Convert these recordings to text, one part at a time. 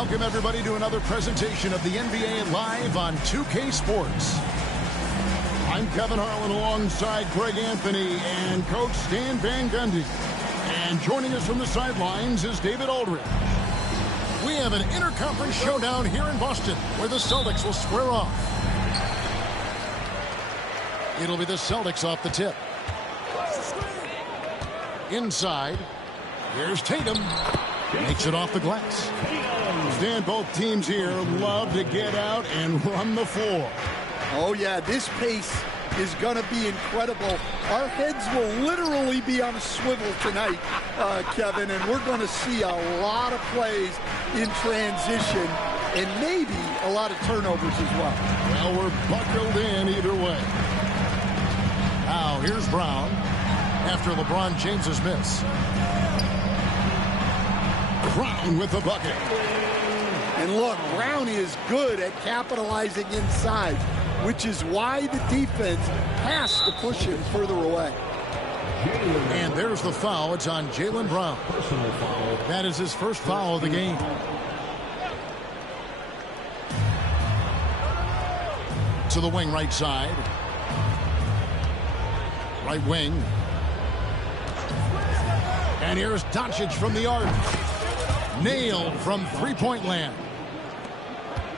Welcome, everybody, to another presentation of the NBA Live on 2K Sports. I'm Kevin Harlan alongside Greg Anthony and Coach Stan Van Gundy. And joining us from the sidelines is David Aldridge. We have an interconference showdown here in Boston where the Celtics will square off. It'll be the Celtics off the tip. Inside, here's Tatum. Makes it off the glass. Stan, both teams here love to get out and run the floor. Oh, yeah, this pace is going to be incredible. Our heads will literally be on a swivel tonight, Kevin, and we're going to see a lot of plays in transition and maybe a lot of turnovers as well. Well, we're buckled in either way. Now, here's Brown after LeBron James's miss. Brown with the bucket. And look, Brown is good at capitalizing inside, which is why the defense has to push him further away. And there's the foul. It's on Jaylen Brown. That is his first foul of the game. To the wing right side. Right wing. And here's Doncic from the arc. Nailed from three-point land.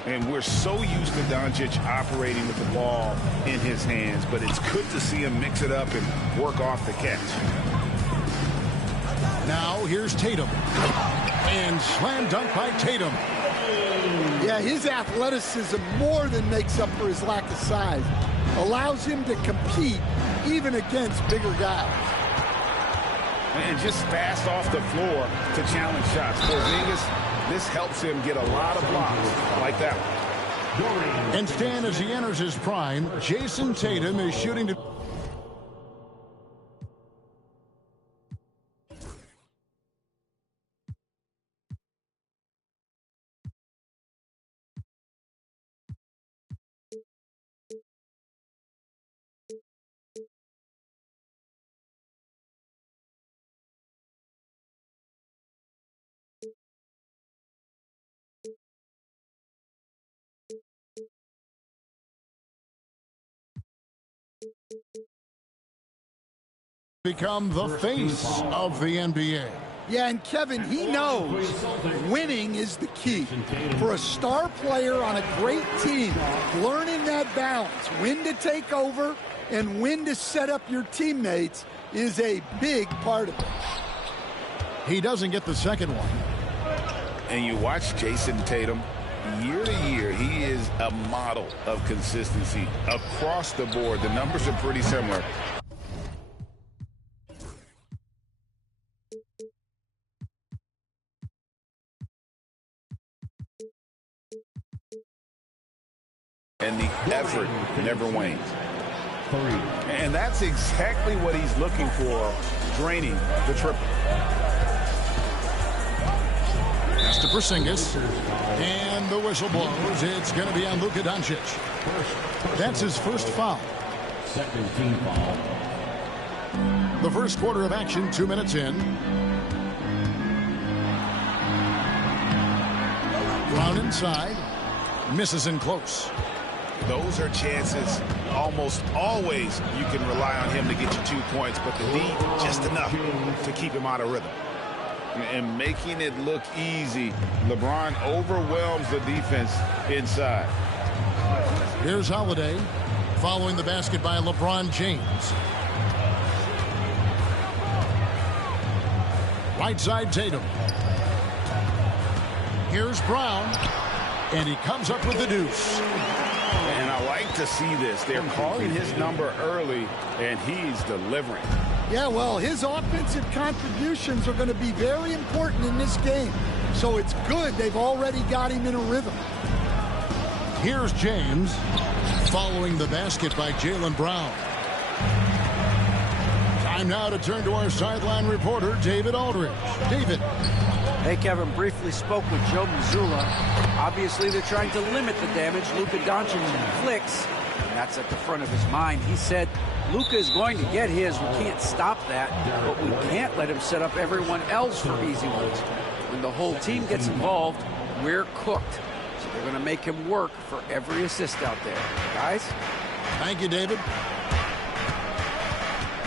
And we're so used to Doncic operating with the ball in his hands, but it's good to see him mix it up and work off the catch. Now here's Tatum. And slam dunk by Tatum. Yeah, his athleticism more than makes up for his lack of size. Allows him to compete even against bigger guys. And just fast off the floor to challenge shots. Porzingis, this helps him get a lot of blocks like that one. And Stan, as he enters his prime, Jason Tatum is shooting to... become the face of the NBA. Yeah, and Kevin, he knows winning is the key. For a star player on a great team, learning that balance, when to take over and when to set up your teammates is a big part of it. He doesn't get the second one. And you watch Jason Tatum, year to year, he is a model of consistency across the board. The numbers are pretty similar. And the effort never wanes. And that's exactly what he's looking for, draining the triple. That's to Porzingis. And the whistle blows. It's going to be on Luka Doncic. That's his first foul. Second team foul. The first quarter of action, 2 minutes in. Brown inside. Misses in close. Those are chances almost always you can rely on him to get you 2 points, but the lead just enough to keep him out of rhythm. And making it look easy, LeBron overwhelms the defense inside. Here's Holiday following the basket by LeBron James. Right side Tatum. Here's Brown. And he comes up with the deuce. And I like to see this. They're calling his number early, and he's delivering. Yeah, well, his offensive contributions are going to be very important in this game. So it's good they've already got him in a rhythm. Here's James following the basket by Jaylen Brown. Time now to turn to our sideline reporter, David Aldridge. David. Hey, Kevin, briefly spoke with Joe Mazzulla. Obviously, they're trying to limit the damage Luka Doncic inflicts, and that's at the front of his mind. He said, Luka is going to get his. We can't stop that, but we can't let him set up everyone else for easy ones. When the whole team gets involved, we're cooked. So they're going to make him work for every assist out there. Guys? Thank you, David.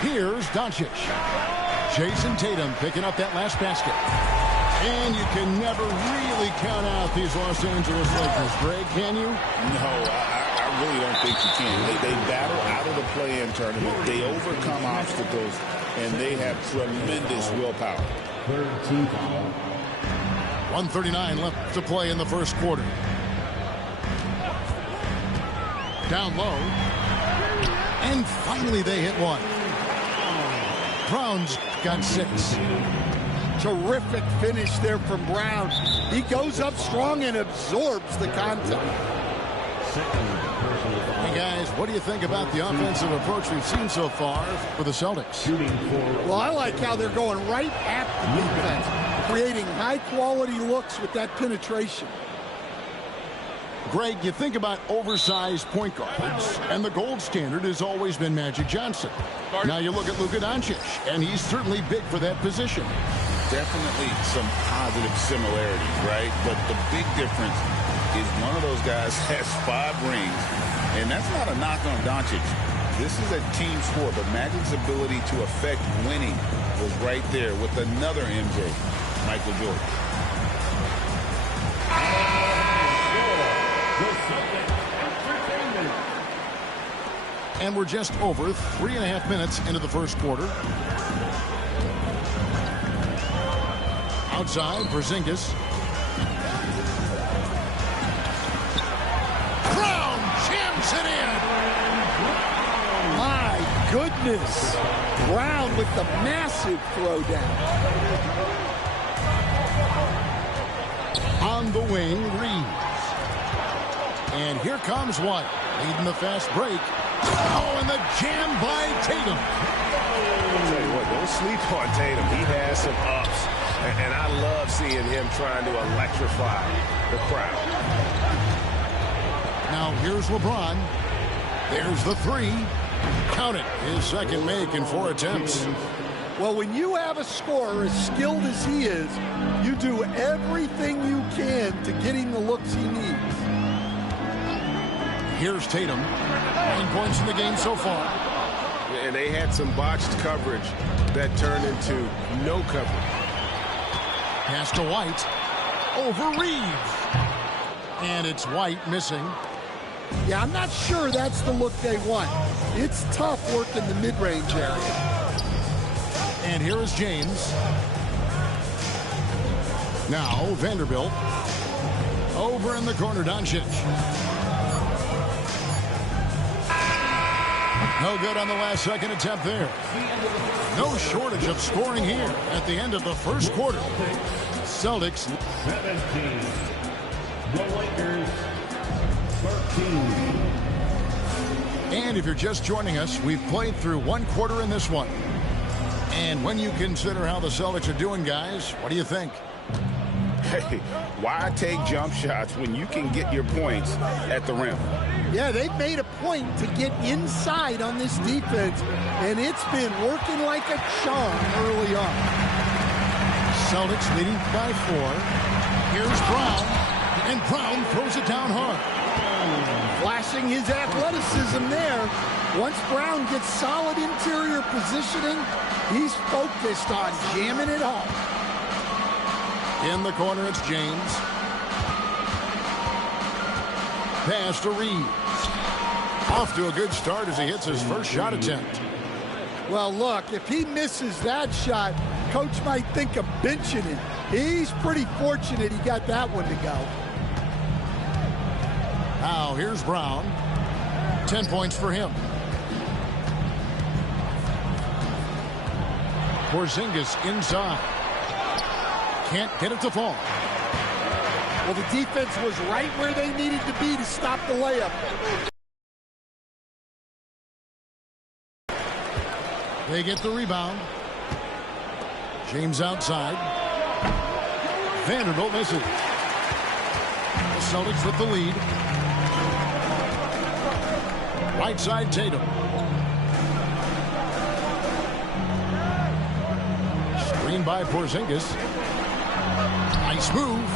Here's Doncic. Jason Tatum picking up that last basket. And you can never really count out these Los Angeles Lakers. Greg, can you? No, I really don't think you can. They battle out of the play-in tournament. They overcome obstacles, and they have tremendous willpower. 1:39 left to play in the first quarter. Down low. And finally they hit one. Brown's got 6. Terrific finish there from Brown. He goes up strong and absorbs the contact. Hey guys, what do you think about the offensive approach we've seen so far for the Celtics? Well, I like how they're going right at the defense, creating high-quality looks with that penetration. Greg, you think about oversized point guards, and the gold standard has always been Magic Johnson. Now you look at Luka Doncic, and he's certainly big for that position. Definitely some positive similarities, right? But the big difference is one of those guys has 5 rings, and that's not a knock on Doncic. This is a team sport, but Magic's ability to affect winning was right there with another MJ, Michael Jordan. And we're just over 3.5 minutes into the first quarter. Outside, Porzingis. Brown jams it in. My goodness. Brown with the massive throwdown. On the wing, Reeves. And here comes White, leading the fast break. Oh, and the jam by Tatum. I'll tell you what, don't sleep on Tatum. He has some ups. And I love seeing him trying to electrify the crowd. Now here's LeBron. There's the 3. Count it. His second make in 4 attempts. Well, when you have a scorer as skilled as he is, you do everything you can to get him the looks he needs. Here's Tatum. 9 points in the game so far. And they had some botched coverage that turned into no coverage. Pass to White. Over Reeves. And it's White missing. Yeah, I'm not sure that's the look they want. It's tough working the mid-range area. And here is James. Now Vanderbilt. Over in the corner, Doncic. No good on the last second attempt there. No shortage of scoring here at the end of the first quarter. Celtics 17. The Lakers 13. And if you're just joining us, we've played through 1 quarter in this one. And when you consider how the Celtics are doing, guys, what do you think? Hey, why take jump shots when you can get your points at the rim? Yeah, they've made a point to get inside on this defense, and it's been working like a charm early on. Celtics leading by 4. Here's Brown, and Brown throws it down hard. Flashing his athleticism there. Once Brown gets solid interior positioning, he's focused on jamming it home. In the corner, it's James. Pass to Reeves. Off to a good start as he hits his first shot attempt. Well, look, if he misses that shot, coach might think of benching him. He's pretty fortunate he got that one to go. Now, here's Brown. 10 points for him. Porzingis inside. Can't get it to fall. Well, the defense was right where they needed to be to stop the layup. They get the rebound. James outside. Vanderbilt misses. The Celtics with the lead. Right side, Tatum. Screen by Porzingis. Nice move.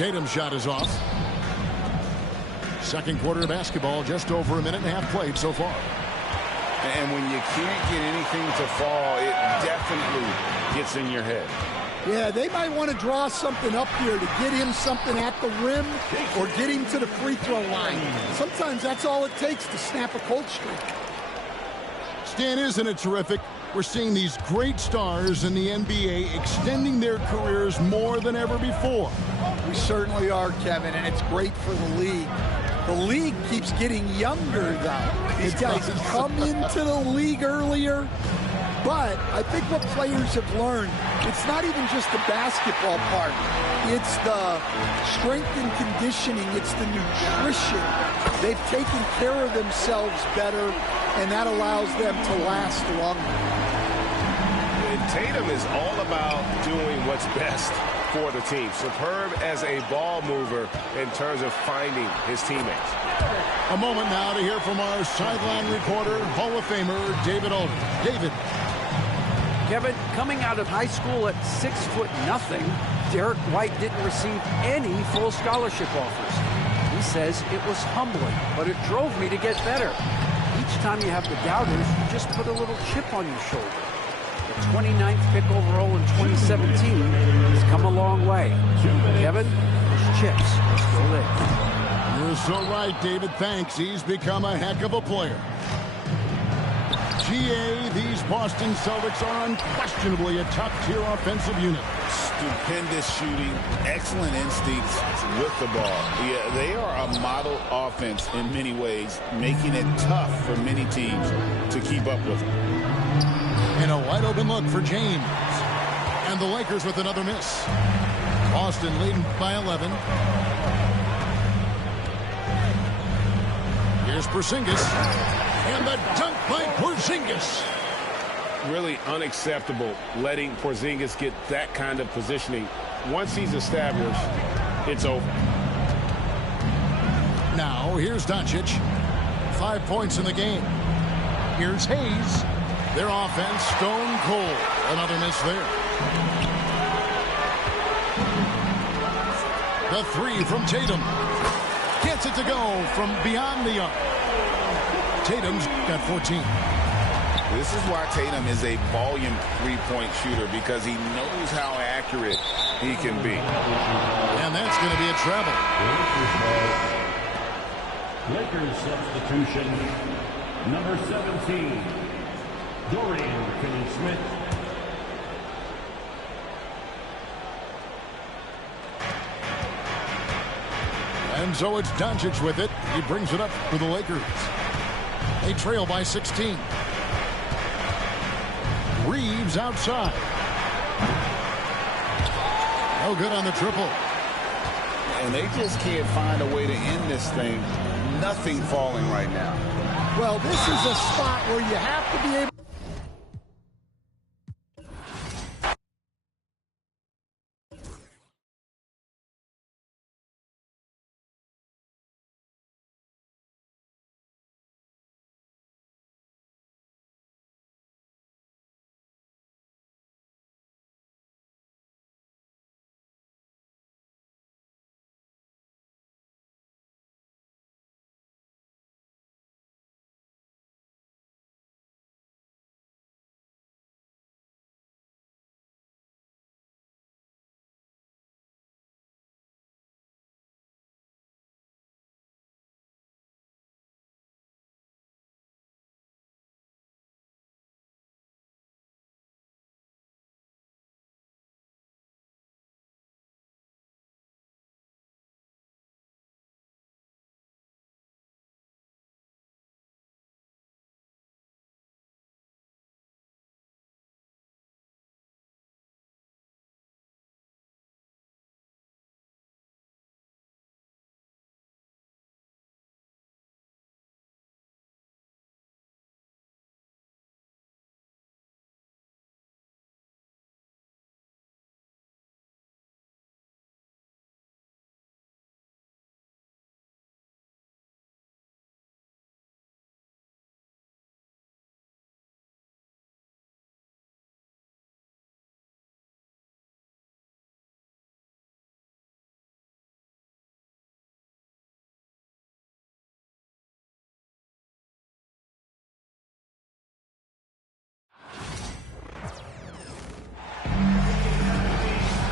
Tatum's shot is off. Second quarter of basketball, just over a minute and a half played so far. And when you can't get anything to fall, it definitely gets in your head. Yeah, they might want to draw something up here to get him something at the rim or get him to the free throw line. Sometimes that's all it takes to snap a cold streak. Stan, isn't it terrific? We're seeing these great stars in the NBA extending their careers more than ever before. We certainly are, Kevin, and it's great for the league. The league keeps getting younger, though. These guys come into the league earlier, but I think what players have learned, it's not even just the basketball part. It's the strength and conditioning. It's the nutrition. They've taken care of themselves better, and that allows them to last longer. And Tatum is all about doing what's best for the team. Superb as a ball mover in terms of finding his teammates. A moment now to hear from our sideline reporter, Hall of Famer David Aldridge. David. Kevin, coming out of high school at 6'0", Derek White didn't receive any full scholarship offers. He says it was humbling, but it drove me to get better. Each time you have the doubters, you just put a little chip on your shoulder. The 29th pick overall in 2017 has come a long way. Kevin, those chips are still there. You're so right, David. Thanks. He's become a heck of a player. GA, these Boston Celtics are unquestionably a top-tier offensive unit. Stupendous shooting, excellent instincts with the ball. Yeah, they are a model offense in many ways, making it tough for many teams to keep up with them. And a wide-open look for James. And the Lakers with another miss. Boston leading by 11. Here's Porzingis. And the dunk by Porzingis. Really unacceptable letting Porzingis get that kind of positioning. Once he's established, it's over. Now, here's Doncic. 5 points in the game. Here's Hayes. Their offense stone cold. Another miss there. The three from Tatum. Gets it to go from beyond the arc. Tatum's got 14. This is why Tatum is a volume three-point shooter, because he knows how accurate he can be. And that's going to be a travel. Lakers substitution, number 17, Dorian Finney-Smith. And so it's Doncic with it. He brings it up for the Lakers. They trail by 16. Reeves outside. No good on the triple. And they just can't find a way to end this thing. Nothing falling right now. Well, this is a spot where you have to be able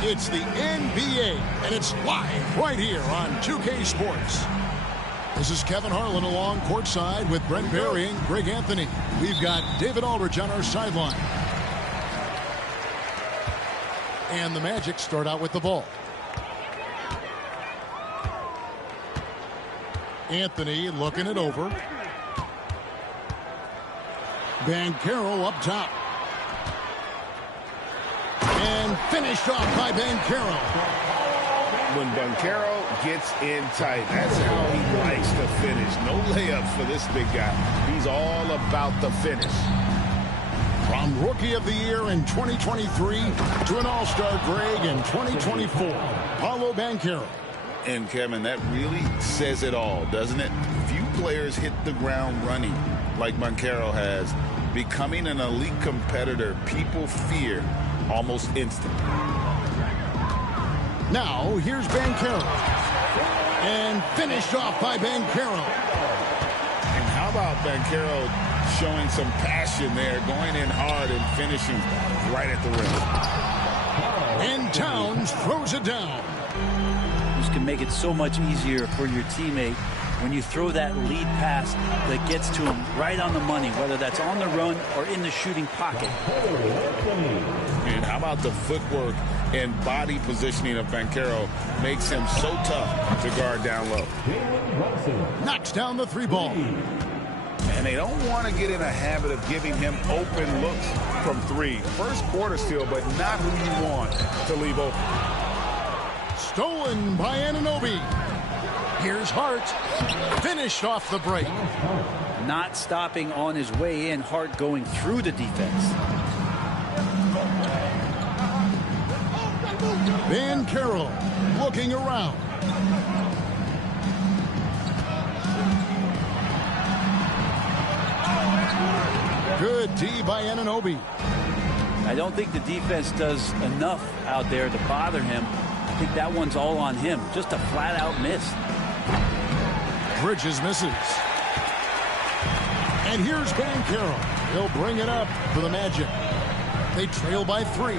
It's the NBA, and it's live right here on 2K Sports. This is Kevin Harlan along courtside with Brent Barry and Greg Anthony. We've got David Aldridge on our sideline. And the Magic start out with the ball. Anthony looking it over. Banchero up top. And finished off by Banchero. When Banchero gets in tight, that's how he likes to finish. No layups for this big guy. He's all about the finish. From Rookie of the Year in 2023 to an All-Star Greg in 2024, Paolo Banchero. And, Kevin, that really says it all, doesn't it? Few players hit the ground running like Banchero has. Becoming an elite competitor, people fear almost instantly. Now, here's Banchero. And finished off by Banchero. And how about Banchero showing some passion there, going in hard and finishing right at the rim. And Towns throws it down. This can make it so much easier for your teammate when you throw that lead pass that gets to him right on the money, whether that's on the run or in the shooting pocket. And how about the footwork and body positioning of Banchero makes him so tough to guard down low. Knocks down the three ball. And they don't want to get in a habit of giving him open looks from three. First quarter still, but not who you want to leave open. Stolen by Anunoby. Here's Hart. Finished off the break. Not stopping on his way in. Hart going through the defense. Banchero looking around. Good D by Anunoby. I don't think the defense does enough out there to bother him. I think that one's all on him. Just a flat-out miss. Bridges misses. And here's Banchero. He'll bring it up for the Magic. They trail by 3.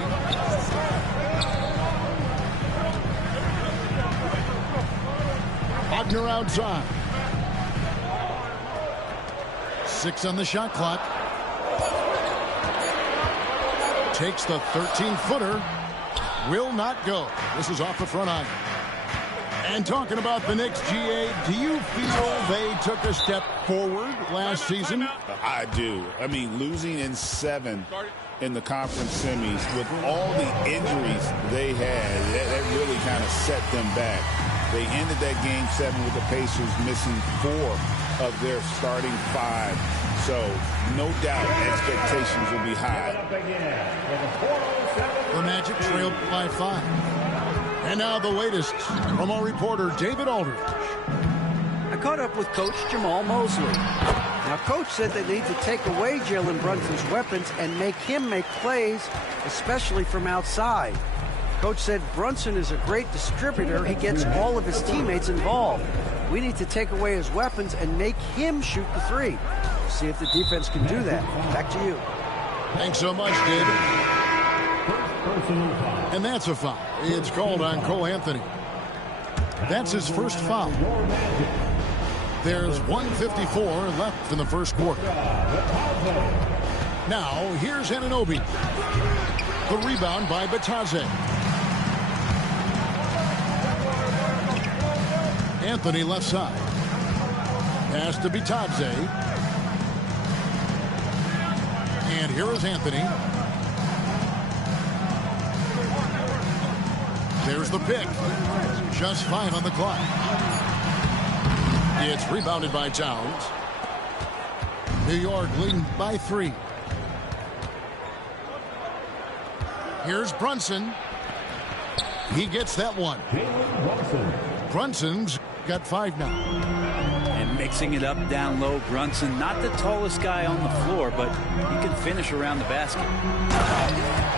Wagner outside. 6 on the shot clock. Takes the 13-footer. Will not go. This is off the front iron. And talking about the Knicks, GA, do you feel they took a step forward last season? I do. I mean, losing in 7 in the conference semis with all the injuries they had, that really kind of set them back. They ended that game 7 with the Pacers missing 4 of their starting 5. So, no doubt, expectations will be high. The Magic trailed by 5. And now the latest from our reporter, David Aldridge. I caught up with Coach Jamal Mosley. Now, Coach said they need to take away Jalen Brunson's weapons and make him make plays, especially from outside. Coach said Brunson is a great distributor. He gets all of his teammates involved. We need to take away his weapons and make him shoot the 3. See if the defense can do that. Back to you. Thanks so much, David. And that's a foul. It's called on Cole Anthony. That's his first foul. There's 1:54 left in the first quarter. Now, here's Anunoby. The rebound by Batadze. Anthony left side. Pass to Batadze. And here is Anthony. There's the pick. Just 5 on the clock. It's rebounded by Towns. New York leading by 3. Here's Brunson. He gets that one. Brunson's got 5 now. And mixing it up down low, Brunson, not the tallest guy on the floor, but he can finish around the basket.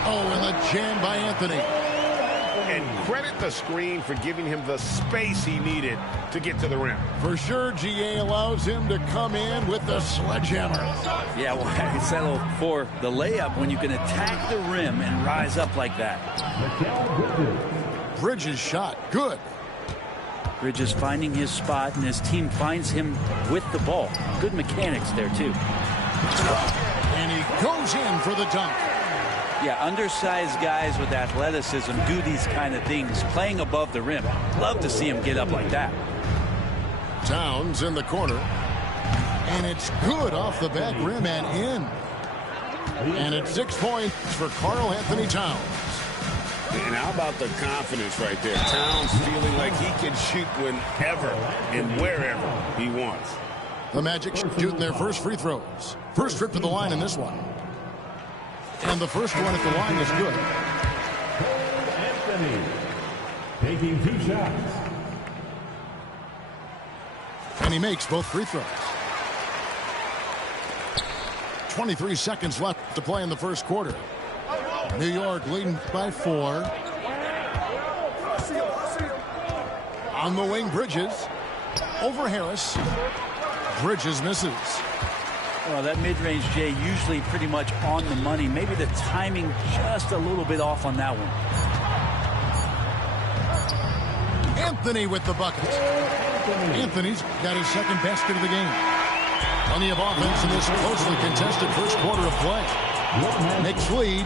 Oh, and the jam by Anthony. and credit the screen for giving him the space he needed to get to the rim. For sure, GA allows him to come in with the sledgehammer. Yeah, well, I settle for the layup when you can attack the rim and rise up like that. Bridges shot. Good. Bridges finding his spot, and his team finds him with the ball. Good mechanics there, too. And he goes in for the dunk. Yeah, undersized guys with athleticism do these kind of things, playing above the rim. Love to see him get up like that. Towns in the corner. And it's good off the back rim and in. And it's 6 points for Karl Anthony Towns. And how about the confidence right there? Towns feeling like he can shoot whenever and wherever he wants. The Magic shooting their first free throws. First trip to the line in this one. And the first one at the line is good. Anthony taking 2 shots. And he makes both free throws. 23 seconds left to play in the first quarter. New York leading by 4. On the wing, Bridges. Over Harris. Bridges misses. Well, that mid-range, Jay, usually pretty much on the money. Maybe the timing just a little bit off on that one. Anthony with the bucket. Anthony's got his second basket of the game. Plenty of offense in this closely contested first quarter of play. Knicks lead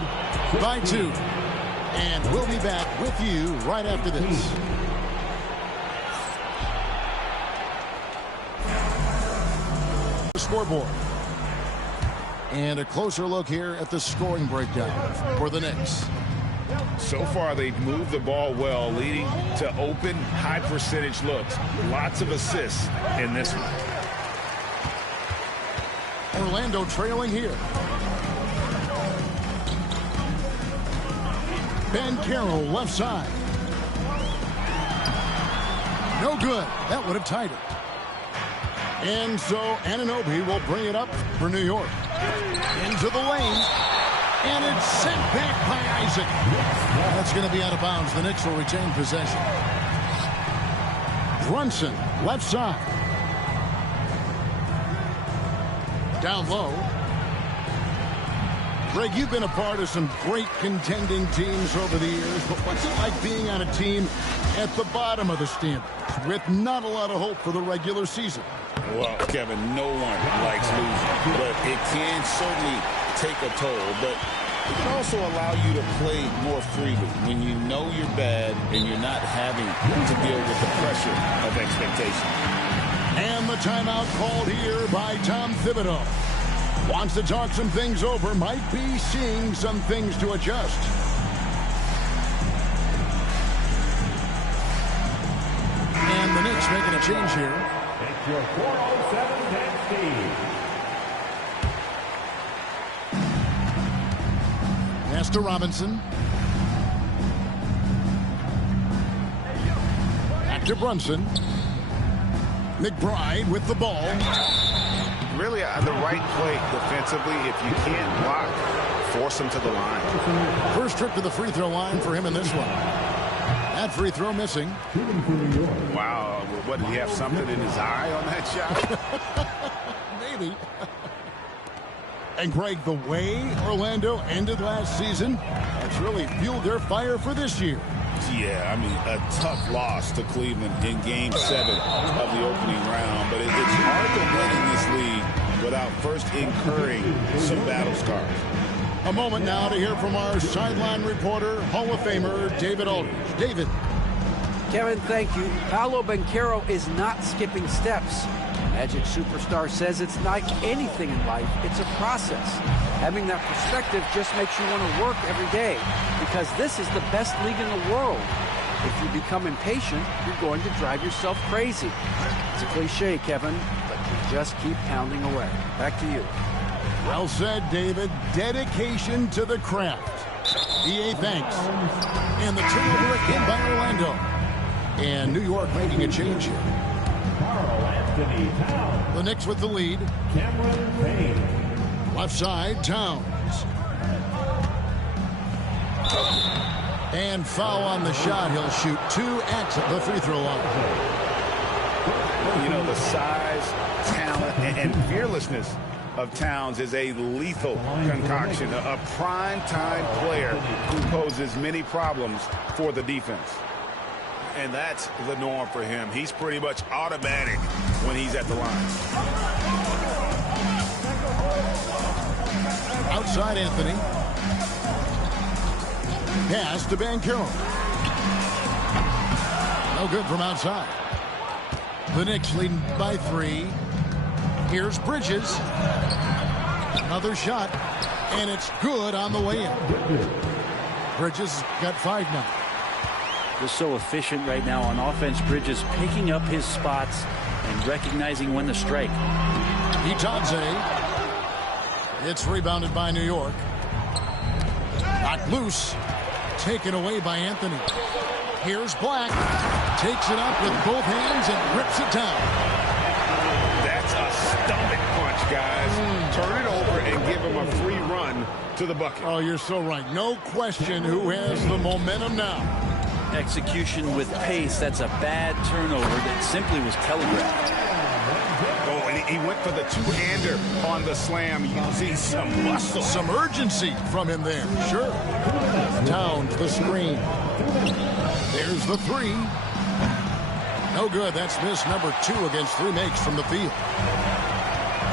by 2. And we'll be back with you right after this. Scoreboard. And a closer look here at the scoring breakdown for the Knicks. So far, they've moved the ball well, leading to open, high-percentage looks. Lots of assists in this one. Orlando trailing here. Ben Carroll left side. No good. That would have tied it. And so Anunoby will bring it up for New York. Into the lane. And it's sent back by Isaac. That's going to be out of bounds. The Knicks will retain possession. Brunson, left side. Down low. Greg, you've been a part of some great contending teams over the years, but what's it like being on a team at the bottom of the standings with not a lot of hope for the regular season? Well, Kevin, no one likes losing, but it can certainly take a toll. But it can also allow you to play more freely when you know you're bad and you're not having to deal with the pressure of expectation. And the timeout called here by Tom Thibodeau. Wants to talk some things over, might be seeing some things to adjust. And the Knicks making a change here. It's your 407 10 Steve. Pass to Robinson. Back to Brunson. McBride with the ball. Really the right play defensively. If you can't block, force him to the line. First trip to the free throw line for him in this one. That free throw missing. Wow, what, did he have something in his eye on that shot? Maybe. And Greg, the way Orlando ended last season, that's really fueled their fire for this year. Yeah, I mean, a tough loss to Cleveland in Game 7 of the opening round. But it's hard to win in this league without first incurring some battle scars. A moment now to hear from our sideline reporter, Hall of Famer, David Aldridge. David. Kevin, thank you. Paolo Banchero is not skipping steps. Magic superstar says it's like anything in life. It's a process. Having that perspective just makes you want to work every day because this is the best league in the world. If you become impatient, you're going to drive yourself crazy. It's a cliche, Kevin, but you just keep pounding away. Back to you. Well said, David. Dedication to the craft. EA thanks. And the turnover again by Orlando. And New York making a change here. Karl Anthony Towns. The Knicks with the lead. Cameron Payne. Left side, Towns. And foul on the shot. He'll shoot 2 at the free throw line. You know, the size, talent, and fearlessness of Towns is a lethal concoction, a prime-time player who poses many problems for the defense. And that's the norm for him. He's pretty much automatic when he's at the line. Outside Anthony. Pass to Banchero. No good from outside. The Knicks leading by 3. Here's Bridges. Another shot. And it's good on the way in. Bridges got 5 now. They're so efficient right now on offense. Bridges picking up his spots and recognizing when to strike. Itadze. It's rebounded by New York. Knocked loose. Taken away by Anthony. Here's Black. Takes it up with both hands and rips it down. That's a stomach punch, guys. Turn it over and give him a free run to the bucket. Oh, you're so right. No question who has the momentum now. Execution with pace. That's a bad turnover that simply was telegraphed. Oh, and he went for the two-hander on the slam, using some muscle. Some urgency from him there. Sure. Down to the screen. There's the 3. No good. That's miss number 2 against 3 makes from the field.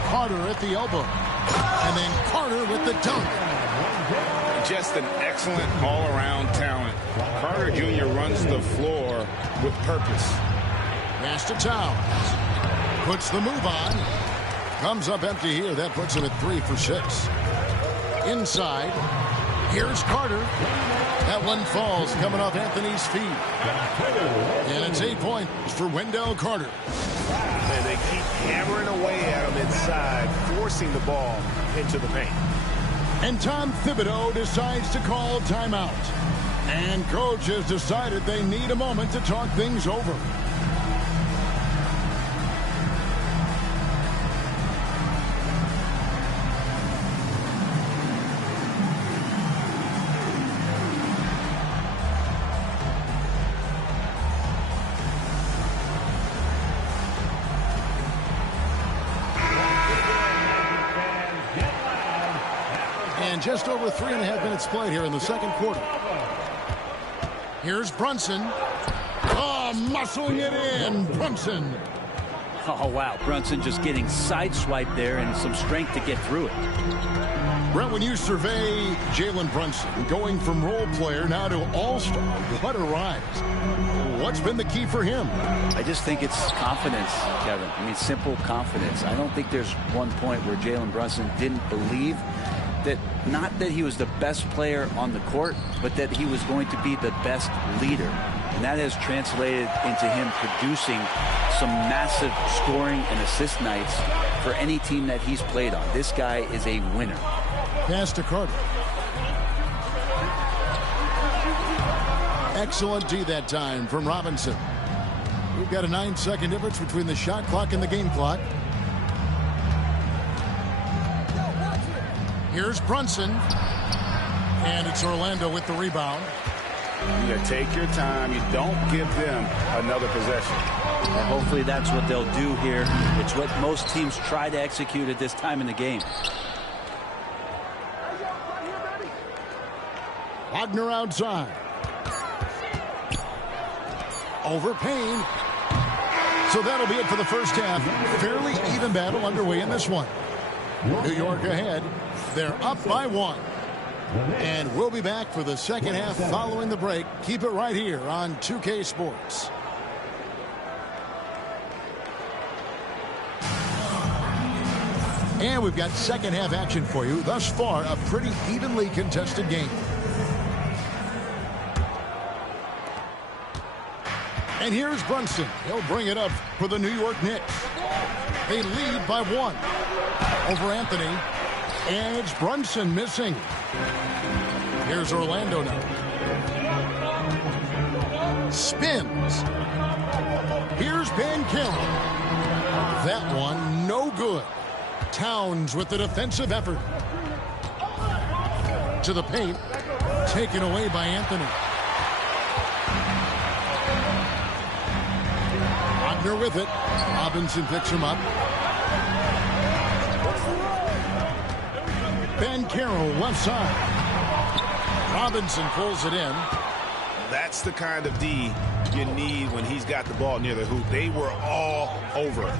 Carter at the elbow. And then Carter with the dunk. Just an excellent all-around talent. Carter Jr. runs the floor with purpose. Pass to Towns. Puts the move on. Comes up empty here. That puts him at 3 for 6. Inside. Here's Carter. That one falls coming off Anthony's feet. And it's 8 points for Wendell Carter. And they keep hammering away at him inside, forcing the ball into the paint. And Tom Thibodeau decides to call timeout. And coach has decided they need a moment to talk things over. Just over 3.5 minutes played here in the second quarter. Here's Brunson. Oh, muscling it in. Brunson. Oh, wow. Brunson just getting sideswiped there and some strength to get through it. Brett, when you survey Jalen Brunson, going from role player now to all-star, what a rise. What's been the key for him? I just think it's confidence, Kevin. I mean, simple confidence. I don't think there's one point where Jalen Brunson didn't believe that, not that he was the best player on the court, but that he was going to be the best leader. And that has translated into him producing some massive scoring and assist nights for any team that he's played on. This guy is a winner. Pass to Carter. Excellent D that time from Robinson. We've got a 9-second difference between the shot clock and the game clock. Here's Brunson. And it's Orlando with the rebound. You take your time. You don't give them another possession. And hopefully that's what they'll do here. It's what most teams try to execute at this time in the game. Wagner outside. Over Payne. So that'll be it for the first half. Fairly even battle underway in this one. New York ahead. They're up by 1. And we'll be back for the second half following the break. Keep it right here on 2K Sports. And we've got second half action for you. Thus far, a pretty evenly contested game. And here's Brunson. He'll bring it up for the New York Knicks. They lead by 1 over Anthony. And it's Brunson missing. Here's Orlando now. Spins. Here's Banchero. That one, no good. Towns with the defensive effort. To the paint. Taken away by Anthony. Wagner with it. Robinson picks him up. Ben Carroll left side. Robinson pulls it in. That's the kind of D you need when he's got the ball near the hoop. They were all over it.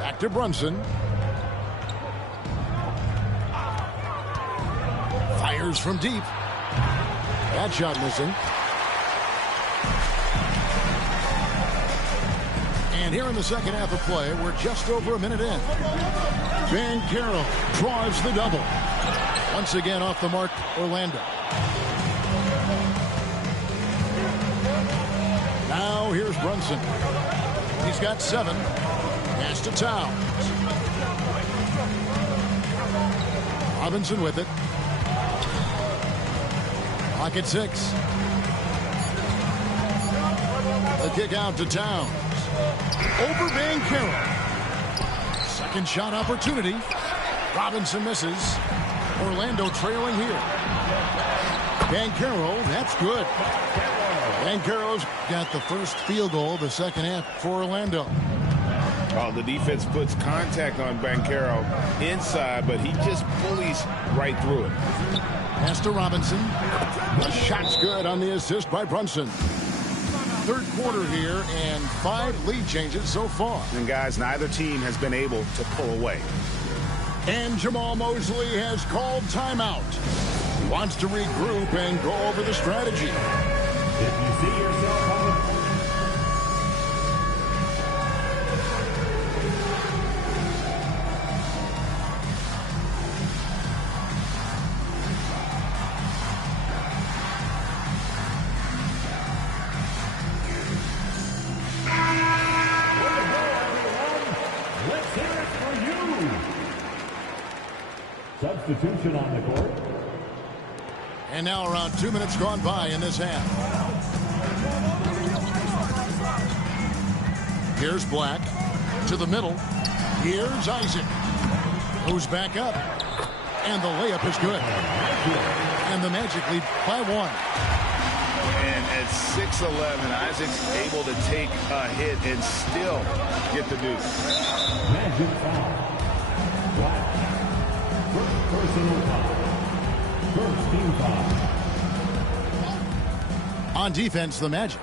Back to Brunson. Fires from deep. That shot missing. And here in the second half of play, we're just over a minute in. Van Carroll draws the double. Once again off the mark, Orlando. Now here's Brunson. He's got 7. Pass to Towns. Robinson with it. Clock at 6. The kick out to Towns. Over Van Carroll. Second shot opportunity. Robinson misses. Orlando trailing here. Van Carroll, that's good. Van Carroll's got the first field goal of the second half for Orlando. Oh, the defense puts contact on Van Carroll inside, but he just bullies right through it. Pass to Robinson. The shot's good on the assist by Brunson. Third quarter here and 5 lead changes so far. And guys, neither team has been able to pull away. And Jamal Mosley has called timeout. He wants to regroup and go over the strategy. If you see yourself on the let's hear it for you. Substitution on the court. And now around 2 minutes gone by in this half. Here's Black to the middle. Here's Isaac. Goes back up. And the layup is good. And the Magic lead by 1. And at 6'11", Isaac's able to take a hit and still get the deuce. Magic foul. Black. First personal foul. First team foul. On defense, the Magic.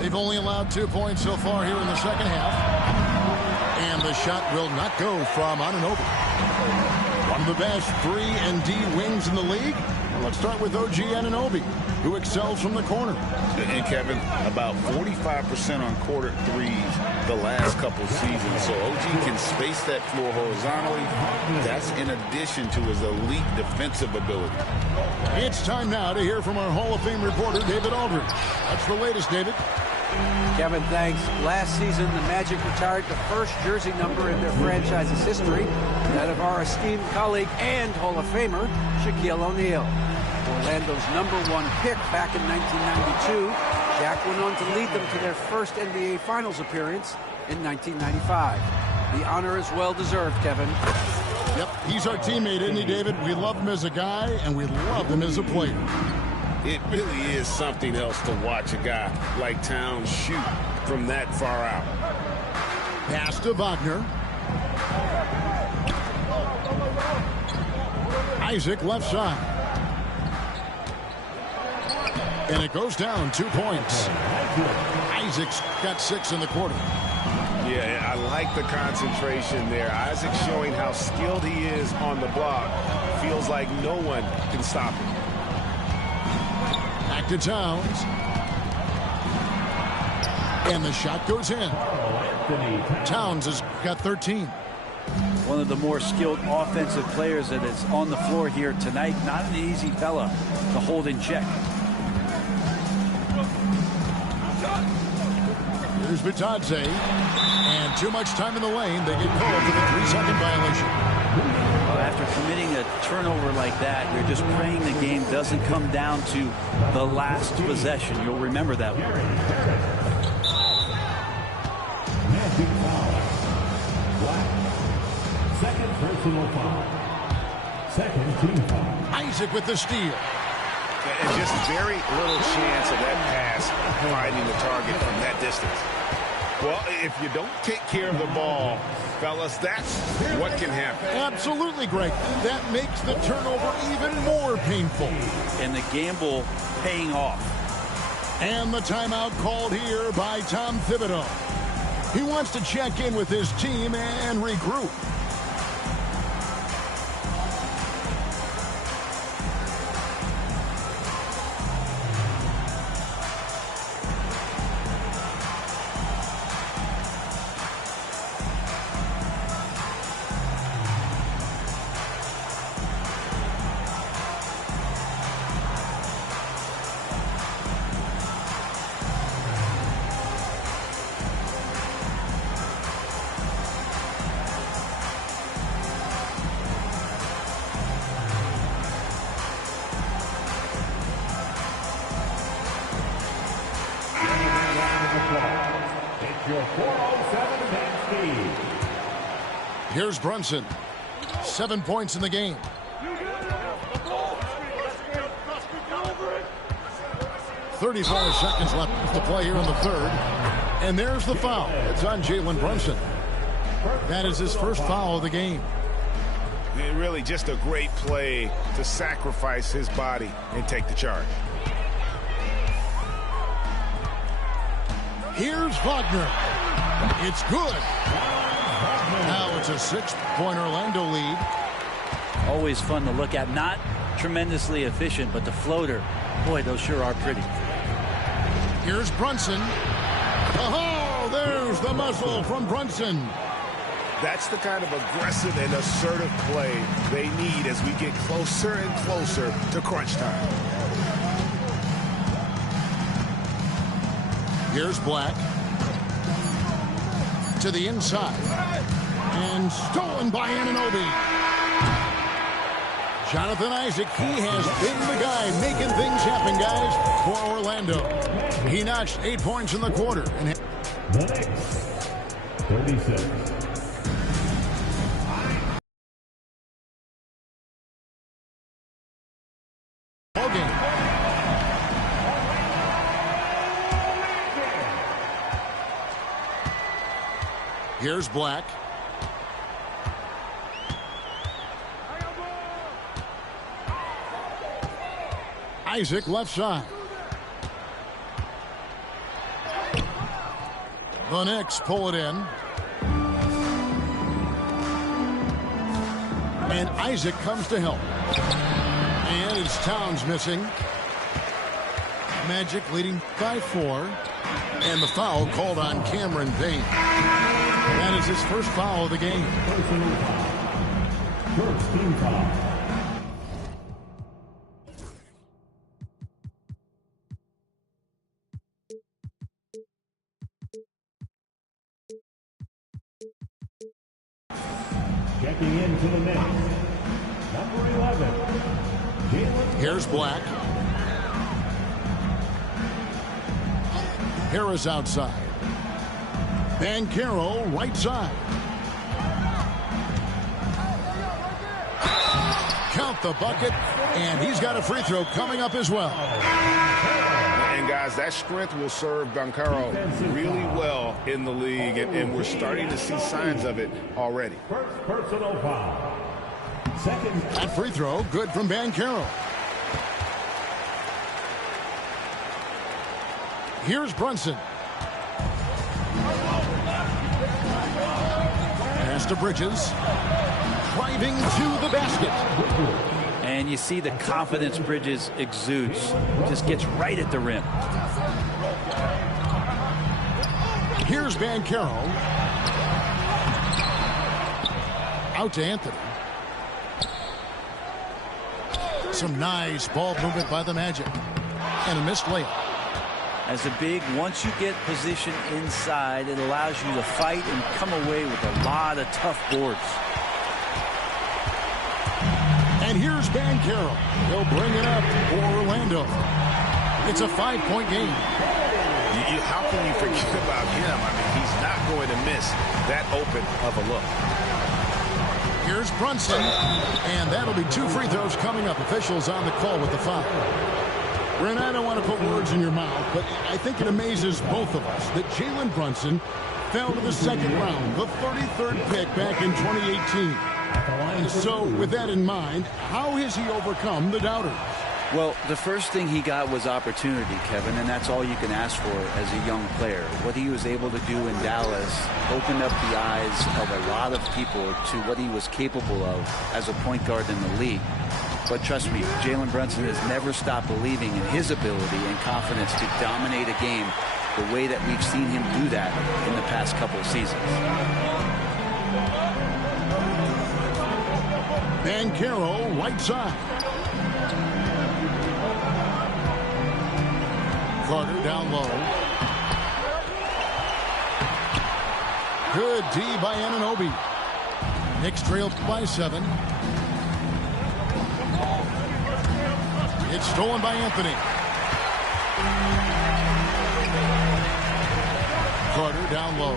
They've only allowed 2 points so far here in the second half. And the shot will not go from Anunoby. One of the best 3 and D wings in the league. Well, let's start with OG Anunoby, who excels from the corner. And Kevin, about 45% on quarter threes the last couple seasons. So OG can space that floor horizontally. That's in addition to his elite defensive ability. It's time now to hear from our Hall of Fame reporter, David Aldridge. What's the latest, David? Kevin, thanks. Last season, the Magic retired the first jersey number in their franchise's history, that of our esteemed colleague and Hall of Famer, Shaquille O'Neal. Orlando's #1 pick back in 1992, Shaq went on to lead them to their first NBA Finals appearance in 1995. The honor is well-deserved, Kevin. Yep, he's our teammate, isn't he, David? We love him as a guy, and we love him as a player. It really is something else to watch a guy like Towns shoot from that far out. Pass to Wagner. Isaac left side. And it goes down 2 points. Isaac's got 6 in the quarter. Yeah, I like the concentration there. Isaac showing how skilled he is on the block. Feels like no one can stop him. Back to Towns. And the shot goes in. Towns has got 13. One of the more skilled offensive players that is on the floor here tonight. Not an easy fella to hold in check. Here's Vitadze. And too much time in the lane. They get called for the 3-second violation. Well, after committing a turnover like that, you're just praying the game doesn't come down to the last possession. You'll remember that one. Magic foul. Black. Second personal foul. Second team foul. Isaac with the steal. And just very little chance of that pass finding the target from that distance. Well, if you don't take care of the ball, fellas, that's what can happen. Absolutely, Greg. That makes the turnover even more painful. And the gamble paying off. And the timeout called here by Tom Thibodeau. He wants to check in with his team and regroup. Here's Brunson. 7 points in the game. "34 seconds left to play here in the third. And there's the foul. It's on Jalen Brunson. That is his first foul of the game. Really just a great play to sacrifice his body and take the charge. Here's Wagner. It's good. Now it's a 6-point Orlando lead. Always fun to look at. Not tremendously efficient, but the floater, boy, those sure are pretty. Here's Brunson. Oh, there's the muscle from Brunson. That's the kind of aggressive and assertive play they need as we get closer and closer to crunch time. Here's Black. To the inside. And stolen by Anunoby. Jonathan Isaac, he has been the guy making things happen, guys, for Orlando. He notched 8 points in the quarter. And The Knicks, 36. ball game. Here's Black. Isaac left side. The Knicks pull it in. And Isaac comes to help. And it's Towns missing. Magic leading by 4. And the foul called on Cameron Payne. That is his first foul of the game. Personal foul. First team foul. Checking into the Knicks, number 11, Jalen. Here's Black. Harris outside. Banchero right side. Count the bucket, and he's got a free throw coming up as well. And guys, that strength will serve Banchero really well in the league, and we're starting to see signs of it already. First personal foul. Second. That free throw, good from Banchero. Here's Brunson. Pass to Bridges. Driving to the basket. And you see the confidence Bridges exudes. Just gets right at the rim. Here's Banchero. Out to Anthony. Some nice ball movement by the Magic. And a missed layup. As a big, once you get position inside, it allows you to fight and come away with a lot of tough boards. And here's Banchero. He'll bring it up for Orlando. It's a 5-point game. How can you forget about him? I mean, he's not going to miss that open of a look. Here's Brunson. And that'll be 2 free throws coming up. Officials on the call with the foul. Brent, I don't want to put words in your mouth, but I think it amazes both of us that Jalen Brunson fell to the second round, the 33rd pick back in 2018. So with that in mind, how has he overcome the doubters? Well, the first thing he got was opportunity, Kevin, and that's all you can ask for as a young player. What he was able to do in Dallas opened up the eyes of a lot of people to what he was capable of as a point guard in the league. But trust me, Jalen Brunson has never stopped believing in his ability and confidence to dominate a game the way that we've seen him do that in the past couple of seasons. Banchero, right side. Carter down low. Good D by Anunoby. Knicks trailed by 7. It's stolen by Anthony. Carter down low.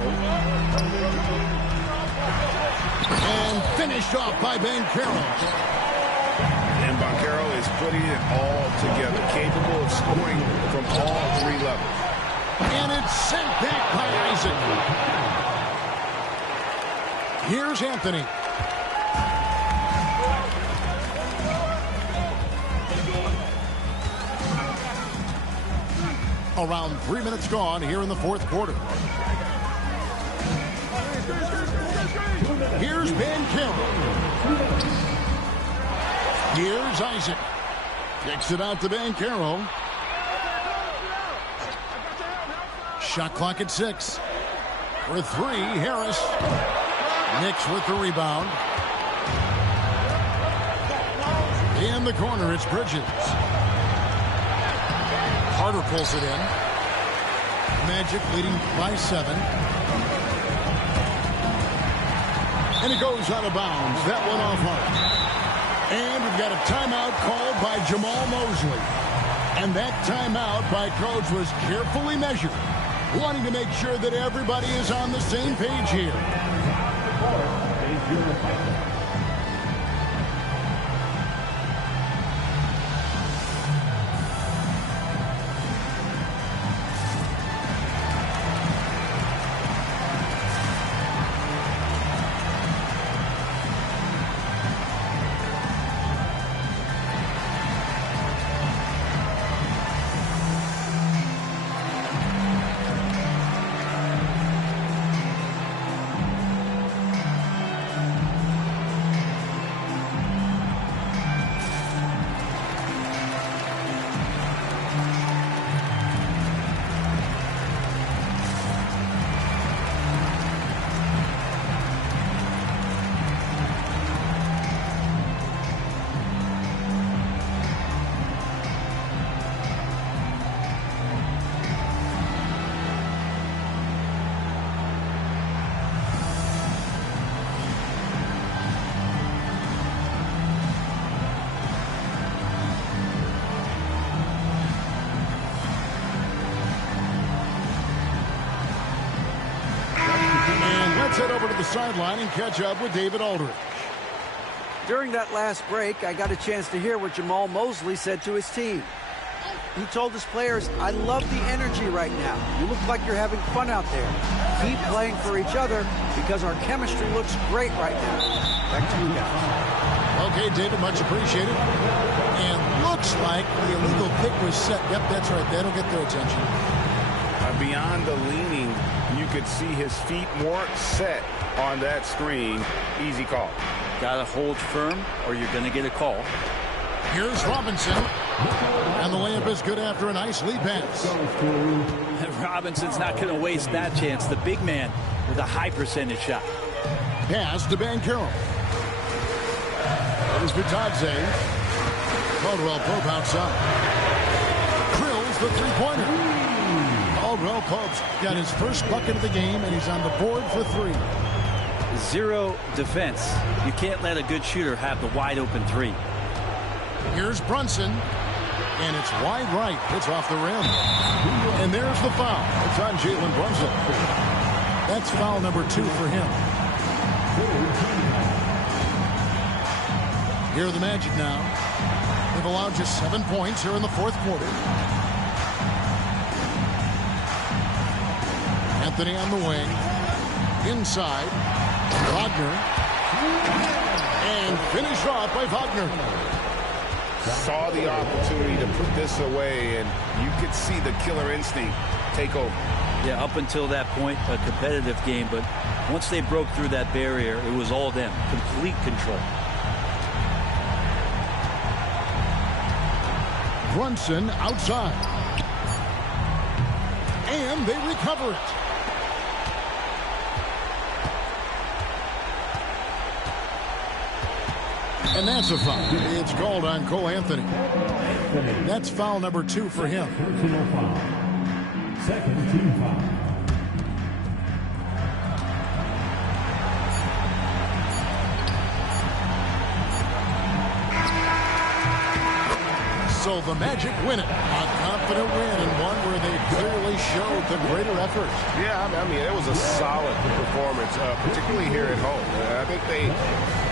And finished off by Banchero. And Banchero is putting it all together, capable of scoring from all 3 levels. And it's sent back by Isaac. Here's Anthony. Around 3 minutes gone here in the fourth quarter. Here's Banchero. Here's Isaac. Kicks it out to Banchero. Shot clock at 6. For 3, Harris. Knicks with the rebound. In the corner, it's Bridges. Carter pulls it in. Magic leading by 7. And it goes out of bounds. That one off hard. And we've got a timeout called by Jamal Mosley. And that timeout by Coach was carefully measured, wanting to make sure that everybody is on the same page here. Let's head over to the sideline and catch up with David Aldridge. During that last break, I got a chance to hear what Jamal Mosley said to his team. He told his players, "I love the energy right now. You look like you're having fun out there. Keep playing for each other because our chemistry looks great right now." Back to you guys. Okay, David, much appreciated. And looks like the illegal pick was set. Yep, that's right. That'll get their attention. Beyond the leaning, you could see his feet more set on that screen. Easy call. Got to hold firm or you're going to get a call. Here's Robinson. And the layup is good after a nice lead pass. Robinson's not going to waste that chance. The big man with a high percentage shot. Pass to Banchero. There's Vitadze. Caldwell Pope outside. Drills the three-pointer. Caldwell Pope's got his first bucket of the game, and he's on the board for 3. Zero defense. You can't let a good shooter have the wide-open 3. Here's Brunson, and it's wide right. It's off the rim. And there's the foul. It's on Jalen Brunson. That's foul number 2 for him. Here are the Magic now. They've allowed just 7 points here in the fourth quarter. Anthony on the wing. Inside. Wagner. And finished off by Wagner. Saw the opportunity to put this away, and you could see the killer instinct take over. Yeah, up until that point, a competitive game, but once they broke through that barrier, it was all them. Complete control. Brunson outside. And they recover it. And that's a foul. It's called on Cole Anthony. That's foul number 2 for him. Personal foul. Second team foul. So the Magic win it. A confident win and one where they clearly showed the greater effort. Yeah, I mean, it was a solid performance, particularly here at home. I think they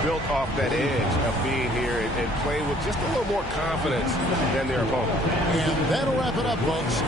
built off that edge of being here and playing with just a little more confidence than their opponent. And that'll wrap it up, folks.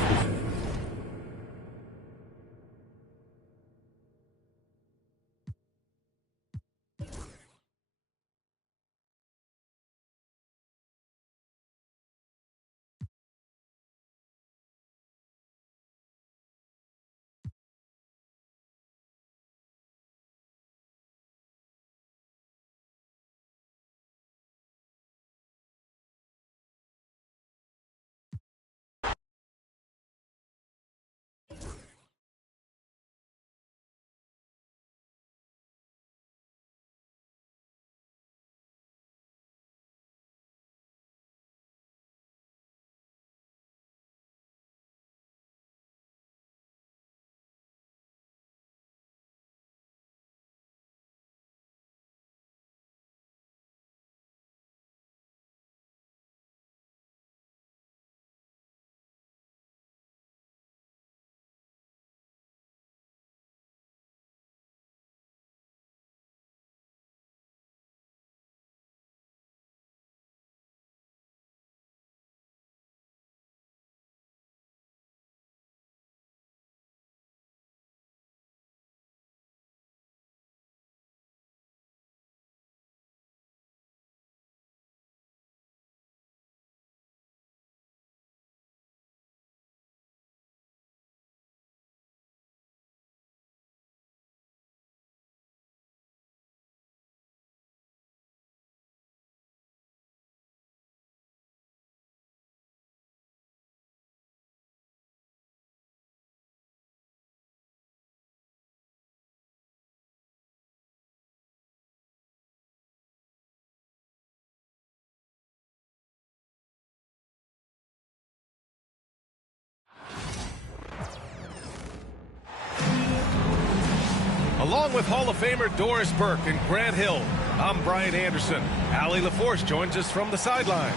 Along with Hall of Famer Doris Burke and Grant Hill, I'm Brian Anderson. Allie LaForce joins us from the sidelines.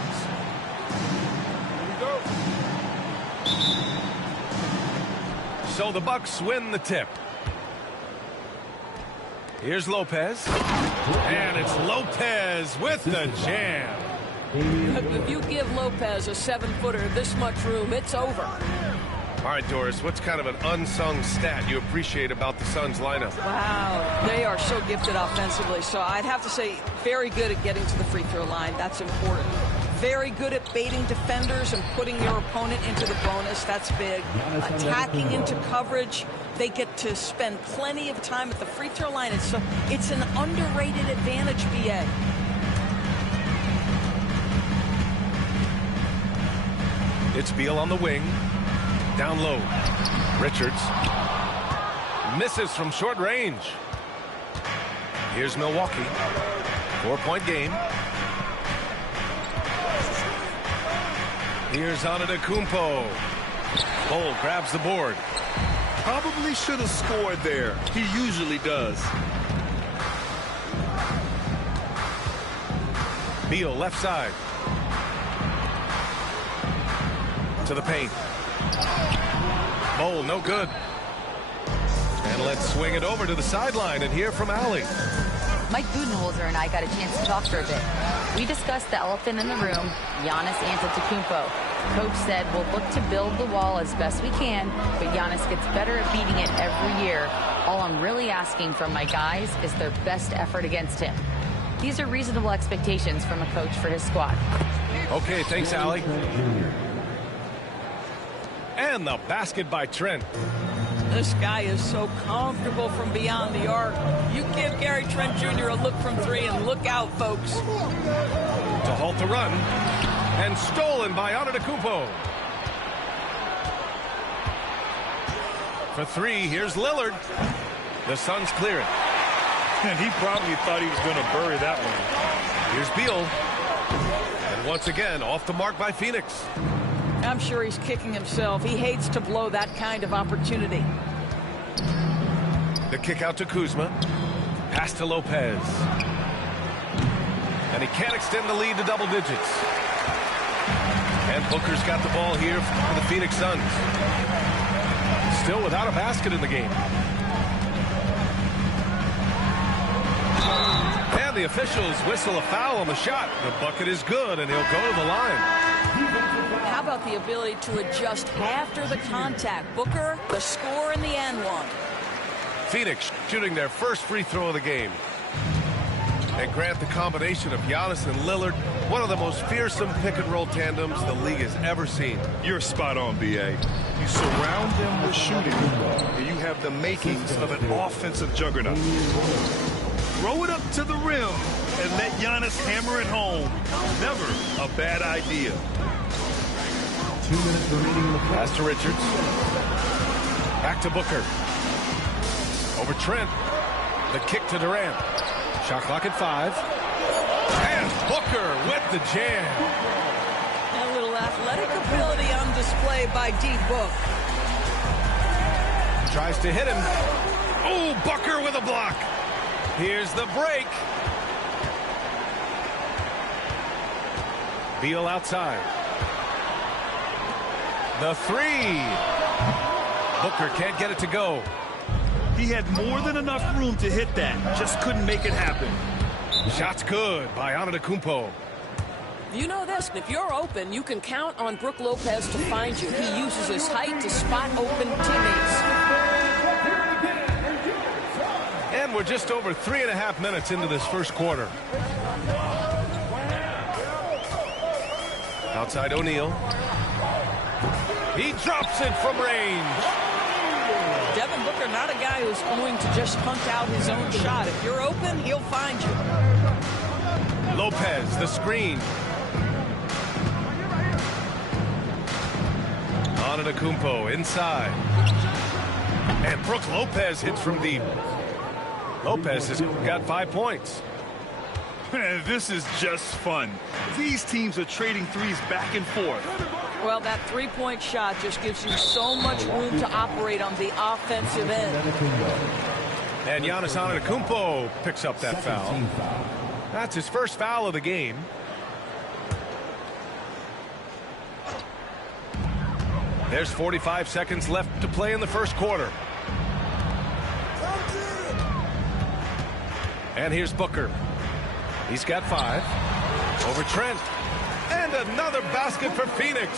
Here we go. So the Bucks win the tip. Here's Lopez. And it's Lopez with the jam. If you give Lopez a 7-footer this much room, it's over. All right, Doris, what's kind of an unsung stat you appreciate about the Suns lineup? Wow, they are so gifted offensively. So I'd have to say very good at getting to the free throw line. That's important. Very good at baiting defenders and putting your opponent into the bonus. That's big. Attacking into coverage. They get to spend plenty of time at the free throw line. It's an underrated advantage, BA. It's Beal on the wing. Down low. Richards. Misses from short range. Here's Milwaukee. 4-point game. Here's Antetokounmpo. Cole grabs the board. Probably should have scored there. He usually does. Beal left side. To the paint. Bowl, no good. And let's swing it over to the sideline and hear from Allie. Mike Budenholzer and I got a chance to talk for a bit. We discussed the elephant in the room, Giannis Antetokounmpo. Coach said we'll look to build the wall as best we can, but Giannis gets better at beating it every year. All I'm really asking from my guys is their best effort against him. These are reasonable expectations from a coach for his squad. Okay, thanks, Allie. And the basket by Trent. This guy is so comfortable from beyond the arc. You give Gary Trent Jr. a look from three, and look out, folks. To halt the run. And stolen by Antetokounmpo. For three, here's Lillard. The Suns clear it. And he probably thought he was going to bury that one. Here's Beal. And once again, off the mark by Phoenix. I'm sure he's kicking himself. He hates to blow that kind of opportunity. The kick out to Kuzma. Pass to Lopez. And he can't extend the lead to double digits. And Booker's got the ball here for the Phoenix Suns. Still without a basket in the game. And the officials whistle a foul on the shot. The bucket is good, and he'll go to the line. How about the ability to adjust after the contact? Booker, the score in the and one. Phoenix shooting their first free throw of the game. And Grant, the combination of Giannis and Lillard, one of the most fearsome pick-and-roll tandems the league has ever seen. You're spot on, B.A. You surround them with shooting, and you have the makings of an offensive juggernaut. Throw it up to the rim and let Giannis hammer it home. Never a bad idea. 2 minutes remaining in the play. Pass to Richards. Back to Booker. Over Trent. The kick to Durant. Shot clock at 5. And Booker with the jam. A little athletic ability on display by D-Book. Tries to hit him. Oh, Booker with a block. Here's the break. Beal outside. The three. Booker can't get it to go. He had more than enough room to hit that. Just couldn't make it happen. Shot's good by Antetokounmpo. You know this, if you're open, you can count on Brook Lopez to find you. He uses his height to spot open teammates. And we're just over 3.5 minutes into this first quarter. Outside O'Neal. He drops it from range. Devin Booker, not a guy who's going to just punt out his own shot. If you're open, he'll find you. Lopez, the screen. Antetokounmpo inside. And Brook Lopez hits from deep. Lopez has got 5 points. This is just fun. These teams are trading threes back and forth. Well, that three-point shot just gives you so much room to operate on the offensive end. And Giannis Antetokounmpo picks up that foul. That's his first foul of the game. There's 45 seconds left to play in the first quarter. And here's Booker. He's got 5. Over Trent. And another basket for Phoenix.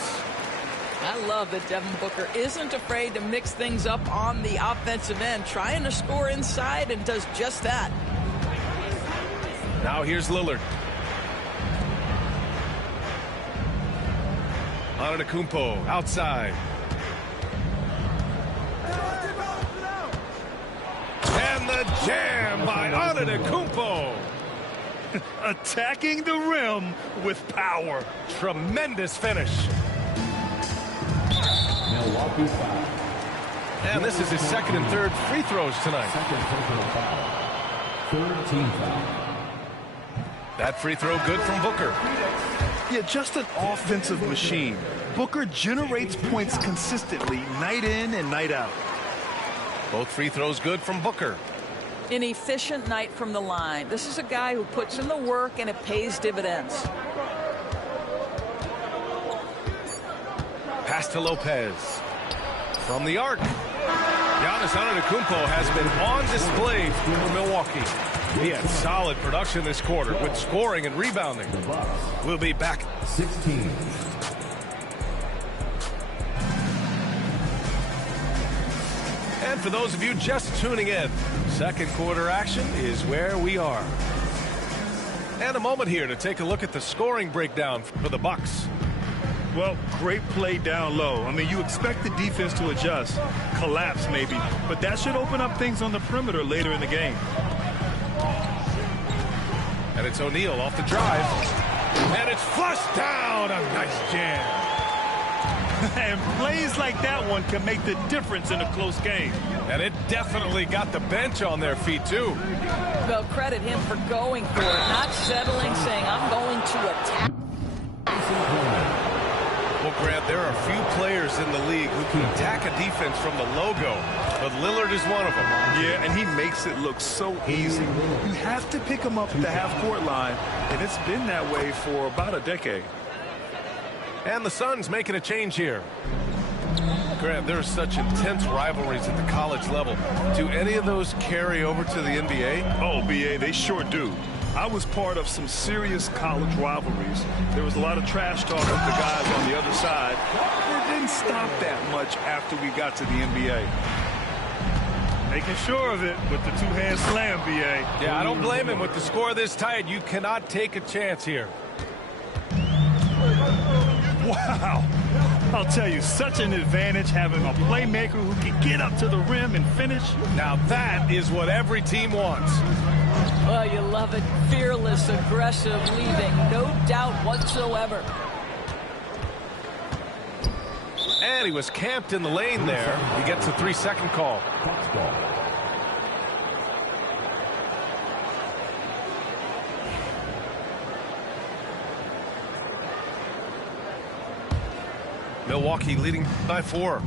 I love that Devin Booker isn't afraid to mix things up on the offensive end, trying to score inside, and does just that. Now here's Lillard. Antetokounmpo outside. And the jam by Antetokounmpo. Attacking the rim with power. Tremendous finish. Milwaukee foul. And this is his second and third free throws tonight. Second personal foul. Third team foul. That free throw good from Booker. Yeah, just an offensive machine. Booker generates points consistently, night in and night out. Both free throws good from Booker. An efficient night from the line. This is a guy who puts in the work, and it pays dividends. Pass to Lopez. From the arc. Giannis Antetokounmpo has been on display for Milwaukee. He had solid production this quarter with scoring and rebounding. We'll be back. 16. And for those of you just tuning in, second quarter action is where we are. And a moment here to take a look at the scoring breakdown for the Bucks. Well, great play down low. I mean, you expect the defense to adjust, collapse maybe, but that should open up things on the perimeter later in the game. And it's O'Neal off the drive. And it's flushed down. A nice jam. And plays like that one can make the difference in a close game. And it definitely got the bench on their feet, too. Well, credit him for going for it, not settling, saying, I'm going to attack. Well, Grant, there are a few players in the league who can attack a defense from the logo, but Lillard is one of them. Yeah, and he makes it look so easy. You have to pick him up at the half-court line, and it's been that way for about a decade. And the Suns making a change here. Grant, there are such intense rivalries at the college level. Do any of those carry over to the NBA? Oh, BA, they sure do. I was part of some serious college rivalries. There was a lot of trash talk of the guys on the other side. It didn't stop that much after we got to the NBA. Making sure of it with the two-hand slam, BA. Yeah, I don't blame him. With the score this tight, you cannot take a chance here. Wow. I'll tell you, such an advantage having a playmaker who can get up to the rim and finish. Now that is what every team wants. Well, you love it. Fearless, aggressive, leaving no doubt whatsoever. And he was camped in the lane there. He gets a 3-second call. Milwaukee leading by 4.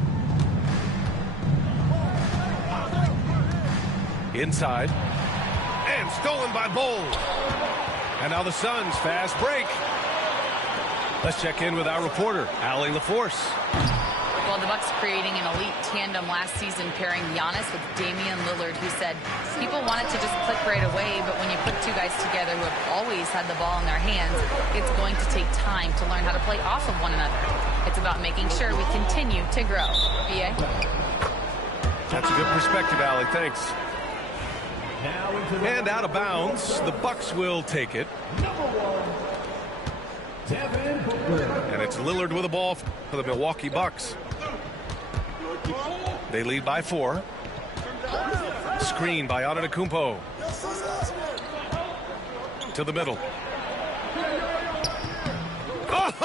Inside. And stolen by Bol. And now the Suns fast break. Let's check in with our reporter, Allie LaForce. Well, the Bucks creating an elite tandem last season, pairing Giannis with Damian Lillard, who said people want it to just click right away, but when you put two guys together who have always had the ball in their hands, it's going to take time to learn how to play off of one another. It's about making sure we continue to grow. BA? That's a good perspective, Allie. Thanks. And out of bounds, the Bucks will take it. And it's Lillard with the ball for the Milwaukee Bucks. They lead by 4. Screen by Antetokounmpo. To the middle.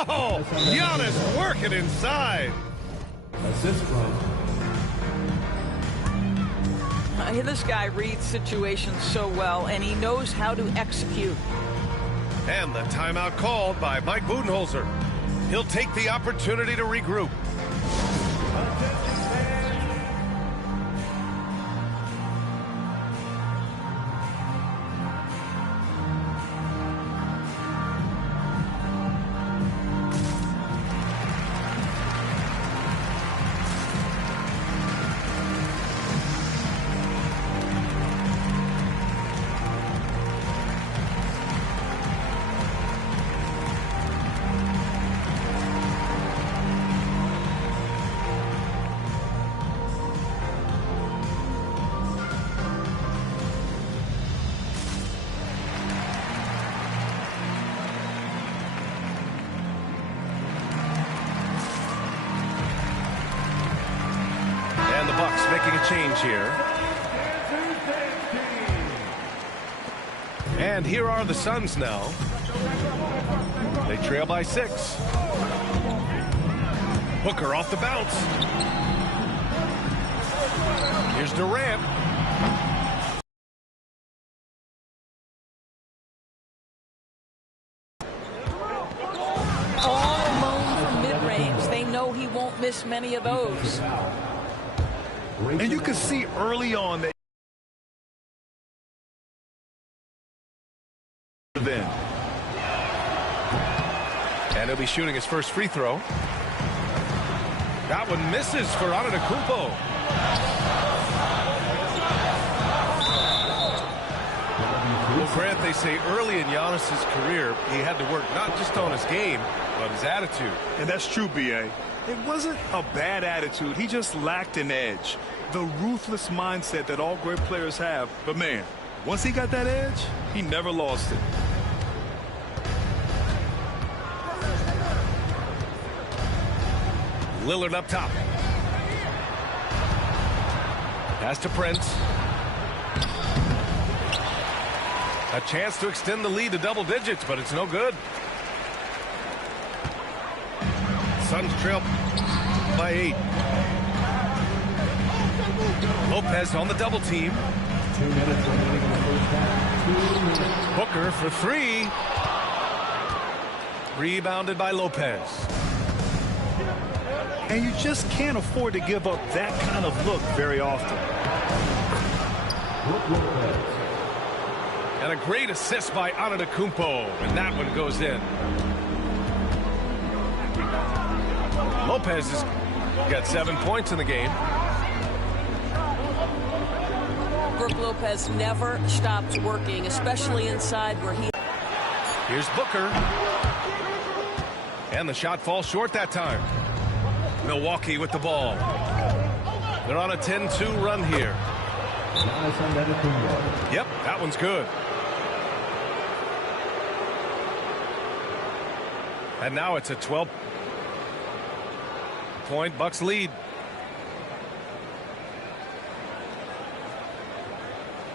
Oh, Giannis working inside. Assist from. This guy reads situations so well, and he knows how to execute. And the timeout called by Mike Budenholzer. He'll take the opportunity to regroup. Making a change here. And here are the Suns now. They trail by 6. Booker off the bounce. Here's Durant. All alone from mid-range. They know he won't miss many of those. And you can see early on that then. And he'll be shooting his first free throw. That one misses for Antetokounmpo. Grant, they say early in Giannis's career, he had to work not just on his game, but his attitude. And that's true, B.A. It wasn't a bad attitude. He just lacked an edge. The ruthless mindset that all great players have. But, man, once he got that edge, he never lost it. Lillard up top. Pass to Prince. A chance to extend the lead to double digits, but it's no good. Suns trail by 8. Lopez on the double team. 2 minutes remaining in the first half. Booker for 3. Rebounded by Lopez. And you just can't afford to give up that kind of look very often. And a great assist by Antetokounmpo, and that one goes in. Lopez has got 7 points in the game. Brook Lopez never stops working, especially inside where he... Here's Booker. And the shot falls short that time. Milwaukee with the ball. They're on a 10-2 run here. Yep, that one's good. And now it's a 12-point Bucks lead.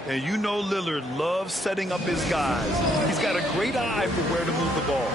And you know Lillard loves setting up his guys. He's got a great eye for where to move the ball.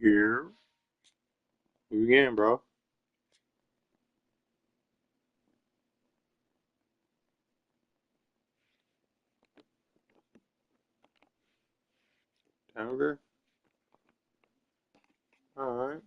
Here we begin, bro. Denver. All right.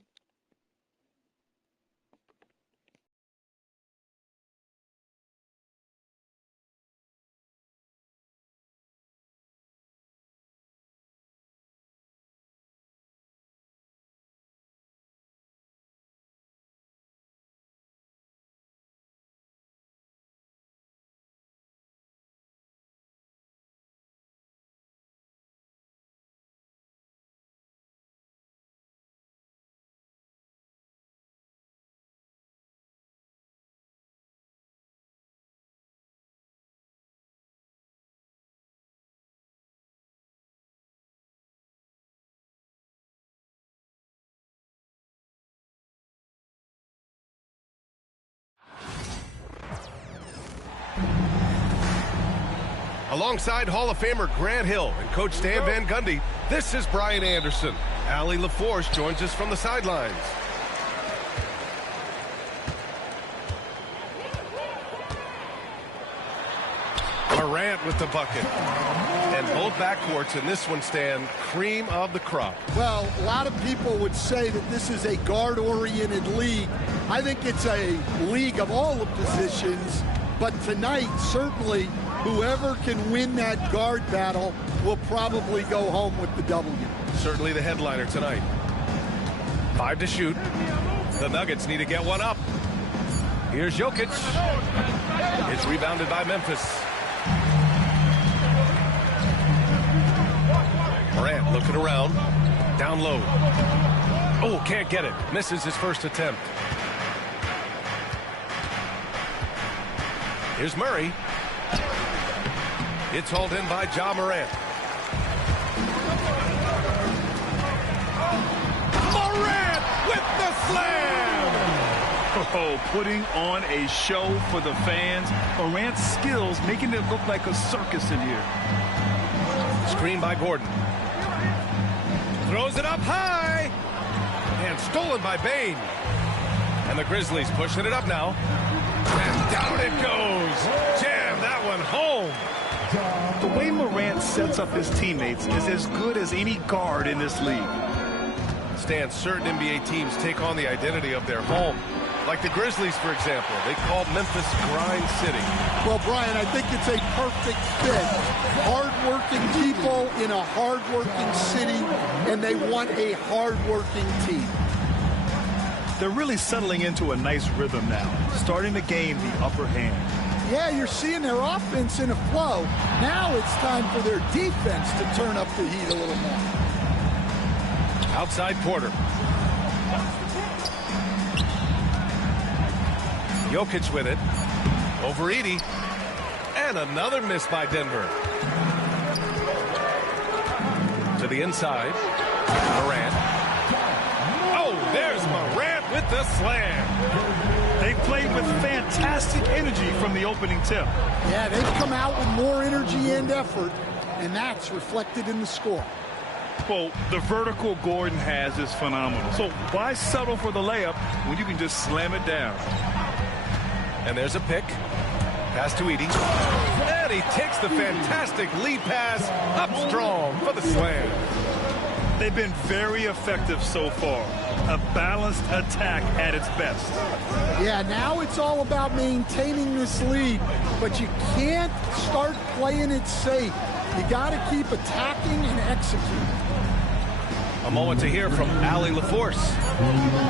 Alongside Hall of Famer Grant Hill and Coach Stan Van Gundy, this is Brian Anderson. Allie LaForce joins us from the sidelines. Morant with the bucket. And both backcourts in this one stand cream of the crop. Well, a lot of people would say that this is a guard-oriented league. I think it's a league of all the positions, but tonight, certainly, whoever can win that guard battle will probably go home with the W. Certainly the headliner tonight. 5 to shoot. The Nuggets need to get one up. Here's Jokic. It's rebounded by Memphis. Morant looking around. Down low. Oh, can't get it. Misses his first attempt. Here's Murray. It's hauled in by Ja Morant. Morant with the slam! Oh, putting on a show for the fans. Morant's skills making it look like a circus in here. Screen by Gordon. Throws it up high. And stolen by Bane. And the Grizzlies pushing it up now. And down it goes. Jam that one home. The way Morant sets up his teammates is as good as any guard in this league. Stan, certain NBA teams take on the identity of their home. Like the Grizzlies, for example. They call Memphis Grind City. Well, Brian, I think it's a perfect fit. Hard-working people in a hard-working city, and they want a hard-working team. They're really settling into a nice rhythm now, starting to gain the upper hand. Yeah, you're seeing their offense in a flow. Now it's time for their defense to turn up the heat a little more. Outside Porter. Jokic with it. Over Edey. And another miss by Denver. To the inside. Morant. Oh, there's Morant with the slam. They played with fantastic energy from the opening tip. Yeah, they've come out with more energy and effort, and that's reflected in the score. Well, the vertical Gordon has is phenomenal. So why settle for the layup when you can just slam it down? And there's a pick. Pass to Edey. And he takes the fantastic lead pass up strong for the slam. They've been very effective so far. A balanced attack at its best. Yeah, now it's all about maintaining this lead, but you can't start playing it safe. You got to keep attacking and executing. A moment to hear from Allie LaForce.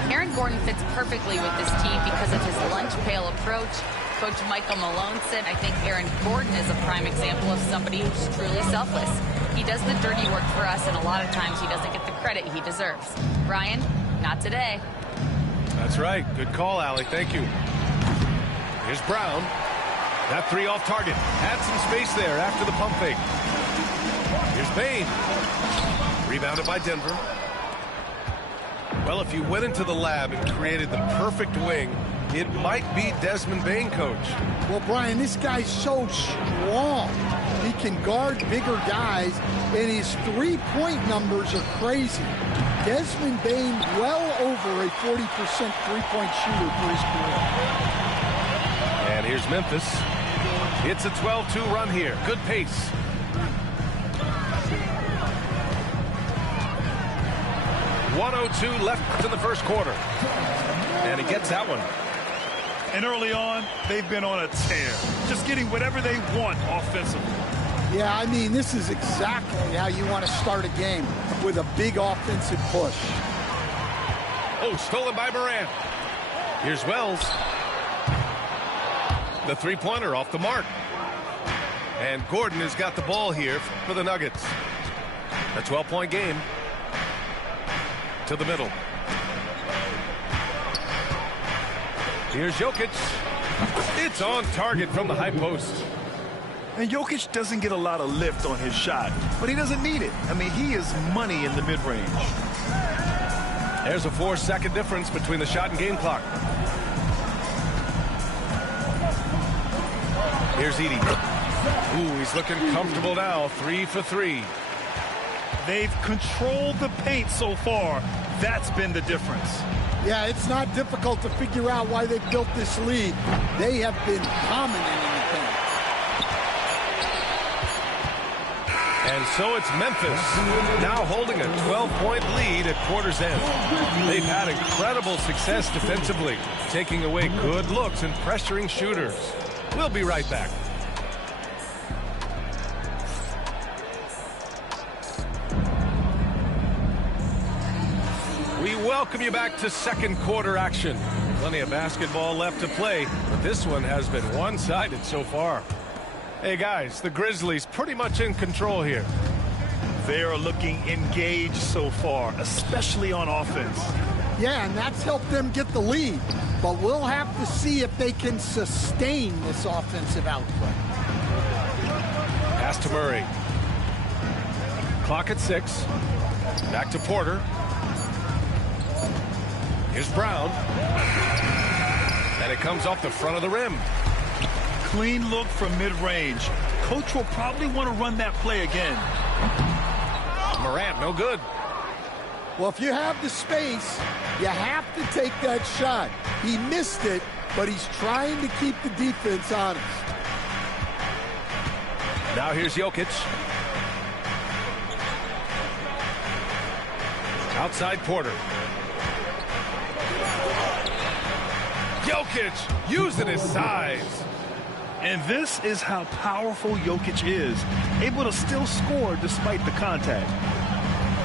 Aaron Gordon fits perfectly with this team because of his lunch pail approach. Coach Michael Malone said, I think Aaron Gordon is a prime example of somebody who's truly selfless. He does the dirty work for us, and a lot of times he doesn't get the credit he deserves. Brian, not today. That's right. Good call, Allie. Thank you. Here's Brown. That three off target. Had some space there after the pump fake. Here's Bane. Rebounded by Denver. Well, if you went into the lab and created the perfect wing, it might be Desmond Bane, Coach. Well, Brian, this guy's so strong. He can guard bigger guys, and his three-point numbers are crazy. Desmond Bane well over a 40% three-point shooter for his career. And here's Memphis. It's a 12-2 run here. Good pace. .102 left in the first quarter. And he gets that one. And early on, they've been on a tear. Just getting whatever they want offensively. Yeah, I mean, this is exactly how you want to start a game, with a big offensive push. Oh, stolen by Morant. Here's Wells. The three-pointer off the mark. And Gordon has got the ball here for the Nuggets. A 12-point game. To the middle. Here's Jokic. It's on target from the high post. And Jokic doesn't get a lot of lift on his shot, but he doesn't need it. I mean, he is money in the mid-range. There's a 4-second difference between the shot and game clock. Here's Edey. Ooh, he's looking comfortable now. 3 for 3. They've controlled the paint so far. That's been the difference. Yeah, it's not difficult to figure out why they built this lead. They have been dominant in the paint. And so it's Memphis, now holding a 12-point lead at quarter's end. They've had incredible success defensively, taking away good looks and pressuring shooters. We'll be right back. We welcome you back to second quarter action. Plenty of basketball left to play, but this one has been one-sided so far. Hey guys, the Grizzlies pretty much in control here. They are looking engaged so far, especially on offense. Yeah, and that's helped them get the lead. But we'll have to see if they can sustain this offensive output. Pass to Murray. Clock at 6. Back to Porter. Here's Brown. And it comes off the front of the rim. Clean look from mid-range. Coach will probably want to run that play again. Morant, no good. Well, if you have the space, you have to take that shot. He missed it, but he's trying to keep the defense honest. Now here's Jokic. Outside Porter. Jokic using his size. And this is how powerful Jokic is, able to still score despite the contact.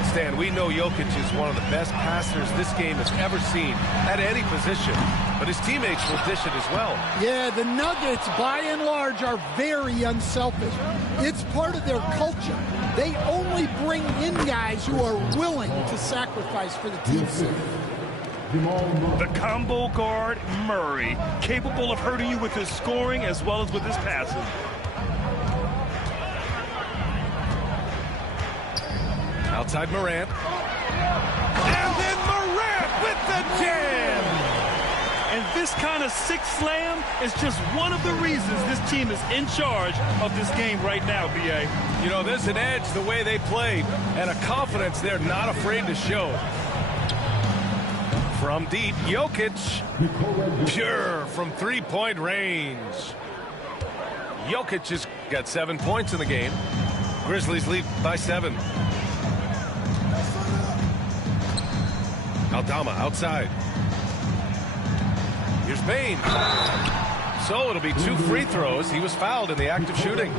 Stan, we know Jokic is one of the best passers this game has ever seen at any position, but his teammates will dish it as well. Yeah, the Nuggets, by and large, are very unselfish. It's part of their culture. They only bring in guys who are willing to sacrifice for the team's sake. The combo guard, Murray, capable of hurting you with his scoring as well as with his passing. Outside Morant. And then Morant with the jam! And this kind of six slam is just one of the reasons this team is in charge of this game right now, B.A. You know, there's an edge the way they played and a confidence they're not afraid to show. From deep, Jokic, pure from three-point range. Jokic has got 7 points in the game. Grizzlies lead by 7. Aldama outside. Here's Bane. So it'll be 2 free throws. He was fouled in the act of shooting.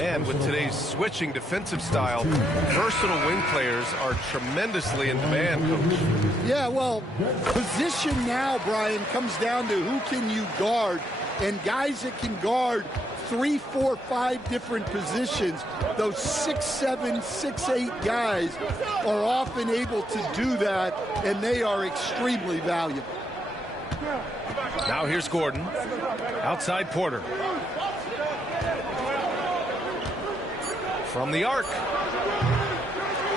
And with today's switching defensive style, versatile wing players are tremendously in demand, Coach. Yeah, well, position now, Brian, comes down to who can you guard. And guys that can guard 3, 4, 5 different positions, those 6'7", 6'8" guys are often able to do that, and they are extremely valuable. Now here's Gordon. Outside Porter. From the arc.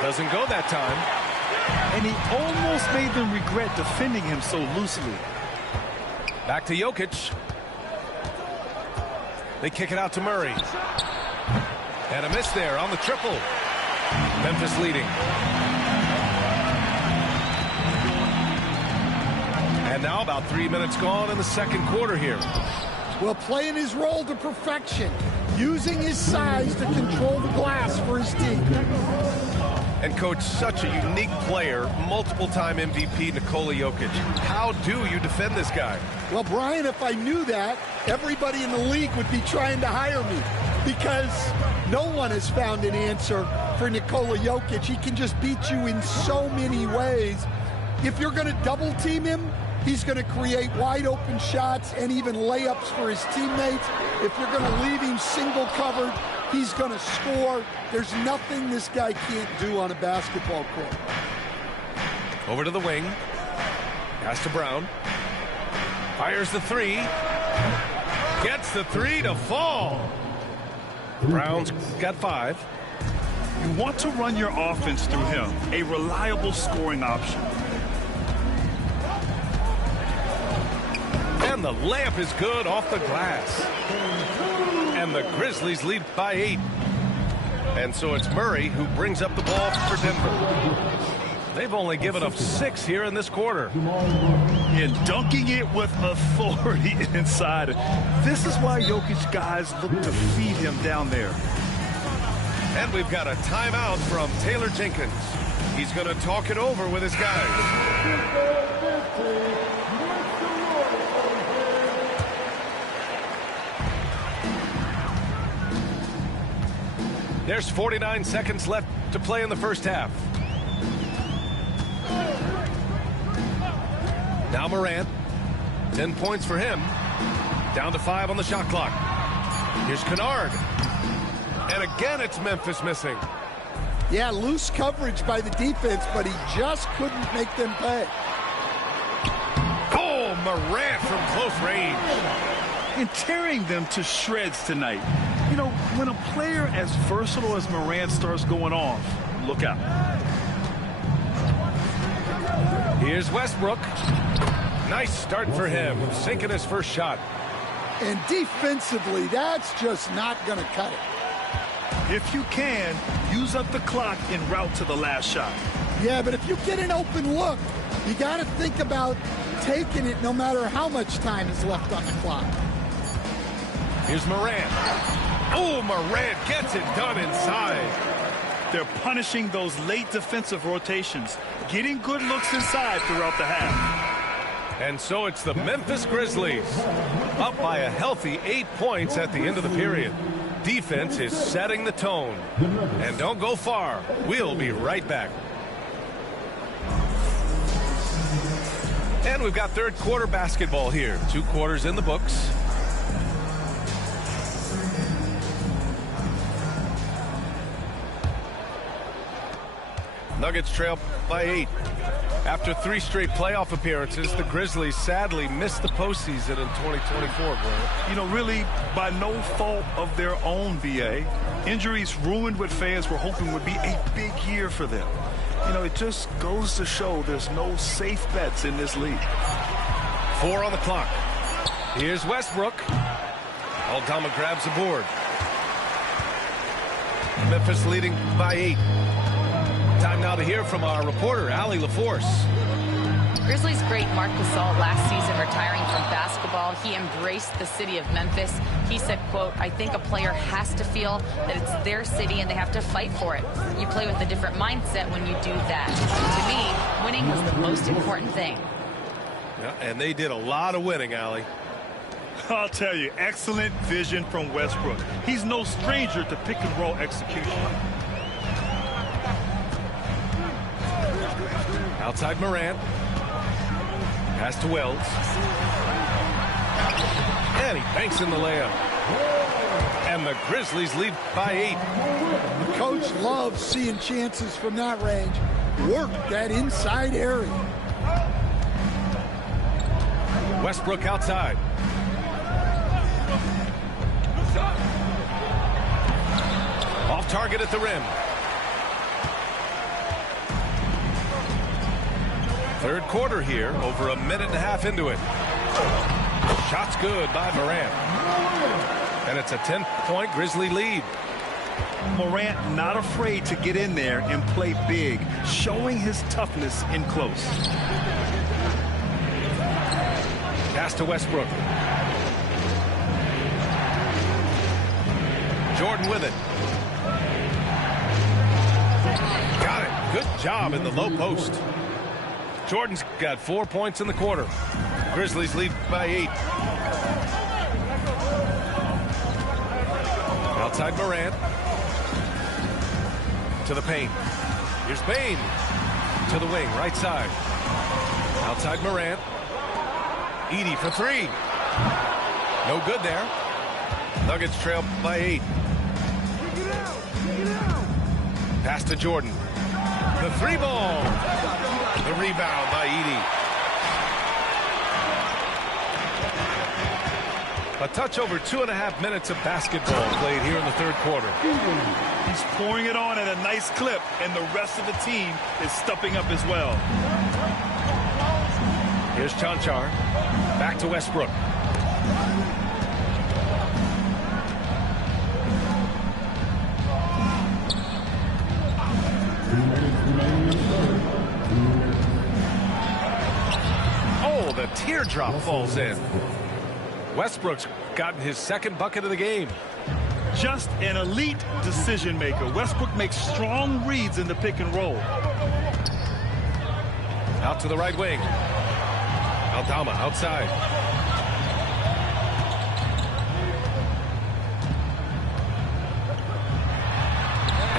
Doesn't go that time. And he almost made them regret defending him so loosely. Back to Jokic. They kick it out to Murray. And a miss there on the triple. Memphis leading. And now about 3 minutes gone in the second quarter here. Well, playing his role to perfection, using his size to control the glass for his team. And, Coach, such a unique player, multiple-time MVP Nikola Jokic. How do you defend this guy? Well, Brian, if I knew that, everybody in the league would be trying to hire me because no one has found an answer for Nikola Jokic. He can just beat you in so many ways. If you're going to double-team him, he's going to create wide-open shots and even layups for his teammates. If you're going to leave him single-covered, he's going to score. There's nothing this guy can't do on a basketball court. Over to the wing. Pass to Brown. Fires the 3. Gets the 3 to fall. Brown's got 5. You want to run your offense through him, a reliable scoring option. And the layup is good off the glass. And the Grizzlies lead by 8. And so it's Murray who brings up the ball for Denver. They've only given up 6 here in this quarter. And dunking it with authority inside. This is why Jokic guys look to feed him down there. And we've got a timeout from Taylor Jenkins. He's going to talk it over with his guys. There's 49 seconds left to play in the first half. Now Morant. 10 points for him. Down to 5 on the shot clock. Here's Kennard. And again, it's Memphis missing. Yeah, loose coverage by the defense, but he just couldn't make them pay. Oh, Morant from close range. And tearing them to shreds tonight. You know, when a player as versatile as Morant starts going off, look out. Here's Westbrook. Nice start for him, sinking his first shot. And defensively, that's just not going to cut it. If you can, use up the clock en route to the last shot. Yeah, but if you get an open look, you got to think about taking it no matter how much time is left on the clock. Here's Morant. Oh, Morant gets it done inside. They're punishing those late defensive rotations, getting good looks inside throughout the half. And so it's the Memphis Grizzlies, up by a healthy 8 points at the end of the period. Defense is setting the tone. And don't go far. We'll be right back. And we've got third quarter basketball here. 2 quarters in the books. Nuggets trail by 8. After 3 straight playoff appearances, the Grizzlies sadly missed the postseason in 2024, Grant. You know, really, by no fault of their own, BA. Injuries ruined what fans were hoping would be a big year for them. You know, it just goes to show there's no safe bets in this league. 4 on the clock. Here's Westbrook. Aldama grabs the board. Memphis leading by 8. Time now to hear from our reporter, Allie LaForce. Grizzlies great Marc Gasol last season retiring from basketball. He embraced the city of Memphis. He said, quote, "I think a player has to feel that it's their city and they have to fight for it. You play with a different mindset when you do that. To me, winning was the most important thing." Yeah, and they did a lot of winning, Allie. I'll tell you, excellent vision from Westbrook. He's no stranger to pick and roll execution. Outside Morant. Pass to Wells. And he banks in the layup. And the Grizzlies lead by 8. The coach loves seeing chances from that range. Work that inside area. Westbrook outside. Off target at the rim. Third quarter here, over a minute and a half into it. Shot's good by Morant. And it's a 10-point Grizzly lead. Morant not afraid to get in there and play big, showing his toughness in close. Pass to Westbrook. Jordan with it. Got it. Good job in the low post. Jordan's got 4 points in the quarter. Grizzlies lead by 8. Outside Morant. To the paint. Here's Bane. To the wing, right side. Outside Morant. Edey for 3. No good there. Nuggets trail by 8. Pass to Jordan. The 3-ball. The rebound by Edey. A touch over 2.5 minutes of basketball played here in the third quarter. He's pouring it on at a nice clip, and the rest of the team is stepping up as well. Here's Chanchar. Back to Westbrook. Oh, the teardrop falls in. Westbrook's gotten his second bucket of the game. Just an elite decision maker. Westbrook makes strong reads in the pick and roll. Out to the right wing. Aldama outside.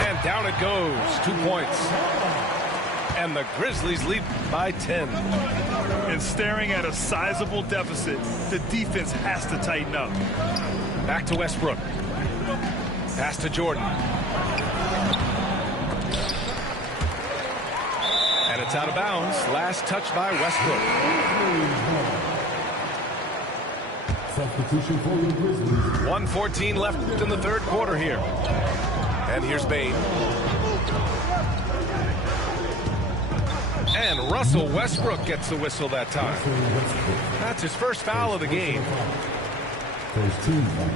And down it goes. 2 points. And the Grizzlies lead by 10. And staring at a sizable deficit, the defense has to tighten up. Back to Westbrook. Pass to Jordan. And it's out of bounds. Last touch by Westbrook. Substitution for the Grizzlies. 1:14 left in the third quarter here. And here's Bane. And Russell Westbrook gets the whistle that time. That's his first foul of the game. First team foul.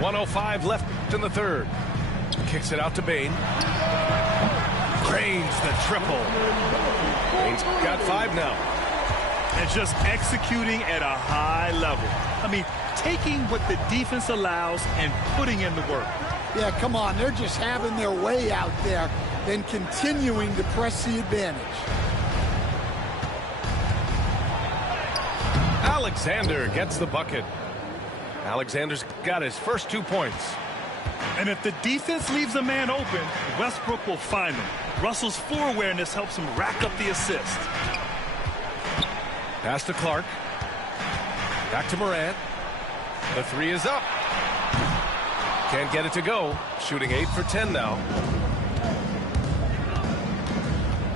1:05 left in the third. Kicks it out to Bane. Cranes the triple. Bane's got 5 now. And just executing at a high level. I mean, taking what the defense allows and putting in the work. Yeah, come on. They're just having their way out there and continuing to press the advantage. Alexander gets the bucket. Alexander's got his first 2 points. And if the defense leaves a man open, Westbrook will find him. Russell's floor awareness helps him rack up the assist. Pass to Clark. Back to Morant. The 3 is up. Can't get it to go. Shooting 8 for 10 now.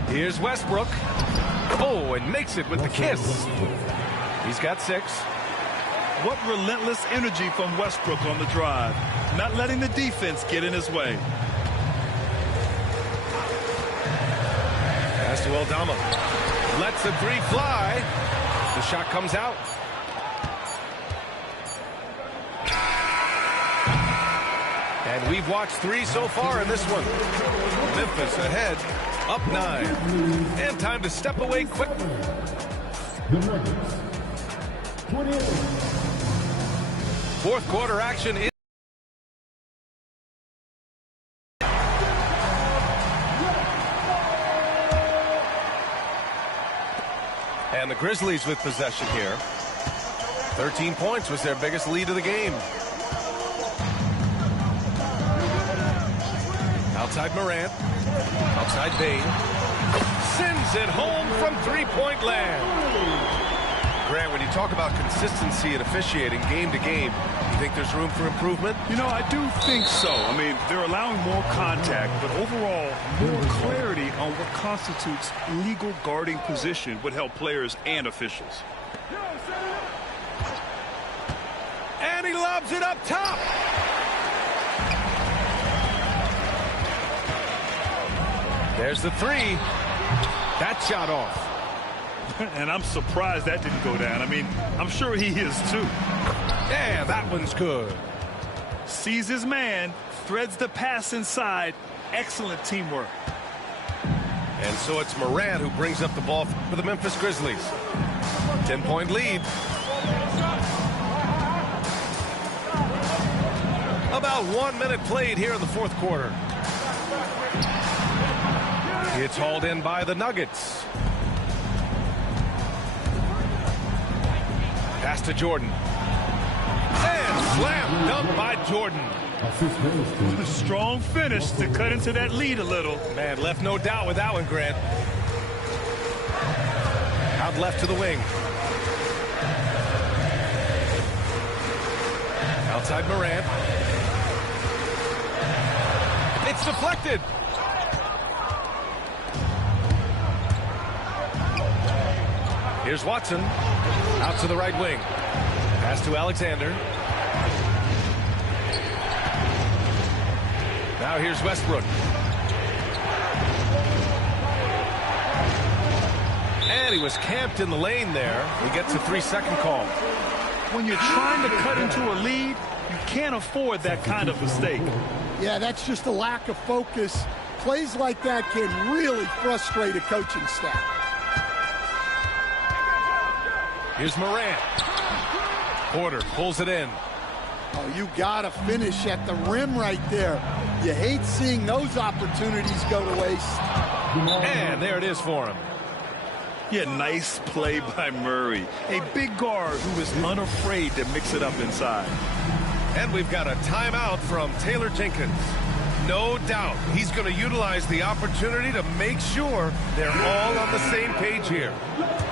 Here's Westbrook. Oh, and makes it with the kiss. He's got 6. What relentless energy from Westbrook on the drive. Not letting the defense get in his way. Pass to Aldama. Lets the 3 fly. The shot comes out. And we've watched 3 so far in this one. Memphis ahead, up 9. And time to step away quickly. The Nuggets. 28. Fourth quarter action is. And the Grizzlies with possession here. 13 points was their biggest lead of the game. Outside Morant. Outside Bane. Sends it home from three-point land. Grant, when you talk about consistency and officiating game to game, you think there's room for improvement? You know, I do think so. I mean, they're allowing more contact, but overall, more clarity on what constitutes legal guarding position would help players and officials. And he lobs it up top. There's the 3. That shot off. And I'm surprised that didn't go down. I mean, I'm sure he is too. Yeah, that one's good. Sees his man, threads the pass inside. Excellent teamwork. And so it's Morant who brings up the ball for the Memphis Grizzlies. 10-point lead. About 1 minute played here in the fourth quarter. It's hauled in by the Nuggets. Pass to Jordan. And slam dunk by Jordan. A strong finish to cut into that lead a little. Man, left no doubt with that one, Grant. Out left to the wing. Outside Morant. It's deflected. Here's Watson. Out to the right wing. Pass to Alexander. Now here's Westbrook. And he was camped in the lane there. He gets a 3-second call. When you're trying to cut into a lead, you can't afford that kind of mistake. Yeah, that's just a lack of focus. Plays like that can really frustrate a coaching staff. Here's Morant. Porter pulls it in. Oh, you got to finish at the rim right there. You hate seeing those opportunities go to waste. And there it is for him. Yeah, nice play by Murray. A big guard who is unafraid to mix it up inside. And we've got a timeout from Taylor Jenkins. No doubt he's going to utilize the opportunity to make sure they're all on the same page here.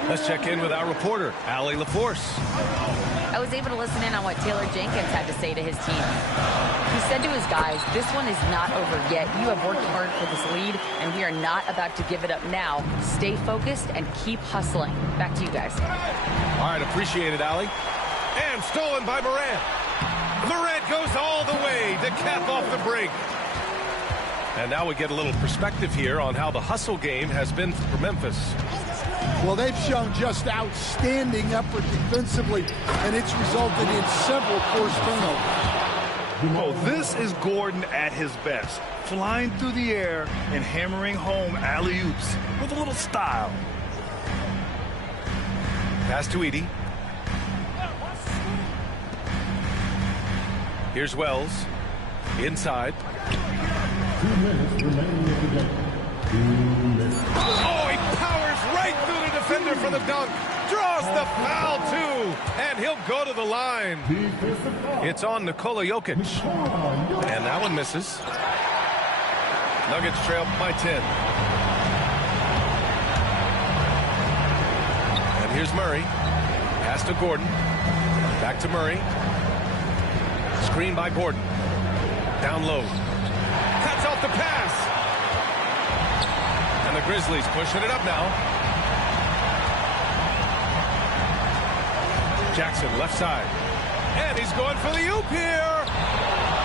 Let's check in with our reporter, Allie LaForce. I was able to listen in on what Taylor Jenkins had to say to his team. He said to his guys, this one is not over yet. You have worked hard for this lead, and we are not about to give it up now. Stay focused and keep hustling. Back to you guys. All right, appreciate it, Allie. And stolen by Morant. Morant goes all the way to cap off the break. And now we get a little perspective here on how the hustle game has been for Memphis. Well, they've shown just outstanding effort defensively, and it's resulted in several forced turnovers. Oh, this is Gordon at his best, flying through the air and hammering home alley-oops with a little style. Pass to Edey. Here's Wells. Inside. 2 minutes remaining in the game. 2 minutes. Oh, he powers right through the defender for the dunk. Draws the foul, too. And he'll go to the line. It's on Nikola Jokic. And that one misses. Nuggets trail by 10. And here's Murray. Pass to Gordon. Back to Murray. Screen by Gordon. Down low. Cuts off the pass. And the Grizzlies pushing it up now. Jackson left side. And he's going for the oop here.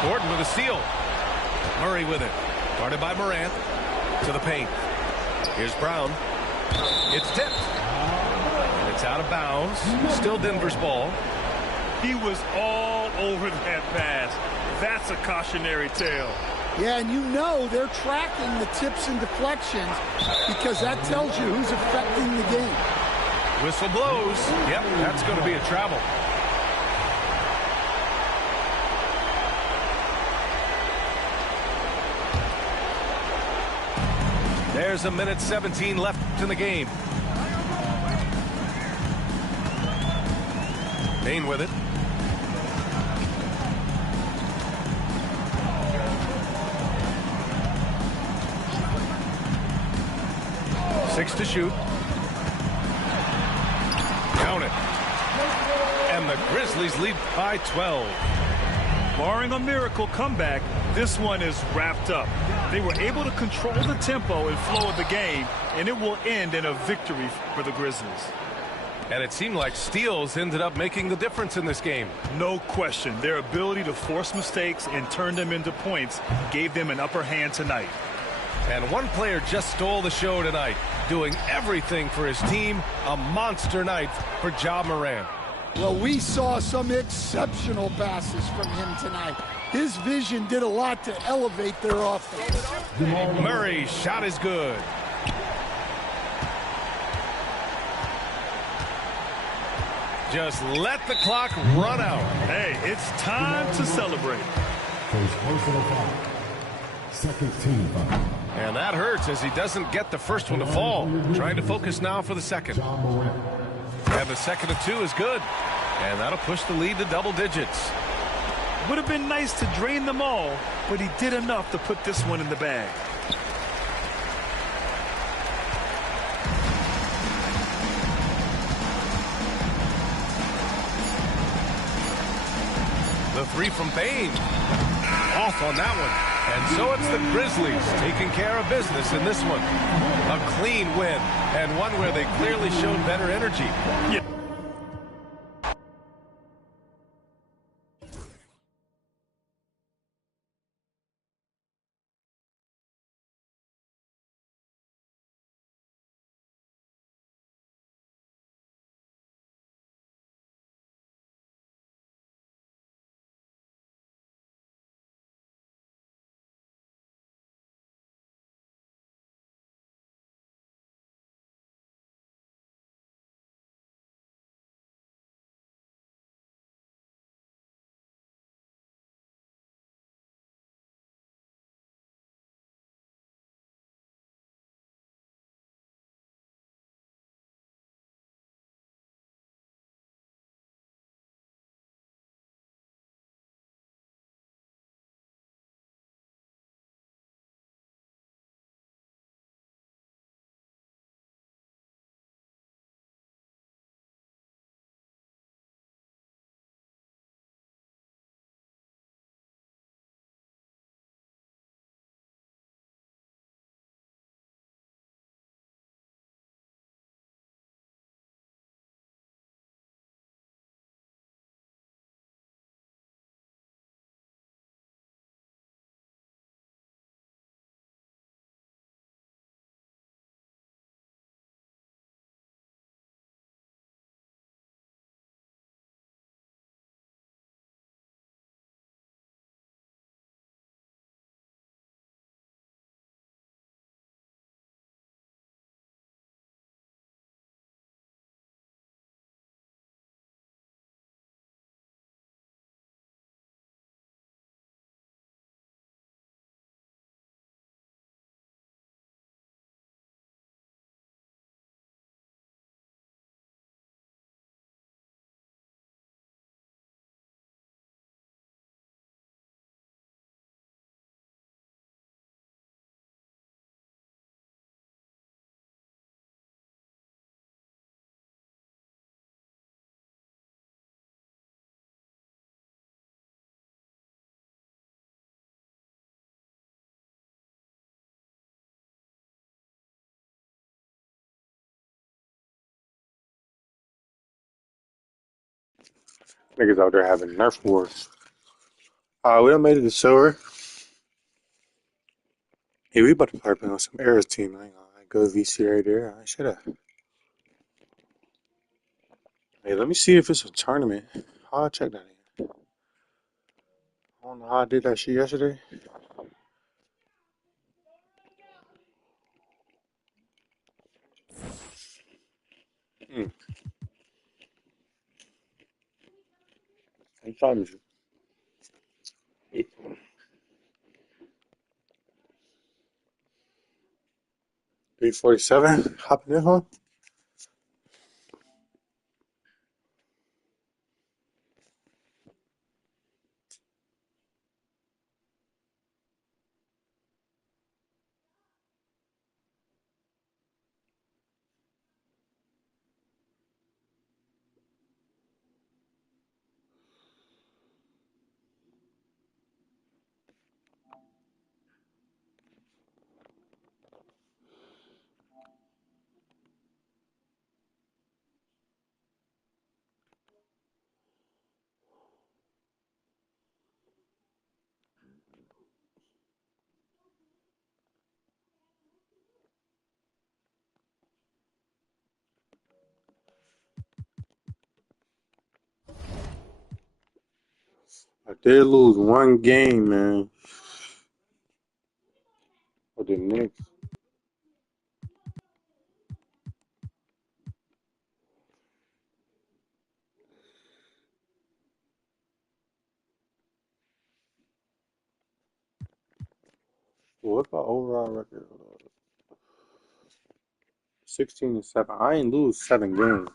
Gordon with a steal. Murray with it. Guarded by Morant. To the paint. Here's Brown. It's tipped. It's out of bounds. Still Denver's ball. He was all over that pass. That's a cautionary tale. Yeah, and you know they're tracking the tips and deflections because that tells you who's affecting the game. Whistle blows. Yep, that's going to be a travel. There's a minute 17 left in the game. Payne with it. Six to shoot. Count it. And the Grizzlies lead by 12. Barring a miracle comeback, this one is wrapped up. They were able to control the tempo and flow of the game, and it will end in a victory for the Grizzlies. And it seemed like steals ended up making the difference in this game. No question. Their ability to force mistakes and turn them into points gave them an upper hand tonight. And one player just stole the show tonight, doing everything for his team. A monster night for Ja Morant. Well, we saw some exceptional passes from him tonight. His vision did a lot to elevate their offense. Murray's shot is good. Just let the clock run out. Hey, it's time to celebrate. First personal foul. Second team foul. And that hurts as he doesn't get the first one to fall. Trying to focus now for the second. And the second of two is good. And that'll push the lead to double digits. Would have been nice to drain them all, but he did enough to put this one in the bag. The three from Payne. Off on that one. And so it's the Grizzlies taking care of business in this one. A clean win, and one where they clearly showed better energy. Yeah. Niggas out there having Nerf wars. We done made it to silver. Hey, we about to start playing on some Aries team. I ain't gonna lie. Good VC right there. I should have. Hey, let me see if it's a tournament. I'll check that in. I don't know how I did that shit yesterday. What time is it? 3:47. Hopping in, huh? I did lose one game, man. With the Knicks. What's my overall record? 16-7. I ain't lose 7 games.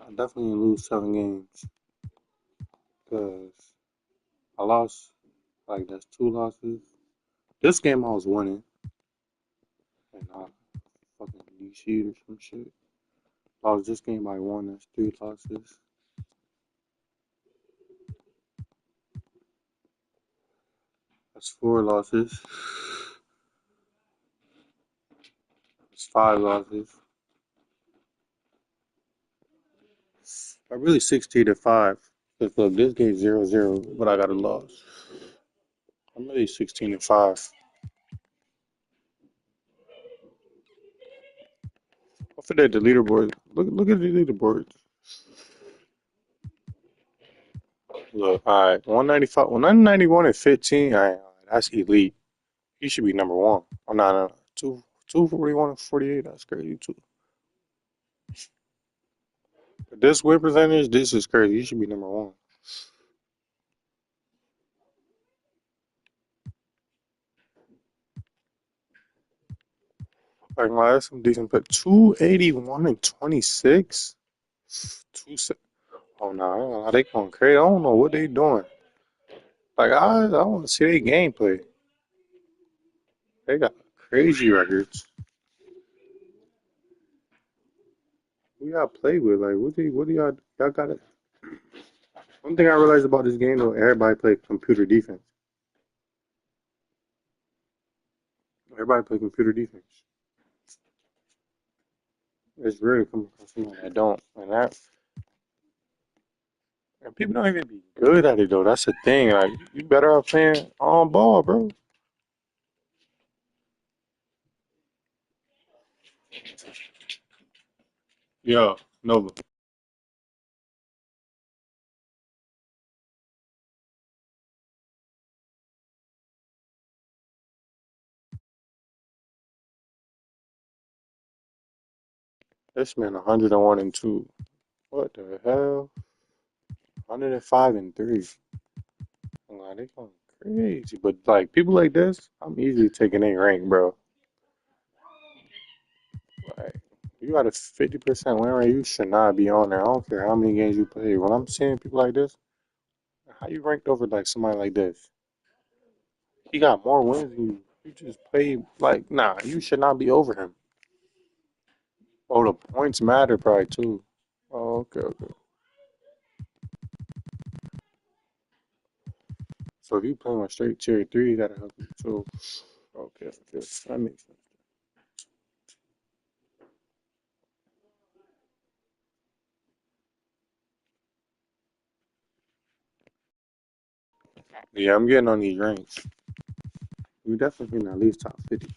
I definitely ain't lose 7 games. Because I lost, like, that's 2 losses. This game I was winning. And I fucking DC'd or some shit. Lost this game by 1. That's 3 losses. That's 4 losses. That's 5 losses. I really 16-5. Cause look, this game 0-0, but I got a loss. I'm really 16-5. I forget the leaderboard. Look at the leaderboard. Look, all right, 195, 191 and 15. All right, that's elite. He should be number one. Oh no, 241 and 48. That's crazy too. But this win percentage, this is crazy. He should be number one. Like, wow, that's some decent. But 281 and 26. Two. Oh no, they going crazy. I don't know what they doing. Like I want to see their gameplay. They got crazy records. We got to play with like what do y'all got it? One thing I realized about this game though, everybody play computer defense. Everybody play computer defense. It's rare to come across someone that don't, and people don't even be good at it though. That's the thing. Like you better off playing on ball, bro. Yeah, Nova. This man 101 and 2. What the hell? 105 and 3. Like, they going crazy. But like people like this, I'm easily taking a rank, bro. Like you got a 50% win rate, you should not be on there. I don't care how many games you play. When I'm seeing people like this, how you ranked over like somebody like this? He got more wins than you. You just play like nah. You should not be over him. Oh, the points matter probably too. Oh, okay. So if you play on straight tier 3, that'll help you too. Okay. That makes sense. Yeah, I'm getting on these ranks. We definitely getting at least top 50.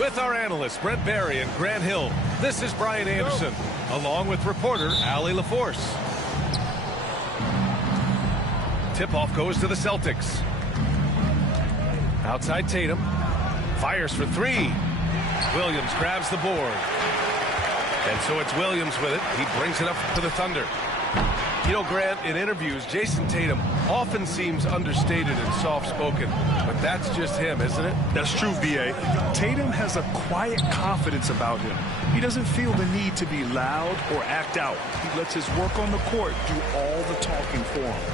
With our analysts, Brent Barry and Grant Hill, this is Brian Anderson, along with reporter Allie LaForce. Tip-off goes to the Celtics. Outside Tatum. Fires for three. Williams grabs the board. And so it's Williams with it. He brings it up to the Thunder. You know, Grant, in interviews, Jason Tatum often seems understated and soft-spoken, but that's just him, isn't it? That's true, B.A. Tatum has a quiet confidence about him. He doesn't feel the need to be loud or act out. He lets his work on the court do all the talking for him.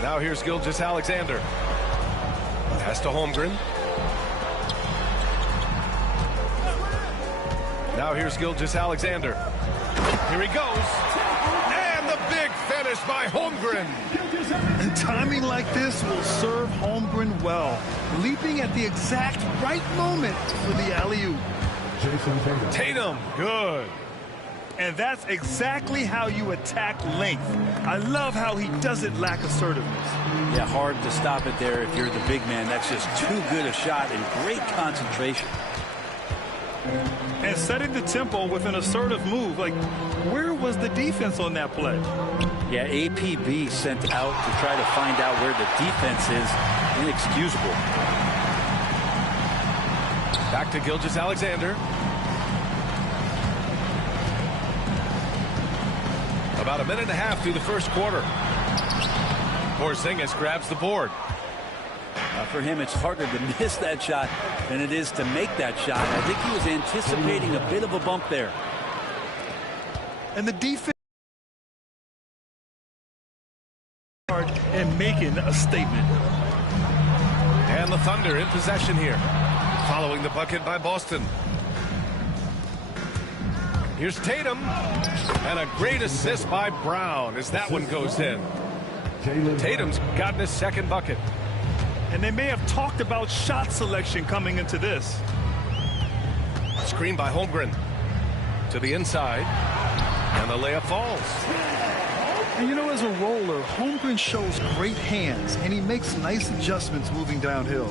Now here's Gilgeous-Alexander. Pass to Holmgren. Now here's Gilgeous-Alexander. Here he goes. And the big finish by Holmgren. And timing like this will serve Holmgren well. Leaping at the exact right moment for the alley-oop. Tatum, good. And that's exactly how you attack length. I love how he doesn't lack assertiveness. Yeah, hard to stop it there if you're the big man. That's just too good a shot and great concentration. And setting the tempo with an assertive move. Like, where was the defense on that play? Yeah, APB sent out to try to find out where the defense is. Inexcusable. Back to Gilgeous-Alexander. About a minute and a half through the first quarter. Porzingis grabs the board. For him, it's harder to miss that shot than it is to make that shot. I think he was anticipating a bit of a bump there. And the defense and making a statement. And the Thunder in possession here, following the bucket by Boston. Here's Tatum, and a great assist by Brown as that one goes in. Tatum's gotten his second bucket. And they may have talked about shot selection coming into this. Screen by Holmgren to the inside, and the layup falls. And you know, as a roller, Holmgren shows great hands, and he makes nice adjustments moving downhill.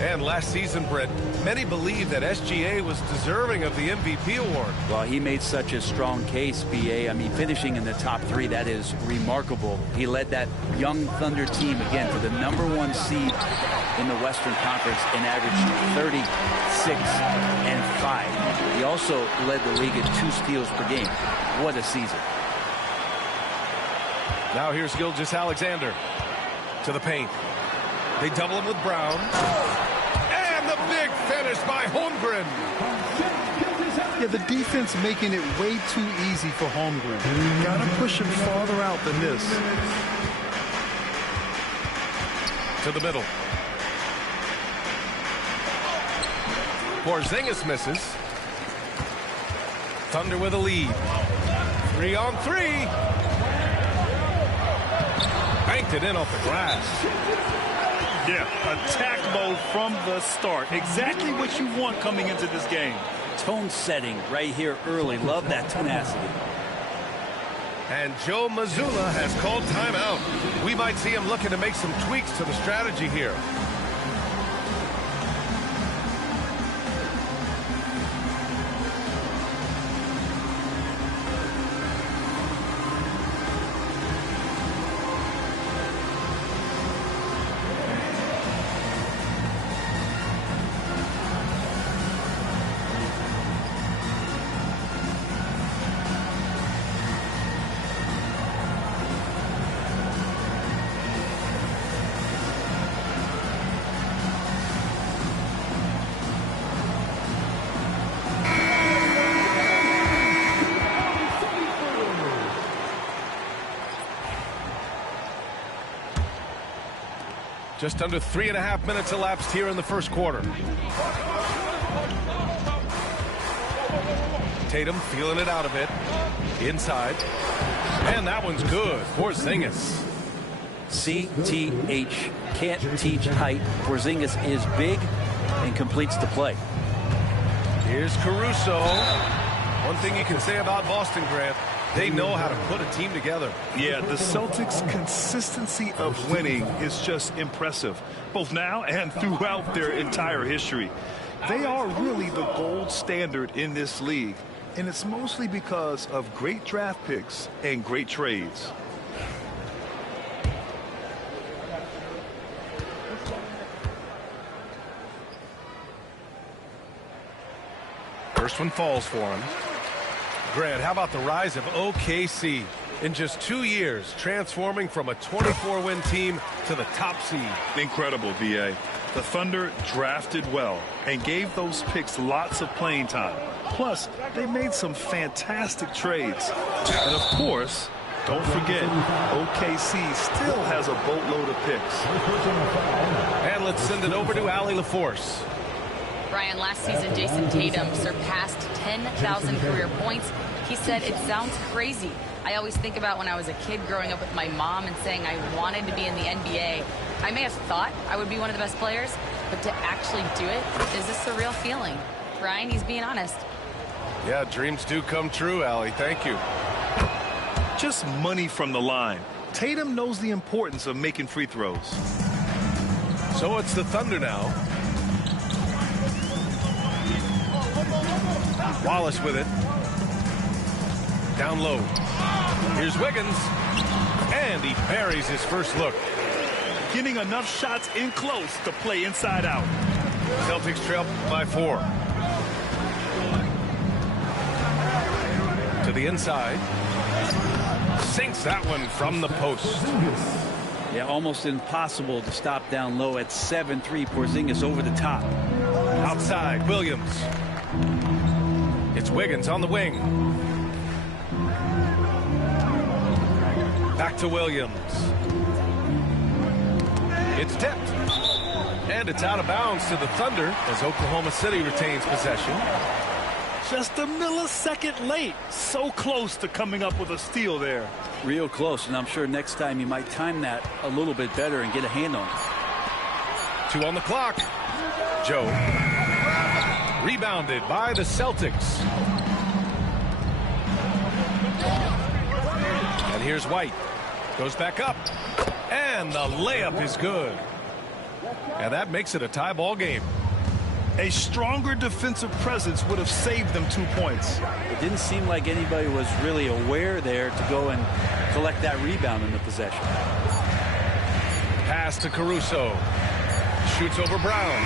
And last season, Brett, many believe that SGA was deserving of the MVP award. Well, he made such a strong case, BA. I mean, finishing in the top three, that is remarkable. He led that young Thunder team, again, to the #1 seed in the Western Conference and averaged 36 and 5. He also led the league in 2 steals per game. What a season. Now here's Gilgeous-Alexander to the paint. They double him with Brown. And the big finish by Holmgren. Yeah, the defense making it way too easy for Holmgren. Gotta push him farther out than this. To the middle. Porzingis misses. Thunder with a lead. 3 on 3. Banked it in off the glass. Yeah, attack mode from the start. Exactly what you want coming into this game. Tone setting right here early. Love that tenacity. And Joe Mazzulla has called timeout. We might see him looking to make some tweaks to the strategy here. Just under 3.5 minutes elapsed here in the first quarter. Tatum feeling it out a bit. Inside. And that one's good. Porzingis. CTH. Can't teach height. Porzingis is big and completes the play. Here's Caruso. One thing you can say about Boston, Grant, they know how to put a team together. Yeah, the Celtics' consistency of winning is just impressive, both now and throughout their entire history. They are really the gold standard in this league, and it's mostly because of great draft picks and great trades. First one falls for him. Grant, how about the rise of OKC in just 2 years, transforming from a 24-win team to the top seed? Incredible, B.A. The Thunder drafted well and gave those picks lots of playing time. Plus, they made some fantastic trades. And of course, don't forget, OKC still has a boatload of picks. And let's send it over to Allie LaForce. Brian, last season, Jason Tatum surpassed 10,000 career points. He said, "It sounds crazy. I always think about when I was a kid growing up with my mom and saying I wanted to be in the NBA. I may have thought I would be one of the best players, but to actually do it is a surreal feeling." Brian, he's being honest. Yeah, dreams do come true, Allie. Thank you. Just money from the line. Tatum knows the importance of making free throws. So it's the Thunder now. Wallace with it. Down low. Here's Wiggins. And he buries his first look. Getting enough shots in close to play inside out. Celtics trail by 4. To the inside. Sinks that one from the post. Yeah, almost impossible to stop down low at 7-3. Porzingis over the top. Outside, Williams. It's Wiggins on the wing. Back to Williams. It's tipped. And it's out of bounds to the Thunder as Oklahoma City retains possession. Just a millisecond late. So close to coming up with a steal there. Real close, and I'm sure next time you might time that a little bit better and get a hand on it. 2 on the clock. Joe. Rebounded by the Celtics. And here's White. Goes back up. And the layup is good. And that makes it a tie ball game. A stronger defensive presence would have saved them 2 points. It didn't seem like anybody was really aware there to go and collect that rebound in the possession. Pass to Caruso. Shoots over Brown.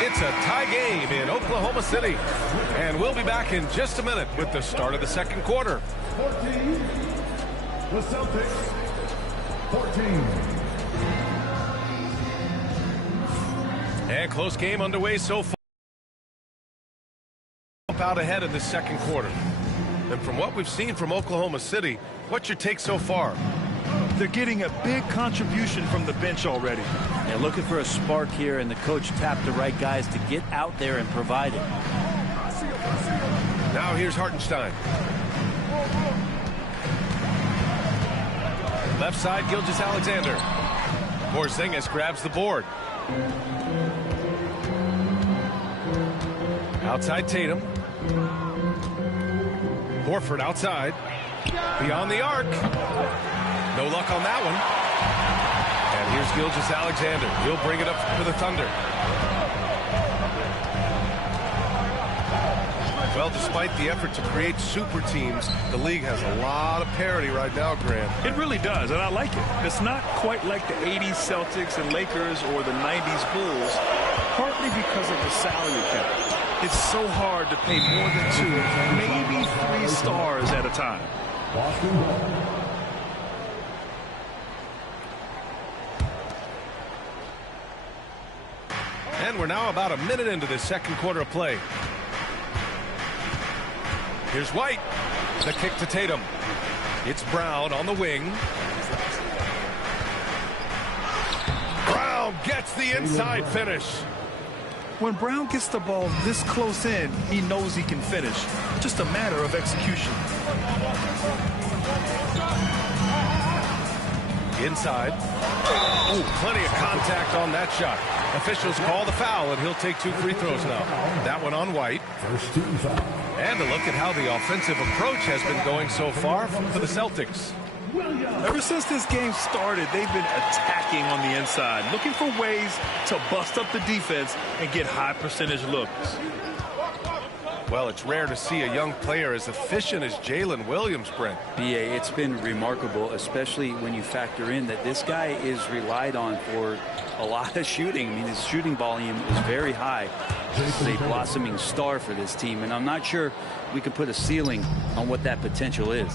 It's a tie game in Oklahoma City. And we'll be back in just a minute with the start of the second quarter. 14. The Celtics. 14. And close game underway so far. Out ahead in the second quarter. And from what we've seen from Oklahoma City, what's your take so far? They're getting a big contribution from the bench already. Yeah, looking for a spark here, and the coach tapped the right guys to get out there and provide it. Now here's Hartenstein. Left side, Gilgeous-Alexander. Porzingis grabs the board. Outside Tatum. Horford outside. Beyond the arc. No luck on that one. And here's Gilgeous-Alexander. He'll bring it up for the Thunder. Well, despite the effort to create super teams, the league has a lot of parity right now, Grant. It really does, and I like it. It's not quite like the 80s Celtics and Lakers or the 90s Bulls, partly because of the salary cap. It's so hard to pay more than 2, maybe 3 stars at a time. And we're now about a minute into the second quarter of play. Here's White. The kick to Tatum. It's Brown on the wing. Brown Brown gets the inside finish. When Brown gets the ball this close in, he knows he can finish. Just a matter of execution. Inside. Oh, plenty of contact on that shot. Officials call the foul, and he'll take 2 free throws now. That one on White. And a look at how the offensive approach has been going so far for the Celtics. Ever since this game started, they've been attacking on the inside, looking for ways to bust up the defense and get high percentage looks. Well, it's rare to see a young player as efficient as Jalen Williams, Brent. BA, it's been remarkable, especially when you factor in that this guy is relied on for a lot of shooting. I mean, his shooting volume is very high. This is a blossoming star for this team, and I'm not sure we can put a ceiling on what that potential is.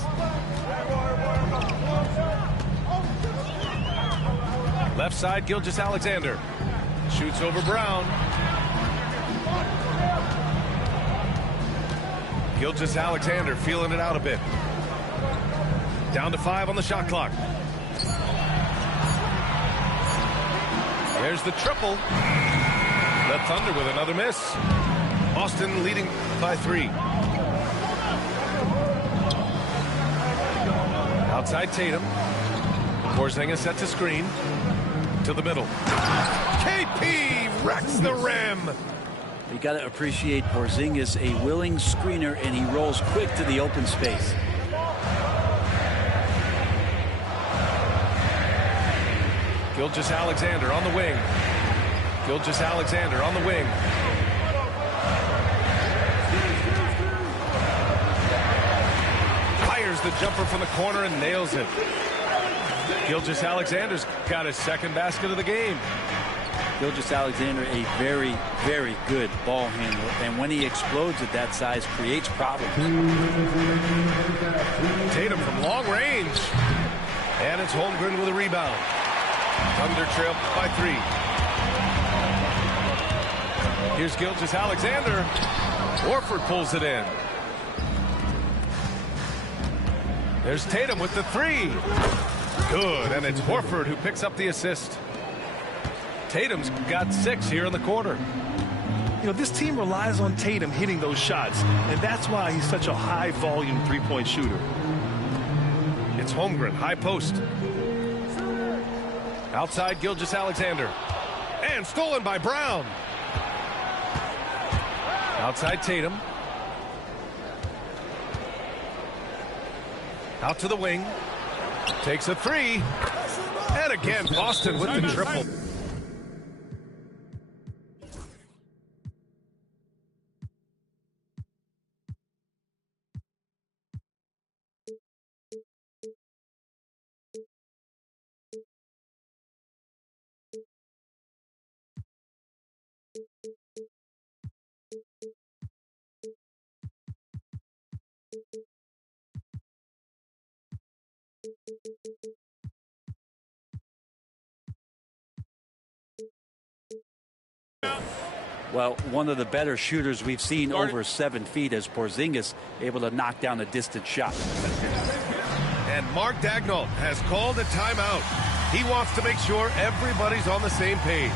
Left side, Gilgeous-Alexander. Shoots over Brown. Gilgeous-Alexander feeling it out a bit. Down to 5 on the shot clock. There's the triple. The Thunder with another miss. Boston leading by 3. Outside Tatum. Porzingis sets a screen. To the middle. KP wrecks the rim. You got to appreciate Porzingis, a willing screener, and he rolls quick to the open space. Gilgeous-Alexander on the wing. Gilgeous-Alexander on the wing. Fires the jumper from the corner and nails it. Gilgeous-Alexander's got his second basket of the game. Gilgeous-Alexander, a very, very good ball handler, and when he explodes at that size, creates problems. Tatum from long range. And it's Holmgren with a rebound. Thunder trail by 3. Here's Gilgeous-Alexander. Horford pulls it in. There's Tatum with the 3. Good, and it's Horford who picks up the assist. Tatum's got 6 here in the quarter. You know, this team relies on Tatum hitting those shots, and that's why he's such a high-volume three-point shooter. It's Holmgren, high post. Outside, Gilgeous-Alexander. And stolen by Brown. Outside Tatum. Out to the wing. Takes a 3. And again, Boston with the triple. Well, one of the better shooters we've seen over 7 feet as Porzingis able to knock down a distant shot. And Mark Daigneault has called a timeout. He wants to make sure everybody's on the same page.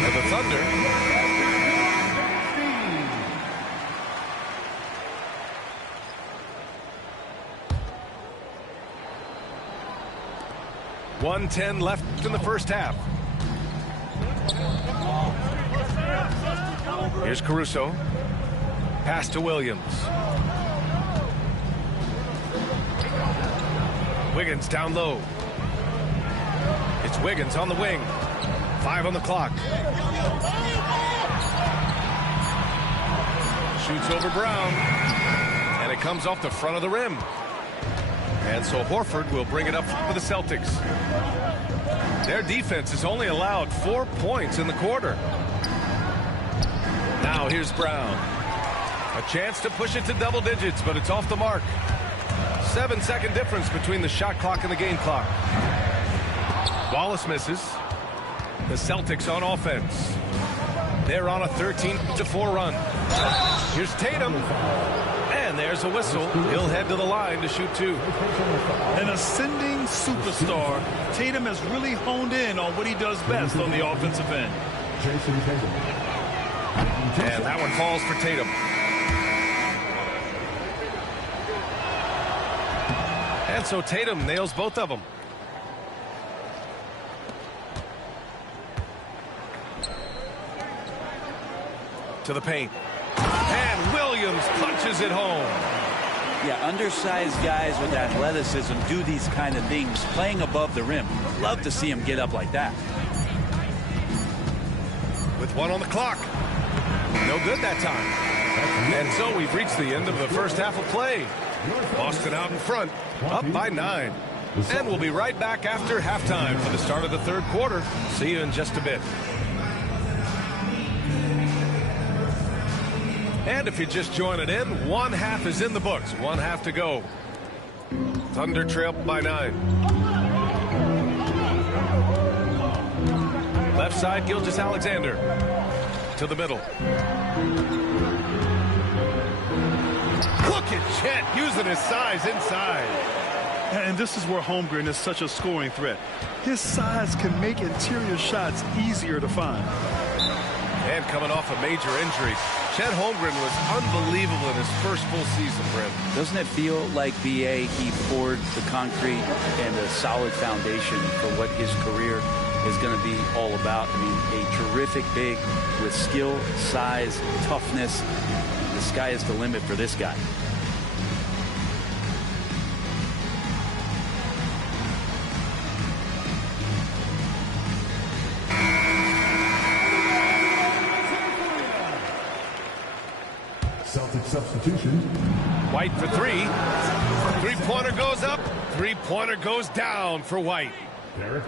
The Thunder. .110 left in the first half. Here's Caruso. Pass to Williams. Wiggins down low. It's Wiggins on the wing. 5 on the clock. Shoots over Brown. And it comes off the front of the rim. And so Horford will bring it up for the Celtics. Their defense has only allowed 4 points in the quarter. Now here's Brown. A chance to push it to double digits, but it's off the mark. 7-second difference between the shot clock and the game clock. Wallace misses. The Celtics on offense. They're on a 13-4 run. Here's Tatum. And there's a whistle. He'll head to the line to shoot 2. An ascending superstar, Tatum has really honed in on what he does best on the offensive end. And that one falls for Tatum. And so Tatum nails both of them. To the paint. And Williams punches it home. Yeah, undersized guys with athleticism do these kind of things, playing above the rim. Love to see him get up like that. With 1 on the clock. No good that time. And so we've reached the end of the first half of play. Boston out in front, up by 9. And we'll be right back after halftime for the start of the third quarter. See you in just a bit. And if you're just joining in, 1 half is in the books. 1 half to go. Thunder trail by 9. Left side, Gilgeous-Alexander. To the middle. Look at Chet using his size inside. And this is where Holmgren is such a scoring threat. His size can make interior shots easier to find. And coming off a major injury, Chet Holmgren was unbelievable in his first full season, Brent. Doesn't it feel like BA, he poured the concrete and a solid foundation for what his career is going to be all about? I mean, a terrific big with skill, size, toughness. The sky is the limit for this guy. Celtic substitution. White for 3. 3-pointer goes up. 3-pointer goes down for White.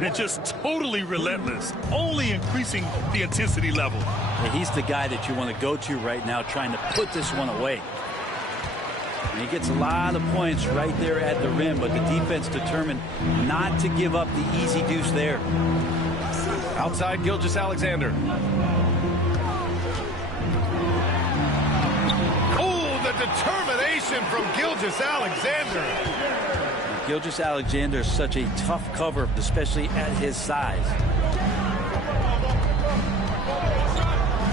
And just totally relentless, only increasing the intensity level. Yeah, he's the guy that you want to go to right now, trying to put this one away. And he gets a lot of points right there at the rim, but the defense determined not to give up the easy deuce there. Outside, Gilgeous-Alexander. Oh, the determination from Gilgeous-Alexander. Gilgeous-Alexander is such a tough cover, especially at his size.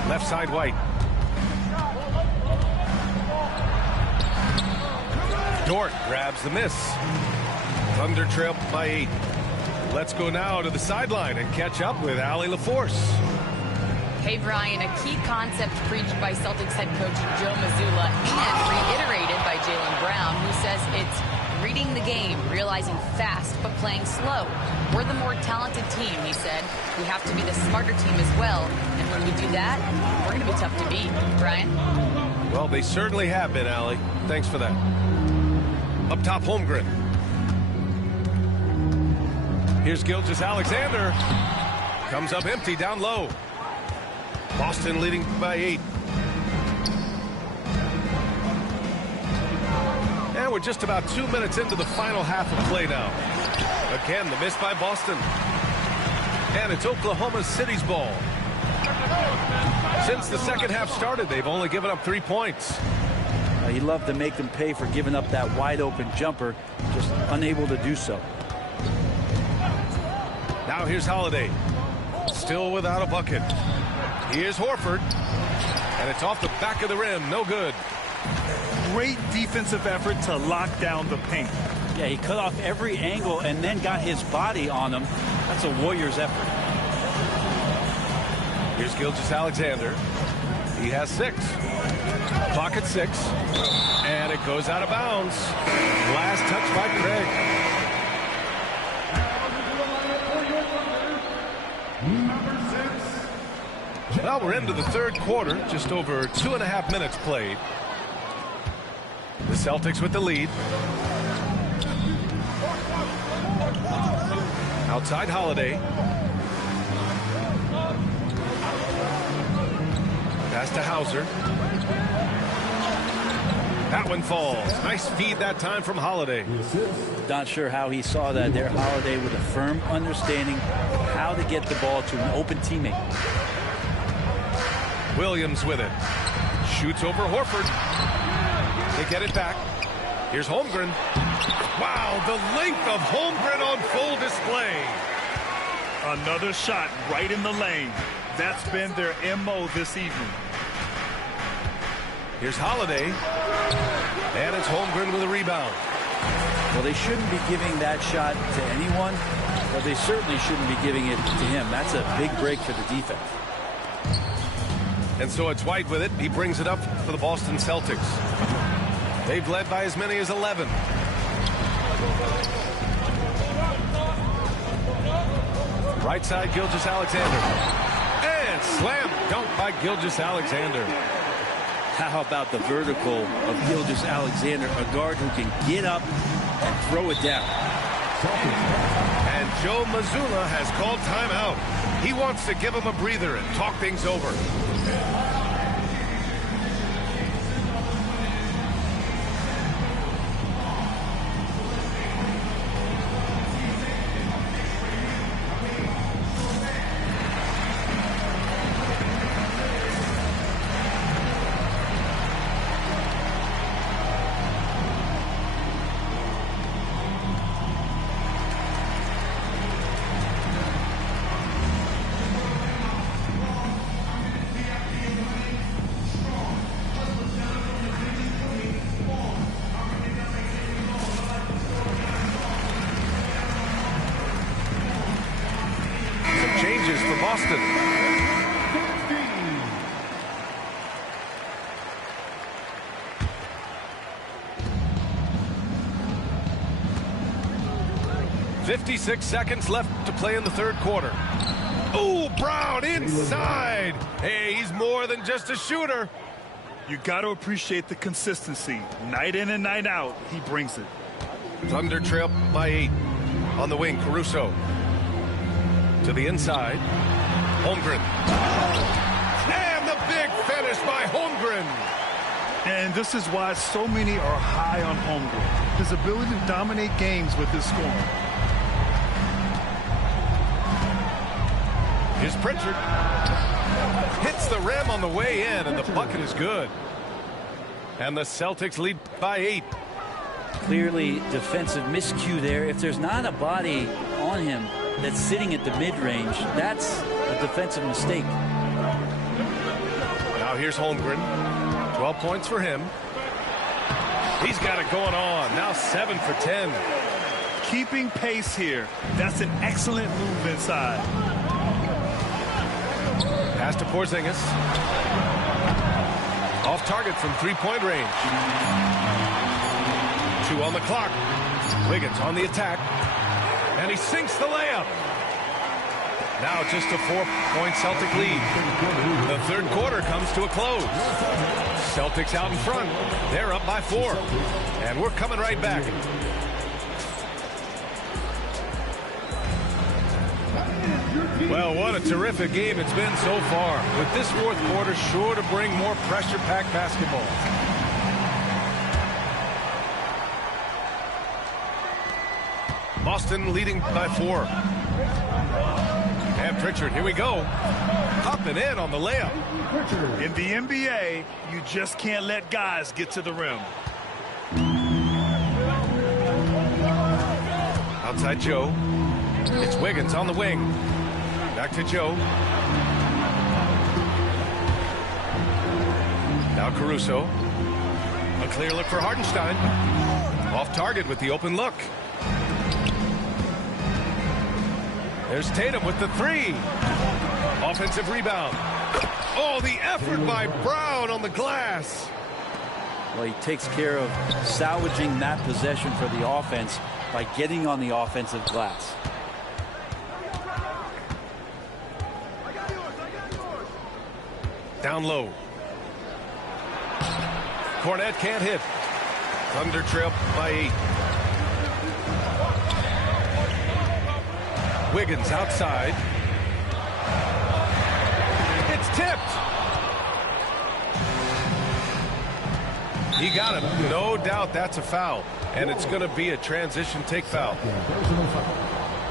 Left side, White. Dort grabs the miss. Thunder trail by 8. Let's go now to the sideline and catch up with Allie LaForce. Hey, Brian, a key concept preached by Celtics head coach Joe Mazzulla and reiterated by Jaylen Brown, who says it's reading the game, realizing fast, but playing slow. We're the more talented team, he said. We have to be the smarter team as well. And when we do that, we're going to be tough to beat. Brian? Well, they certainly have been, Allie. Thanks for that. Up top, Holmgren. Here's Gilgeous-Alexander. Comes up empty down low. Boston leading by 8. And we're just about 2 minutes into the final half of play now. Again, the miss by Boston. And it's Oklahoma City's ball. Since the second half started, they've only given up 3 points. He loved to make them pay for giving up that wide open jumper, just unable to do so. Now here's Holiday. Still without a bucket. Here's Horford. And it's off the back of the rim. No good. Great defensive effort to lock down the paint. Yeah, he cut off every angle and then got his body on him. That's a Warriors effort. Here's Gilgeous-Alexander. He has 6. Clock at 6. And it goes out of bounds. Last touch by Craig. Well, we're into the third quarter. Just over 2.5 minutes played. The Celtics with the lead. Outside Holiday. Pass Pass to Hauser. That one falls. Nice feed that time from Holiday. Not sure how he saw that there. Holiday with a firm understanding of how to get the ball to an open teammate. Williams with it. Shoots over Horford. They get it back. Here's Holmgren. Wow, the length of Holmgren on full display. Another shot right in the lane. That's been their MO this evening. Here's Holiday. And it's Holmgren with a rebound. Well, they shouldn't be giving that shot to anyone, but they certainly shouldn't be giving it to him. That's a big break for the defense. And so it's White with it. He brings it up for the Boston Celtics. They've led by as many as 11. Right side, Gilgeous-Alexander. And slam dunk by Gilgeous-Alexander. How about the vertical of Gilgeous-Alexander, a guard who can get up and throw it down. And Joe Mazzulla has called timeout. He wants to give him a breather and talk things over. Changes for Boston. "56 seconds left to play in the third quarter. Oh, Brown inside. Hey, he's more than just a shooter. You got to appreciate the consistency. Night in and night out, he brings it. Thunder trail by 8. On the wing, Caruso. To the inside, Holmgren. And the big finish by Holmgren. And this is why so many are high on Holmgren. His ability to dominate games with his scoring. Here's Pritchard. Hits the rim on the way in, and the bucket is good. And the Celtics lead by 8. Clearly defensive miscue there. If there's not a body on him that's sitting at the mid-range, that's a defensive mistake. Now here's Holmgren. 12 points for him. He's got it going on. Now 7 for 10. Keeping pace here. That's an excellent move inside. Pass to Porzingis. Off target from three-point range. 2 on the clock. Wiggins on the attack. And he sinks the layup. Now just a 4-point Celtic lead. The third quarter comes to a close. Celtics out in front. They're up by 4. And we're coming right back. Well, what a terrific game it's been so far. With this fourth quarter sure to bring more pressure-packed basketball. Boston leading by 4. And Pritchard, here we go. Up and in on the layup. In the NBA, you just can't let guys get to the rim. Outside Joe. It's Wiggins on the wing. Back to Joe. Now Caruso. A clear look for Hartenstein. Off target with the open look. There's Tatum with the 3. Offensive rebound. Oh, the effort by Brown on the glass. Well, he takes care of salvaging that possession for the offense by getting on the offensive glass. Down low. Cornette can't hit. Thunder trail by 8. Wiggins outside. It's tipped. He got him. No doubt that's a foul. And it's going to be a transition take foul.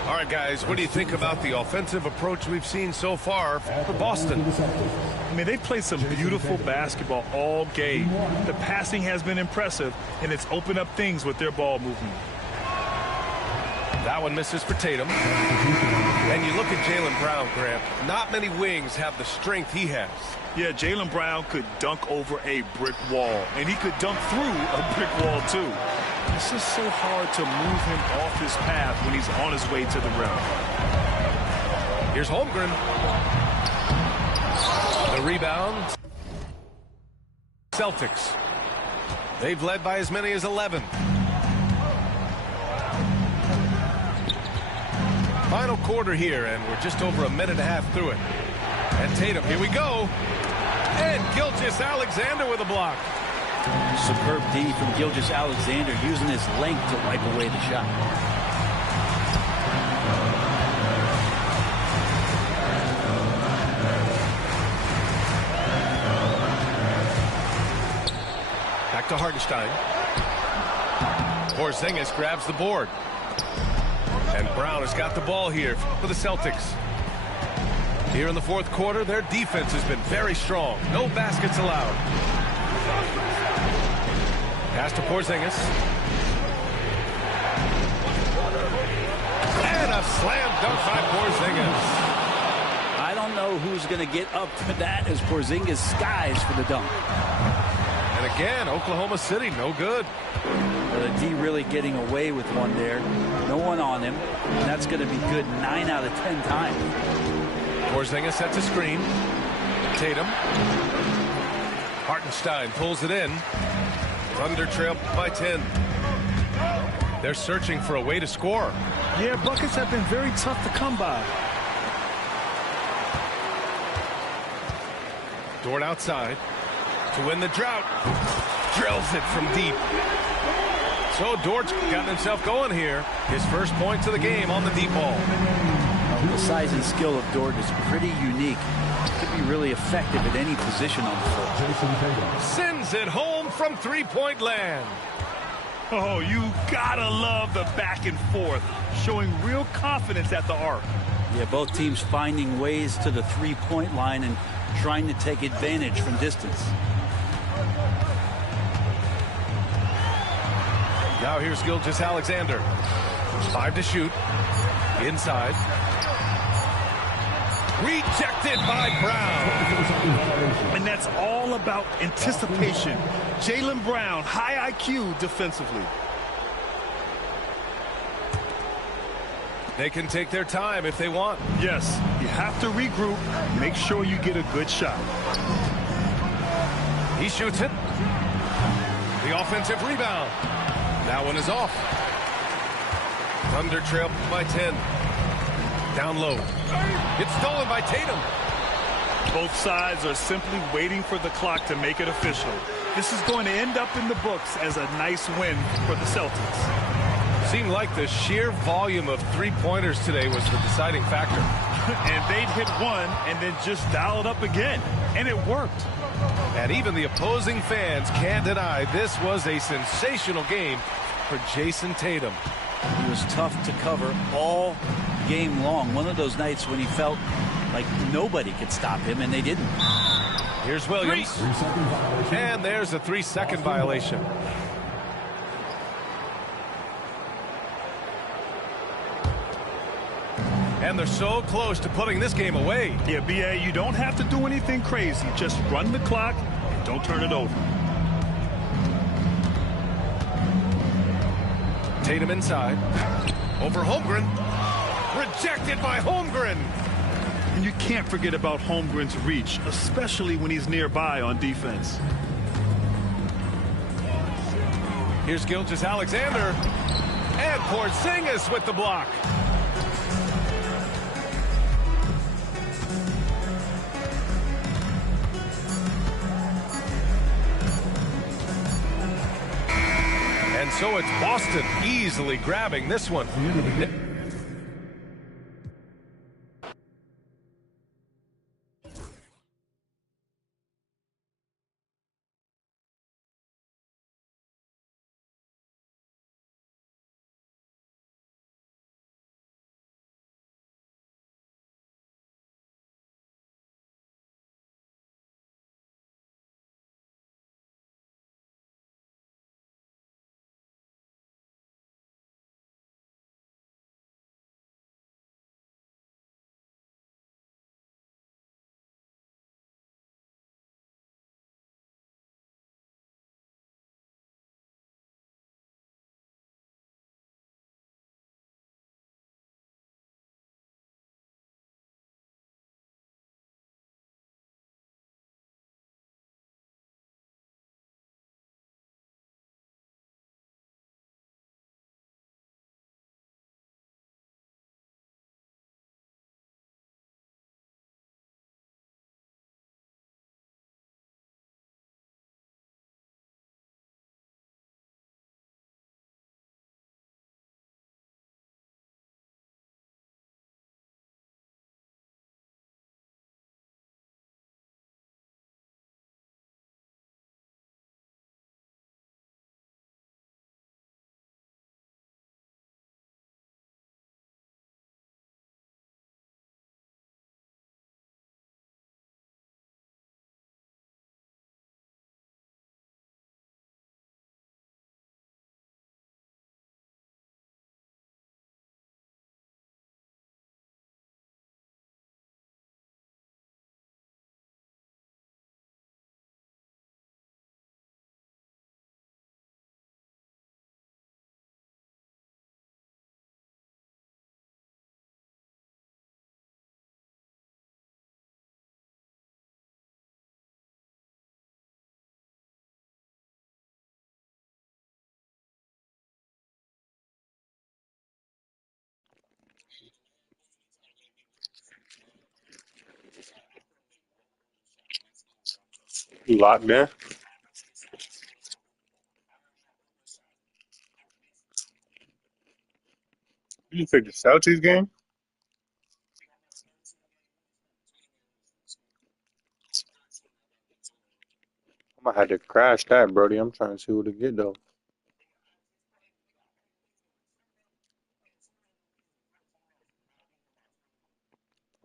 All right, guys, what do you think about the offensive approach we've seen so far for Boston? I mean, they've played some beautiful basketball all game. The passing has been impressive, and it's opened up things with their ball movement. That one misses for Tatum. And you look at Jaylen Brown, Grant. Not many wings have the strength he has. Yeah, Jaylen Brown could dunk over a brick wall, and he could dunk through a brick wall, too. It's just so hard to move him off his path when he's on his way to the rim. Here's Holmgren. The rebound. Celtics. They've led by as many as 11. Final quarter here, and we're just over a minute and a half through it. And Tatum, here we go. And Gilgeous-Alexander with a block. Superb D from Gilgeous-Alexander, using his length to wipe away the shot. Back to Hartenstein. Porzingis grabs the board. And Brown has got the ball here for the Celtics. Here in the fourth quarter, their defense has been very strong. No baskets allowed. Pass to Porzingis. And a slam dunk by Porzingis. I don't know who's going to get up for that as Porzingis skies for the dunk. And again, Oklahoma City, no good. The D really getting away with one there. No one on him. And that's going to be good 9 out of 10 times. Porzingis sets a screen. Tatum. Hartenstein pulls it in. Thunder trail by 10. They're searching for a way to score. Yeah, buckets have been very tough to come by. Dort outside to win the drought. Drills it from deep. So Dort's gotten himself going here. His first points of the game on the deep ball. Well, the size and skill of Dort is pretty unique. Could be really effective at any position on the floor. Sends it home from three-point land. Oh, you gotta love the back and forth, showing real confidence at the arc. Yeah, both teams finding ways to the three-point line and trying to take advantage from distance. Now here's Gilgeous-Alexander. 5 to shoot. Inside. Rejected by Brown. And that's all about anticipation. Jaylen Brown, high IQ defensively. They can take their time if they want. Yes, you have to regroup. Make sure you get a good shot. He shoots it. The offensive rebound. That one is off. Thunder trail by 10. Down low. It's stolen by Tatum. Both sides are simply waiting for the clock to make it official. This is going to end up in the books as a nice win for the Celtics. Seemed like the sheer volume of three-pointers today was the deciding factor. And they'd hit one and then just dial it up again. And it worked. And even the opposing fans can't deny this was a sensational game for Jason Tatum. He was tough to cover all game long. One of those nights when he felt like nobody could stop him, and they didn't. Here's Williams. And there's a 3-second violation. And they're so close to putting this game away. Yeah, B.A., you don't have to do anything crazy. Just run the clock and don't turn it over. Tatum inside. Over Holmgren. Rejected by Holmgren. And you can't forget about Holmgren's reach, especially when he's nearby on defense. Here's Gilgeous-Alexander. And Porzingis with the block. And so it's Boston easily grabbing this one. You locked in? You picked the Celtics game? I might have to crash that, Brody. I'm trying to see what to get, though.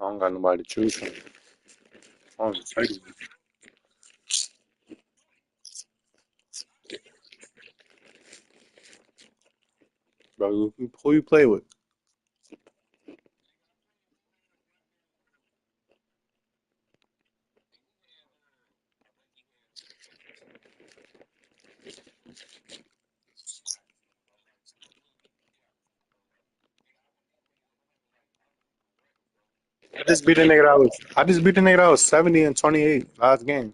I don't got nobody to choose from. I don't even take it. Bro, who you play with? I just beat the nigga that was 70 and 28 last game.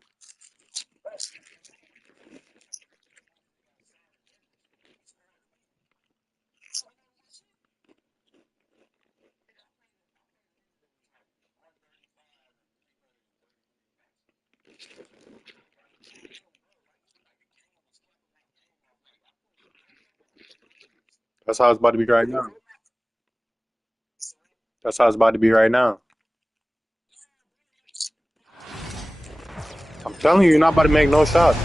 That's how it's about to be right now. That's how it's about to be right now. I'm telling you, you're not about to make no shots.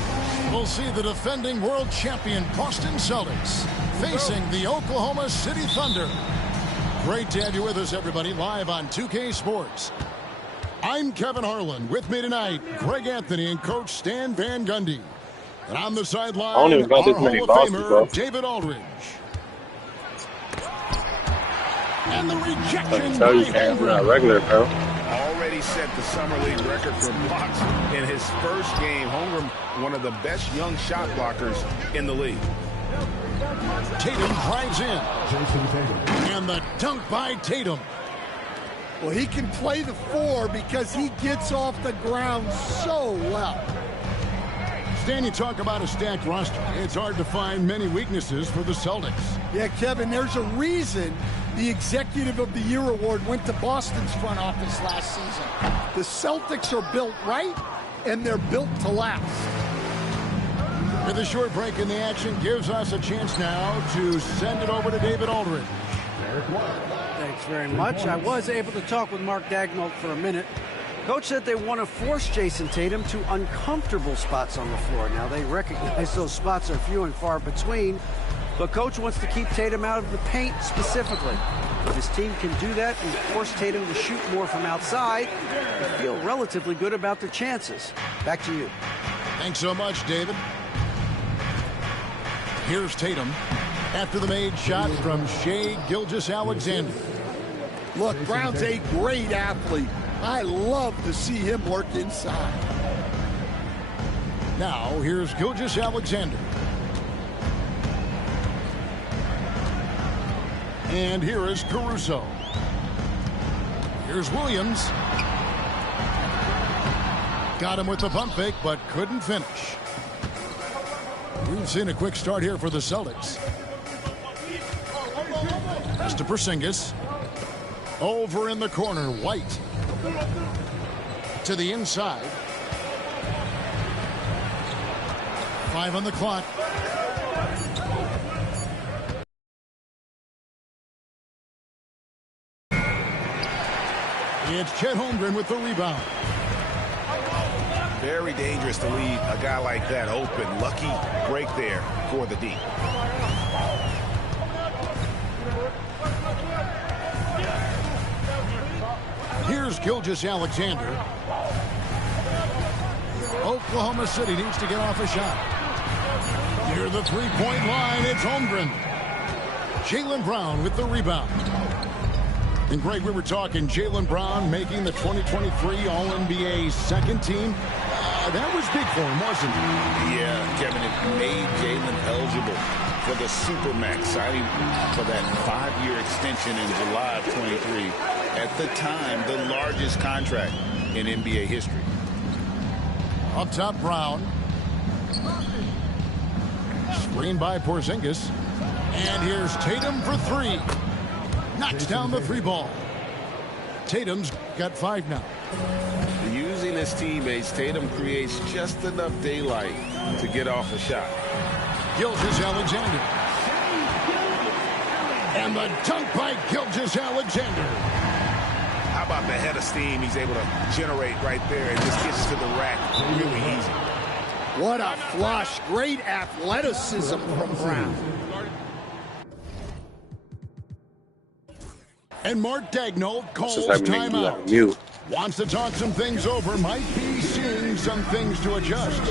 We'll see the defending world champion Boston Celtics facing the Oklahoma City Thunder. Great to have you with us, everybody, live on 2K Sports. I'm Kevin Harlan. With me tonight, Greg Anthony and Coach Stan Van Gundy. And on the sideline, I don't even got our this many Hall of losses, Famer, bro. David Aldridge. And the I rejection can tell you, by Cam, you're Holmgren. not regular, bro. Already set the summer league record for blocks in his first game. Holmgren, one of the best young shot blockers in the league. Tatum drives in. Jason Tatum. And the dunk by Tatum. Well, he can play the 4 because he gets off the ground so well. Stan, you talk about a stacked roster. It's hard to find many weaknesses for the Celtics. Yeah, Kevin, there's a reason the Executive of the Year award went to Boston's front office last season. The Celtics are built right, and they're built to last. With a short break in the action, gives us a chance now to send it over to David Aldridge. Thanks very much. I was able to talk with Mark Dagnall for a minute. Coach said they want to force Jason Tatum to uncomfortable spots on the floor. Now, they recognize those spots are few and far between, but Coach wants to keep Tatum out of the paint specifically. If his team can do that and force Tatum to shoot more from outside, they feel relatively good about their chances. Back to you. Thanks so much, David. Here's Tatum after the made shot from Shai Gilgeous-Alexander. Look, Brown's a great athlete. I love to see him work inside. Now, here's Gilgeous-Alexander. And here is Caruso. Here's Williams. Got him with the pump fake, but couldn't finish. We've seen a quick start here for the Celtics. As to Porzingis. Over in the corner, White. To the inside. 5 on the clock. It's Chet Holmgren with the rebound. Very dangerous to leave a guy like that open. Lucky break there for the D. Here's Gilgeous-Alexander. Oklahoma City needs to get off a shot. Near the three-point line, it's Holmgren. Jaylen Brown with the rebound. And Greg, we were talking Jaylen Brown making the 2023 All-NBA second team. That was big for him, wasn't it? Yeah, Kevin, it made Jaylen eligible for the Supermax, signing for that 5-year extension in July of 23. At the time, the largest contract in NBA history. Up top, Brown. Screen by Porzingis. And here's Tatum for 3. Knocks down the 3 ball. Tatum's got 5 now. Using his teammates, Tatum creates just enough daylight to get off a shot. Gilgeous-Alexander. And the dunk by Gilgeous-Alexander. How about the head of steam he's able to generate right there and just gets to the rack really easy. What a flush. Great athleticism from Brown. And Mark Daigneault calls timeout. Wants to talk some things over. Might be seeing some things to adjust.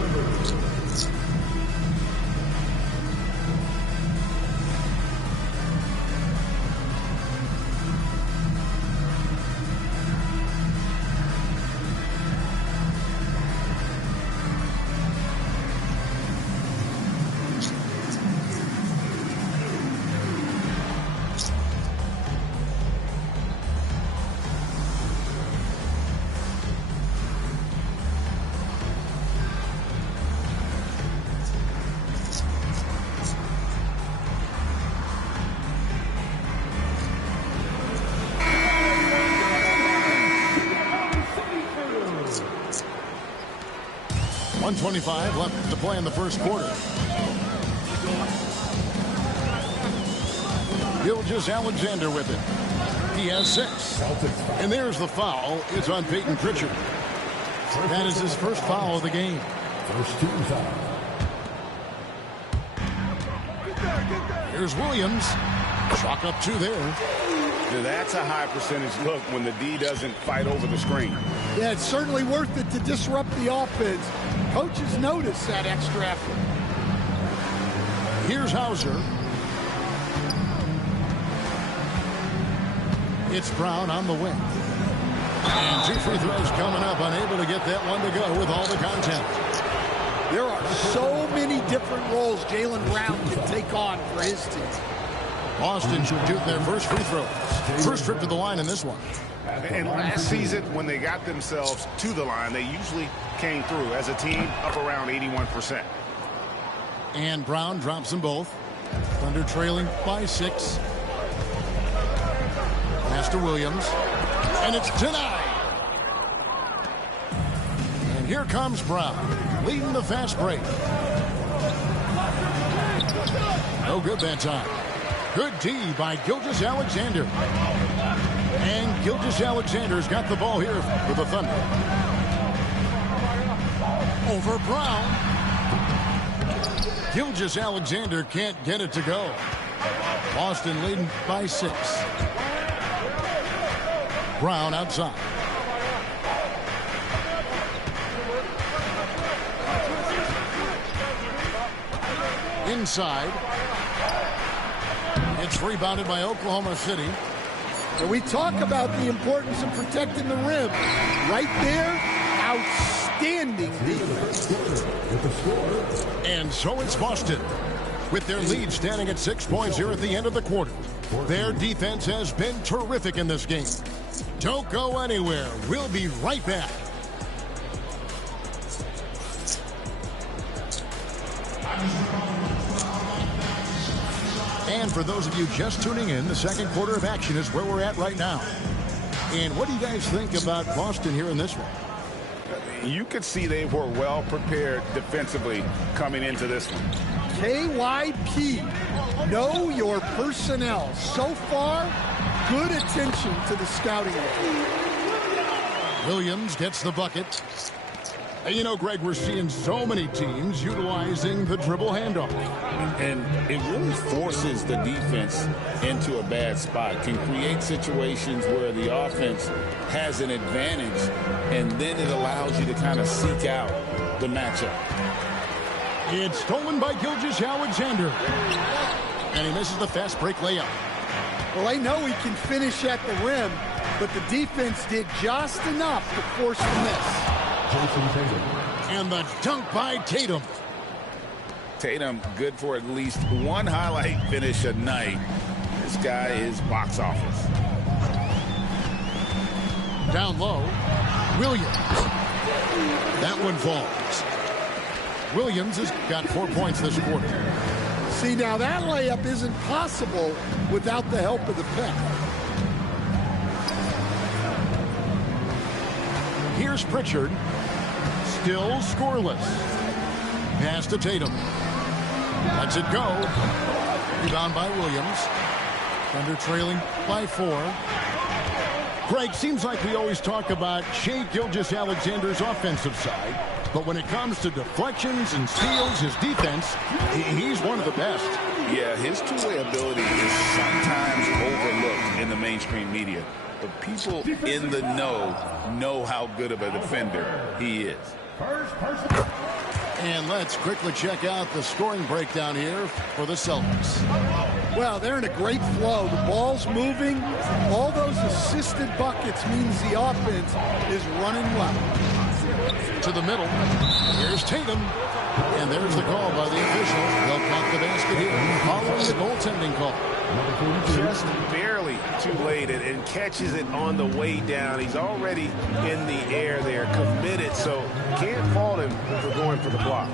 .125 left to play in the first quarter. Gilgeous-Alexander with it. He has 6. And there's the foul. It's on Peyton Pritchard. That is his first foul of the game. First team foul. Here's Williams. Chalk up 2 there. That's a high percentage look when the D doesn't fight over the screen. Yeah, it's certainly worth it to disrupt the offense. Coaches notice that extra effort. Here's Hauser. It's Brown on the wing. And 2 free throws coming up, unable to get that one to go with all the content. There are so many different roles Jaylen Brown can take on for his team. Boston should shoot their first free throws. First trip to the line in this one. And last season, when they got themselves to the line, they usually came through as a team up around 81%. And Brown drops them both. Thunder trailing by 6. Pass to Williams. And it's denied. And here comes Brown, leading the fast break. No good that time. Good D by Gilgeous-Alexander. And Gilgeous-Alexander's got the ball here for the Thunder. Over Brown. Gilgeous-Alexander can't get it to go. Boston leading by 6. Brown outside. Inside. It's rebounded by Oklahoma City. And we talk about the importance of protecting the rim. Right there, outstanding defense. And so it's Boston, with their lead standing at 6 points here at the end of the quarter. Their defense has been terrific in this game. Don't go anywhere. We'll be right back. And for those of you just tuning in, the second quarter of action is where we're at right now. And what do you guys think about Boston here in this one? You could see they were well prepared defensively coming into this one. KYP, know your personnel. So far, good attention to the scouting. Williams gets the bucket. And you know, Greg, we're seeing so many teams utilizing the dribble handoff. And it really forces the defense into a bad spot. Can create situations where the offense has an advantage, and then it allows you to kind of seek out the matchup. It's stolen by Gilgeous-Alexander. And he misses the fast break layup. Well, I know he can finish at the rim, but the defense did just enough to force the miss. And the dunk by Tatum. Tatum good for at least one highlight finish a night. This guy is box office. Down low, Williams. That one falls. Williams has got 4 points this quarter. See, now that layup isn't possible without the help of the pick. Here's Pritchard. Still scoreless. Pass to Tatum. Lets it go. Rebound by Williams. Thunder trailing by 4. Greg, seems like we always talk about Shai Gilgeous-Alexander's offensive side, but when it comes to deflections and steals, his defense, he's one of the best. Yeah, his two-way ability is sometimes overlooked in the mainstream media, but people in the know how good of a defender he is. And let's quickly check out the scoring breakdown here for the Celtics. Well, they're in a great flow. The ball's moving. All those assisted buckets means the offense is running well. To the middle. Here's Tatum. And there's the call by the official. They'll count the basket here following the goaltending call. Just barely too late and catches it on the way down. He's already in the air there, committed, so can't fault him for going for the block.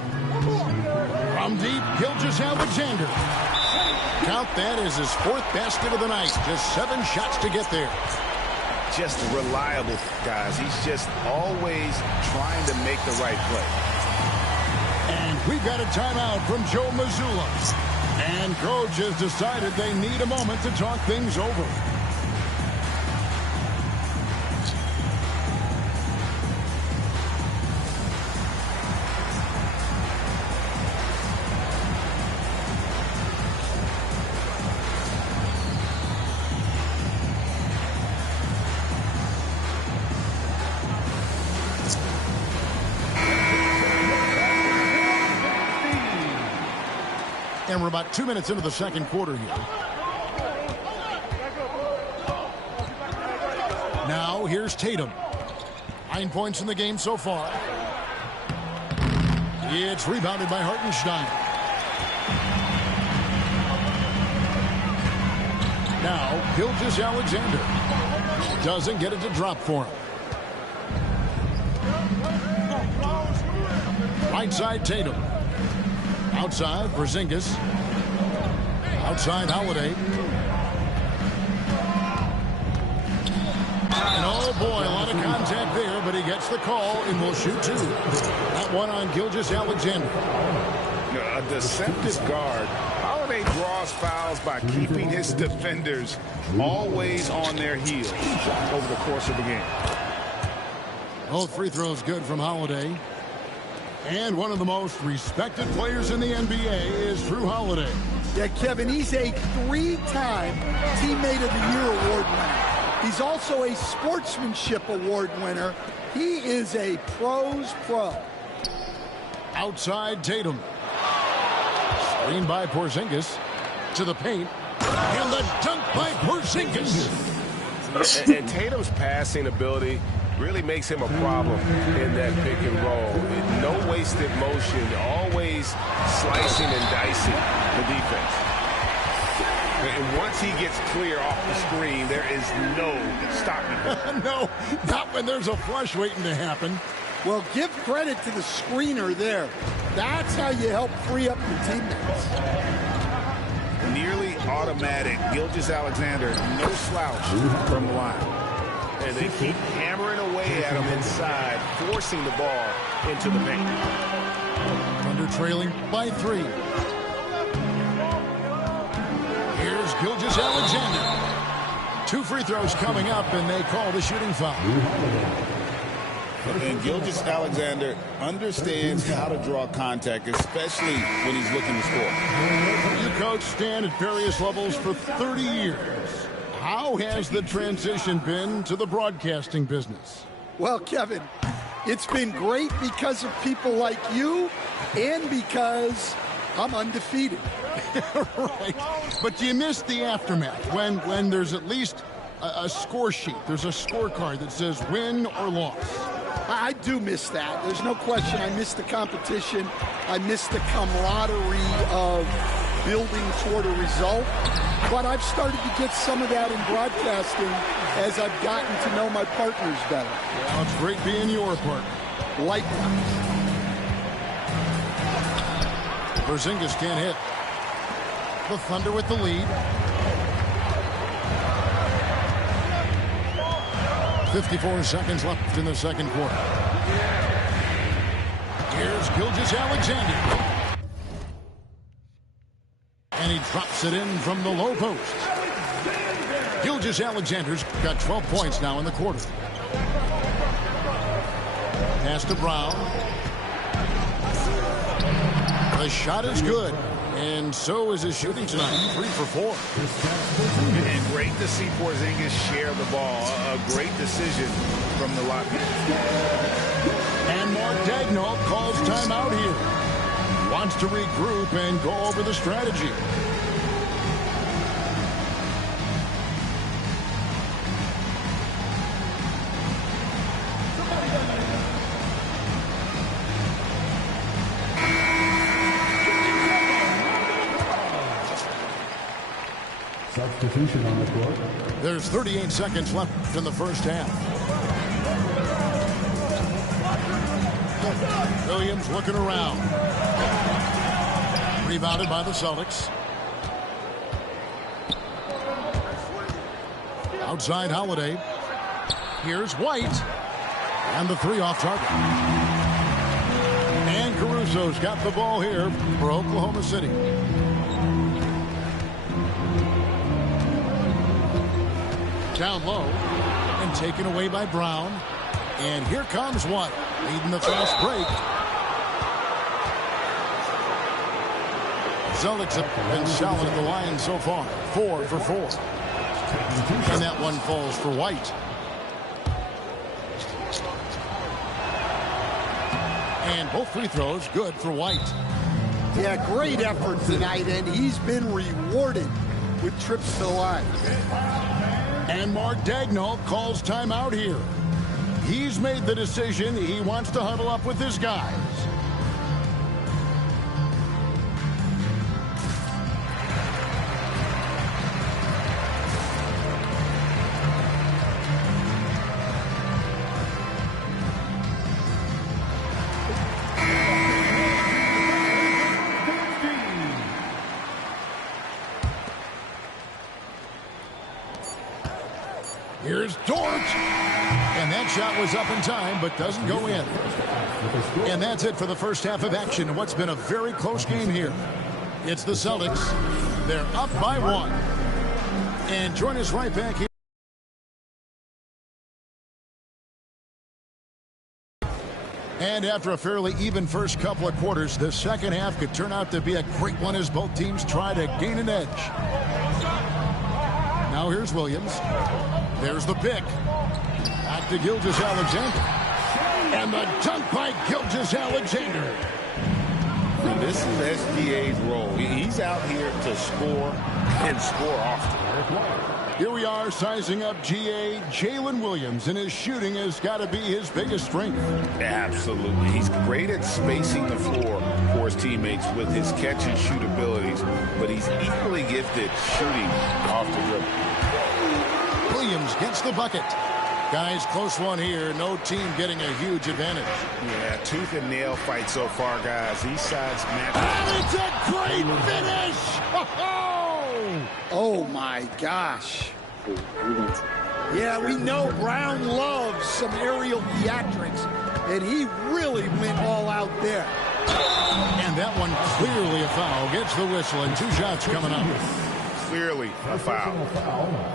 From deep, Gilgeous-Alexander. Count that as his 4th basket of the night. Just 7 shots to get there. Just reliable, guys. He's just always trying to make the right play. And we've got a timeout from Joe Mazzulla. And coach has decided they need a moment to talk things over. And we're about 2 minutes into the second quarter here. Now here's Tatum. 9 points in the game so far. It's rebounded by Hartenstein. Now Gilgeous-Alexander. Doesn't get it to drop for him. Right side Tatum. Outside, Porzingis. Outside, Holiday. And oh boy, a lot of contact there, but he gets the call and will shoot 2. That one on Gilgeous-Alexander. A deceptive guard. Holiday draws fouls by keeping his defenders always on their heels over the course of the game. Both free throws good from Holiday. And one of the most respected players in the NBA is Drew Holiday. Yeah, Kevin, he's a 3-time Teammate of the Year award winner. He's also a Sportsmanship Award winner. He is a pro's pro. Outside Tatum. Screen by Porzingis. To the paint. And the dunk by Porzingis. And Tatum's passing ability really makes him a problem in that pick and roll. No wasted motion, always slicing and dicing the defense. And once he gets clear off the screen, there is no stopping him. No, not when there's a flush waiting to happen. Well, give credit to the screener there. That's how you help free up your teammates. Nearly automatic. Gilgeous-Alexander, no slouch from the line. And they keep hammering away at him inside, forcing the ball into the paint. Under trailing by 3. Here's Gilgeous-Alexander. 2 free throws coming up, and they call the shooting foul. And Gilgeous-Alexander understands how to draw contact, especially when he's looking to score. You coach Stan at various levels for 30 years. How has the transition been to the broadcasting business? Well, Kevin, it's been great because of people like you and because I'm undefeated. Right. But do you miss the aftermath when there's at least a score sheet? There's a scorecard that says win or loss. I do miss that. There's no question. I miss the competition. I miss the camaraderie of building toward a result. But I've started to get some of that in broadcasting as I've gotten to know my partners better. Well, it's great being your partner. Likewise. Porzingis can't hit. The Thunder with the lead. 54 seconds left in the second quarter. Here's Gilgeous-Alexander. And he drops it in from the low post. Gilgeous-Alexander's got 12 points now in the quarter. Pass to Brown. The shot is good. And so is his shooting tonight. 3 for 4. And great to see Porzingis share the ball. A great decision from the Latvian. And Mark Daigneault calls timeout here. Wants to regroup and go over the strategy. Substitution on the court. There's 38 seconds left in the first half. Williams looking around. Rebounded by the Celtics. Outside Holiday. Here's White. And the 3 off target. And Caruso's got the ball here for Oklahoma City. Down low and taken away by Brown. And here comes White, leading the fast break. Celtics have been solid at the line so far. 4 for 4. And that one falls for White. And both free throws good for White. Yeah, great effort tonight, and he's been rewarded with trips to the line. And Mark Daigneault calls timeout here. He's made the decision. He wants to huddle up with his guys. Here's Dort. And that shot was up in time, but doesn't go in. And that's it for the first half of action. What's been a very close game here. It's the Celtics. They're up by 1. And join us right back here. And after a fairly even first couple of quarters, the second half could turn out to be a great one as both teams try to gain an edge. Now here's Williams. There's the pick. Back to Gilgeous-Alexander. And the dunk by Gilgeous-Alexander. This is SGA's role. He's out here to score and score often. Here we are sizing up GA. Jalen Williams, and his shooting has got to be his biggest strength. Absolutely. He's great at spacing the floor for his teammates with his catch and shoot abilities, but he's equally gifted shooting off the dribble. Williams gets the bucket. Guys, close one here. No team getting a huge advantage. Yeah, tooth and nail fight so far, guys. These sides match. And it's a great finish! Oh, my gosh. Yeah, we know Brown loves some aerial theatrics, and he really went all out there. And that one clearly a foul. Gets the whistle, and 2 shots coming up. Clearly a foul.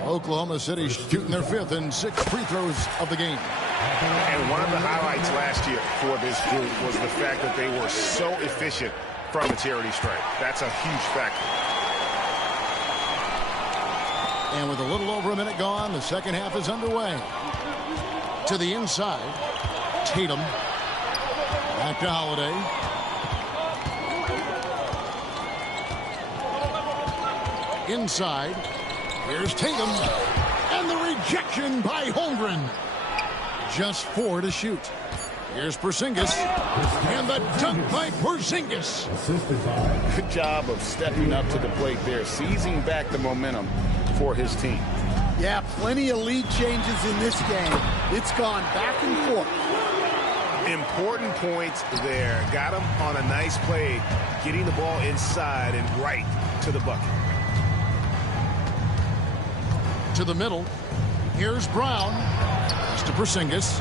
Oklahoma City shooting their 5th and 6th free throws of the game. And one of the highlights last year for this group was the fact that they were so efficient from the charity stripe. That's a huge factor. And with a little over a minute gone, the second half is underway. To the inside, Tatum. Back to Holiday. Inside, here's Tatum. And the rejection by Holmgren. Just 4 to shoot. Here's Porzingis. And the dunk by Porzingis. Good job of stepping up to the plate there, seizing back the momentum for his team. Yeah, plenty of lead changes in this game. It's gone back and forth. Important points there. Got him on a nice play, getting the ball inside and right to the bucket. To the middle. Here's Brown. to Porzingis.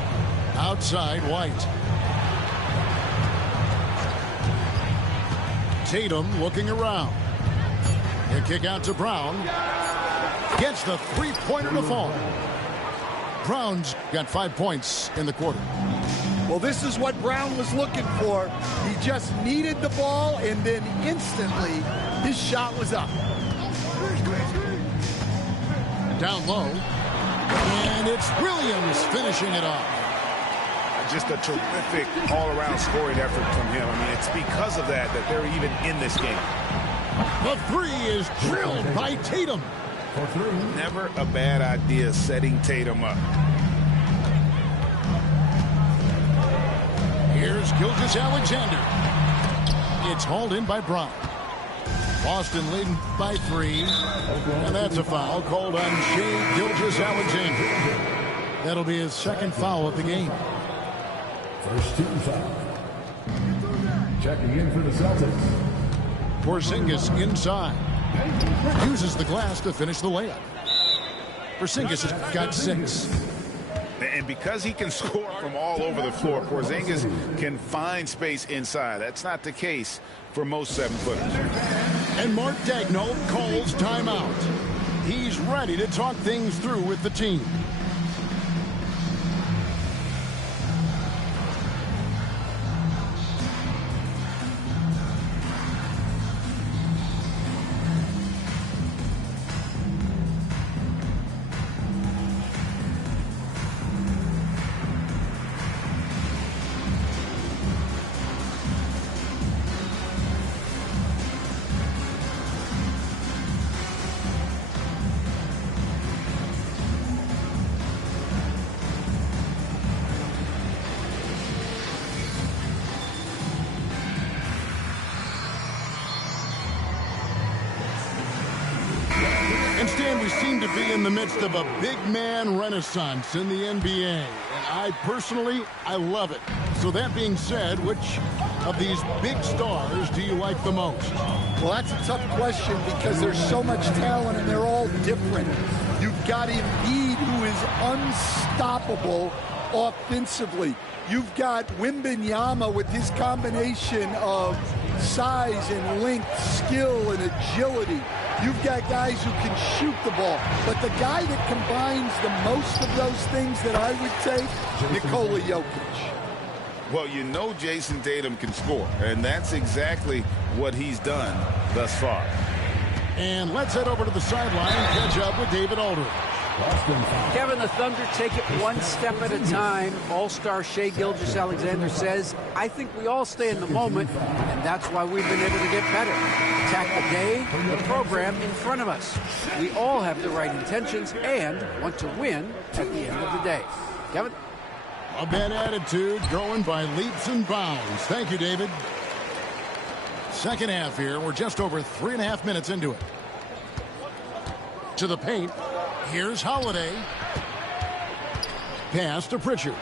Outside White. Tatum looking around. The kick out to Brown. Gets the three-pointer to fall. Brown's got 5 points in the quarter. Well, this is what Brown was looking for. He just needed the ball, and then instantly his shot was up. Down low. And it's Williams finishing it off. Just a terrific all-around scoring effort from him. I mean, it's because of that they're even in this game. The three is drilled by Tatum. Never a bad idea setting Tatum up. Here's Gilgeous-Alexander. It's hauled in by Brown. Boston leading by 3. And that's a foul called on Shai Gilgeous-Alexander. That'll be his second foul of the game. First team foul. Checking in for the Celtics. Porzingis inside. Uses the glass to finish the layup. Porzingis has got 6. And because he can score from all over the floor, Porzingis can find space inside. That's not the case for most 7-footers. And Mark Daigneault calls timeout. He's ready to talk things through with the team. Stan, we seem to be in the midst of a big man renaissance in the NBA. And I personally love it. So that being said, which of these big stars do you like the most? Well, that's a tough question because there's so much talent and they're all different. You've got Embiid, who is unstoppable offensively. You've got Wembanyama with his combination of size and length, skill and agility. You've got guys who can shoot the ball. But the guy that combines the most of those things that I would take, Nikola Jokic. Well, you know Jason Tatum can score, and that's exactly what he's done thus far. And let's head over to the sideline and catch up with David Aldridge. Kevin, the Thunder take it one step at a time. All-star Shai Gilgeous-Alexander says, I think we all stay in the moment, and that's why we've been able to get better. Attack the day, the program in front of us. We all have the right intentions and want to win at the end of the day. Kevin? A bad attitude growing by leaps and bounds. Thank you, David. Second half here. We're just over 3.5 minutes into it. To the paint. Here's Holiday. Pass to Pritchard.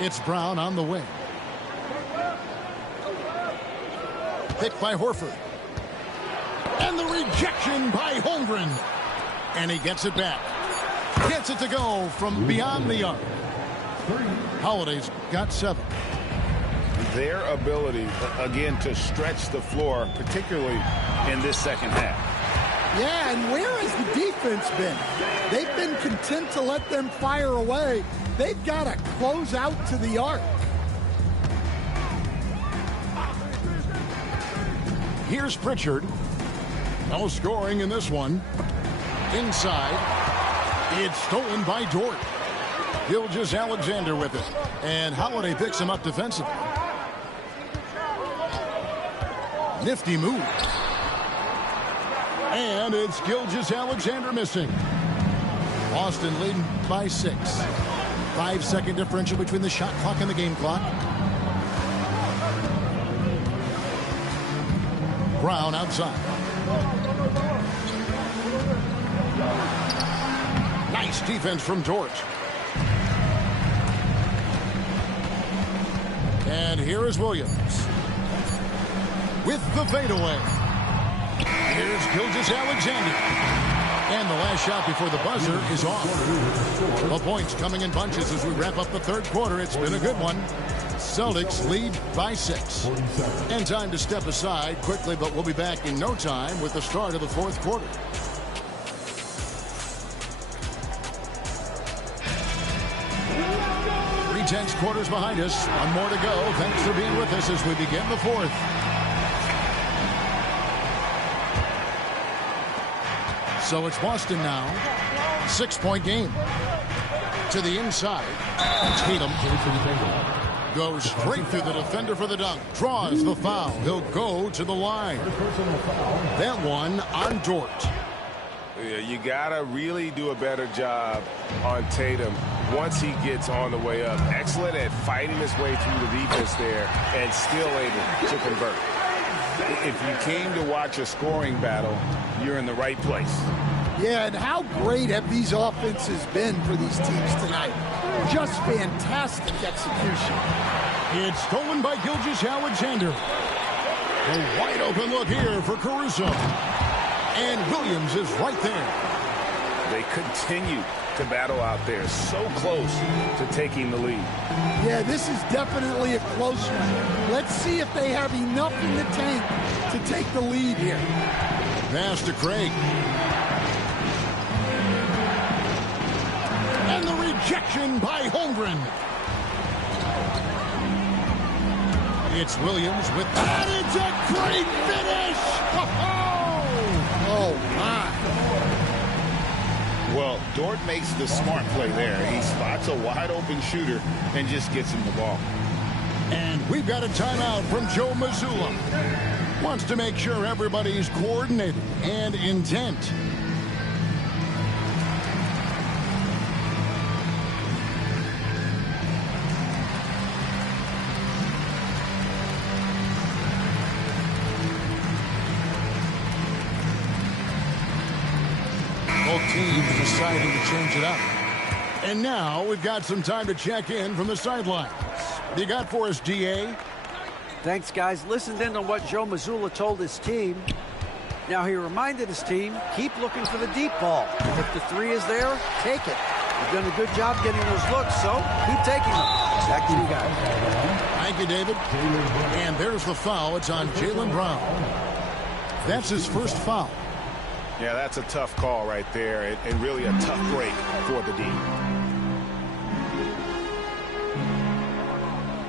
It's Brown on the wing. Picked by Horford. And the rejection by Holmgren. And he gets it back. Gets it to go from beyond the arc. Holiday's got 7. Their ability, again, to stretch the floor, particularly in this second half. Yeah, and where has the defense been? They've been content to let them fire away. They've got to close out to the arc. Here's Pritchard. No scoring in this one. Inside. It's stolen by Dort. Gilgeous-Alexander with it. And Holiday picks him up defensively. Nifty move. And it's Gilgeous-Alexander missing. Boston leading by 6. 5-second differential between the shot clock and the game clock. Brown outside. Nice defense from Dort. And here is Williams with the fadeaway. Here's Gilgeous-Alexander. And the last shot before the buzzer is off. The points coming in bunches as we wrap up the third quarter. It's been a good one. Celtics lead by 6. And time to step aside quickly, but we'll be back in no time with the start of the fourth quarter. 3/10 quarters behind us. One more to go. Thanks for being with us as we begin the fourth. So it's Boston now. 6-point game. To the inside. Tatum goes straight through the defender for the dunk. Draws the foul. He'll go to the line. That one on Dort. Yeah, you got to really do a better job on Tatum once he gets on the way up. Excellent at fighting his way through the defense there and still able to convert. If you came to watch a scoring battle, you're in the right place. Yeah, and how great have these offenses been for these teams tonight? Just fantastic execution. It's stolen by Gilgeous-Alexander. A wide open look here for Caruso. And Williams is right there. They continue to battle out there, so close to taking the lead. Yeah, this is definitely a close one. Let's see if they have enough in the tank to take the lead here. Pass to Craig. And the rejection by Holmgren. It's Williams with that. It's a great finish. Oh, my. Well, Dort makes the smart play there. He spots a wide open shooter and just gets him the ball. And we've got a timeout from Joe Mazzulla. Wants to make sure everybody's coordinated and intent. Both teams deciding to change it up. And now we've got some time to check in from the sidelines. What you got for us, DA? Thanks, guys. Listened in on what Joe Mazzulla told his team. Now, he reminded his team, keep looking for the deep ball. If the three is there, take it. You've done a good job getting those looks, so keep taking them. Back to you guys. Thank you, David. And there's the foul. It's on Jaylen Brown. That's his first foul. Yeah, that's a tough call right there, and really a tough break for the D.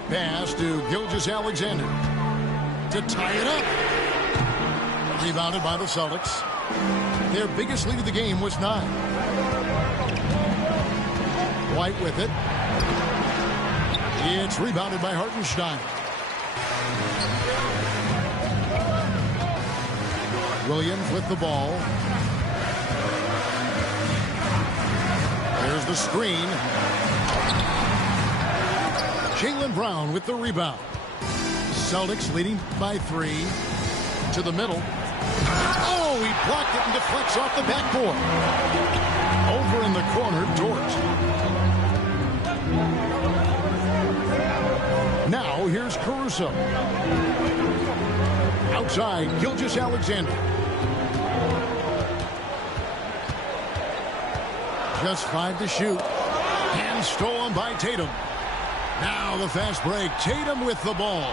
Pass to Gilgeous-Alexander to tie it up. Rebounded by the Celtics. Their biggest lead of the game was 9. White with it. It's rebounded by Hartenstein. Williams with the ball. There's the screen. Jaylen Brown with the rebound. Celtics leading by 3. To the middle. Oh, he blocked it and deflects off the backboard. Over in the corner, Dort. Now here's Caruso. Outside, Gilgeous-Alexander. Just 5 to shoot. And stolen by Tatum. Now the fast break. Tatum with the ball.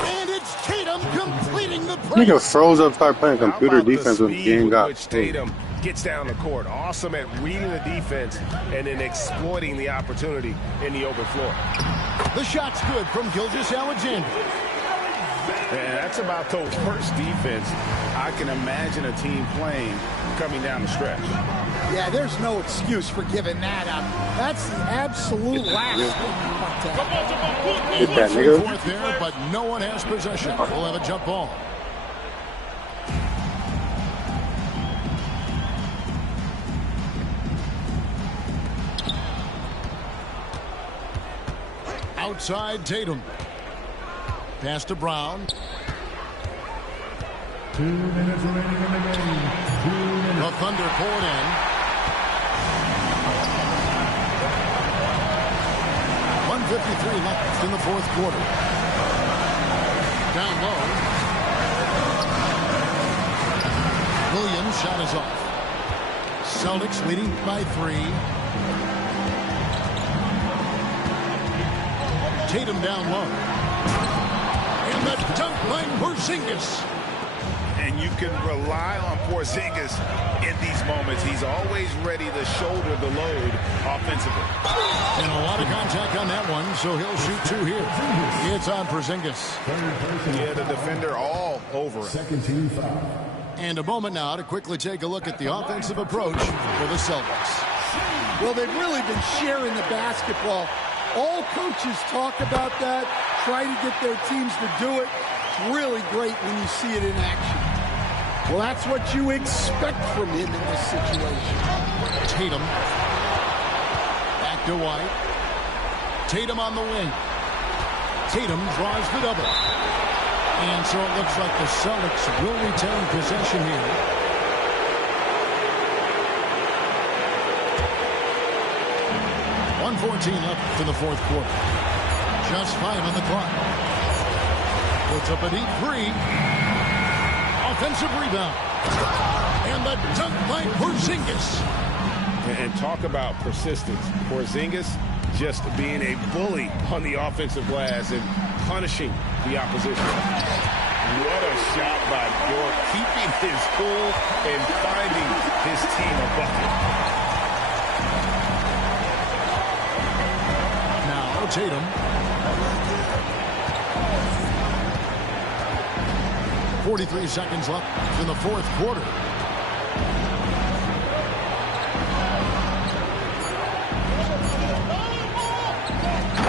And it's Tatum completing the break. Nigga froze up, started playing computer defense when the game got. Which Tatum gets down the court. Awesome at reading the defense and then exploiting the opportunity in the open floor. The shot's good from Gilgeous-Alexander. And that's about the worst defense I can imagine a team playing coming down the stretch. Yeah, there's no excuse for giving that up. That's the absolute last thing. Get that, nigga. Fourth there, but no one has possession. We'll have a jump ball. Outside Tatum. Pass to Brown. 2 minutes remaining in the game. The Thunder poured in. 1:53 left in the fourth quarter. Down low. Williams shot is off. Celtics leading by 3. Tatum down low. And the dunk by Porzingis. And you can rely on Porzingis in these moments. He's always ready to shoulder the load offensively. And a lot of contact on that one, so he'll shoot 2 here. It's on Porzingis. Yeah, the defender all over him. Second team foul. And a moment now to quickly take a look at the offensive approach for the Celtics. Well, they've really been sharing the basketball. All coaches talk about that, try to get their teams to do it. It's really great when you see it in action. Well, that's what you expect from him in this situation. Tatum. Back to White. Tatum on the wing. Tatum draws the double. And so it looks like the Celtics will retain possession here. .114 left in the fourth quarter. Just 5 on the clock. Puts up a deep 3. Offensive rebound. And the dunk by Porzingis. And talk about persistence. Porzingis just being a bully on the offensive glass and punishing the opposition. What a shot by Dort, keeping his cool and finding his team a bucket. Now Tatum. .43 seconds left in the fourth quarter.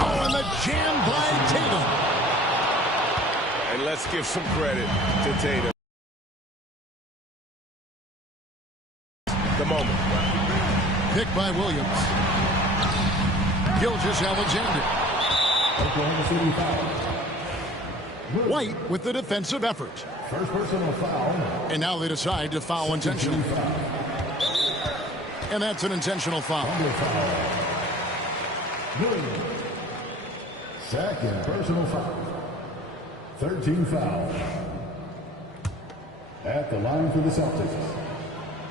Oh, and the jam by Tatum. And let's give some credit to Tatum. The moment. Picked by Williams. Gilgeous-Alexander. Oklahoma City foul. White with the defensive effort. First personal foul. And now they decide to foul intentionally. And that's an intentional foul. Williams. Second personal foul. 13 foul. At the line for the Celtics,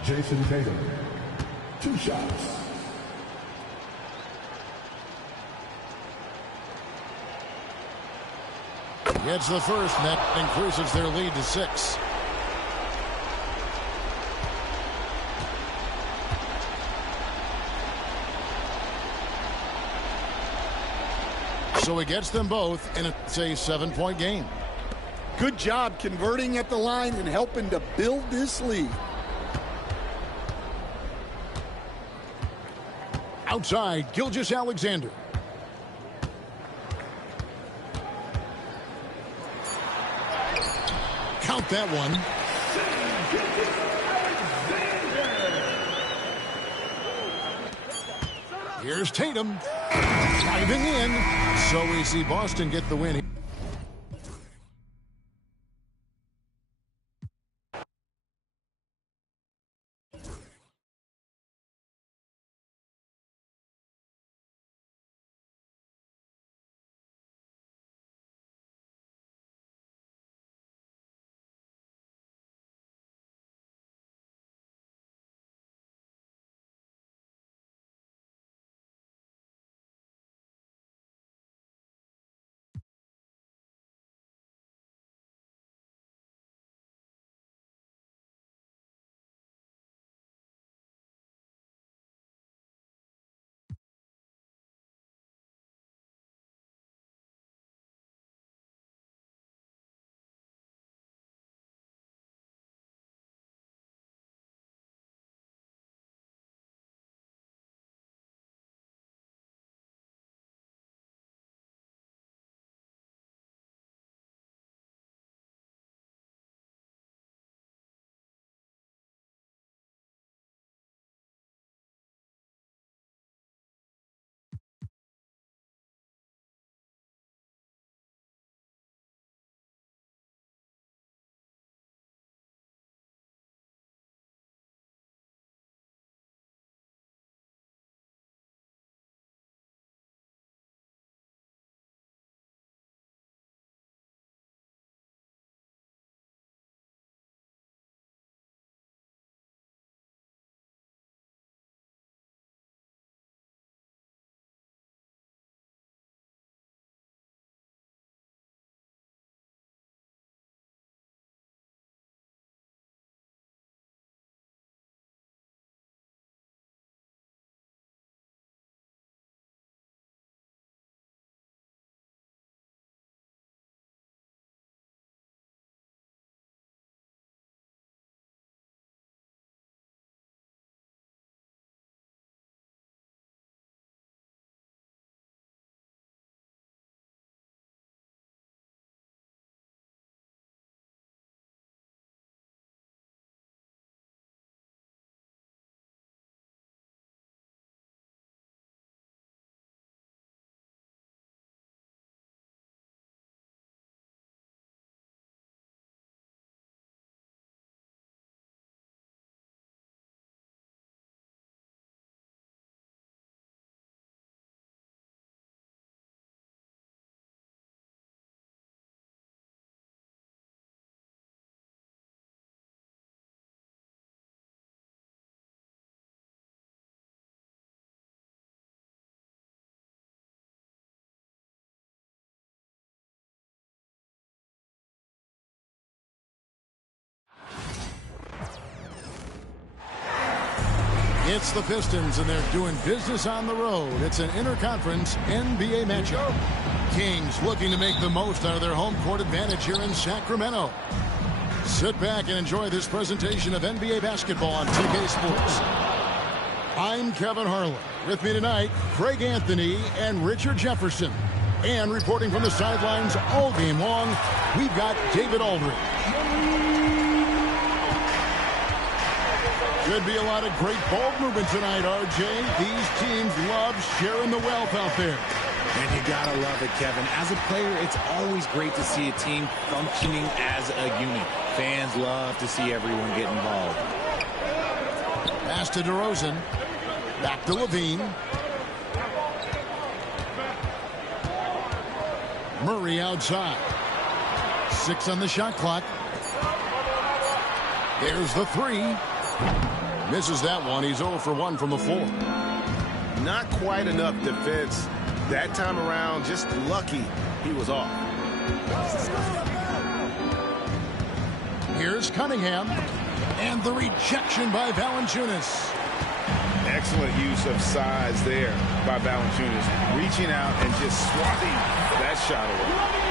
Jason Tatum. 2 shots. Gets the first, and that increases their lead to 6. So he gets them both, and it's a 7-point game. Good job converting at the line and helping to build this lead. Outside, Gilgeous-Alexander. Count that one. Here's Tatum. Driving in. So we see Boston get the win. It's the Pistons, and they're doing business on the road. It's an interconference NBA matchup. Kings looking to make the most out of their home court advantage here in Sacramento. Sit back and enjoy this presentation of NBA basketball on 2K Sports. I'm Kevin Harlan. With me tonight, Craig Anthony and Richard Jefferson. And reporting from the sidelines all game long, we've got David Aldridge. Should be a lot of great ball movement tonight, RJ. These teams love sharing the wealth out there. And you gotta love it, Kevin. As a player, it's always great to see a team functioning as a unit. Fans love to see everyone get involved. Pass to DeRozan. Back to Levine. Murray outside. 6 on the shot clock. There's the 3. Misses that one. He's 0 for 1 from the floor. Not quite enough defense that time around. Just lucky he was off. Here's Cunningham. And the rejection by Valanciunas. Excellent use of size there by Valanciunas. Reaching out and just swatting that shot away.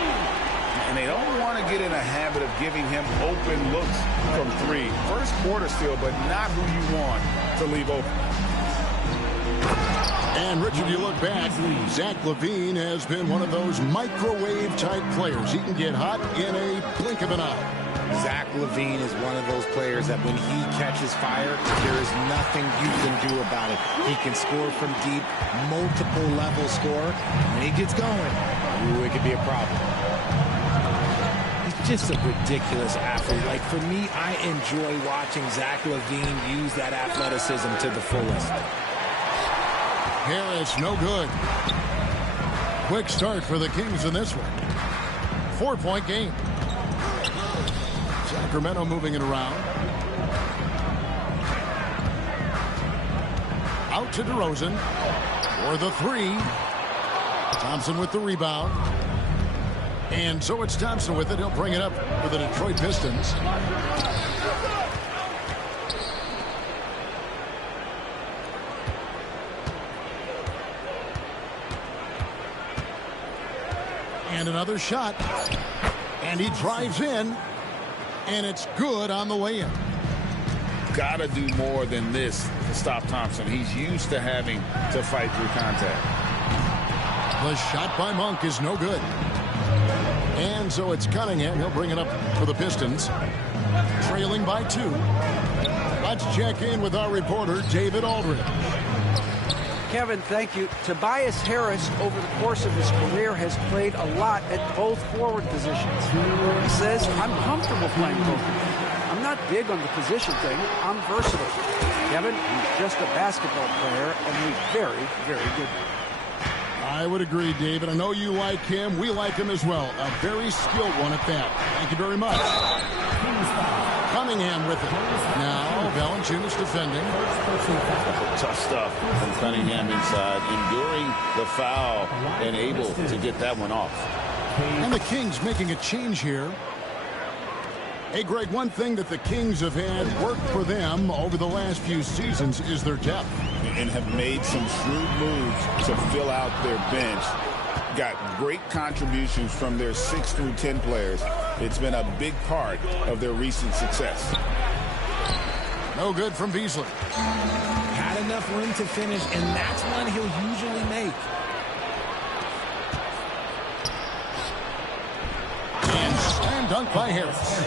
And they don't want to get in a habit of giving him open looks from 3. First quarter still, but not who you want to leave open. And Richard, you look back, Zach LaVine has been one of those microwave-type players. He can get hot in a blink of an eye. Zach LaVine is one of those players that when he catches fire, there is nothing you can do about it. He can score from deep, multiple level score. When he gets going, ooh, it could be a problem. He's just a ridiculous athlete. Like, for me, I enjoy watching Zach LaVine use that athleticism to the fullest. Harris, no good. Quick start for the Kings in this one. 4-point game. Sacramento moving it around. Out to DeRozan for the 3. Thompson with the rebound. And so it's Thompson with it. He'll bring it up for the Detroit Pistons. And another shot. And he drives in. And it's good on the way in. Got to do more than this to stop Thompson. He's used to having to fight through contact. The shot by Monk is no good. And so it's Cunningham. He'll bring it up for the Pistons. Trailing by 2. Let's check in with our reporter, David Aldridge. Kevin, thank you. Tobias Harris, over the course of his career, has played a lot at both forward positions. He says, I'm comfortable playing both. I'm not big on the position thing. I'm versatile. Kevin, he's just a basketball player, and he's very, very good. I would agree, David. I know you like him. We like him as well. A very skilled one at that. Thank you very much. Cunningham with it. Now, Valanciunas defending. Tough stuff from Cunningham inside, enduring the foul and able to get that one off. And the Kings making a change here. Hey, Greg, one thing that the Kings have had work for them over the last few seasons is their depth. And have made some shrewd moves to fill out their bench. Got great contributions from their 6 through 10 players. It's been a big part of their recent success. No good from Beasley. Had enough room to finish, and that's one he'll usually make. And slam dunk by Harris.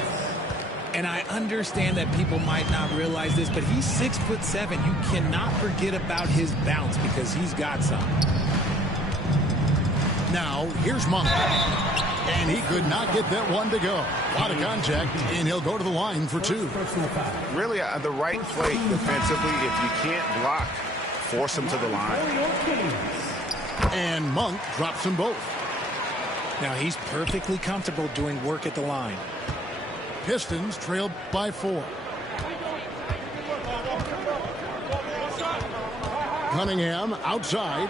And I understand that people might not realize this, but he's 6'7". You cannot forget about his bounce because he's got some. Now, here's Monk. And he could not get that one to go. A lot of contact, and he'll go to the line for 2. Really, the right play defensively. If you can't block, force him to the line. And Monk drops them both. Now, he's perfectly comfortable doing work at the line. Pistons trailed by 4. Cunningham outside.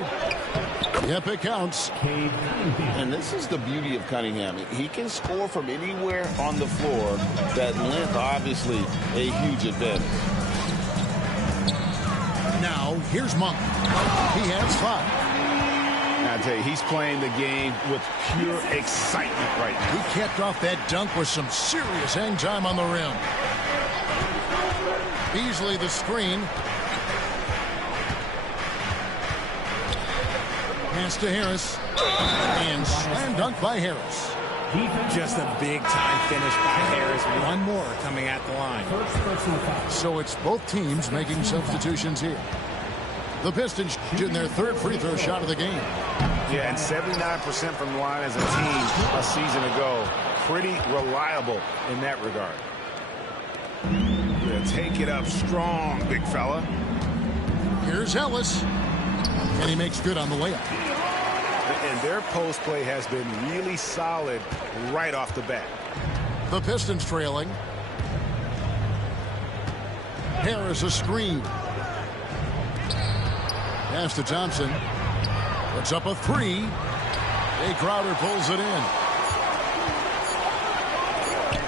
Yep, it counts. And this is the beauty of Cunningham. He can score from anywhere on the floor. That length, obviously, a huge advantage. Here's Monk. He has 5. I tell you, he's playing the game with pure excitement right now. He capped off that dunk with some serious hang time on the rim. Beasley the screen. Pass to Harris. And slam dunk by Harris. Just a big-time finish by Harris. One more coming at the line. So it's both teams making substitutions here. The Pistons shooting their 3rd free throw shot of the game. Yeah, and 79% from the line as a team a season ago. Pretty reliable in that regard. Yeah, take it up strong, big fella. Here's Ellis. And he makes good on the layup. And their post play has been really solid right off the bat. The Pistons trailing. Harris a screen. Pass to Thompson. Puts up a 3. Jay Crowder pulls it in.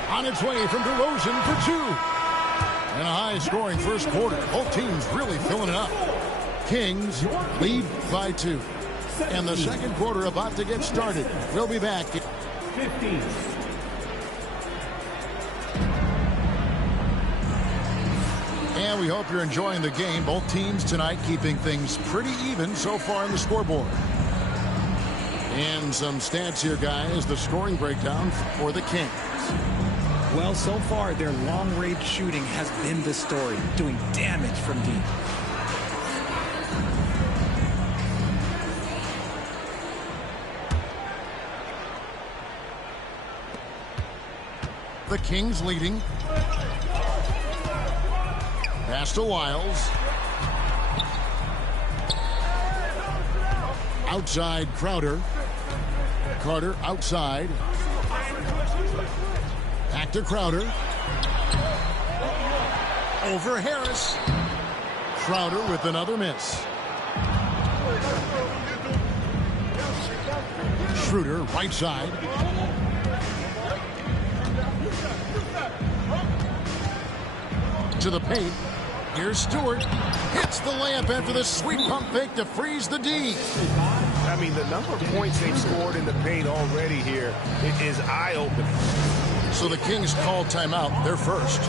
On its way from DeRozan for 2. And a high-scoring first quarter. Both teams really filling it up. Kings lead by 2. And the second quarter about to get started. We'll be back. 15. And we hope you're enjoying the game. Both teams tonight keeping things pretty even so far on the scoreboard. And some stats here, guys. The scoring breakdown for the Kings. Well, so far, their long-range shooting has been the story, doing damage from deep. The Kings leading. Pass to Wiles. Outside Crowder. Carter outside. Back to Crowder. Over Harris. Crowder with another miss. Schroeder right side. To the paint. Here's Stewart. Hits the layup after the sweet pump fake to freeze the D. I mean, the number of points they've scored in the paint already here is eye-opening. So the Kings call timeout. They're first.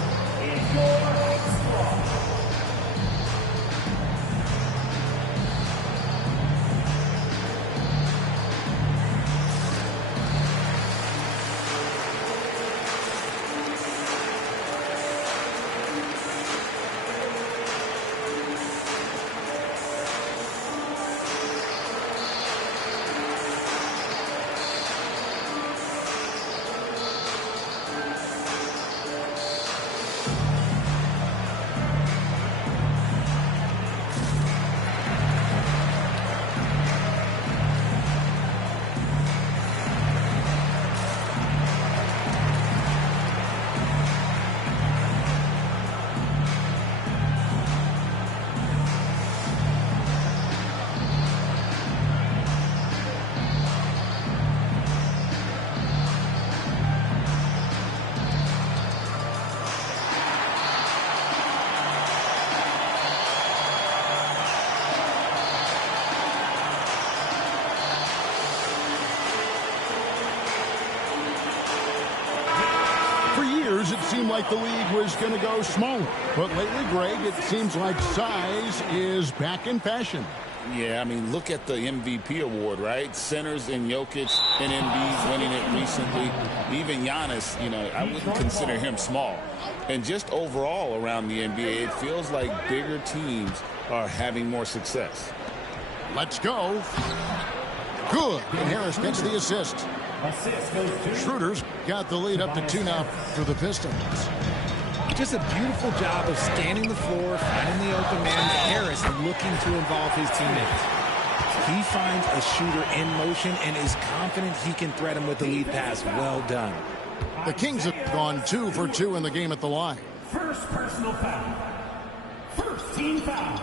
It seemed like the league was going to go small. But lately, Greg, it seems like size is back in fashion. Yeah, I mean, look at the MVP award, right? Centers and Jokic and Embiid winning it recently. Even Giannis, you know, I wouldn't consider him small. And just overall around the NBA, it feels like bigger teams are having more success. Let's go. Good. And Harris gets the assist. Schroeder's got the lead up to 2 now for the Pistons. Just a beautiful job of scanning the floor, finding the open man. Harris looking to involve his teammates. He finds a shooter in motion and is confident he can threat him with the lead pass. Well done. The Kings have gone 2 for 2 in the game at the line. First personal foul. First team foul.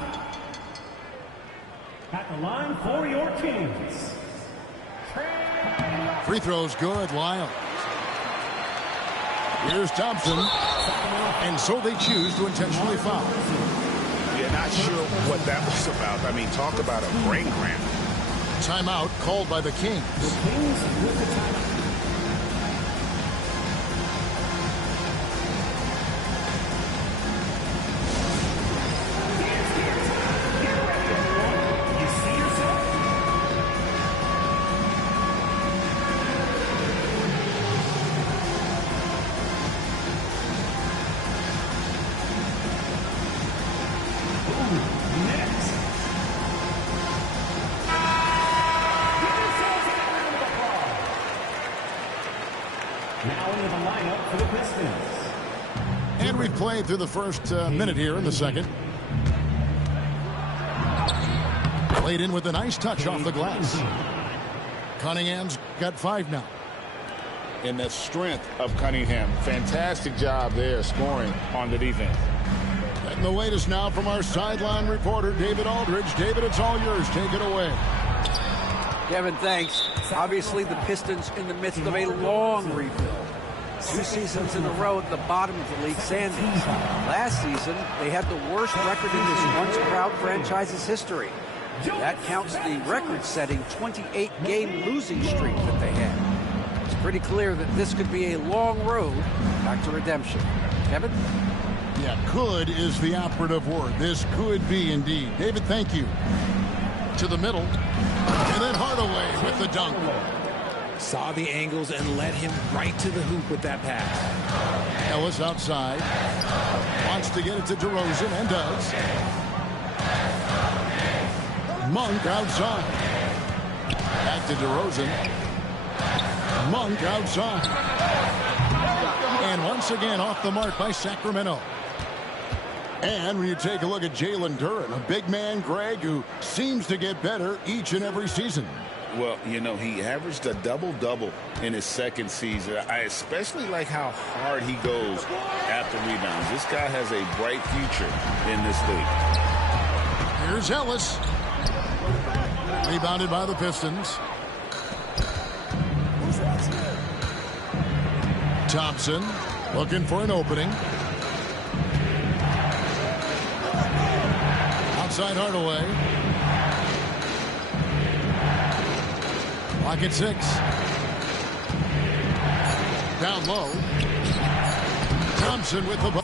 At the line for your Kings. Free throws good. Lyles. Here's Thompson. And so they choose to intentionally foul. Yeah, Not sure what that was about. I mean, talk about a brain cramp. Timeout called by the Kings. And we've played through the first minute here in the second. Played in with a nice touch off the glass. Cunningham's got 5 now. And the strength of Cunningham. Fantastic job there scoring on the defense. And the latest now from our sideline reporter, David Aldridge. David, it's all yours. Take it away. Kevin, thanks. Obviously, the Pistons in the midst of a long rebuild. 2 seasons in a row at the bottom of the league standings. Last season, they had the worst record in this once-proud franchise's history. That counts the record-setting 28-game losing streak that they had. It's pretty clear that this could be a long road back to redemption. Kevin? Yeah, could is the operative word. This could be indeed. David, thank you. To the middle. And then Hardaway with the dunk. Saw the angles and led him right to the hoop with that pass. Ellis outside. Wants to get it to DeRozan and does. Monk outside. Back to DeRozan. Monk outside. And once again off the mark by Sacramento. And when you take a look at Jalen Duren, a big man, Greg, who seems to get better each and every season. Well, you know, he averaged a double-double in his second season. I especially like how hard he goes after rebounds. This guy has a bright future in this league. Here's Ellis. Rebounded by the Pistons. Thompson looking for an opening. Outside Hardaway. Clock at 6. Down low. Thompson with the ball.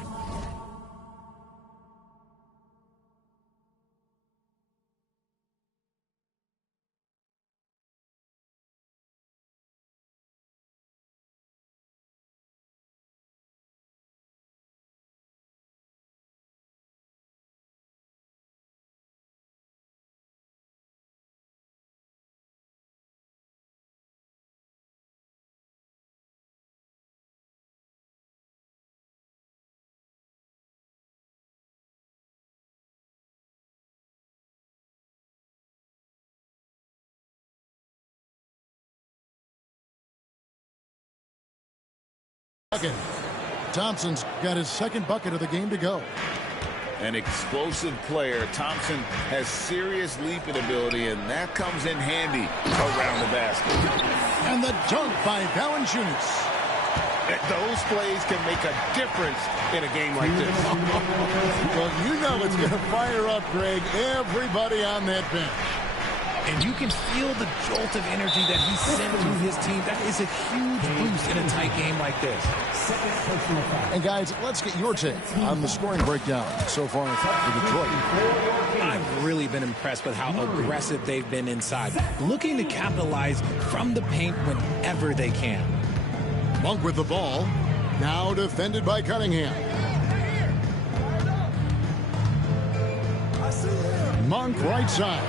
Thompson's got his second bucket of the game to go. An explosive player. Thompson has serious leaping ability, and that comes in handy around the basket. And the dunk by Valanciunas. Those plays can make a difference in a game like this. Well, you know it's going to fire up, Greg, everybody on that bench. And you can feel the jolt of energy that he sent through his team. That is a huge boost in a tight game like this. And guys, let's get your take on the scoring breakdown so far for Detroit. I've really been impressed with how aggressive they've been inside, looking to capitalize from the paint whenever they can. Monk with the ball, now defended by Cunningham. Monk right side.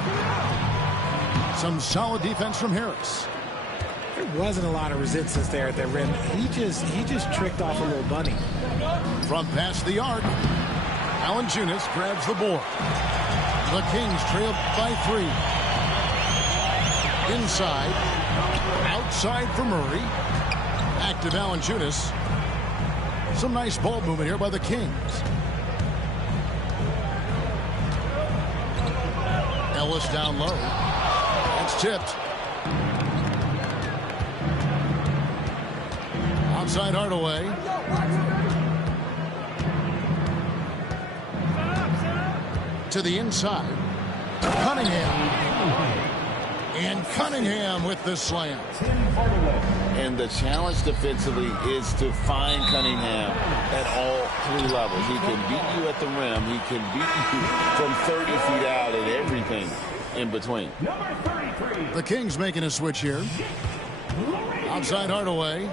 Some solid defense from Harris. There wasn't a lot of resistance there at the rim. He just tricked off a little bunny. From past the arc, Valanciunas grabs the board. The Kings trail by 3. Inside, outside for Murray. Back to Valanciunas. Some nice ball movement here by the Kings. Ellis down low. That's tipped. Outside Hardaway. to the inside. Cunningham. And Cunningham with the slam. And the challenge defensively is to find Cunningham at all three levels. He can beat you at the rim. He can beat you from 30 feet out and everything in between. The Kings making a switch here. Outside Hardaway.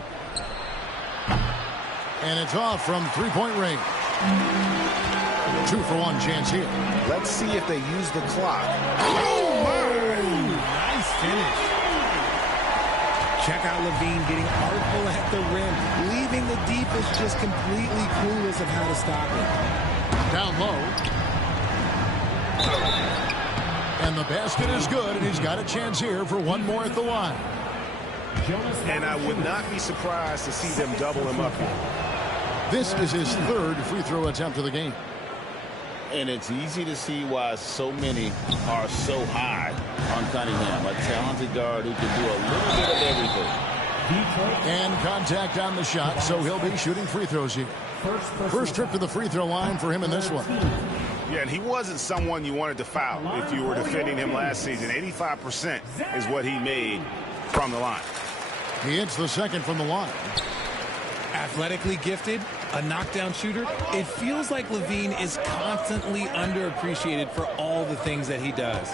And it's off from three-point range. 2-for-1 chance here. Let's see if they use the clock. Oh, nice finish. Check out Levine getting artful at the rim, leaving the defense just completely clueless of how to stop it. Down low. And the basket is good, and he's got a chance here for one more at the line. And I would not be surprised to see them double him up here. This is his third free throw attempt of the game. And it's easy to see why so many are so high on Cunningham, a talented guard who can do a little bit of everything. And contact on the shot, so he'll be shooting free throws here. First trip to the free throw line for him in this one. Yeah, and he wasn't someone you wanted to foul if you were defending him last season. 85% is what he made from the line. He hits the second from the line. Athletically gifted, a knockdown shooter. It feels like Levine is constantly underappreciated for all the things that he does.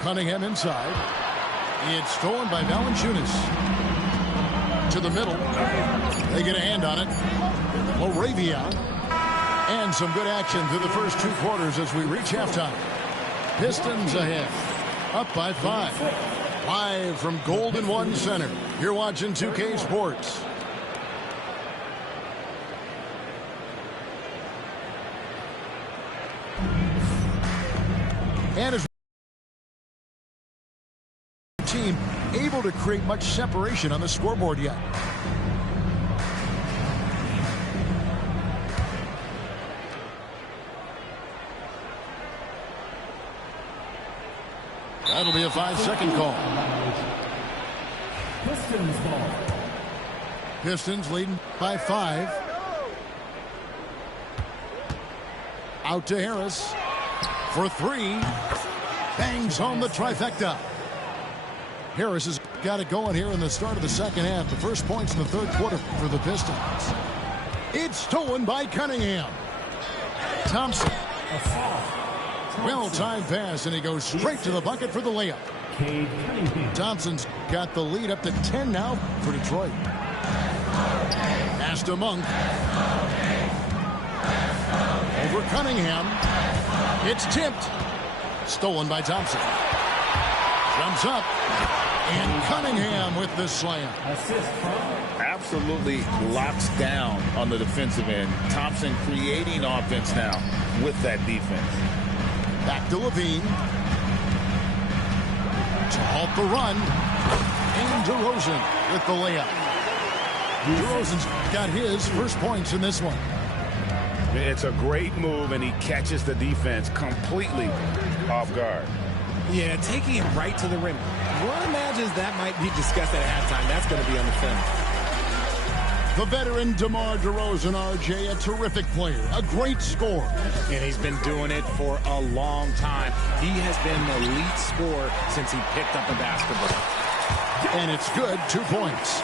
Cunningham inside. It's stolen by Valanciunas. To the middle. They get a hand on it. Moravia. And some good action through the first two quarters as we reach halftime. Pistons ahead. Up by 5. Live from Golden One Center. You're watching 2K Sports. And his team able to create much separation on the scoreboard yet. That'll be a 5-second call. Pistons ball. Pistons leading by 5. Out to Harris for 3. Bangs home the trifecta. Harris has got it going here in the start of the second half. The first points in the third quarter for the Pistons. It's stolen by Cunningham. Thompson. Well-timed pass, and he goes straight to the bucket for the layup. Thompson's got the lead up to 10 now for Detroit. Pass to Monk. Over Cunningham. It's tipped. Stolen by Thompson. Jumps up. And Cunningham with the slam. Absolutely locks down on the defensive end. Thompson creating offense now with that defense. Back to Levine. To halt the run. And DeRozan with the layup. DeRozan's got his first points in this one. It's a great move, and he catches the defense completely off guard. Yeah, taking him right to the rim. One imagines that might be discussed at halftime. That's going to be on the film. The veteran DeMar DeRozan, RJ, a terrific player, a great scorer. And he's been doing it for a long time. He has been an elite scorer since he picked up a basketball. And it's good, 2 points.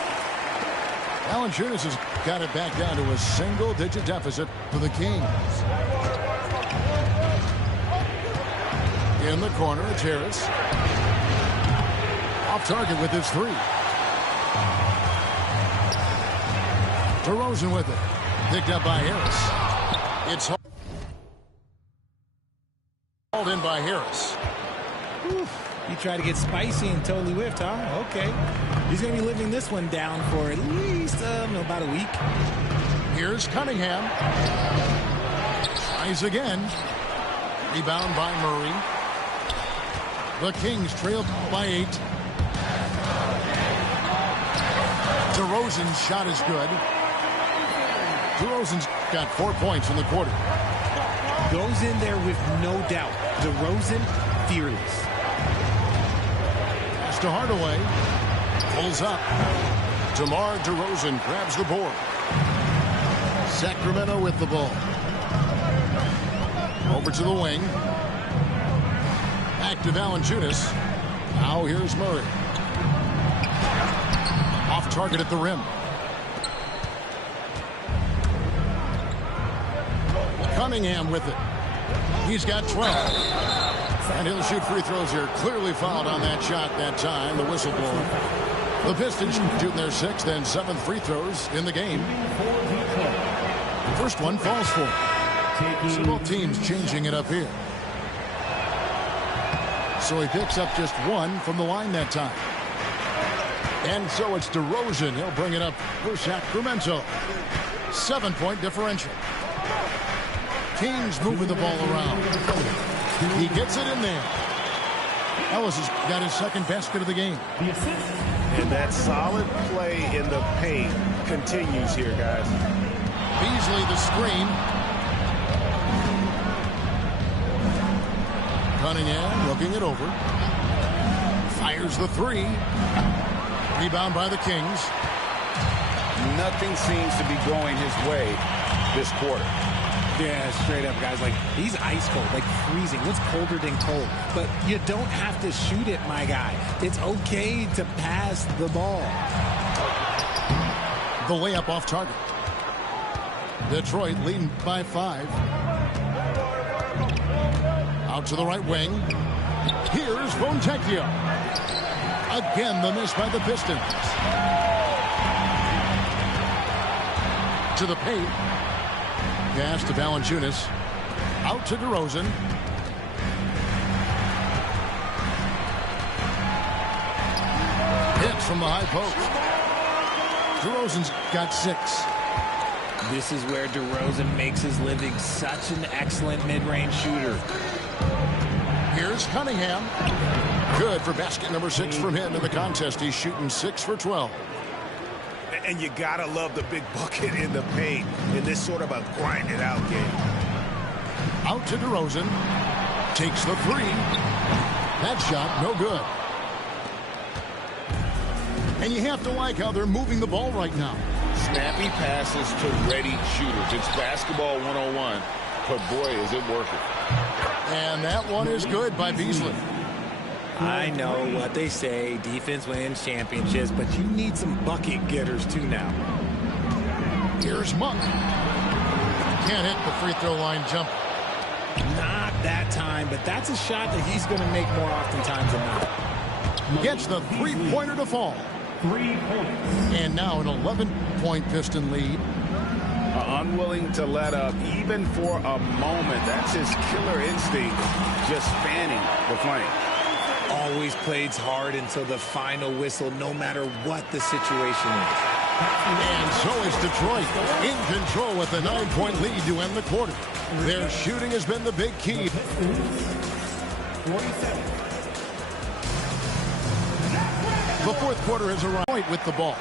Valanciunas has got it back down to a single-digit deficit for the Kings. In the corner, it's Harris. Off target with his 3. DeRozan with it. Picked up by Harris. It's hauled in by Harris. He tried to get spicy and totally whiffed, huh? Okay. He's going to be living this one down for at least about a week. Here's Cunningham. Tries again. Rebound by Murray. The Kings trail by 8. DeRozan's shot is good. DeRozan's got 4 points in the quarter. Goes in there with no doubt. DeRozan, fearless. Pass to Hardaway. Pulls up. DeMar DeRozan grabs the board. Sacramento with the ball. Over to the wing. Back to Valanciunas. Now here's Murray. Off target at the rim. Cunningham with it. He's got 12. And he'll shoot free throws here. Clearly fouled on that shot that time. The whistle blown. The Pistons shooting their 6th and 7th free throws in the game. First one falls for. So both teams changing it up here. So he picks up just 1 from the line that time. And so it's DeRozan. He'll bring it up for Sacramento. 7-point differential. Kings moving the ball around. He gets it in there. Ellis has got his 2nd basket of the game. And that solid play in the paint continues here, guys. Beasley the screen. Cunningham looking it over. Fires the 3. Rebound by the Kings. Nothing seems to be going his way this quarter. Yeah, straight up, guys. Like, he's ice cold, like freezing. What's colder than cold? But you don't have to shoot it, my guy. It's okay to pass the ball. The layup off target. Detroit leading by 5. Out to the right wing. Here's Fontecchio. Again, the miss by the Pistons. To the paint. Pass to Valanciunas. Out to DeRozan. Hits from the high post. DeRozan's got 6. This is where DeRozan makes his living. Such an excellent mid-range shooter. Here's Cunningham. Good for basket number 6 from him in the contest. He's shooting 6 for 12. And you gotta love the big bucket in the paint in this sort of a grind-it-out game. Out to DeRozan. Takes the 3. That shot, no good. And you have to like how they're moving the ball right now. Snappy passes to ready shooters. It's basketball 101, but boy, is it working. And that one is good by Beasley. I know what they say, defense wins championships, but you need some bucket getters too now. Here's Monk. Can't hit the free throw line jump. Not that time, but that's a shot that he's going to make more oftentimes than not. Gets the 3-pointer to fall. 3 points. And now an 11-point Piston lead. Unwilling to let up even for a moment. That's his killer instinct, just fanning the flame. Always plays hard until the final whistle, no matter what the situation is. And so is Detroit in control with a 9-point lead to end the quarter. Their shooting has been the big key. 47. The 4th quarter has arrived with the ball.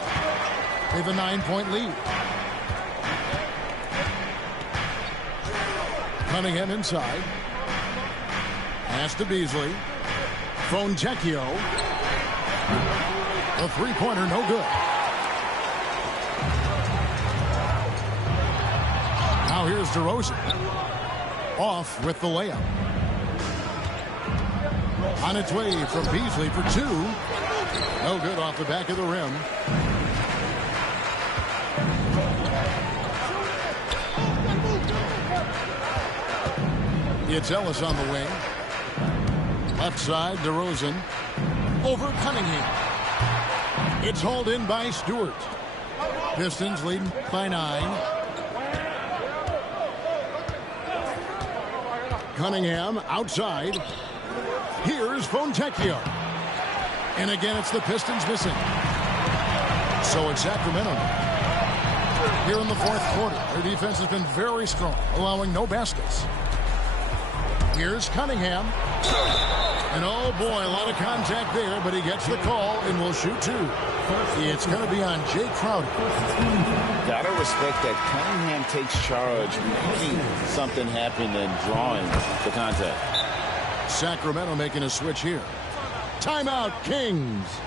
They have a 9-point lead. Cunningham inside. Pass to Beasley. Fontecchio. A 3-pointer, no good. Now here's DeRozan. Off with the layup. On its way from Beasley for 2. No good off the back of the rim. It's Ellis on the wing. Left side, DeRozan. Over Cunningham. It's hauled in by Stewart. Pistons leading by 9. Cunningham outside. Here's Fontecchio. And again, it's the Pistons missing. So it's Sacramento. Here in the 4th quarter, their defense has been very strong, allowing no baskets. Here's Cunningham. And oh boy, a lot of contact there, but he gets the call and will shoot 2. It's going to be on Jay Crowder. Gotta respect that Cunningham takes charge, making something happen and drawing the contact. Sacramento making a switch here. Timeout, Kings.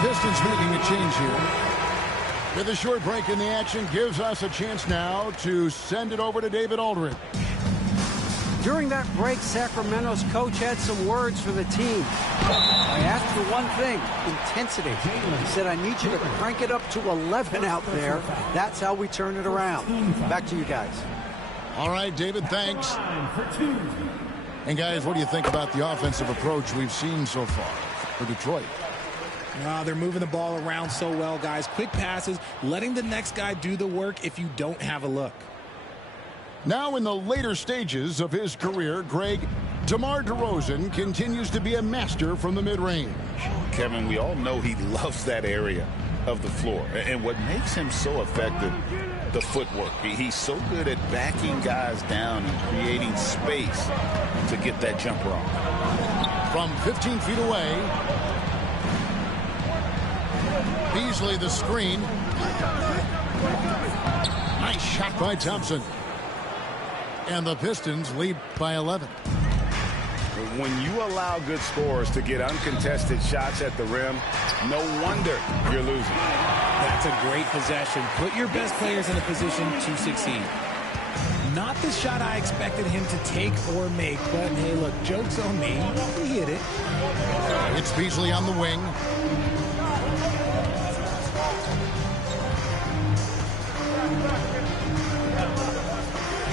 Pistons making a change here. With a short break in the action, gives us a chance now to send it over to David Aldridge. During that break, Sacramento's coach had some words for the team. I asked for one thing, intensity. He said, I need you to crank it up to 11 out there. That's how we turn it around. Back to you guys. All right, David, thanks. And guys, what do you think about the offensive approach we've seen so far for Detroit? They're moving the ball around so well, guys. Quick passes, letting the next guy do the work if you don't have a look. Now in the later stages of his career, Greg, DeMar DeRozan continues to be a master from the mid-range. Kevin, we all know he loves that area of the floor. And what makes him so effective, the footwork. He's so good at backing guys down and creating space to get that jumper on. From 15 feet away, Beasley the screen. Nice shot by Thompson. And the Pistons lead by 11. When you allow good scorers to get uncontested shots at the rim, no wonder you're losing. That's a great possession. Put your best players in a position to succeed. Not the shot I expected him to take or make, but hey, look, joke's on me. He hit it. It's Beasley on the wing.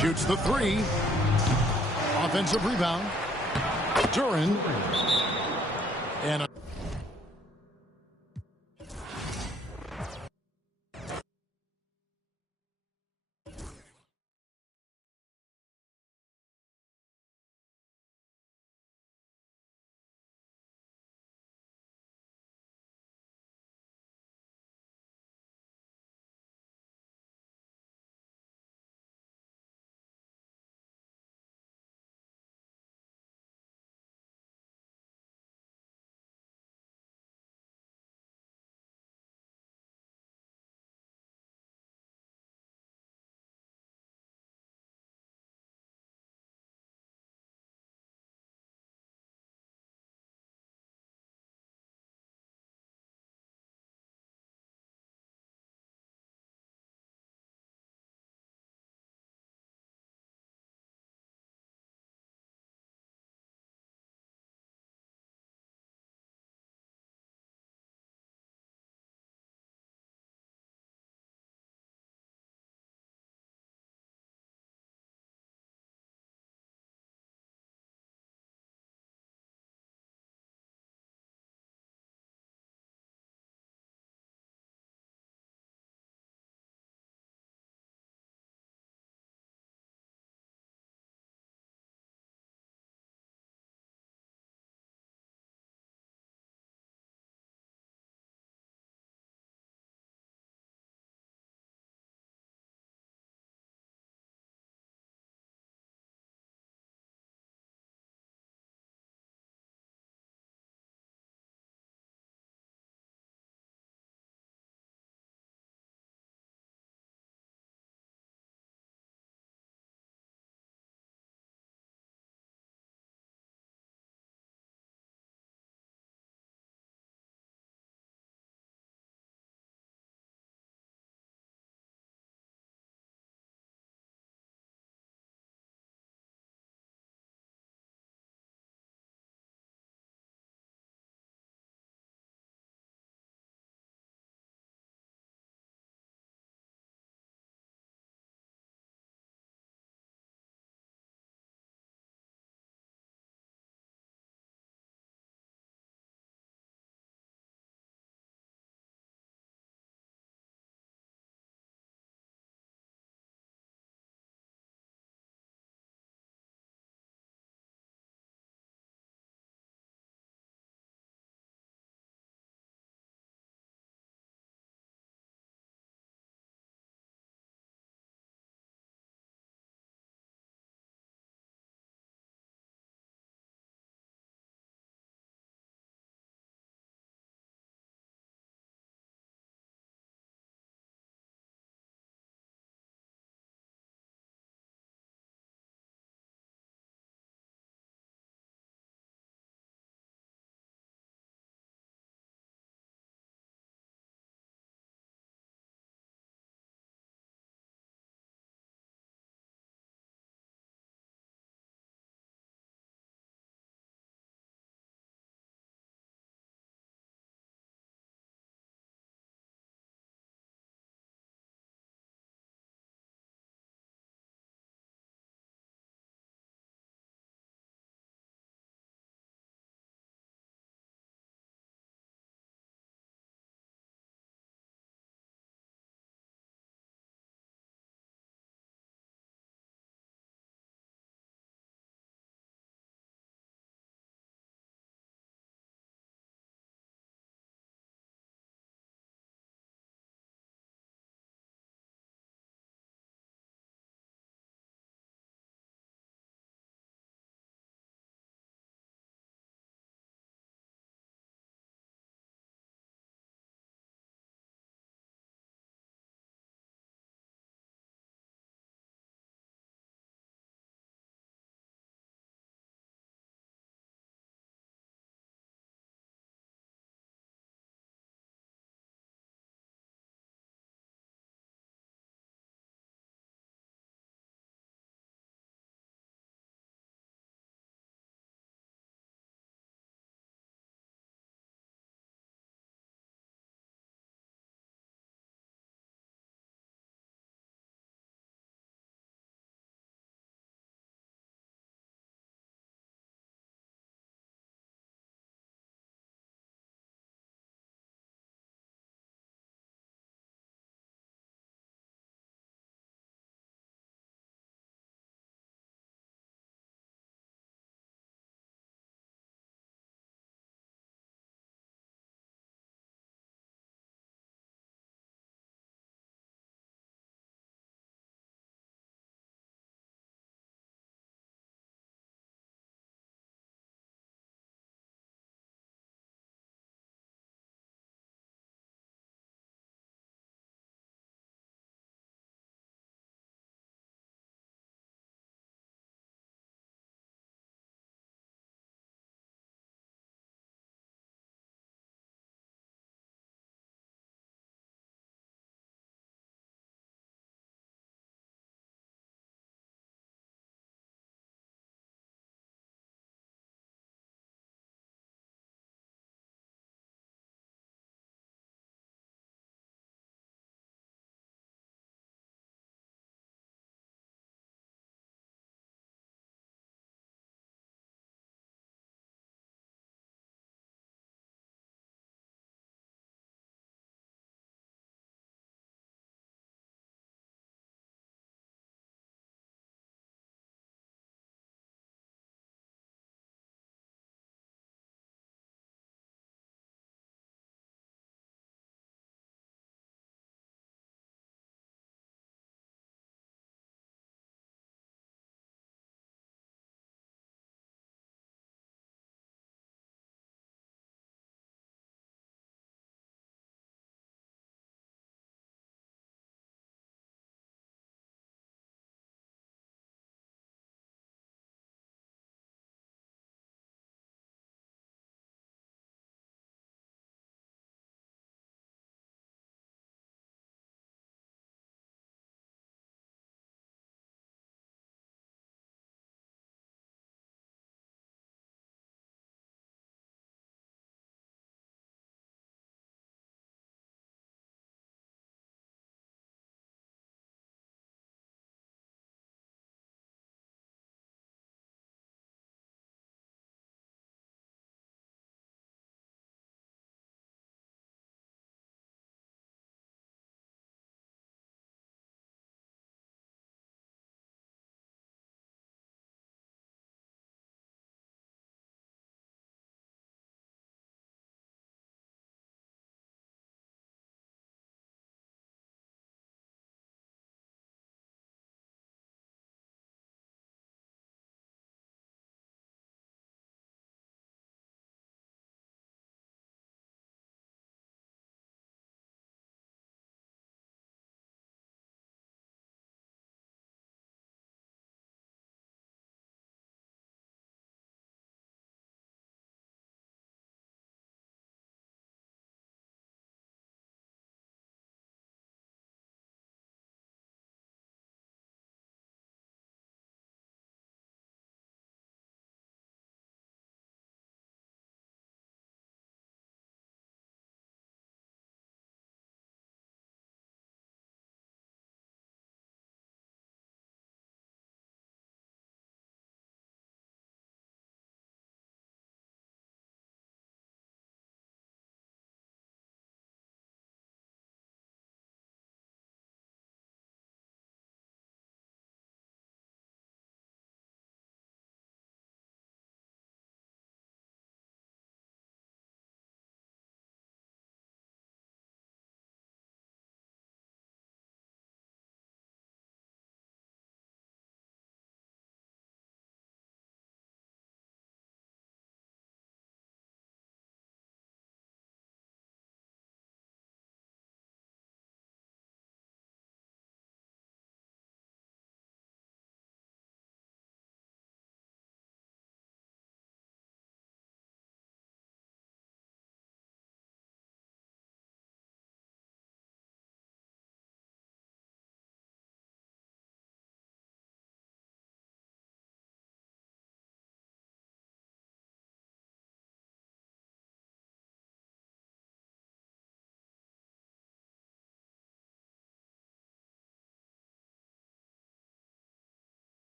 Shoots the three. Offensive rebound. Duran. And a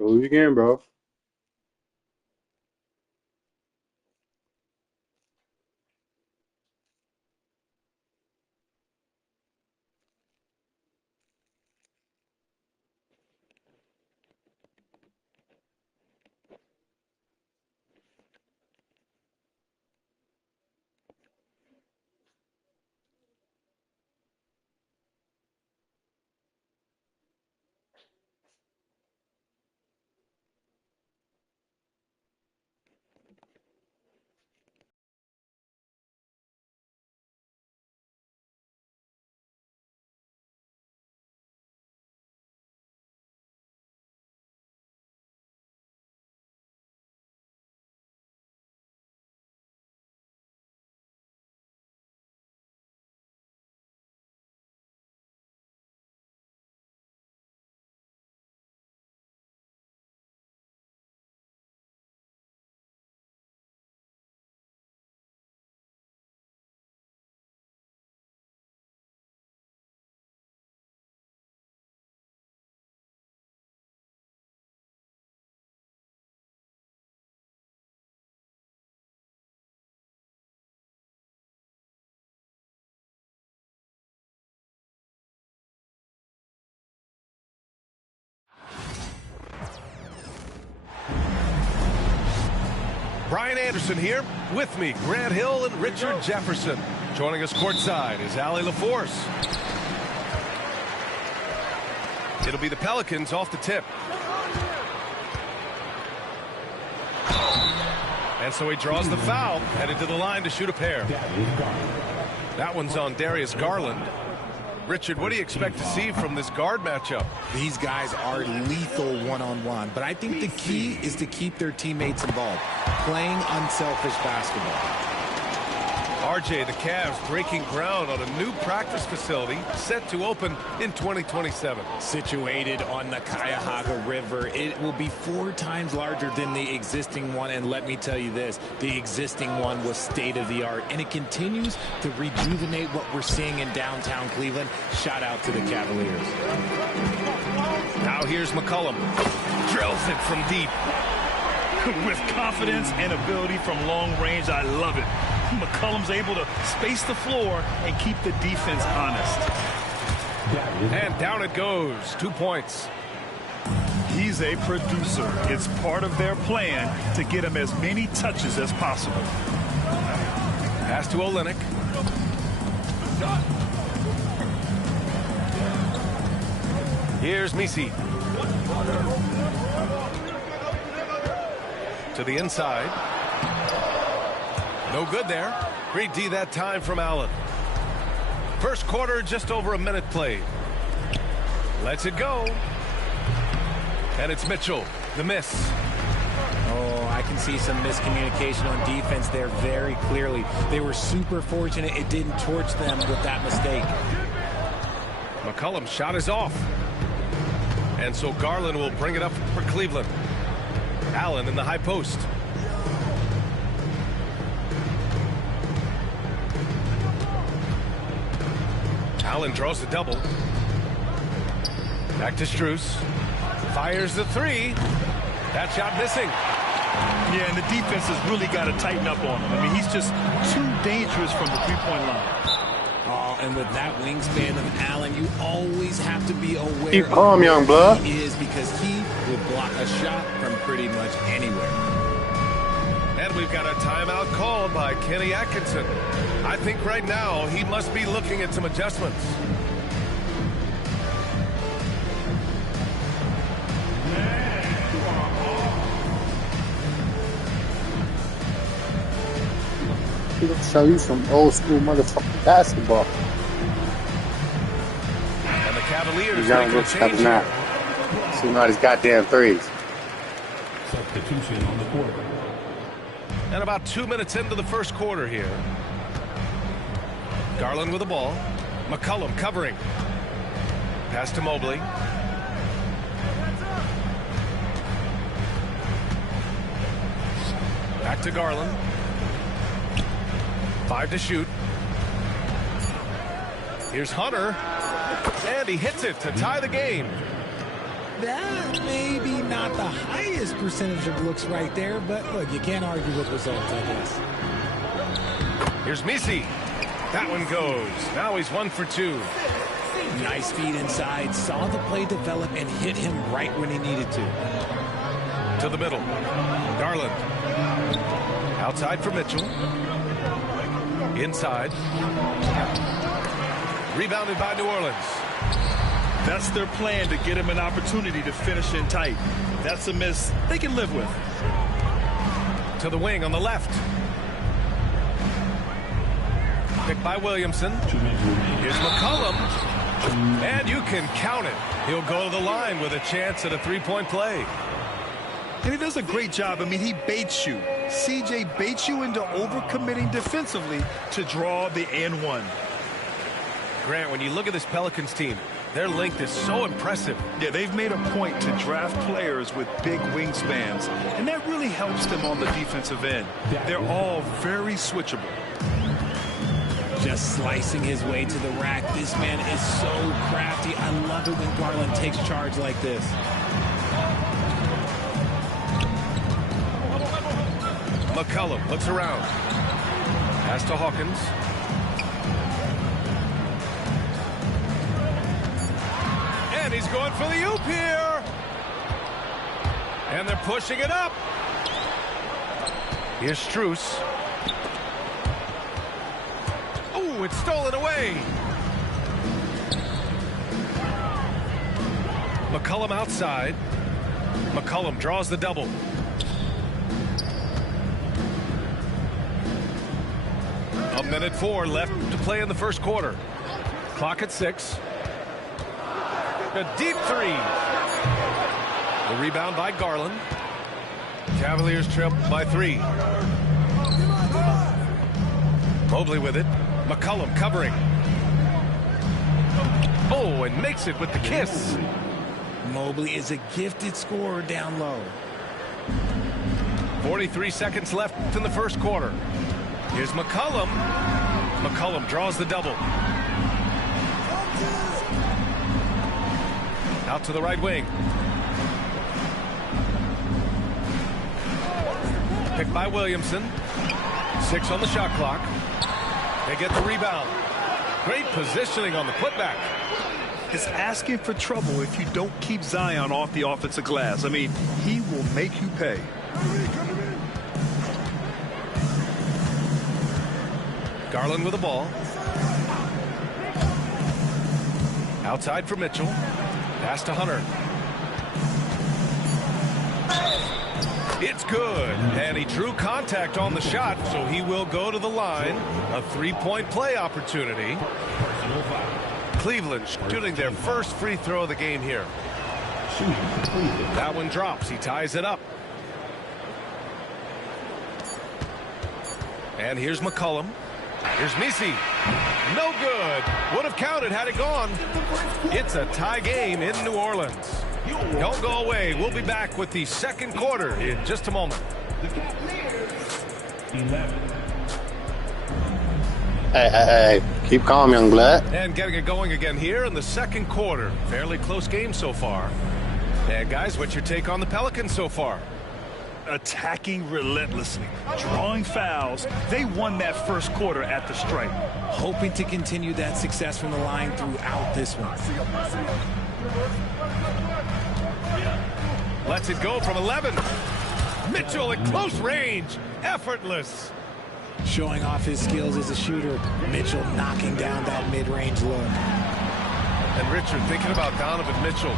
Lose again, bro. Brian Anderson here. With me, Grant Hill and Richard Jefferson. Joining us courtside is Allie LaForce. It'll be the Pelicans off the tip. And so he draws the foul, headed to the line to shoot a pair. That one's on Darius Garland. Richard, what do you expect to see from this guard matchup? These guys are lethal one-on-one, but I think the key is to keep their teammates involved, playing unselfish basketball. RJ, the Cavs breaking ground on a new practice facility set to open in 2027. Situated on the Cuyahoga River, it will be 4 times larger than the existing one, and let me tell you this, the existing one was state-of-the-art, and it continues to rejuvenate what we're seeing in downtown Cleveland. Shout out to the Cavaliers. Now here's McCollum. Drills it from deep. With confidence and ability from long range, I love it. McCollum's able to space the floor and keep the defense honest. And down it goes. 2 points. He's a producer. It's part of their plan to get him as many touches as possible. Pass to Olynyk. Here's Misi. To the inside. No good there. Great D that time from Allen. First quarter, just over a minute played. Lets it go. And it's Mitchell. The miss. Oh, I can see some miscommunication on defense there very clearly. They were super fortunate it didn't torch them with that mistake. McCollum's shot is off. And so Garland will bring it up for Cleveland. Allen in the high post. Allen draws the double. Back to Strus. Fires the 3. That shot missing. Yeah, and the defense has really got to tighten up on him. I mean, he's just too dangerous from the three-point line. Oh, and with that wingspan of Allen, you always have to be aware Keep calm, young blood. Who he is, because he will block a shot from pretty much anywhere. And we've got a timeout called by Kenny Atkinson. I think right now he must be looking at some adjustments. He'll show you some old school motherfucking basketball. And the Cavaliers making a change now. Shooting all these goddamn threes. Substitution on the court. And about 2 minutes into the first quarter here. Garland with the ball. McCollum covering. Pass to Mobley. Back to Garland. 5 to shoot. Here's Hunter. And he hits it to tie the game. That maybe not the highest percentage of looks right there, but look, you can't argue with results, I guess. Here's Misi. That one goes. Now he's 1 for 2. Nice feed inside. Saw the play develop and hit him right when he needed to. To the middle. Garland. Outside for Mitchell. Inside. Rebounded by New Orleans. That's their plan, to get him an opportunity to finish in tight. That's a miss they can live with. To the wing on the left. Picked by Williamson. Here's McCollum. And you can count it. He'll go to the line with a chance at a three-point play. And he does a great job. I mean, he baits you. CJ baits you into overcommitting defensively to draw the and one. Grant, when you look at this Pelicans team, their length is so impressive. Yeah, they've made a point to draft players with big wingspans, and that really helps them on the defensive end. They're all very switchable. Just slicing his way to the rack. This man is so crafty. I love it when Garland takes charge like this. McCollum looks around. Pass to Hawkins. And he's going for the oop here. And they're pushing it up. Here's Strus. Oh, it's stolen away. McCollum outside. McCollum draws the double. A minute 4 left to play in the first quarter. Clock at 6. A deep three. The rebound by Garland. Cavaliers trail by 3. Mobley with it. McCollum covering. Oh, and makes it with the kiss. Mobley is a gifted scorer down low. 43 seconds left in the first quarter. Here's McCollum. McCollum draws the double. Out to the right wing. Picked by Williamson. 6 on the shot clock. They get the rebound. Great positioning on the putback. It's asking for trouble if you don't keep Zion off the offensive glass. I mean, he will make you pay. Garland with the ball. Outside for Mitchell. Pass to Hunter. It's good. And he drew contact on the shot, so he will go to the line. A three-point play opportunity. Cleveland shooting their first free throw of the game here. That one drops. He ties it up. And here's McCollum. Here's Misi. No good. Would have counted had it gone. It's a tie game in New Orleans. Don't go away. We'll be back with the second quarter in just a moment. Hey, keep calm, young blood. And getting it going again here in the second quarter. Fairly close game so far. And guys, what's your take on the Pelicans so far? Attacking relentlessly, drawing fouls. They won that first quarter at the stripe. Hoping to continue that success from the line throughout this one. Lets it go from 11. Mitchell at close range. Effortless. Showing off his skills as a shooter. Mitchell knocking down that mid-range look. And Richard, thinking about Donovan Mitchell,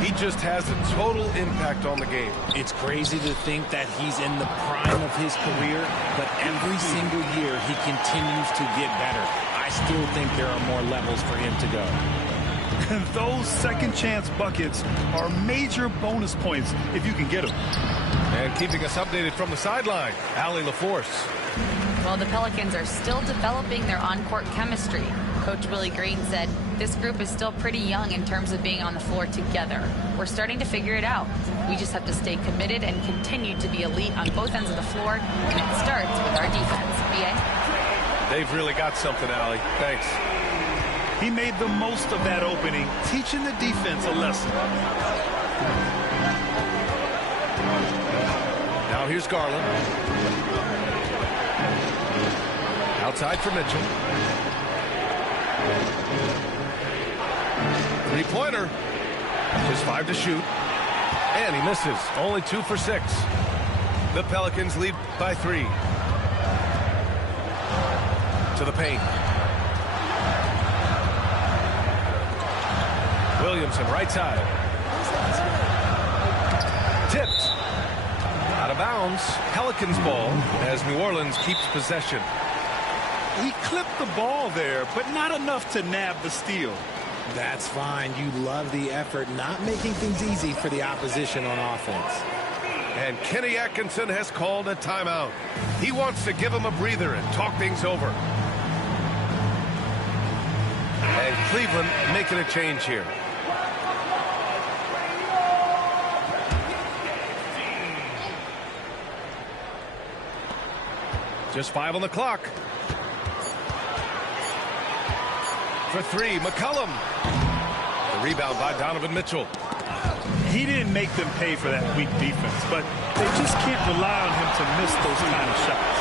he just has a total impact on the game. It's crazy to think that he's in the prime of his career, but every single year he continues to get better. I still think there are more levels for him to go. And those second chance buckets are major bonus points if you can get them. And keeping us updated from the sideline, Allie LaForce. Well, the Pelicans are still developing their on-court chemistry. Coach Willie Green said, this group is still pretty young in terms of being on the floor together. We're starting to figure it out. We just have to stay committed and continue to be elite on both ends of the floor, and it starts with our defense. B.A.? They've really got something, Allie. Thanks. He made the most of that opening, teaching the defense a lesson. Now here's Garland. Outside for Mitchell. Three-pointer. Just 5 to shoot. And he misses. Only 2 for 6. The Pelicans lead by 3. To the paint. Williamson, right side. Tipped. Out of bounds. Pelicans ball as New Orleans keeps possession. He clipped the ball there, but not enough to nab the steal. That's fine. You love the effort, not making things easy for the opposition on offense. And Kenny Atkinson has called a timeout. He wants to give him a breather and talk things over. And Cleveland making a change here. Just 5 on the clock. For 3, McCollum. The rebound by Donovan Mitchell. He didn't make them pay for that weak defense, but they just can't rely on him to miss those kind of shots.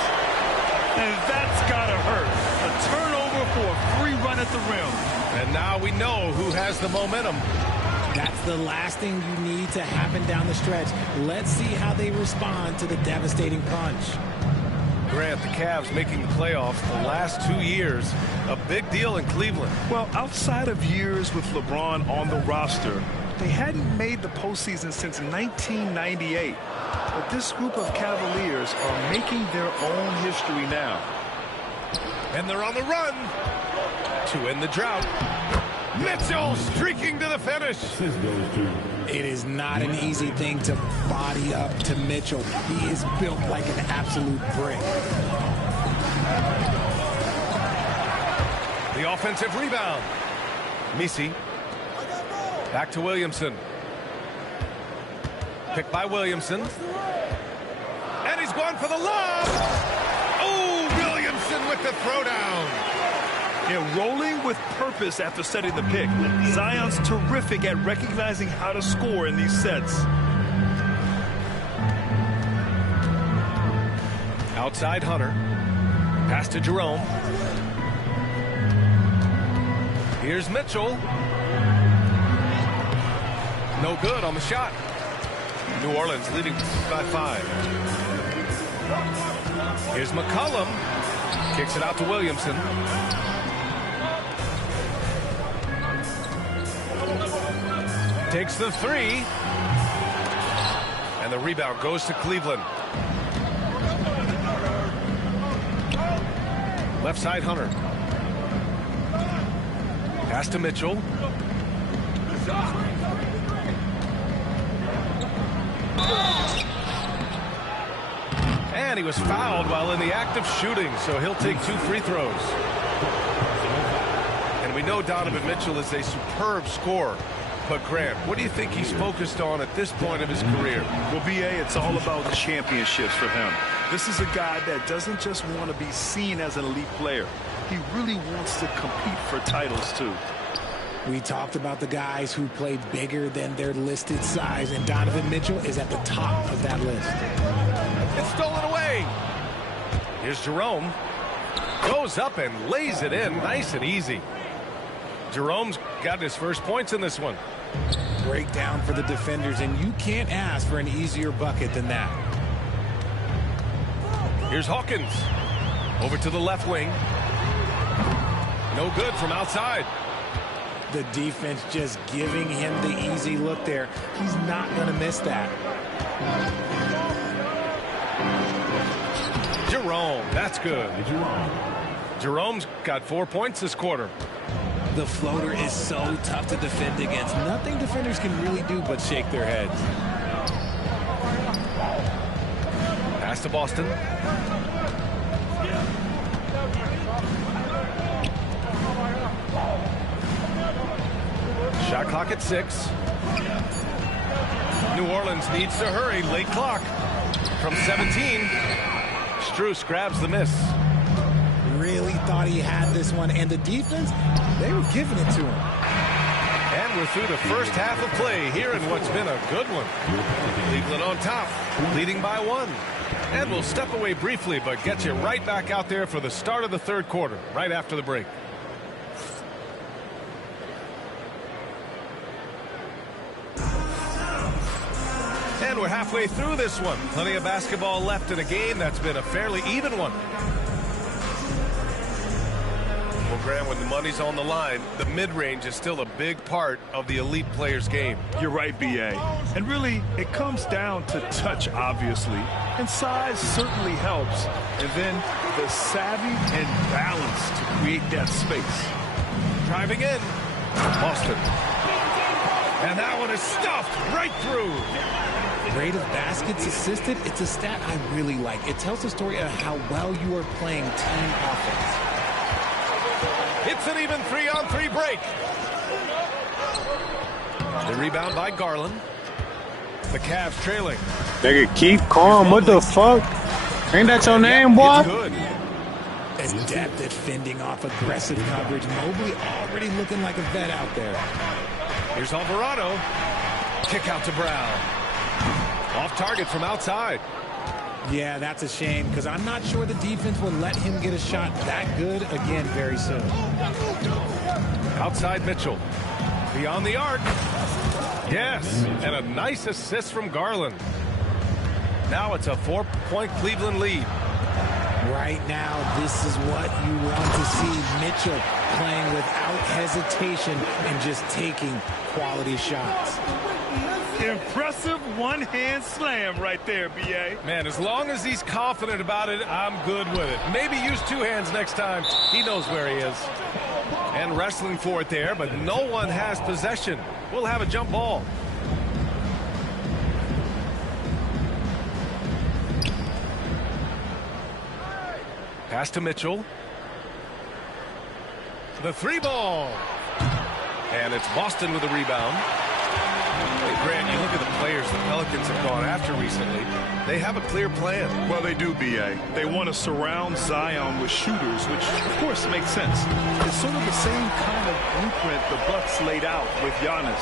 And that's got to hurt. A turnover for a free run at the rim. And now we know who has the momentum. That's the last thing you need to happen down the stretch. Let's see how they respond to the devastating punch. Grant, the Cavs making the playoffs the last 2 years. A big deal in Cleveland. Well, outside of years with LeBron on the roster, they hadn't made the postseason since 1998. But this group of Cavaliers are making their own history now. And they're on the run to end the drought. Mitchell streaking to the finish. It is not an easy thing to body up to Mitchell. He is built like an absolute brick. The offensive rebound. Misi. Back to Williamson. Picked by Williamson. And he's going for the lob. Oh, Williamson with the throwdown. Yeah, rolling with purpose after setting the pick. Zion's terrific at recognizing how to score in these sets. Outside Hunter. Pass to Jerome. Here's Mitchell. No good on the shot. New Orleans leading by 5. Here's McCollum. Kicks it out to Williamson. Takes the 3. And the rebound goes to Cleveland. Left side Hunter. Pass to Mitchell. And he was fouled while in the act of shooting, so he'll take 2 free throws. And we know Donovan Mitchell is a superb scorer. But Grant, what do you think he's focused on at this point of his career? Well, B.A., it's all about championships for him. This is a guy that doesn't just want to be seen as an elite player. He really wants to compete for titles, too. We talked about the guys who play bigger than their listed size, and Donovan Mitchell is at the top of that list. It's stolen away. Here's Jerome. Goes up and lays it in nice and easy. Jerome's got his first points in this one. Breakdown for the defenders, and you can't ask for an easier bucket than that. Here's Hawkins. Over to the left wing. No good from outside. The defense just giving him the easy look there. He's not going to miss that. Jerome, that's good. Jerome's got 4 points this quarter. The floater is so tough to defend against. Nothing defenders can really do but shake their heads. Pass to Boston. Shot clock at 6. New Orleans needs to hurry. Late clock. From 17. Strus grabs the miss. Really thought he had this one, and the defense, they were giving it to him. And we're through the first half of play here in what's been a good one. Cleveland on top, leading by 1. And we'll step away briefly, but get you right back out there for the start of the third quarter, right after the break. And we're halfway through this one. Plenty of basketball left in a game that's been a fairly even one. Well, Graham, when the money's on the line, the mid-range is still a big part of the elite player's game. You're right, B.A. And really, it comes down to touch, obviously. And size certainly helps. And then the savvy and balance to create that space. Driving in. Boston. And that one is stuffed right through. Rate of baskets assisted, it's a stat I really like. It tells the story of how well you are playing team offense. It's an even 3-on-3 break. The rebound by Garland. The Cavs trailing. Nigga, keep calm. What the fuck? Ain't that your name, boy? Good. Adept at fending off aggressive coverage. Mobley already looking like a vet out there. Here's Alvarado. Kick out to Brown. Off target from outside. Yeah, that's a shame because I'm not sure the defense will let him get a shot that good again very soon. Outside Mitchell. Beyond the arc. Yes, and a nice assist from Garland. Now it's a 4-point Cleveland lead. Right now, this is what you want to see. Mitchell playing without hesitation and just taking quality shots. Impressive one-hand slam right there, B.A. Man, as long as he's confident about it, I'm good with it. Maybe use 2 hands next time. He knows where he is. And wrestling for it there, but no one has possession. We'll have a jump ball. Pass to Mitchell. The 3-ball. And it's Boston with the rebound. Hey, Grant, you look at the players the Pelicans have gone after recently. They have a clear plan. Well, they do, B.A. They want to surround Zion with shooters, which, of course, makes sense. It's sort of the same kind of blueprint the Bucks laid out with Giannis.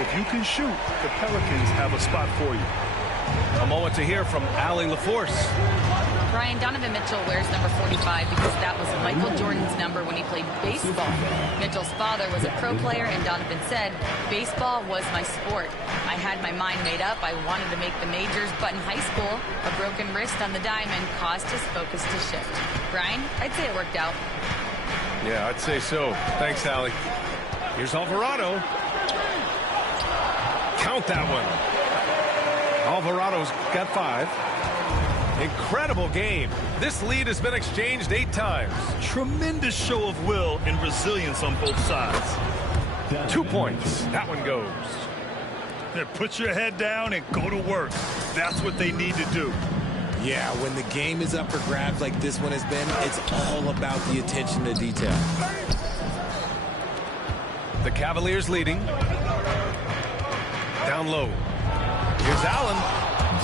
If you can shoot, the Pelicans have a spot for you. A moment to hear from Allie LaForce. Brian, Donovan Mitchell wears number 45 because that was Michael Jordan's number when he played baseball. Mitchell's father was a pro player, and Donovan said, "Baseball was my sport. I had my mind made up. I wanted to make the majors, but in high school, a broken wrist on the diamond caused his focus to shift." Brian, I'd say it worked out. Yeah, I'd say so. Thanks, Allie. Here's Alvarado. Count that one. Alvarado's got 5. Incredible game. This lead has been exchanged 8 times. Tremendous show of will and resilience on both sides. 2 points. That one goes. Put your head down and go to work. That's what they need to do. Yeah, when the game is up for grabs like this one has been, it's all about the attention to detail. The Cavaliers leading. Down low. Here's Allen.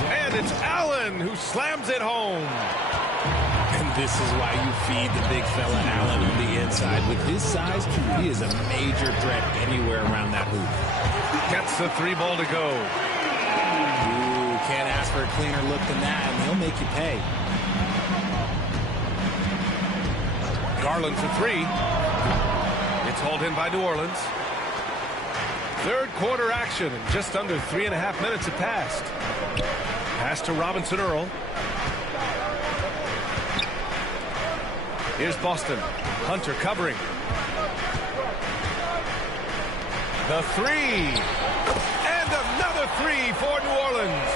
And it's Allen who slams it home. And this is why you feed the big fella Allen on the inside. With his size, he is a major threat anywhere around that hoop. Gets the 3-ball to go. Ooh, can't ask for a cleaner look than that, and he'll make you pay. Garland for 3. It's hauled in by New Orleans. Third quarter action, and just under 3.5 minutes have passed. Pass to Robinson Earl. Here's Boston. Hunter covering. The 3. And another 3 for New Orleans.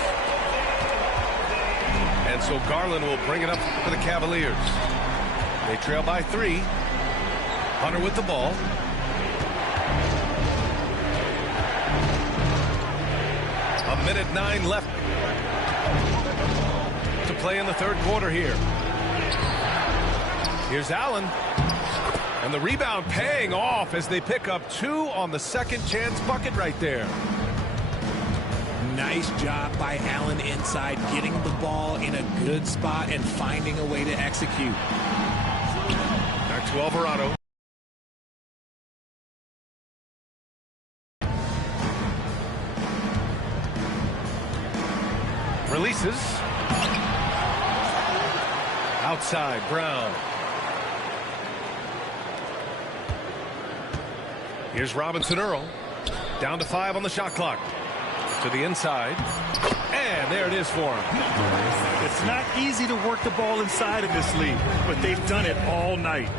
And so Garland will bring it up for the Cavaliers. They trail by 3. Hunter with the ball. A minute 9 left to play in the third quarter here. Here's Allen. And the rebound paying off as they pick up 2 on the second chance bucket right there. Nice job by Allen inside, getting the ball in a good spot and finding a way to execute. Back to Alvarado. releases. Outside, Brown. Here's Robinson Earl. Down to 5 on the shot clock. To the inside. And there it is for him. It's not easy to work the ball inside in this league, but they've done it all night.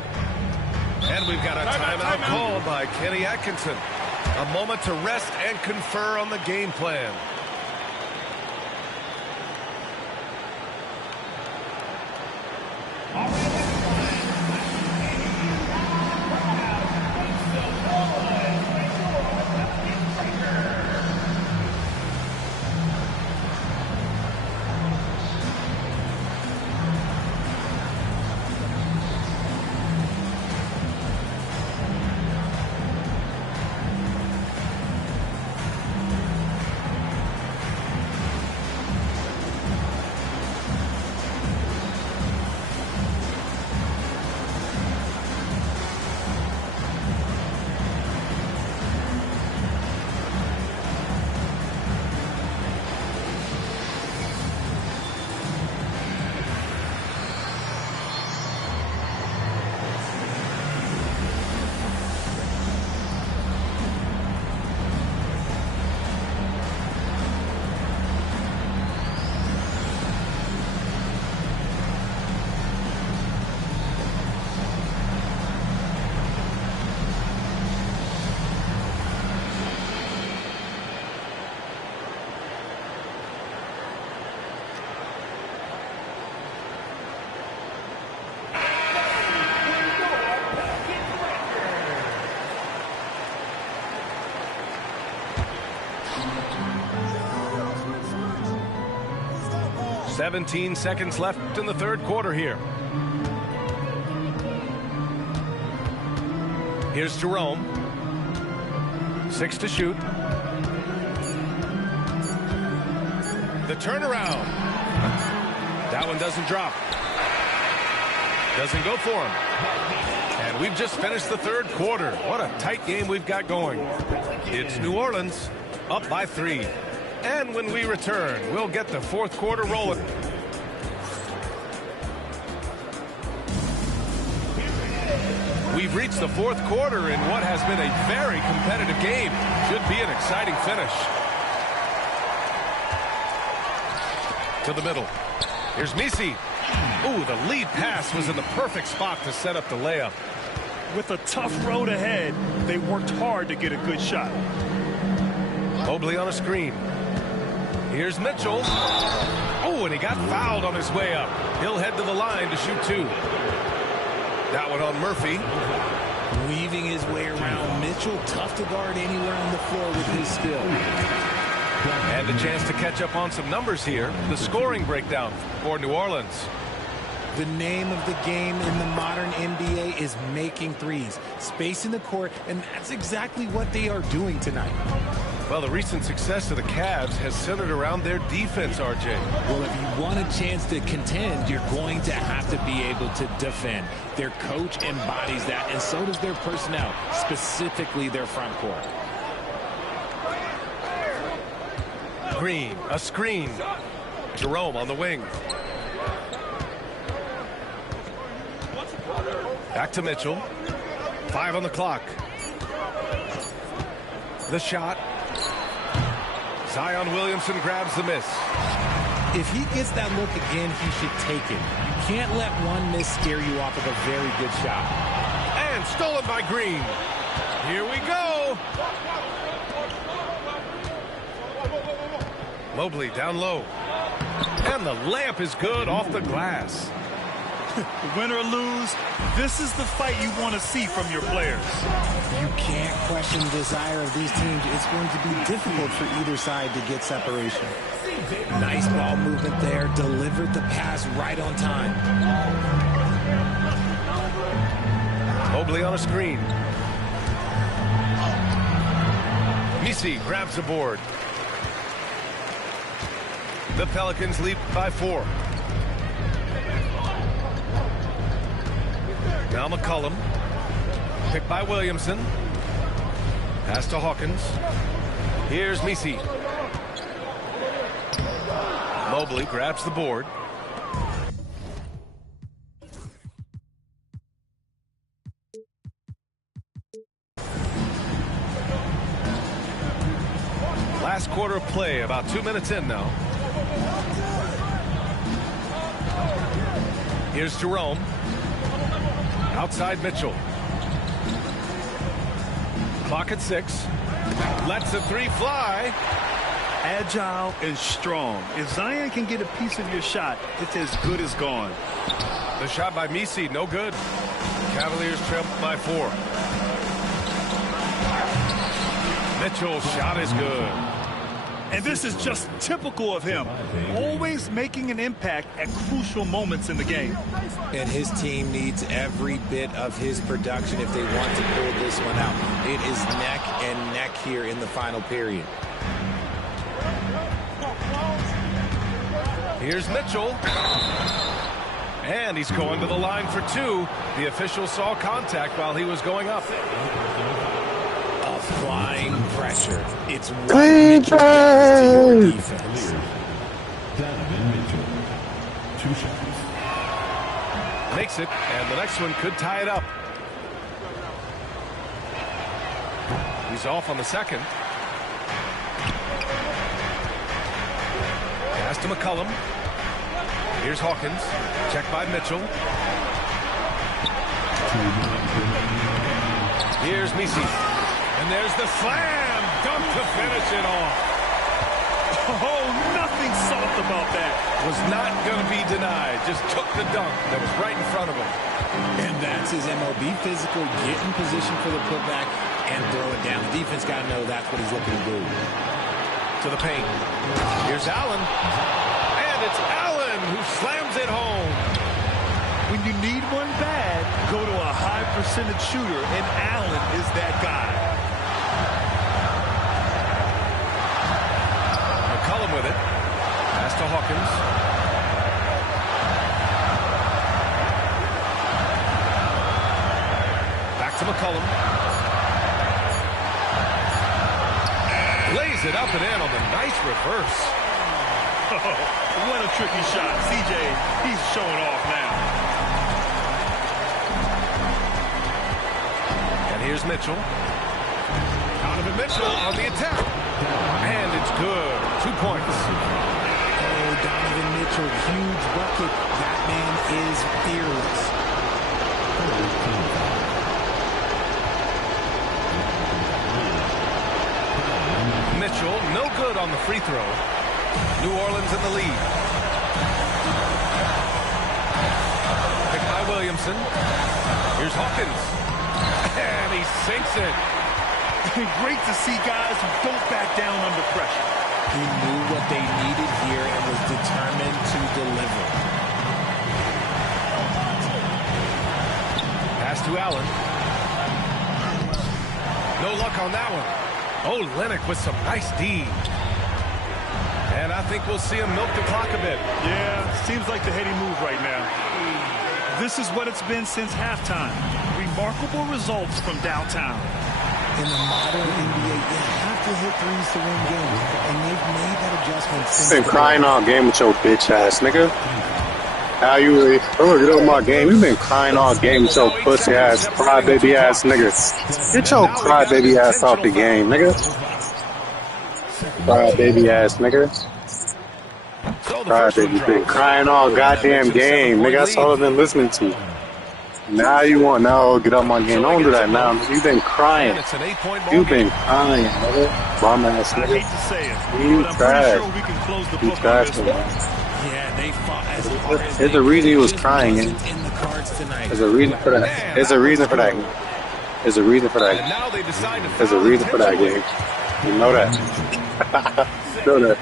And we've got a timeout called by Kenny Atkinson. A moment to rest and confer on the game plan. "17 seconds left in the third quarter here. Here's Jerome. 6 to shoot. The turnaround. That one doesn't drop. Doesn't go for him. And we've just finished the third quarter. What a tight game we've got going. It's New Orleans up by 3. And when we return, we'll get the fourth quarter rolling. We've reached the fourth quarter in what has been a very competitive game. Should be an exciting finish. To the middle. Here's Misi. Ooh, the lead pass was in the perfect spot to set up the layup. With a tough road ahead, they worked hard to get a good shot. Mobley on a screen. Here's Mitchell. Oh, and he got fouled on his way up. He'll head to the line to shoot 2. That one on Murphy. Weaving his way around. Mitchell, tough to guard anywhere on the floor with his skill. And a chance to catch up on some numbers here. The scoring breakdown for New Orleans. The name of the game in the modern NBA is making threes, spacing the court, and that's exactly what they are doing tonight. Well, the recent success of the Cavs has centered around their defense, RJ. Well, if you want a chance to contend, you're going to have to be able to defend. Their coach embodies that, and so does their personnel, specifically their front court. Green, a screen. Jerome on the wing. Back to Mitchell. 5 on the clock. The shot. Zion Williamson grabs the miss. If he gets that look again, he should take it. You can't let one miss scare you off of a very good shot. And stolen by Green. Here we go. Mobley down low. And the layup is good off the glass. Win or lose, this is the fight you want to see from your players. You can't question the desire of these teams. It's going to be difficult for either side to get separation. Nice ball movement there. Delivered the pass right on time. Mobley on a screen. Misi grabs the board. The Pelicans lead by 4. Now McCollum. Picked by Williamson. Pass to Hawkins. Here's Misi. Mobley grabs the board. Last quarter of play, about 2 minutes in now. Here's Jerome. Outside Mitchell. Clock at 6. Lets the three fly. Agile and strong. If Zion can get a piece of your shot, it's as good as gone. The shot by Misi, no good. Cavaliers trail by 4. Mitchell's shot is good. And this is just typical of him. Always making an impact at crucial moments in the game. And his team needs every bit of his production if they want to pull this one out. It is neck and neck here in the final period. Here's Mitchell. And he's going to the line for 2. The official saw contact while he was going up. Applying pressure. It's what Mitchell does to your defense. Makes it, and the next one could tie it up. He's off on the second. Pass to McCollum. Here's Hawkins. Check by Mitchell. Here's Misi. And there's the slam dunk to finish it off. Oh, nothing soft about that. Was not going to be denied. Just took the dunk that was right in front of him. And that's his MLB physical. Get in position for the putback and throw it down. The defense got to know that's what he's looking to do. To the paint. Here's Allen. And it's Allen who slams it home. When you need one bad, go to a high percentage shooter, and Allen is that guy. McCollum with it. Pass to Hawkins. Back to McCollum. Lays it up and in on the nice reverse. Oh, what a tricky shot. CJ, he's showing off now. And here's Mitchell. Donovan Mitchell on the attack. And it's good. 2 points. Oh, Donovan Mitchell, huge bucket. That man is fearless. Mitchell, no good on the free throw. New Orleans in the lead. Picked by Williamson. Here's Hawkins. And he sinks it. Great to see guys who don't back down under pressure. He knew what they needed here and was determined to deliver. Pass to Allen. No luck on that one. Oh, Lennox with some nice D. And I think we'll see him milk the clock a bit. Yeah, seems like the heady move right now. This is what it's been since halftime. Remarkable results from downtown. In the modern NBA, you have to hit threes to win games, and they've made that adjustment since. Been crying all game with your bitch ass, nigga. How you really? Oh, get on my game. You been crying all game with your pussy ass, crybaby ass, nigga. Get your crybaby ass off the game, nigga. Crybaby ass, nigga. Crybaby been crying all goddamn game, nigga. That's all I've been listening to. Now you want get up my game. Don't do that now. You've been crying. You've been crying, nigga. Bum ass nigga. I hate to say it, You but I'm trash. pretty sure we can close the You book on trash, this man. one. Yeah, they fought as hard as There's a reason he was crying. in the cards tonight. There's a reason for that. There's a reason for that. There's a reason for that. And now they decide to There's a reason for that game. You know that. You know that.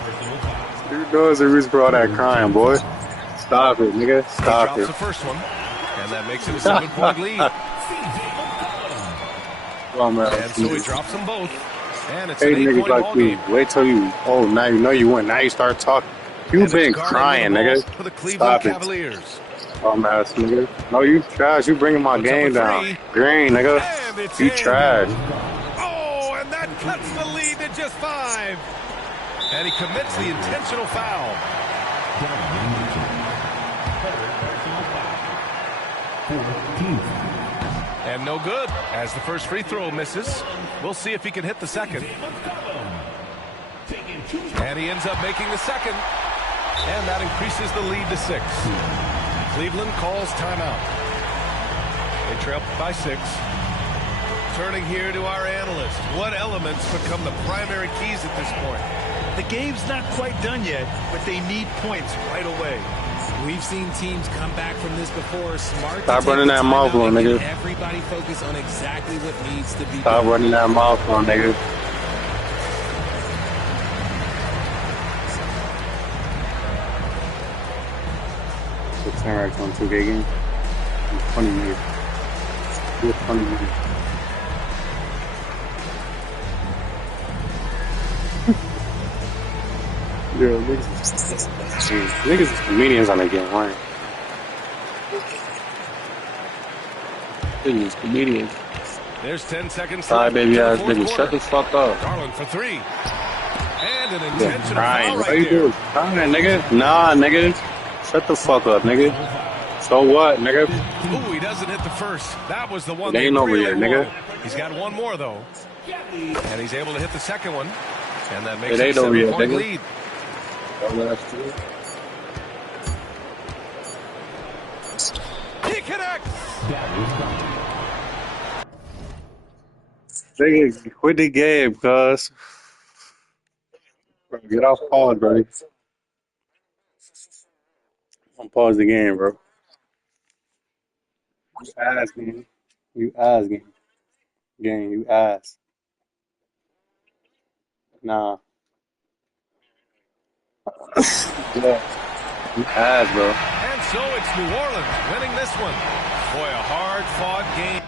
You know there's a reason for all that crying, boy. Stop it, nigga. Stop He it. drops the first one. And that makes it a 7-point lead. Oh, man. And so he drops them both. And it's Hey, an niggas 8-point like ball me. game. Wait till you. Oh, now you know you win. Now you start talking. You've been crying, nigga. For the Cleveland Stop it. Cavaliers. Oh, ass nigga. No, you trash. You bringing my game down. Green, nigga. And it's You in. trash. Oh, and that cuts the lead to just 5. And he commits the intentional foul. And no good, as the first free throw misses. We'll see if he can hit the second. And he ends up making the second. And that increases the lead to 6. Cleveland calls timeout. They trail by 6. Turning here to our analyst. What elements become the primary keys at this point? The game's not quite done yet, but they need points right away. We've seen teams come back from this before. Smart. Stop running that mouth on, nigga. Everybody focus on exactly what needs to be Stop done. running that mouth on, nigga. What's that on 2K game? 20 minutes. 20 minutes. Yo, niggas is comedians on that game, right? Niggas is comedians. There's 10 seconds Alright, left. baby ass nigga, shut the fuck up. Garland for 3. And an Yeah, intentional crying. foul What right you there. do? Crying, nigga. Nah, nigga. Shut the fuck up, nigga. So what, nigga? Ooh, he doesn't hit the first. That was the one It ain't they over really yet, nigga. wanted. He's got one more, though. And he's able to hit the second one. And that makes It it ain't a over yet, 7-point nigga. lead. He connects! Nigga, quit the game, cuz. Bro, get off pause, bro. I'm pause the game, bro. You ass, game. You ass, game. Game, you ass. Nah. Yeah. You ass, bro. And so it's New Orleans winning this one. Boy, a hard-fought game.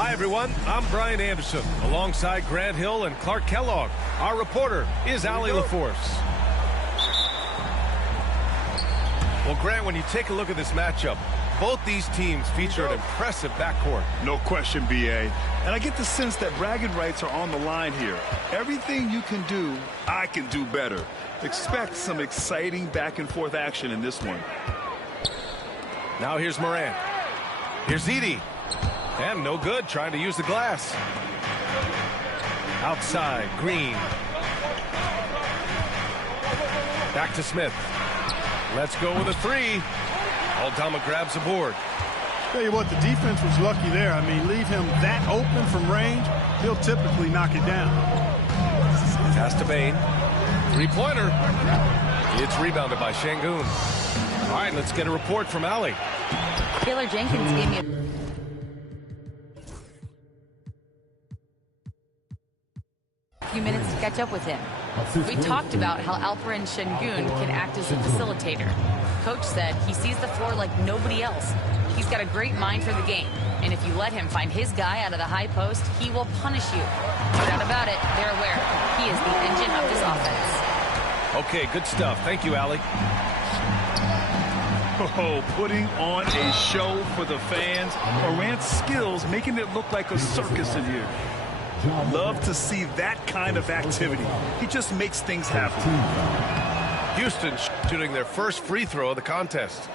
Hi, everyone. I'm Brian Anderson, alongside Grant Hill and Clark Kellogg. Our reporter is Allie LaForce. Well, Grant, when you take a look at this matchup, both these teams feature an impressive backcourt. No question, B.A. And I get the sense that bragging rights are on the line here. Everything you can do, I can do better. Expect some exciting back-and-forth action in this one. Now here's Morant. Here's Edie. And no good, trying to use the glass. Outside, Green. Back to Smith. Let's go with a 3. Aldama grabs the board. Tell you what, the defense was lucky there. I mean, leave him that open from range, he'll typically knock it down. Pass to Bain. 3-pointer. It's rebounded by Şengün. All right, let's get a report from Allie. Taylor Jenkins gave me a few minutes to catch up with him. We talked about how Alperen Şengün can act as a facilitator. Coach said he sees the floor like nobody else. He's got a great mind for the game, and if you let him find his guy out of the high post, he will punish you. No doubt about it, they're aware. He is the engine of this offense. Okay, good stuff. Thank you, Allie. Oh, putting on a show for the fans. Morant's skills making it look like a circus in here. Love to see that kind of activity. He just makes things happen. Houston shooting their first free throw of the contest.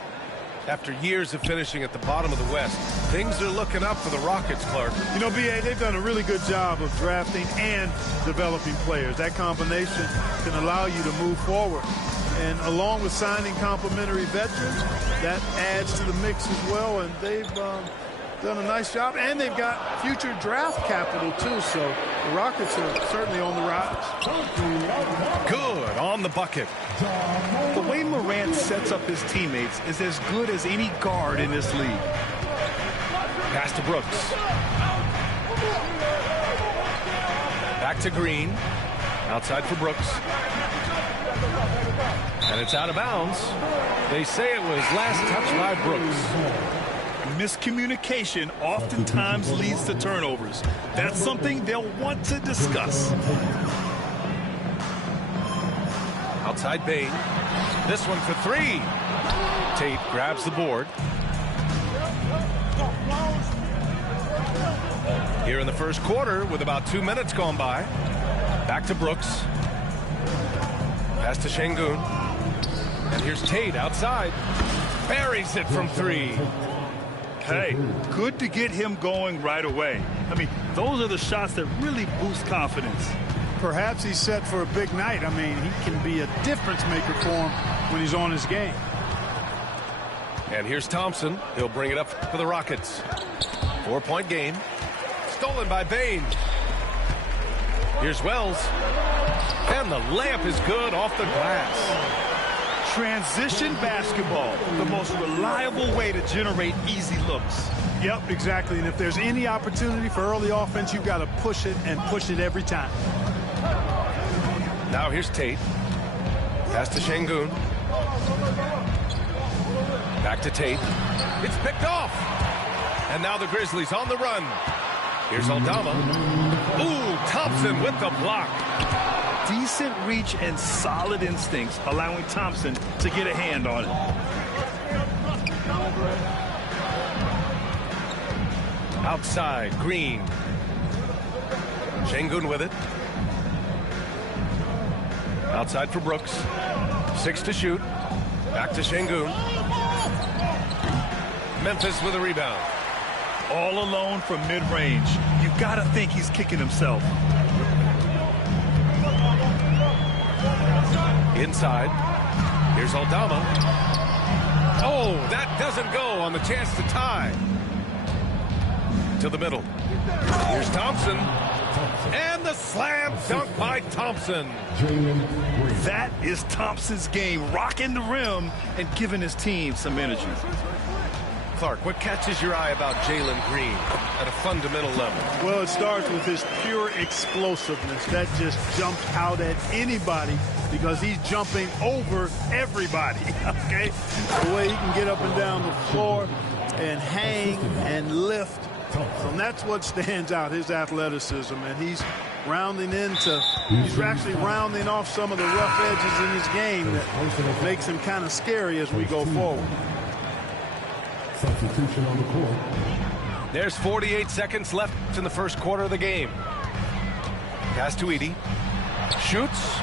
After years of finishing at the bottom of the West, things are looking up for the Rockets, Clark. You know, B.A., they've done a really good job of drafting and developing players. That combination can allow you to move forward. And along with signing complementary veterans, that adds to the mix as well. And they've done a nice job. And they've got future draft capital, too. So the Rockets are certainly on the rise. Good on the bucket. The way Morant sets up his teammates is as good as any guard in this league. Pass to Brooks. Back to Green. Outside for Brooks. And it's out of bounds. They say it was last touched by Brooks. Miscommunication oftentimes leads to turnovers. That's something they'll want to discuss. Outside Bain. This one for three. Tate grabs the board. Here in the first quarter with about 2 minutes gone by. Back to Brooks. Pass to Şengün. And here's Tate outside. Buries it from three. Hey, good to get him going right away. I mean, those are the shots that really boost confidence. Perhaps he's set for a big night. I mean, he can be a difference maker for him when he's on his game. And here's Thompson. He'll bring it up for the Rockets. 4-point game. Stolen by Bain. Here's Wells. And the layup is good off the glass. Transition basketball, the most reliable way to generate easy looks. Yep, exactly. And if there's any opportunity for early offense, you've got to push it and push it every time. Now here's Tate. Pass to Şengün. Back to Tate. It's picked off. And now the Grizzlies on the run. Here's Aldama. Ooh, Thompson with the block. Decent reach and solid instincts, allowing Thompson to get a hand on it. Outside, Green. Şengün with it. Outside for Brooks. 6 to shoot. Back to Şengün. Memphis with a rebound. All alone from mid-range. You gotta think he's kicking himself. Inside. Here's Aldama. Oh, that doesn't go on the chance to tie. To the middle. Here's Thompson. And the slam dunk by Thompson. That is Thompson's game, rocking the rim and giving his team some energy. Clark, what catches your eye about Jalen Green at a fundamental level? Well, it starts with his pure explosiveness. That just jumps out at anybody because he's jumping over everybody, okay? The way he can get up and down the floor and hang and lift. And that's what stands out, his athleticism. And he's actually rounding off some of the rough edges in his game that makes him kind of scary as we go forward. Substitution on the court. There's 48 seconds left in the first quarter of the game. Pass to Edey. Shoots.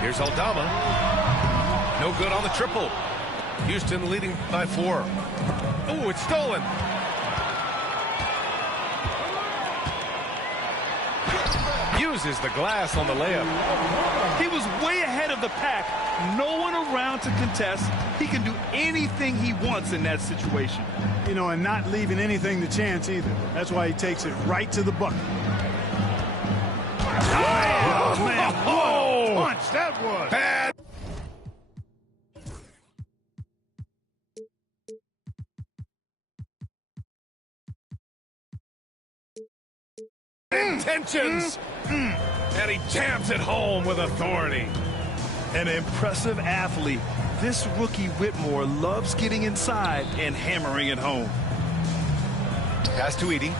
Here's Aldama. No good on the triple. Houston leading by 4. Oh, it's stolen. Uses the glass on the layup. He was way ahead of the pack. No one around to contest. He can do anything he wants in that situation. You know, and not leaving anything to chance either. That's why he takes it right to the bucket. Oh, man, what a punch that was. Bad. Intentions. And he jams it home with authority. An impressive athlete. This rookie Whitmore loves getting inside and hammering it home. Pass to Edie.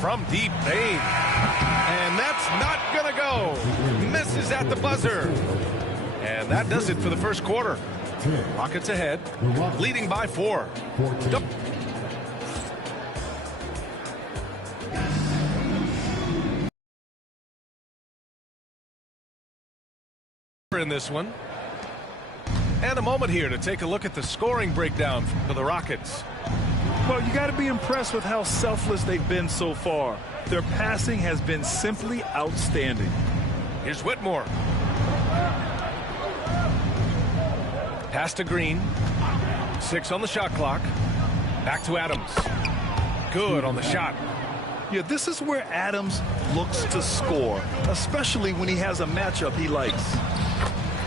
From deep, Bain. And that's not going to go. Misses at the buzzer. And that does it for the first quarter. Rockets ahead, leading by 4. In this one. And a moment here to take a look at the scoring breakdown for the Rockets. Well, you got to be impressed with how selfless they've been so far. Their passing has been simply outstanding. Here's Whitmore. Pass to Green. 6 on the shot clock. Back to Adams. Good on the shot. Yeah, this is where Adams looks to score, especially when he has a matchup he likes.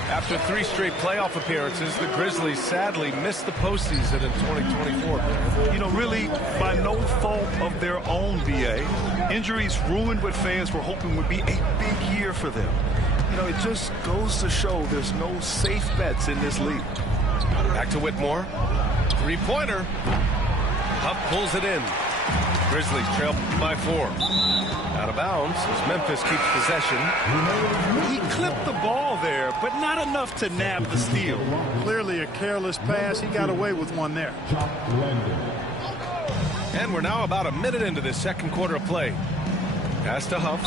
After 3 straight playoff appearances, the Grizzlies sadly missed the postseason in 2024. You know, really, by no fault of their own, BA. Injuries ruined what fans were hoping would be a big year for them. You know, it just goes to show there's no safe bets in this league. Back to Whitmore. 3-pointer. Huff pulls it in. Grizzlies trail by 4. Out of bounds as Memphis keeps possession. He clipped the ball there, but not enough to nab the steal. Clearly a careless pass. He got away with one there. And we're now about a minute into this second quarter of play. Pass to Huff.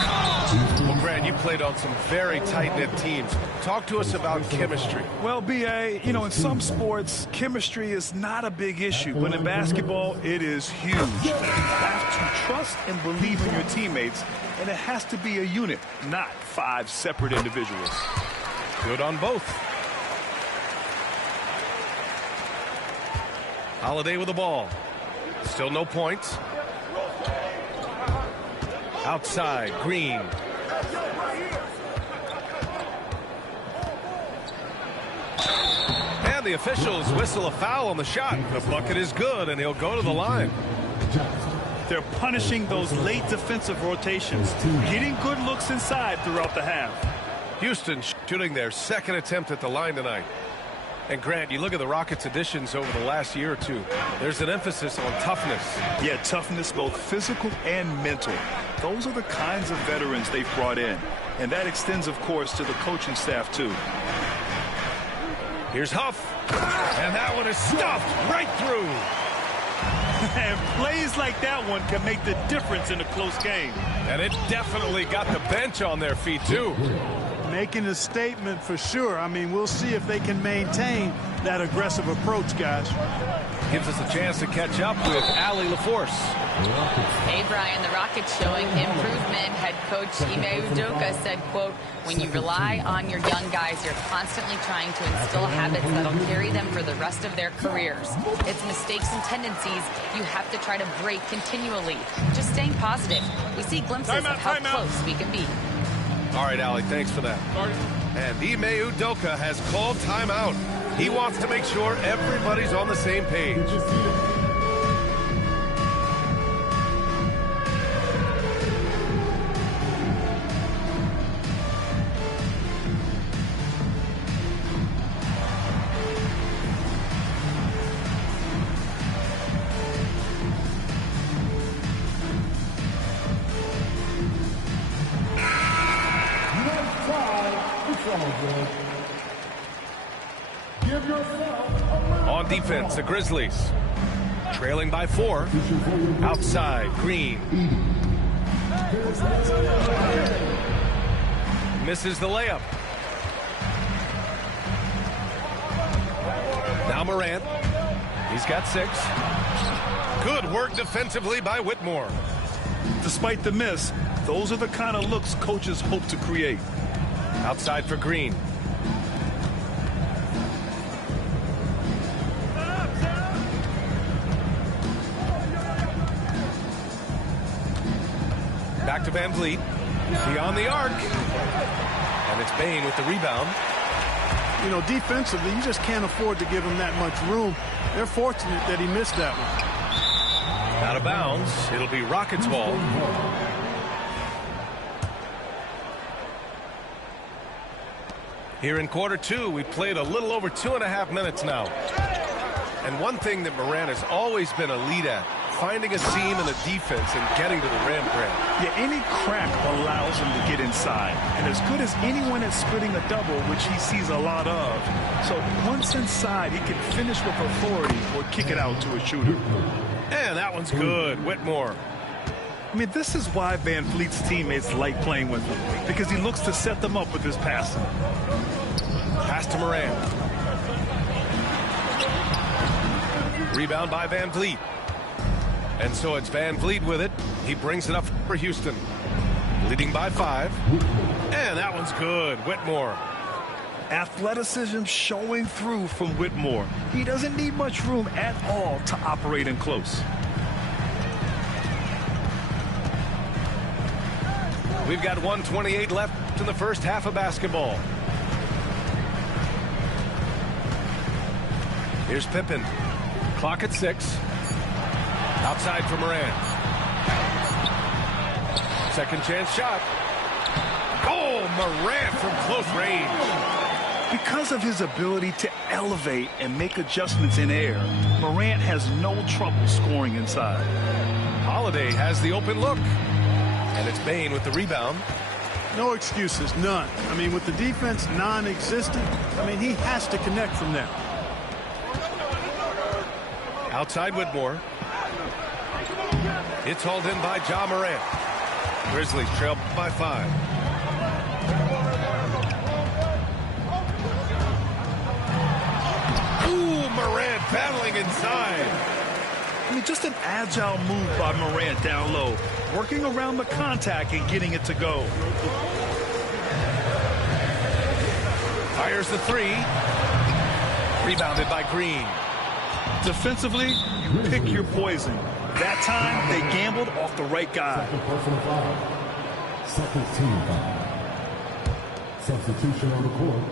Well, Grant, you played on some very tight-knit teams. Talk to us about chemistry. Well, BA, you know, in some sports, chemistry is not a big issue. But in basketball, it is huge. You have to trust and believe in your teammates, and it has to be a unit, not 5 separate individuals. Good on both. Holiday with the ball. Still no points. Outside, Green. And the officials whistle a foul on the shot. The bucket is good, and he'll go to the line. They're punishing those late defensive rotations, getting good looks inside throughout the half. Houston shooting their second attempt at the line tonight. And Grant, you look at the Rockets' additions over the last year or two. There's an emphasis on toughness. Yeah, toughness, both physical and mental. Those are the kinds of veterans they've brought in. And that extends, of course, to the coaching staff, too. Here's Huff. And that one is stuffed right through. And plays like that one can make the difference in a close game. And it definitely got the bench on their feet, too. Making a statement for sure. I mean, we'll see if they can maintain that aggressive approach, guys. Gives us a chance to catch up with Allie LaForce. Hey, Brian, the Rockets showing improvement. Head coach Ime Udoka said, quote, when you rely on your young guys, you're constantly trying to instill habits that'll carry them for the rest of their careers. It's mistakes and tendencies you have to try to break continually. Just staying positive. We see glimpses of how close we can be. All right, Allie, thanks for that. And Ime Udoka has called timeout. He wants to make sure everybody's on the same page. On defense, the Grizzlies trailing by 4. Outside, Green. Misses the layup. Now Morant. He's got 6. Good work defensively by Whitmore. Despite the miss, those are the kind of looks coaches hope to create. Outside for Green. Back to Van Vliet. Beyond the arc. And it's Bain with the rebound. You know, defensively, you just can't afford to give him that much room. They're fortunate that he missed that one. Out of bounds. It'll be Rockets ball. Here in quarter two, we've played a little over 2.5 minutes now. And one thing that Morant has always been a lead at, finding a seam in the defense and getting to the rim, Grant. Yeah, any crack allows him to get inside. And as good as anyone at splitting a double, which he sees a lot of. So once inside, he can finish with authority or kick it out to a shooter. And that one's good. Whitmore. I mean, this is why Van Vliet's teammates like playing with him, because he looks to set them up with his passing. Pass to Morant. Rebound by Van Vliet. And so it's Van Vliet with it. He brings it up for Houston. Leading by 5. And that one's good. Whitmore. Athleticism showing through from Whitmore. He doesn't need much room at all to operate in close. We've got 1:28 left in the first half of basketball. Here's Pippen. Clock at 6. Outside for Morant. Second chance shot. Oh, Morant from close range. Because of his ability to elevate and make adjustments in air, Morant has no trouble scoring inside. Holiday has the open look. And it's Bane with the rebound. No excuses, none. I mean, with the defense non-existent, I mean, he has to connect from there. Outside Whitmore. It's hauled in by Ja Morant. Grizzlies trail by 5. Ooh, Morant battling inside. I mean, just an agile move by Morant down low, working around the contact and getting it to go. Fires the 3. Rebounded by Green. Defensively, you pick your poison. That time, they gambled off the right guy. Second team foul. Substitution on the court.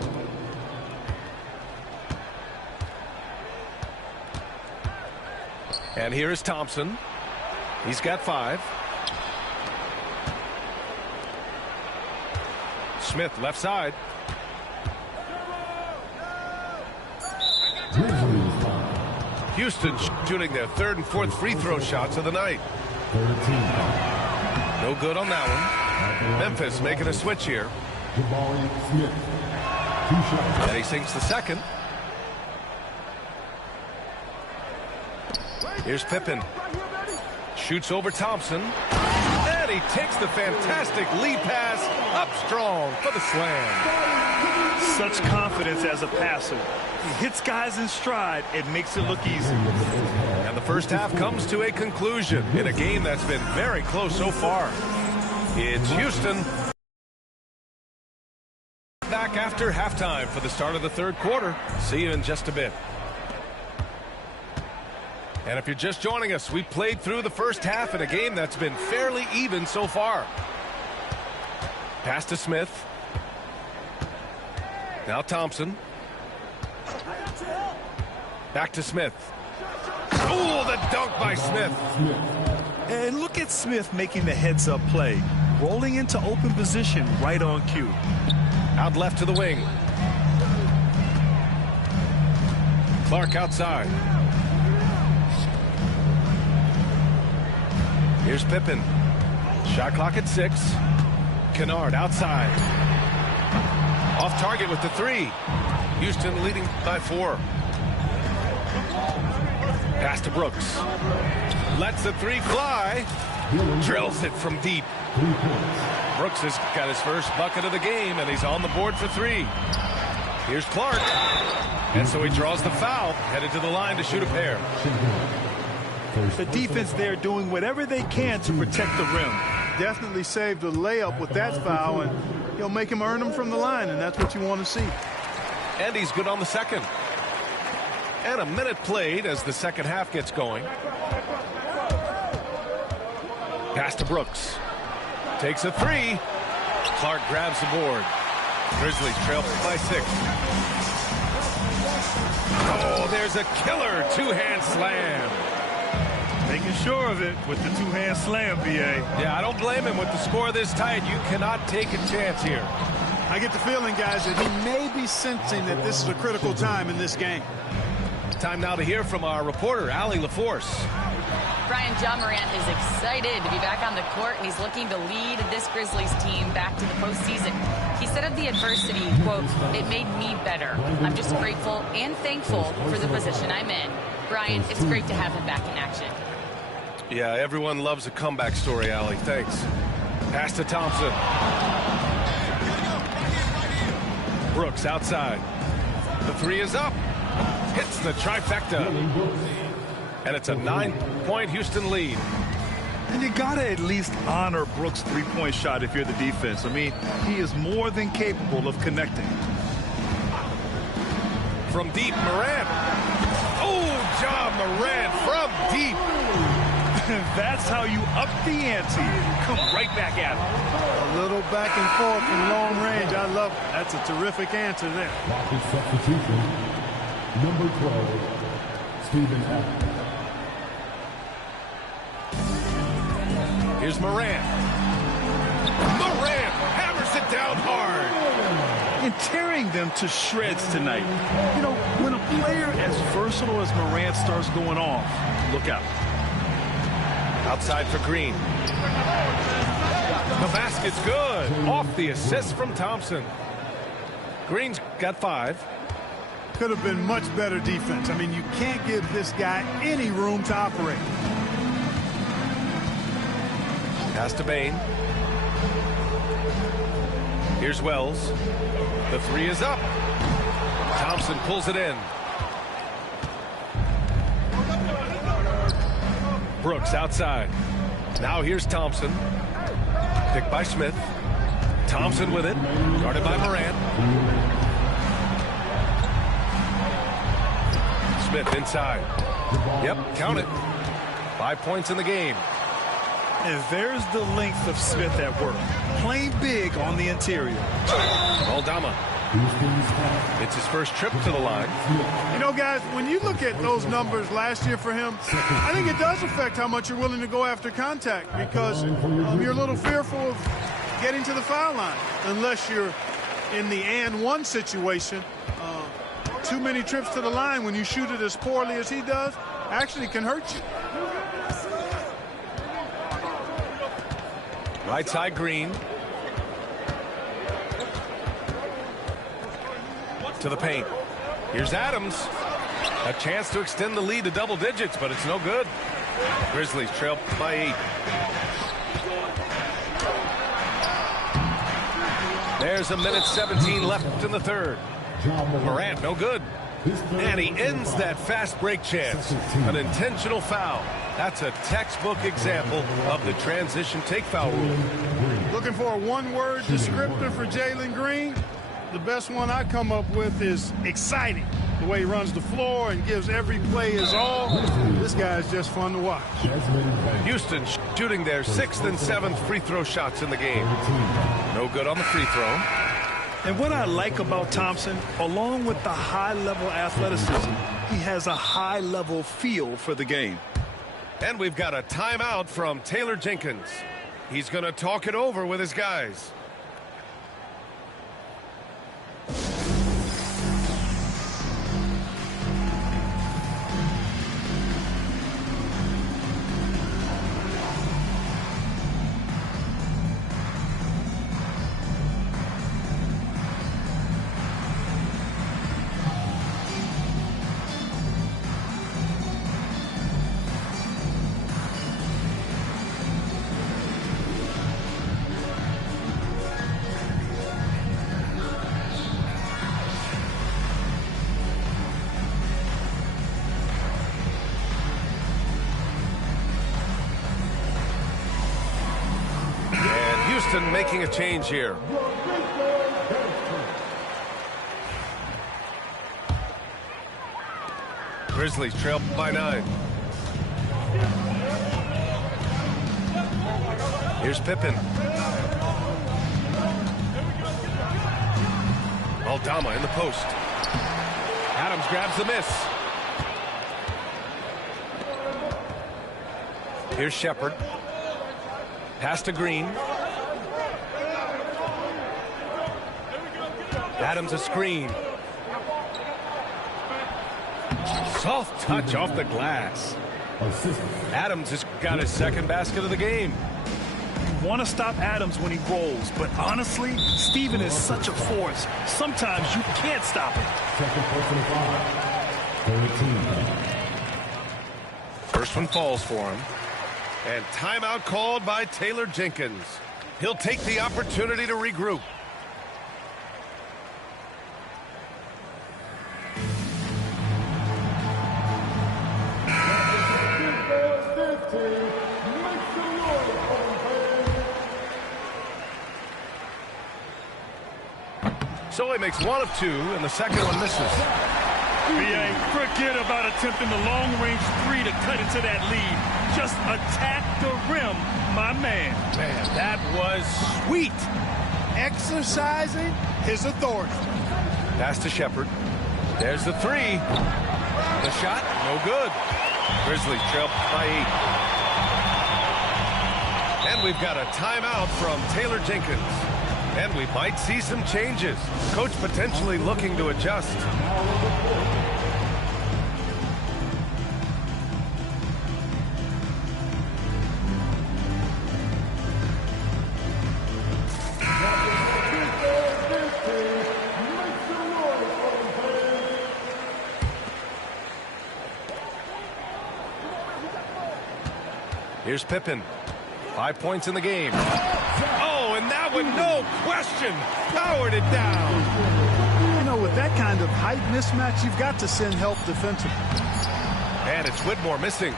And here is Thompson. He's got 5. Smith left side. Houston shooting their 3rd and 4th free throw shots of the night. No good on that one. Memphis making a switch here. And he sinks the second. Here's Pippen. Shoots over Thompson. And he takes the fantastic lead pass up strong for the slam. Such confidence as a passer. He hits guys in stride. It makes it look easy. And the first half comes to a conclusion in a game that's been very close so far. It's Houston back after halftime for the start of the 3rd quarter. See you in just a bit. And if you're just joining us, we played through the first half in a game that's been fairly even so far. Pass to Smith. Now Thompson. Back to Smith. Oh, the dunk by Smith. And look at Smith making the heads-up play. Rolling into open position right on cue. Out left to the wing. Clark outside. Here's Pippen. Shot clock at 6. Kennard outside. Off target with the 3. Houston leading by 4. Pass to Brooks. Lets the 3 fly. Drills it from deep. Brooks has got his first bucket of the game, and he's on the board for 3. Here's Clark. And so he draws the foul, headed to the line to shoot a pair. The defense there doing whatever they can to protect the rim. Definitely saved a layup with that foul, and he'll make him earn them from the line, and that's what you want to see. And he's good on the second. And a minute played as the second half gets going. Pass to Brooks. Takes a 3. Clark grabs the board. Grizzlies trail by 6. Oh, there's a killer 2-hand slam. Making sure of it with the 2-hand slam, BA. Yeah, I don't blame him with the score this tight. You cannot take a chance here. I get the feeling, guys, that he may be sensing that this is a critical time in this game. Time now to hear from our reporter, Allie LaForce. Brian, John Morant is excited to be back on the court, and he's looking to lead this Grizzlies team back to the postseason. He said of the adversity, quote, "It made me better. I'm just grateful and thankful for the position I'm in." Brian, it's great to have him back in action. Yeah, everyone loves a comeback story, Allie. Thanks. Pass to Thompson. Brooks outside. The three is up. Hits the trifecta. And it's a 9-point Houston lead. And you got to at least honor Brooks' three-point shot if you're the defense. I mean, he is more than capable of connecting. From deep, Morant. Oh, John Morant from deep. That's how you up the ante. Come right back at him. A little back and forth from long range. I love it. That's a terrific answer there. Substitution, number 12, Stephen Adams. Here's Morant. Morant hammers it down hard. And tearing them to shreds tonight. You know, when a player as versatile as Morant starts going off, look out. Outside for Green. The basket's good. Off the assist from Thompson. Green's got 5. Could have been much better defense. I mean, you can't give this guy any room to operate. Pass to Bain. Here's Wells. The three is up. Thompson pulls it in. Brooks outside. Now here's Thompson. Picked by Smith. Thompson with it. Guarded by Morant. Smith inside. Yep, count it. 5 points in the game. And there's the length of Smith at work. Playing big on the interior. Aldama. It's his first trip to the line. You know, guys, when you look at those numbers last year for him, I think it does affect how much you're willing to go after contact because you're a little fearful of getting to the foul line unless you're in the and one situation. Too many trips to the line when you shoot it as poorly as he does actually can hurt you. Right side Green. To the paint. Here's Adams. A chance to extend the lead to double digits, but it's no good. Grizzlies trail by 8. There's a minute 17 left in the third. Morant, no good. And he ends that fast break chance. An intentional foul. That's a textbook example of the transition take foul rule. Looking for a one-word descriptor for Jalen Green? The best one I come up with is exciting. The way he runs the floor and gives every play his all. This guy is just fun to watch. Houston shooting their 6th and 7th free throw shots in the game. No good on the free throw. And what I like about Thompson, along with the high-level athleticism, he has a high-level feel for the game. And we've got a timeout from Taylor Jenkins. He's going to talk it over with his guys. Houston making a change here. Grizzlies trail by 9. Here's Pippen. Aldama in the post. Adams grabs the miss. Here's Shepard. Pass to Green. Adams a screen. Soft touch off the glass. Adams has got his second basket of the game. You want to stop Adams when he rolls, but honestly, Steven is such a force. Sometimes you can't stop him. First one falls for him. And timeout called by Taylor Jenkins. He'll take the opportunity to regroup. So he makes one of two, and the second one misses. BA, forget about attempting the long-range three to cut into that lead. Just attack the rim, my man. Man, that was sweet. Exercising his authority. Pass to Shepard. There's the three. The shot, no good. Grizzlies trail by 8. And we've got a timeout from Taylor Jenkins. And we might see some changes. Coach potentially looking to adjust. Here's Pippen. 5 points in the game. Oh, and that one, no question, powered it down. You know, with that kind of height mismatch, you've got to send help defensively. And it's Whitmore missing.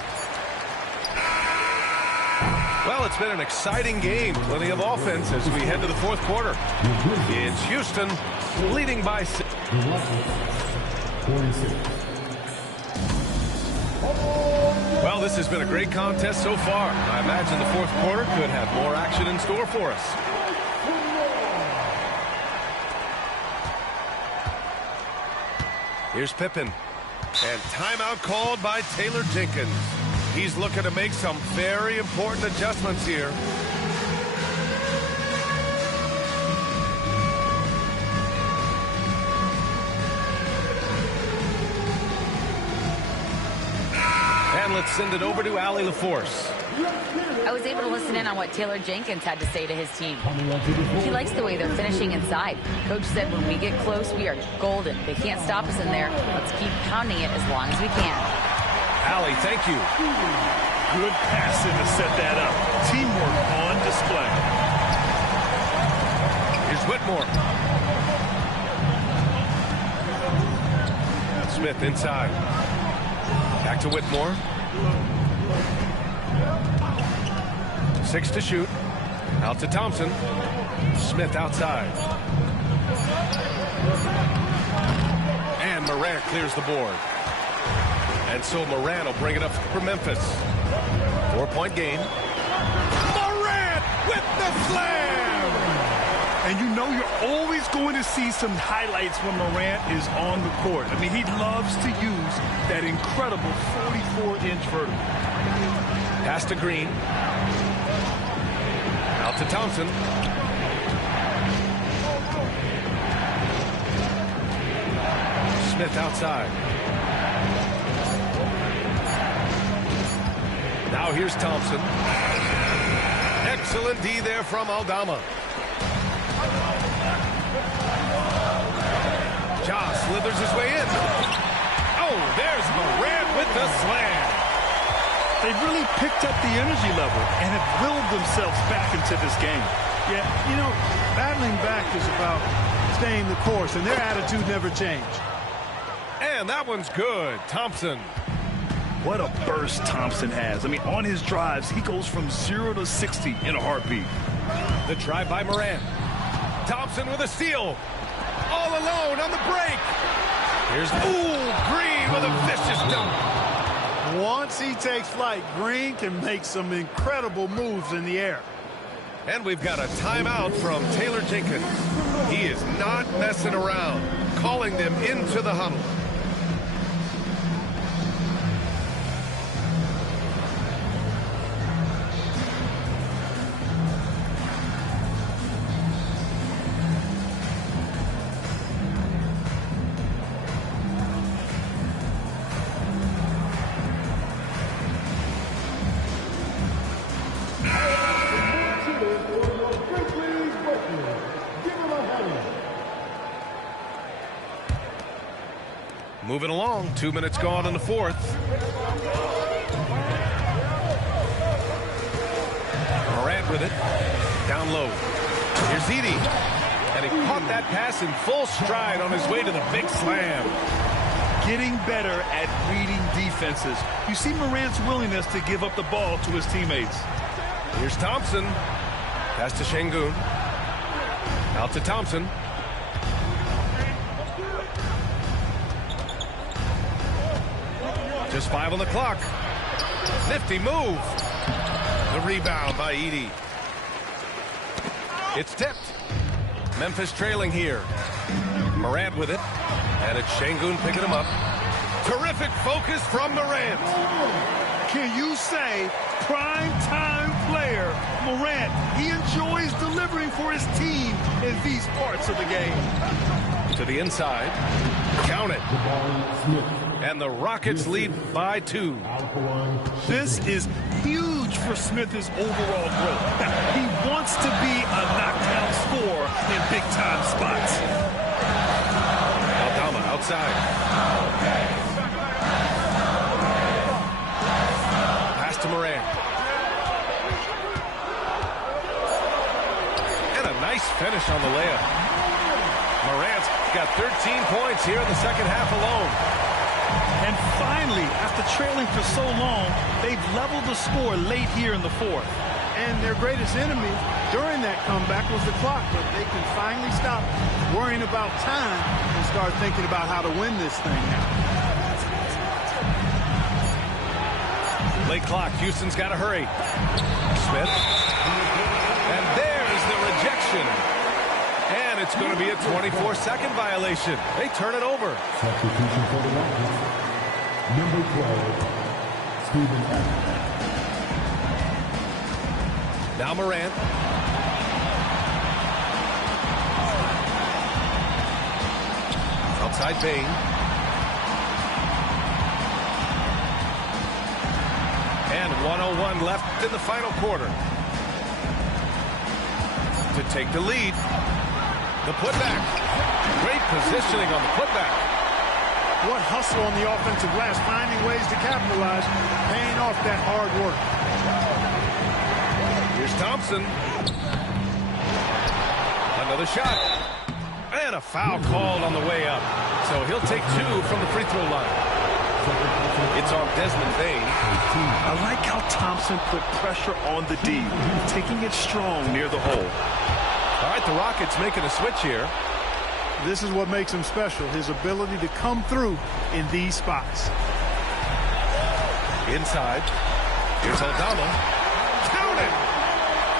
Well, it's been an exciting game. Plenty of offense as we head to the fourth quarter. It's Houston leading by 6. Well, this has been a great contest so far. I imagine the fourth quarter could have more action in store for us. Here's Pippen. And timeout called by Taylor Jenkins. He's looking to make some very important adjustments here. And let's send it over to Allie LaForce. I was able to listen in on what Taylor Jenkins had to say to his team. He likes the way they're finishing inside. Coach said when we get close, we are golden. They can't stop us in there. Let's keep pounding it as long as we can. Allie, thank you. Good passing to set that up. Teamwork on display. Here's Whitmore. Smith inside. Back to Whitmore. 6 to shoot. Out to Thompson. Smith outside. And Morant clears the board. And so Morant will bring it up for Memphis. 4-point game. Morant with the slam! And you know you're always going to see some highlights when Morant is on the court. I mean, he loves to use that incredible 44-inch vertical. Pass to Green. Out to Thompson. Smith outside. Now here's Thompson. Excellent D there from Aldama. Ja slithers his way in. Oh, there's Morant with the slam. They've really picked up the energy level and have willed themselves back into this game. Yeah, you know, battling back is about staying the course, and their attitude never changed. And that one's good. Thompson. What a burst Thompson has. I mean, on his drives, he goes from 0 to 60 in a heartbeat. The drive by Morant. Thompson with a steal. All alone on the break. Here's Green with a vicious dunk. Once he takes flight, Green can make some incredible moves in the air. And we've got a timeout from Taylor Jenkins. He is not messing around, calling them into the huddle. Moving along, 2 minutes gone in the fourth. Morant with it, down low. Here's Edey, and he caught that pass in full stride on his way to the big slam. Getting better at reading defenses. You see Morant's willingness to give up the ball to his teammates. Here's Thompson. Pass to Şengün. Out to Thompson. Just 5 on the clock. Nifty move. The rebound by Edey. It's tipped. Memphis trailing here. Morant with it. And it's Şengün picking him up. Terrific focus from Morant. Can you say prime time player Morant? He enjoys delivering for his team in these parts of the game. To the inside. Count it. And the Rockets lead by 2. This is huge for Smith's overall growth. He wants to be a knockdown scorer in big-time spots. Aldama outside. Pass to Morant. And a nice finish on the layup. Morant's got 13 points here in the second half alone. And finally, after trailing for so long, they've leveled the score late here in the fourth. And their greatest enemy during that comeback was the clock, but they can finally stop worrying about time and start thinking about how to win this thing now. Late clock. Houston's got to hurry. Smith. And there's the rejection. And it's going to be a 24-second violation. They turn it over. Substitution for the Rockets. Number 12, Steven Adams. Now Morant. Outside Bain. And 1:01 left in the final quarter. To take the lead. The putback. Great positioning on the putback. What hustle on the offensive glass, finding ways to capitalize, paying off that hard work. Here's Thompson. Another shot. And a foul called on the way up. So he'll take 2 from the free throw line. It's on Desmond Bain. I like how Thompson put pressure on the D, taking it strong near the hole. All right, the Rockets making a switch here. This is what makes him special, his ability to come through in these spots. Inside. Here's Aldama. Count it!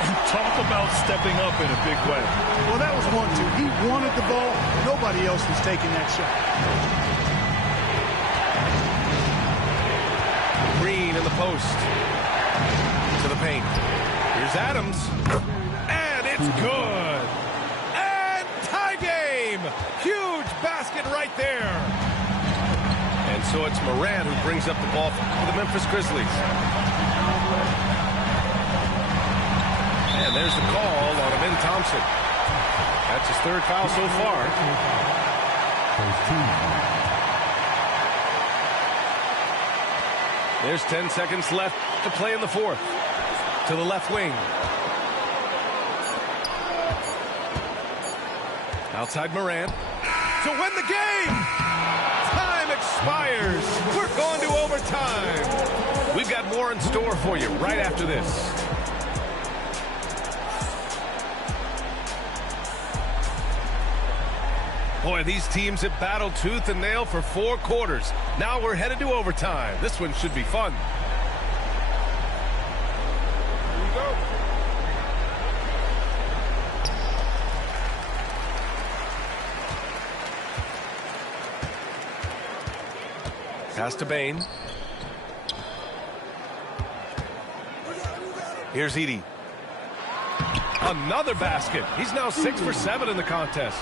And talk about stepping up in a big way. Well, that was 1-2. He wanted the ball. Nobody else was taking that shot. Green in the post. To the paint. Here's Adams. And it's good. And tie game. Huge basket right there. And so it's Morant who brings up the ball for the Memphis Grizzlies. And there's the call on Amin Thompson. That's his 3rd foul so far. There's 10 seconds left to play in the fourth. To the left wing. Outside Morant. To win the game! Time expires. We're going to overtime. We've got more in store for you right after this. Boy, these teams have battled tooth and nail for 4 quarters. Now we're headed to overtime. This one should be fun. Here we go. Pass to Bain. Here's Edey. Another basket. He's now 6 for 7 in the contest.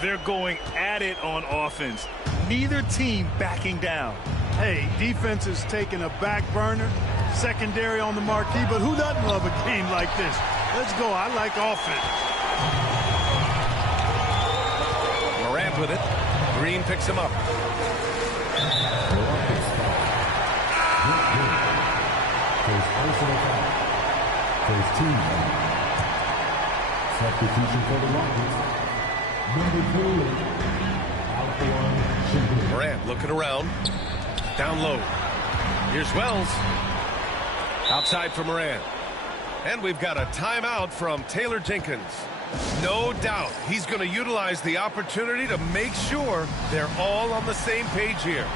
They're going at it on offense. Neither team backing down. Hey, defense is taking a back burner, secondary on the marquee, but who doesn't love a game like this? Let's go. I like offense. Morant with it. Green picks him up. personal foul. First team foul. Substitution for the Rockets. Number 3, Alpha Morant looking around. Down low. Here's Wells. Outside for Morant. And we've got a timeout from Taylor Jenkins. No doubt he's going to utilize the opportunity to make sure they're all on the same page here.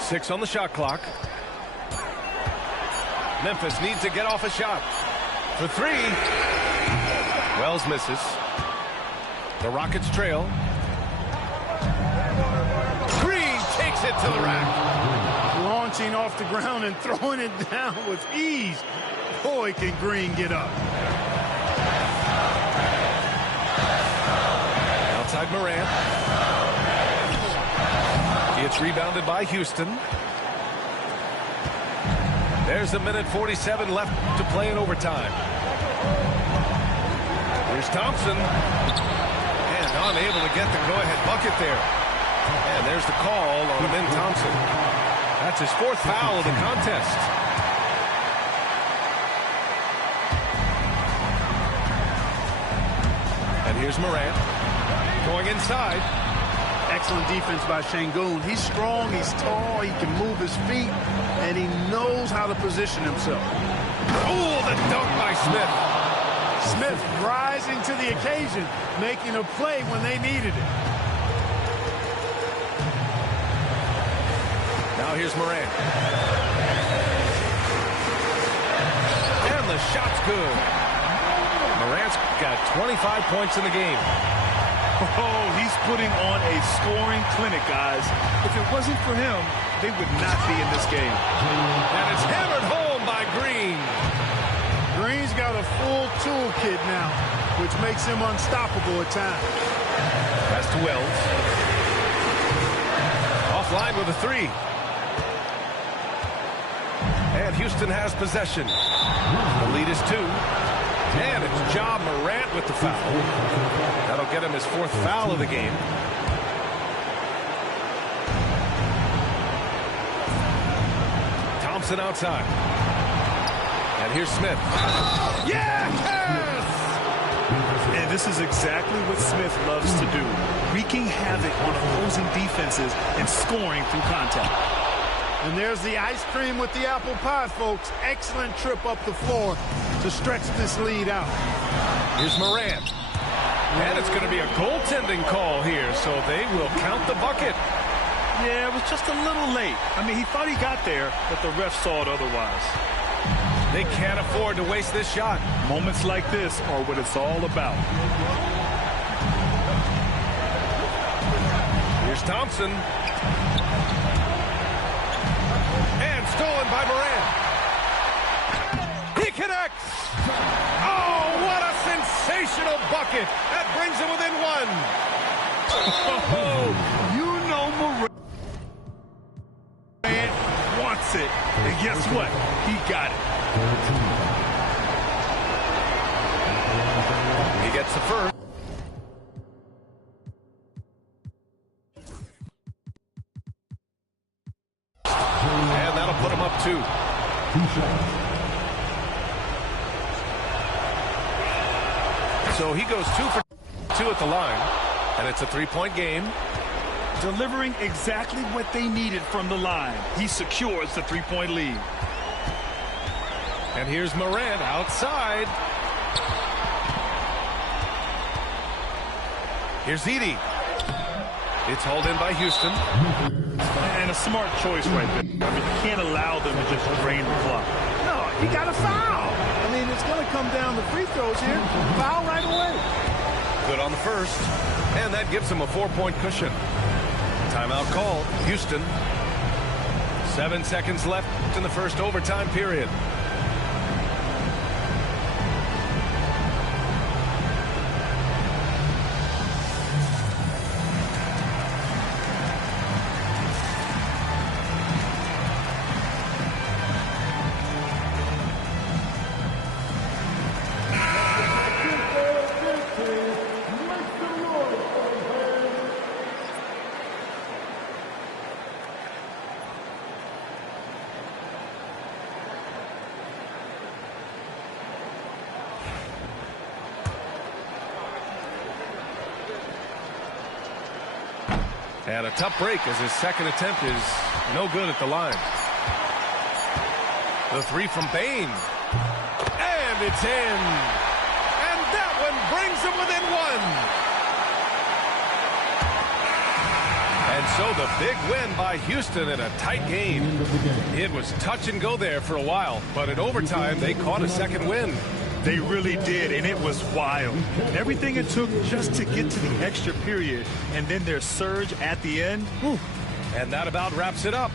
Six on the shot clock. Memphis needs to get off a shot. For three. Wells misses. The Rockets trail. Green takes it to the rack. Launching off the ground and throwing it down with ease. Boy, can Green get up. Outside Morant. It's rebounded by Houston. There's a minute 47 left to play in overtime. Here's Thompson. And unable to get the go-ahead bucket there. And there's the call on Amin Thompson. That's his fourth foul of the contest. And here's Morant. Going inside. Excellent defense by Şengün. He's strong, he's tall, he can move his feet, and he knows how to position himself. Oh, the dunk by Smith. Smith rising to the occasion, making a play when they needed it. Now here's Morant. And the shot's good. Morant's got 25 points in the game. Oh, he's putting on a scoring clinic, guys. If it wasn't for him, they would not be in this game. And it's hammered home by Green. Green's got a full toolkit now, which makes him unstoppable at times. Pass to Wells. Offline with a three. And Houston has possession. The lead is 2. And it's Ja Morant with the foul. That'll get him his fourth foul of the game. Thompson outside. And here's Smith. Yes! And this is exactly what Smith loves to do. Wreaking havoc on opposing defenses and scoring through contact. And there's the ice cream with the apple pie, folks. Excellent trip up the floor to stretch this lead out. Here's Morant. And it's going to be a goaltending call here, so they will count the bucket. Yeah, it was just a little late. I mean, he thought he got there, but the ref saw it otherwise. They can't afford to waste this shot. Moments like this are what it's all about. Here's Thompson. And stolen by Morant. He connects. Oh, what a sensational bucket. That brings him within 1. Oh, you know Morant wants it. And guess what? He got it. He gets the first. And that'll put him up 2. So he goes 2 for 2 at the line. And it's a 3-point game. Delivering exactly what they needed from the line. He secures the 3-point lead. And here's Morant outside. Here's Edey. It's hauled in by Houston. And a smart choice right there. I mean, you can't allow them to just drain the clock. No, he got a foul. I mean, it's going to come down to free throws here. Foul right away. Good on the first. And that gives him a 4-point cushion. Timeout called. Houston. 7 seconds left in the first overtime period. And a tough break as his second attempt is no good at the line. The three from Bain. And it's in. And that one brings him within one. And so the big win by Houston in a tight game. It was touch and go there for a while, but in overtime, they caught a second win. They really did, and it was wild. Everything it took just to get to the extra period, and then their surge at the end. Whew. And that about wraps it up.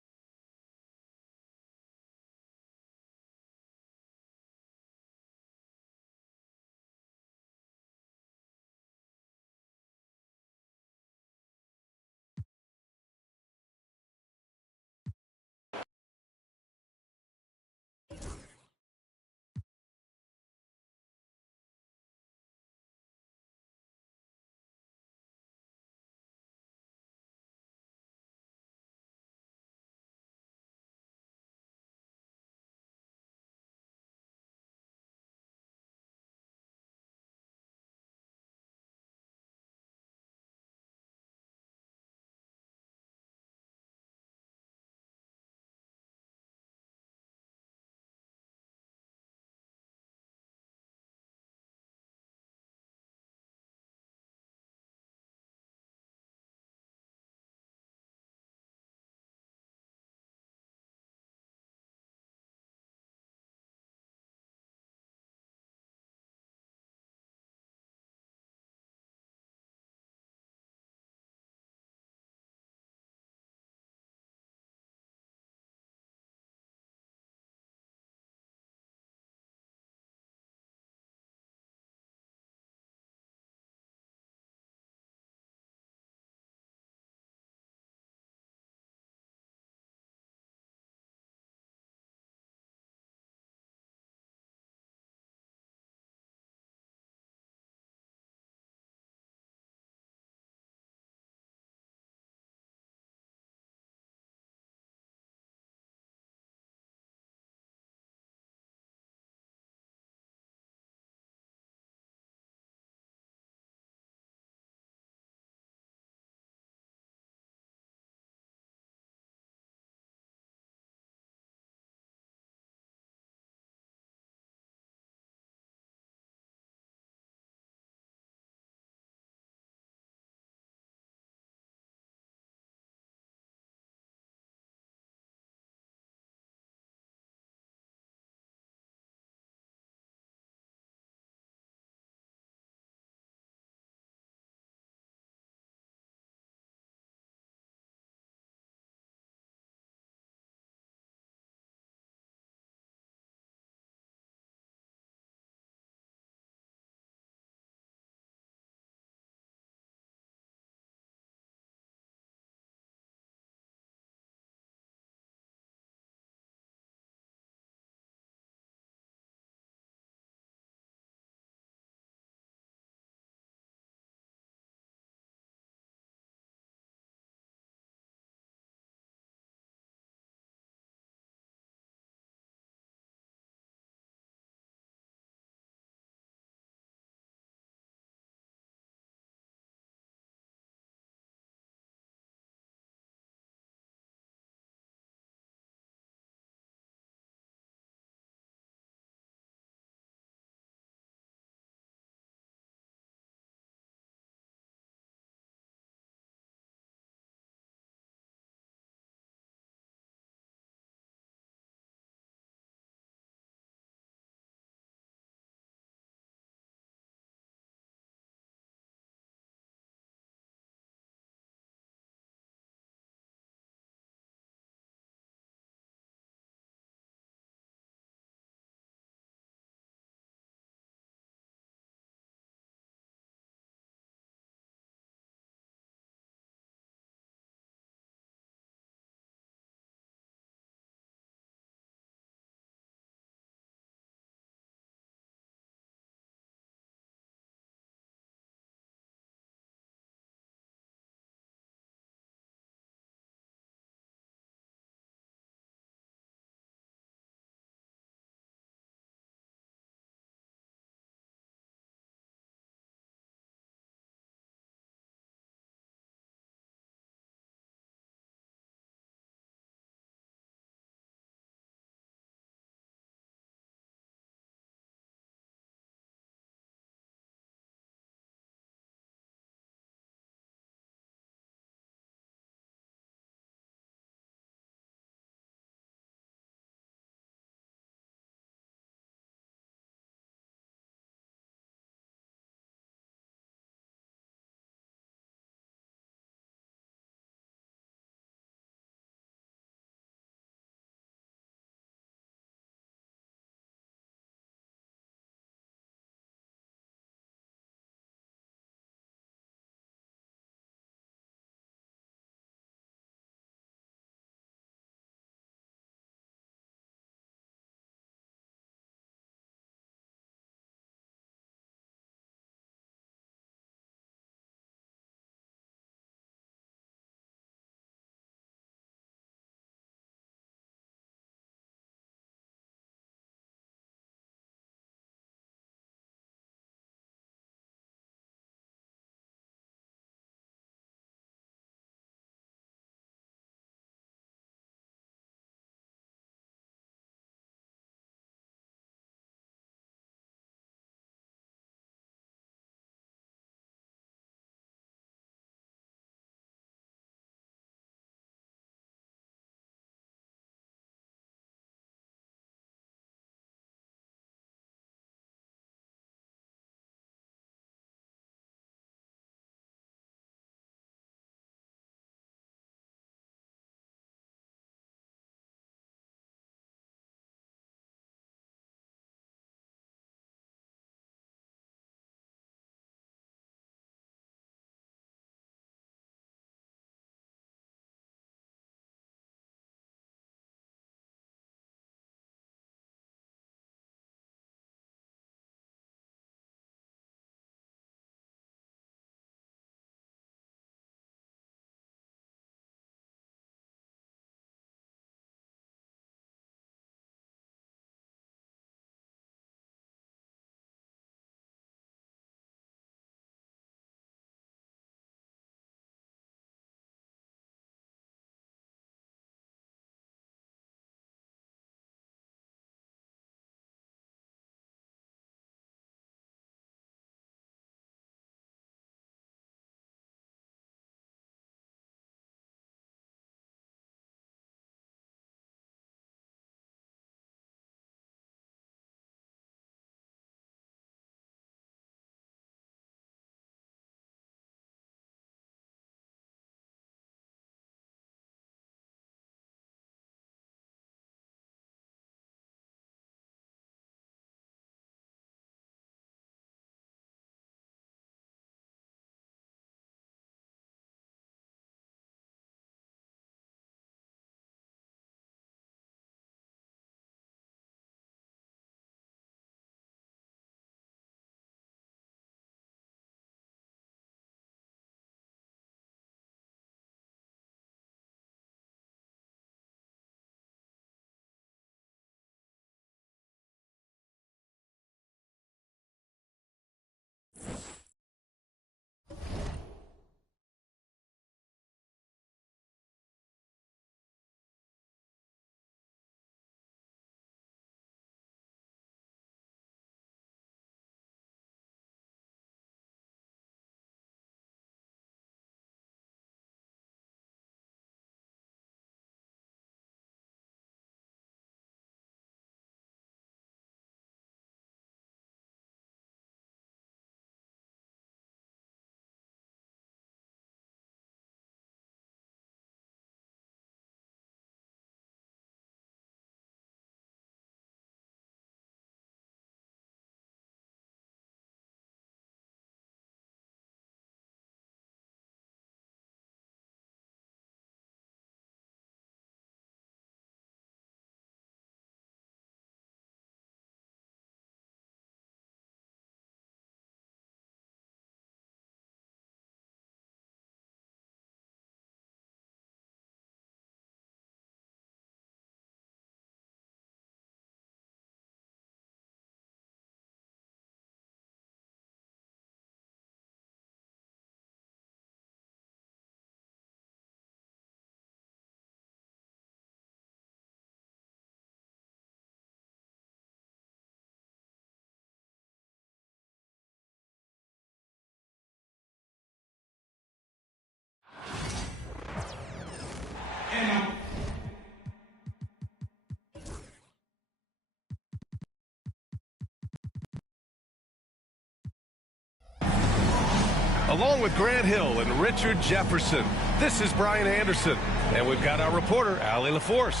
Along with Grant Hill and Richard Jefferson, this is Brian Anderson. And we've got our reporter, Allie LaForce.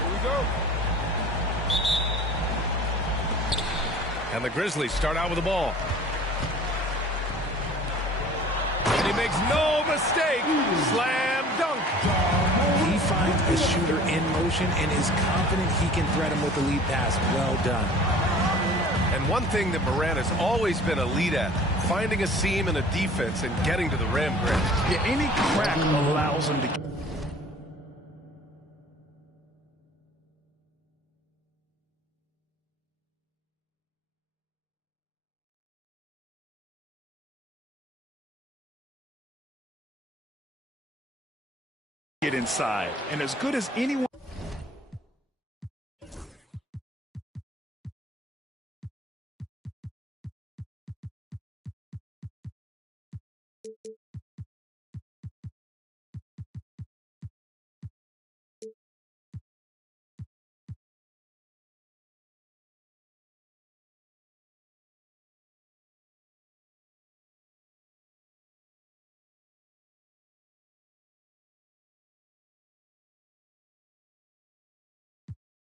Here we go. And the Grizzlies start out with the ball. And he makes no mistake. Slam dunk. He finds a shooter in motion and is confident he can thread him with the lead pass. Well done. And one thing that Morant has always been elite at, finding a seam in a defense and getting to the rim, Grant. Yeah, any crack allows him to get inside. And as good as anyone.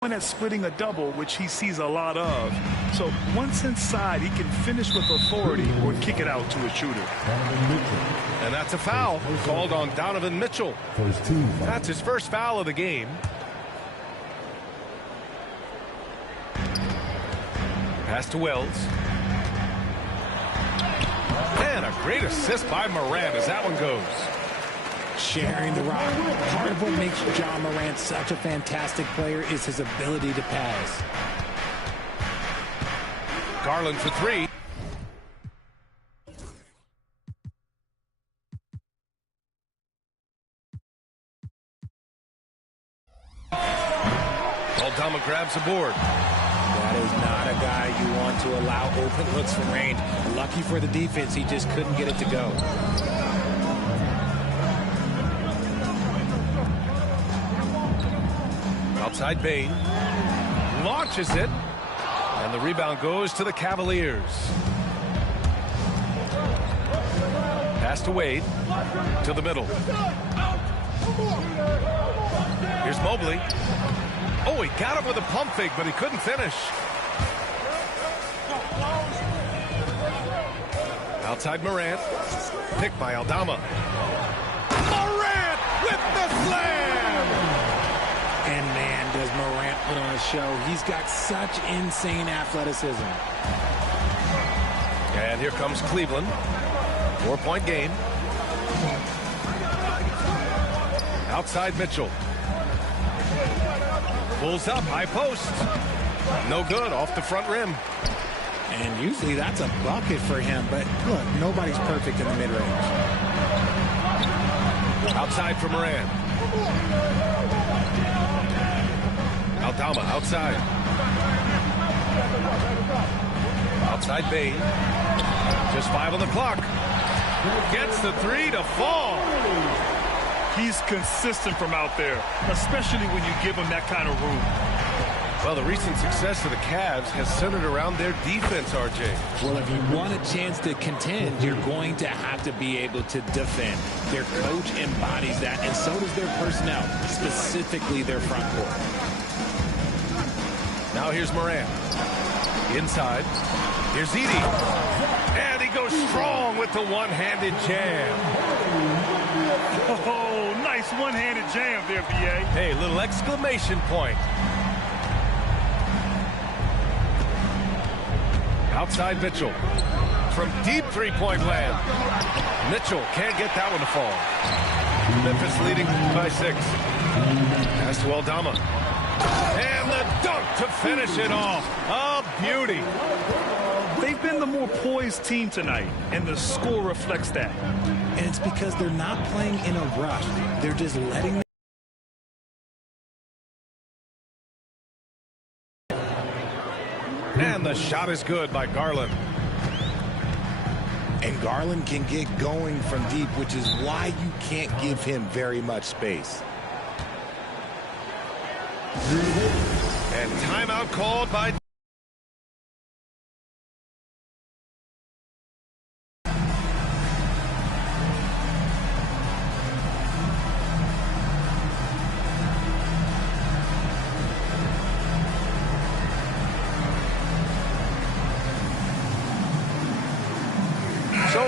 At splitting a double, which he sees a lot of. So once inside, he can finish with authority or kick it out to a shooter. And that's a foul called on Donovan Mitchell. That's his first foul of the game. Pass to Wells. And a great assist by Morant as that one goes. Sharing the rock. Part of what makes John Morant such a fantastic player is his ability to pass. Garland for three. Aldama grabs the board. That is not a guy you want to allow open looks from range. Lucky for the defense, he just couldn't get it to go. Outside Bain. Launches it. And the rebound goes to the Cavaliers. Pass to Wade. To the middle. Here's Mobley. Oh, he got him with a pump fake, but he couldn't finish. Outside Morant. Picked by Aldama. Morant with the slam! And man, does Morant put on a show. He's got such insane athleticism. And here comes Cleveland. 4-point game. Outside Mitchell. Pulls up, high post. No good, off the front rim. And usually that's a bucket for him, but look, nobody's perfect in the mid-range. Outside for Morant. Aldama outside. Outside Bain. Just 5 on the clock. Gets the three to fall. He's consistent from out there, especially when you give him that kind of room. Well, the recent success of the Cavs has centered around their defense, RJ. Well, if you want a chance to contend, you're going to have to be able to defend. Their coach embodies that, and so does their personnel, specifically their front court. Now here's Morant. Inside. Here's Edey. And he goes strong with the one-handed jam. Oh, nice one-handed jam there, B.A. Hey, little exclamation point. Outside Mitchell. From deep three-point land. Mitchell can't get that one to fall. Memphis leading by 6. Pass to Aldama. And the dunk to finish it off. A beauty. They've been the more poised team tonight, and the score reflects that. And it's because they're not playing in a rush. They're just letting And the shot is good by Garland. And Garland can get going from deep, which is why you can't give him very much space. And timeout called by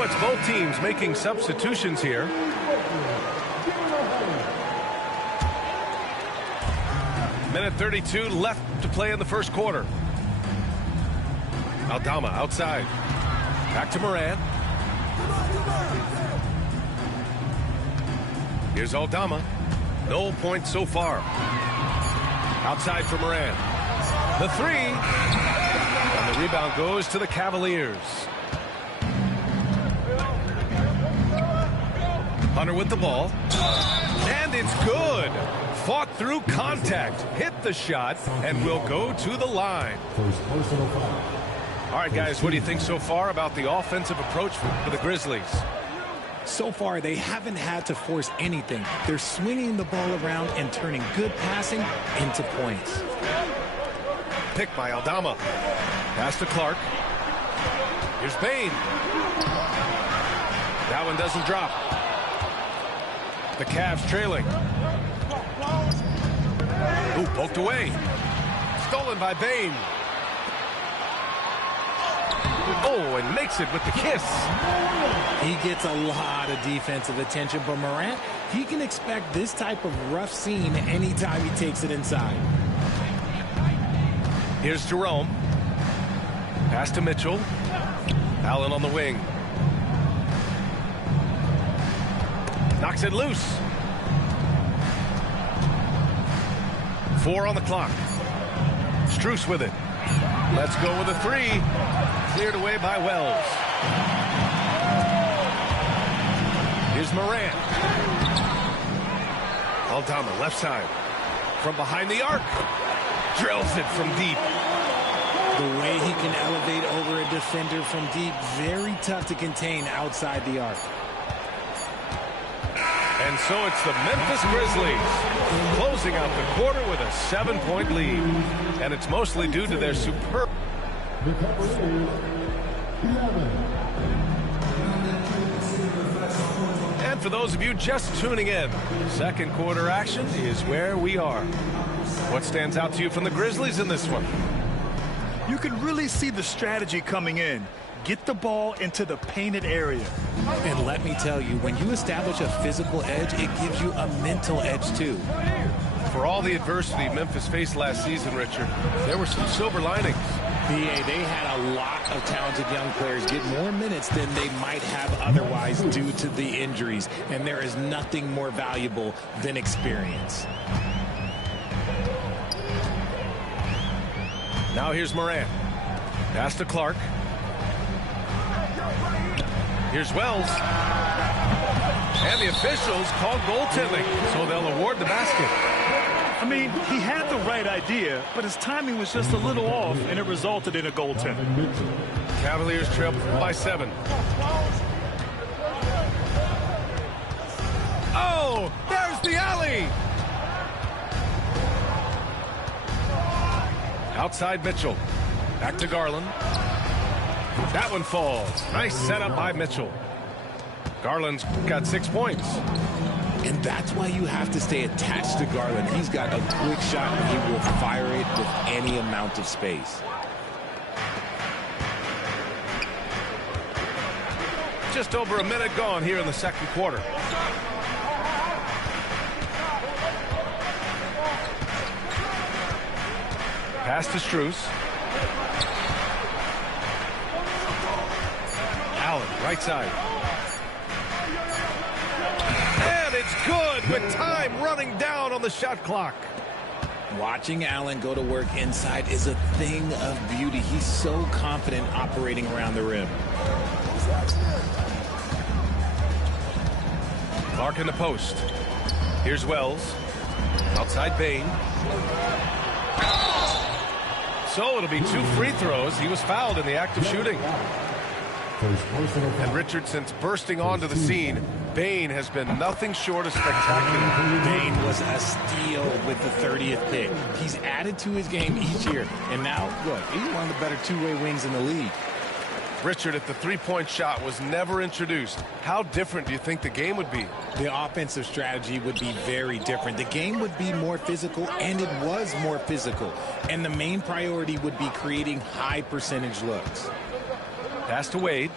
it's both teams making substitutions here. Minute 32 left to play in the first quarter. Aldama outside. Back to Moran. Here's Aldama. No points so far. Outside for Moran. The three. And the rebound goes to the Cavaliers. Hunter with the ball. And it's good. Fought through contact. Hit the shot and will go to the line. All right, guys, what do you think so far about the offensive approach for the Grizzlies? So far, they haven't had to force anything. They're swinging the ball around and turning good passing into points. Pick by Aldama. Pass to Clark. Here's Bain. That one doesn't drop. The Cavs trailing. Ooh, poked away. Stolen by Bain. Oh, and makes it with the kiss. He gets a lot of defensive attention, but Morant, he can expect this type of rough scene anytime he takes it inside. Here's Jerome. Pass to Mitchell. Allen on the wing. Knocks it loose. 4 on the clock. Strus with it. Let's go with a three. Cleared away by Wells. Here's Morant. Aldama left side. From behind the arc. Drills it from deep. The way he can elevate over a defender from deep, very tough to contain outside the arc. And so it's the Memphis Grizzlies closing out the quarter with a 7-point lead. And it's mostly due to their superb... And for those of you just tuning in, second quarter action is where we are. What stands out to you from the Grizzlies in this one? You can really see the strategy coming in. Get the ball into the painted area. And let me tell you, when you establish a physical edge, it gives you a mental edge too. For all the adversity Memphis faced last season, Richard, there were some silver linings. BA, they had a lot of talented young players get more minutes than they might have otherwise due to the injuries. And there is nothing more valuable than experience. Now here's Morant. Pass to Clark. Here's Wells. And the officials called goaltending, so they'll award the basket. I mean, he had the right idea, but his timing was just a little off, and it resulted in a goaltender. Cavaliers trail by 7. Oh, there's the alley. Outside Mitchell. Back to Garland. That one falls. Nice setup by Mitchell. Garland's got 6 points. And that's why you have to stay attached to Garland. He's got a quick shot and he will fire it with any amount of space. Just over a minute gone here in the second quarter. Pass to Strus. Allen, right side. And it's good with time running down on the shot clock. Watching Allen go to work inside is a thing of beauty. He's so confident operating around the rim. Clark in the post. Here's Wells. Outside Bain. So it'll be 2 free throws. He was fouled in the act of shooting. And Richardson's bursting onto the scene. Bain has been nothing short of spectacular. Bain was a steal with the 30th pick. He's added to his game each year. And now, look, he's one of the better two-way wings in the league. Richard, if the three-point shot was never introduced, how different do you think the game would be? The offensive strategy would be very different. The game would be more physical, and it was more physical. And the main priority would be creating high percentage looks. Pass to Wade.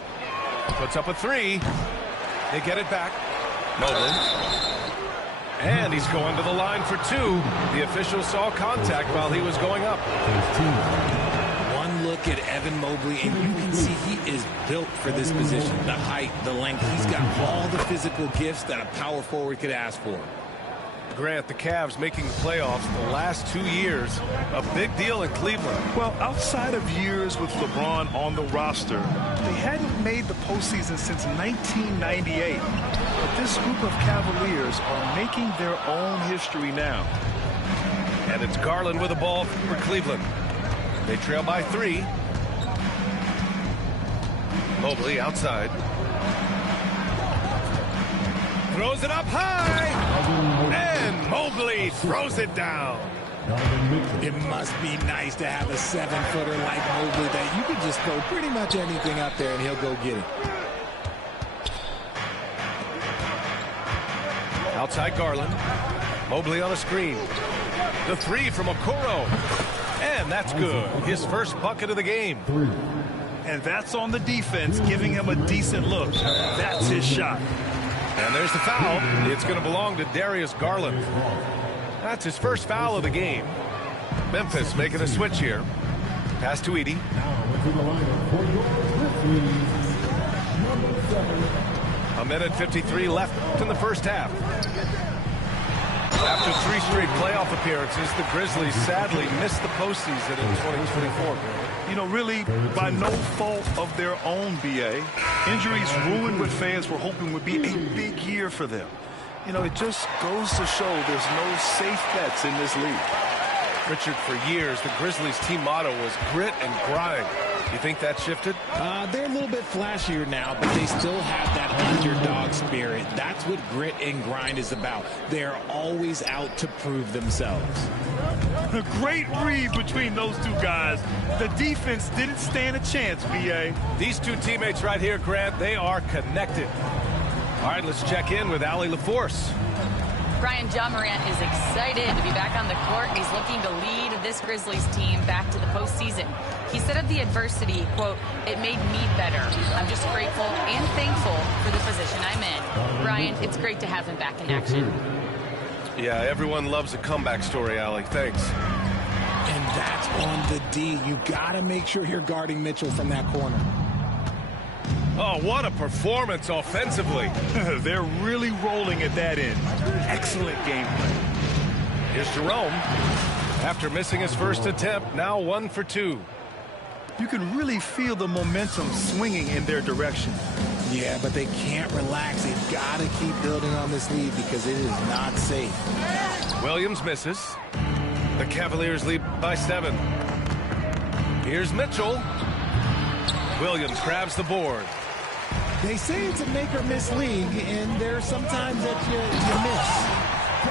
Puts up a three. They get it back. Mobley. And he's going to the line for two. The official saw contact while he was going up. One look at Evan Mobley, and you can see he is built for this position. The height, the length. He's got all the physical gifts that a power forward could ask for. Grant, the Cavs making the playoffs the last 2 years. A big deal in Cleveland. Well, outside of years with LeBron on the roster, they hadn't made the postseason since 1998. But this group of Cavaliers are making their own history now. And it's Garland with the ball for Cleveland. They trail by 3. Mobley outside. Throws it up high. And Mobley throws it down. It must be nice to have a 7-footer like Mobley that you can just throw pretty much anything up there and he'll go get it. Outside Garland. Mobley on a screen. The three from Okoro. And that's good. His first bucket of the game. And that's on the defense, giving him a decent look. That's his shot. And there's the foul. It's going to belong to Darius Garland. That's his first foul of the game. Memphis making a switch here. Pass to Edey. A minute 53 left in the first half. After 3 straight playoff appearances, the Grizzlies sadly missed the postseason in 2024. You know, really, by no fault of their own, B.A. Injuries ruined what fans were hoping would be a big year for them. You know, it just goes to show there's no safe bets in this league. Richard, for years, the Grizzlies' team motto was grit and grind. You think that shifted? They're a little bit flashier now, but they still have that underdog spirit. That's what grit and grind is about. They're always out to prove themselves. A great read between those two guys. The defense didn't stand a chance, B.A. These two teammates right here, Grant, they are connected. All right, let's check in with Allie LaForce. Brian, John Morant is excited to be back on the court. He's looking to lead this Grizzlies team back to the postseason. He said of the adversity, quote, "It made me better. I'm just grateful and thankful for the position I'm in." Brian, it's great to have him back in action. Yeah, everyone loves a comeback story, Allie. Thanks. And that's on the D. You got to make sure you're guarding Mitchell from that corner. Oh, what a performance offensively. They're really rolling at that end. Excellent gameplay. Here's Jerome. After missing his first attempt, now 1 for 2. You can really feel the momentum swinging in their direction. Yeah, but they can't relax. They've got to keep building on this lead because it is not safe. Williams misses. The Cavaliers lead by 7. Here's Mitchell. Williams grabs the board. They say it's a make-or-miss league, and there are some times that you miss.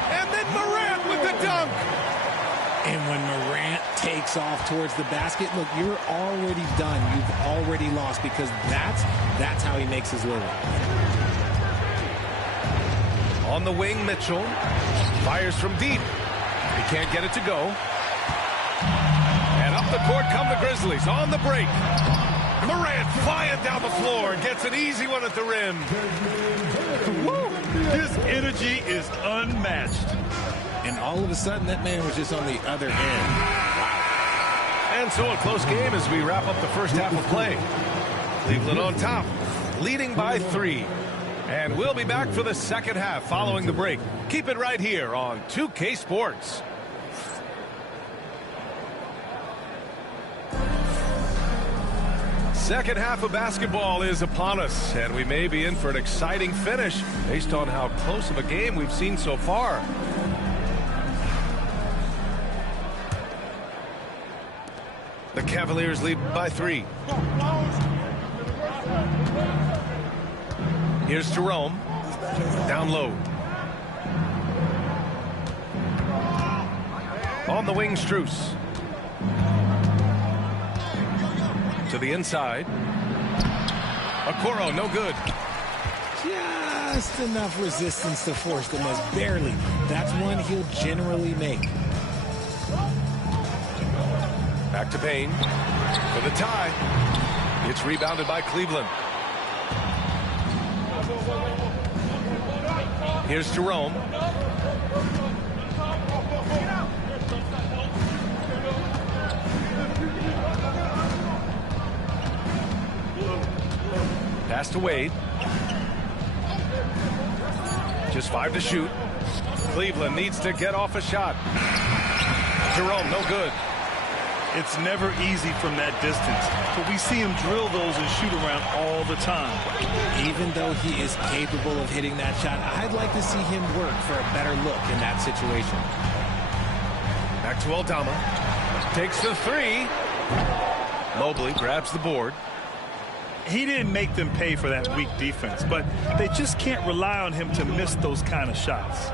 And then Morant with the dunk. And when Morant takes off towards the basket, look, you're already done. You've already lost because that's how he makes his living. On the wing, Mitchell fires from deep. He can't get it to go. And up the court come the Grizzlies on the break. Morant flying down the floor, gets an easy one at the rim. Woo! His energy is unmatched. And all of a sudden, that man was just on the other end. Wow. And so a close game as we wrap up the first half of play. Cleveland on top, leading by 3. And we'll be back for the second half following the break. Keep it right here on 2K Sports. Second half of basketball is upon us, and we may be in for an exciting finish based on how close of a game we've seen so far. The Cavaliers lead by 3. Here's Jerome. Down low. On the wing, Strus. To the inside. Okoro, no good. Just enough resistance to force the miss. Barely. That's one he'll generally make. Back to Payne for the tie. It's rebounded by Cleveland. Here's Jerome. Pass to Wade. Just 5 to shoot. Cleveland needs to get off a shot. Jerome, no good. It's never easy from that distance, but we see him drill those and shoot around all the time. Even though he is capable of hitting that shot, I'd like to see him work for a better look in that situation. Back to Aldama. Takes the 3. Mobley grabs the board. He didn't make them pay for that weak defense, but they just can't rely on him to miss those kind of shots.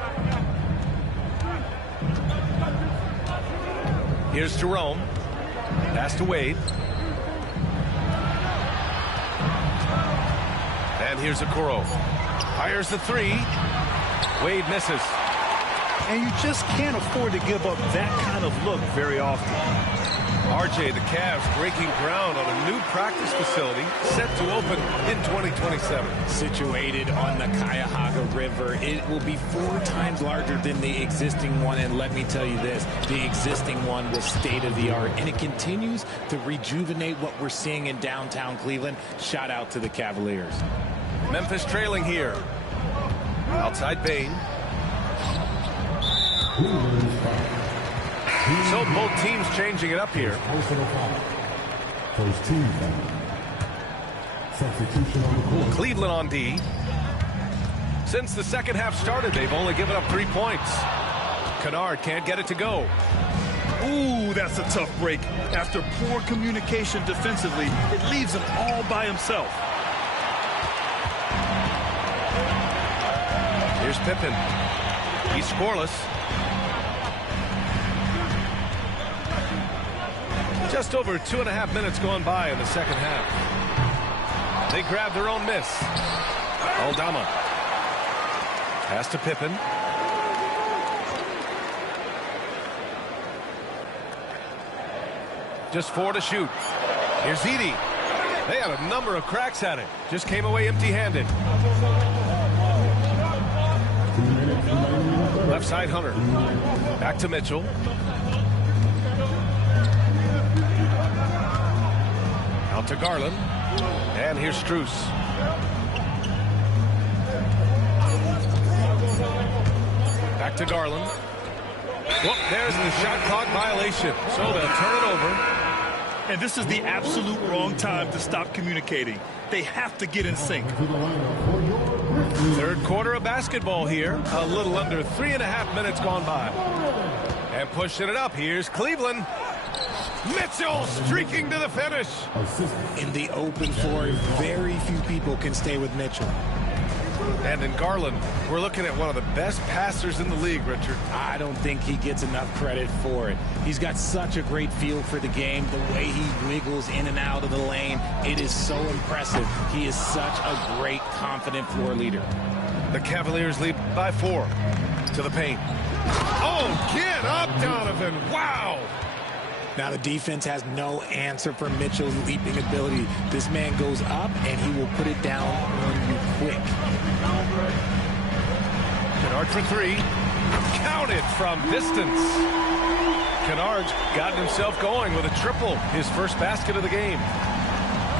Here's Jerome. Pass to Wade. And here's Okoro. Fires the 3. Wade misses. And you just can't afford to give up that kind of look very often. RJ, the Cavs breaking ground on a new practice facility set to open in 2027. Situated on the Cuyahoga River, it will be 4 times larger than the existing one. And let me tell you this, the existing one was state-of-the-art, and it continues to rejuvenate what we're seeing in downtown Cleveland. Shout out to the Cavaliers. Memphis trailing here. Outside Bane. So both teams changing it up here. First team foul. Substitution on the court. Cleveland on D. Since the second half started, they've only given up 3 points. Kennard can't get it to go. Ooh, that's a tough break. After poor communication defensively, it leaves him all by himself. Here's Pippen. He's scoreless. Just over 2.5 minutes gone by in the second half. They grab their own miss. Aldama. Pass to Pippen. Just 4 to shoot. Here's Edey. They had a number of cracks at it. Just came away empty-handed. Left side Hunter. Back to Mitchell. Out to Garland. And here's Strus. Back to Garland. Whoop, there's the shot clock violation. So they'll turn it over. And this is the absolute wrong time to stop communicating. They have to get in sync. Third quarter of basketball here. A little under 3.5 minutes gone by. And pushing it up. Here's Cleveland. Mitchell streaking to the finish. In the open floor, very few people can stay with Mitchell. And in Garland, we're looking at one of the best passers in the league, Richard. I don't think he gets enough credit for it. He's got such a great feel for the game, the way he wiggles in and out of the lane. It is so impressive. He is such a great, confident floor leader. The Cavaliers lead by 4 to the paint. Oh, get up, Donovan. Wow. Now the defense has no answer for Mitchell's leaping ability. This man goes up, and he will put it down on you quick. Kennard for 3. Counted from distance. Kennard's gotten himself going with a triple. His first basket of the game.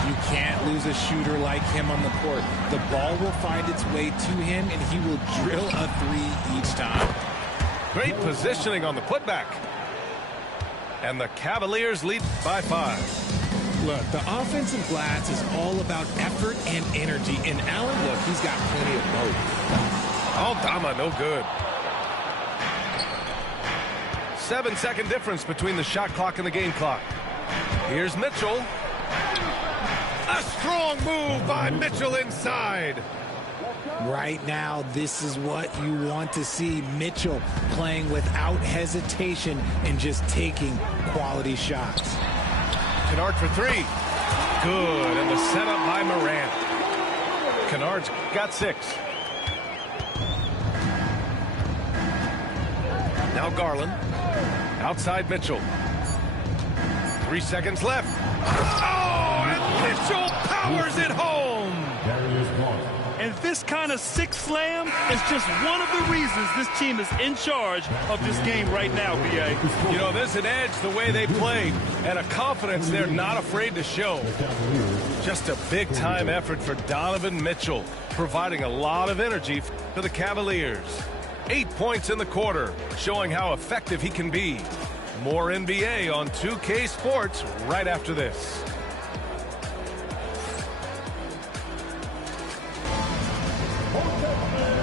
You can't lose a shooter like him on the court. The ball will find its way to him, and he will drill a 3 each time. Great positioning on the putback. And the Cavaliers lead by 5. Look, the offensive glass is all about effort and energy. And Allen, look, he's got plenty of both. Aldama, no good. 7-second difference between the shot clock and the game clock. Here's Mitchell. A strong move by Mitchell inside. Right now, this is what you want to see. Mitchell playing without hesitation and just taking quality shots. Kennard for 3. Good, and the setup by Morant. Kennard's got 6. Now Garland. Outside Mitchell. 3 seconds left. Oh, and Mitchell powers it home. this kind of six slam is just one of the reasons this team is in charge of this game right now, B.A. You know, there's an edge the way they play and a confidence they're not afraid to show. Just a big-time effort for Donovan Mitchell, providing a lot of energy for the Cavaliers. 8 points in the quarter, showing how effective he can be. More NBA on 2K Sports right after this.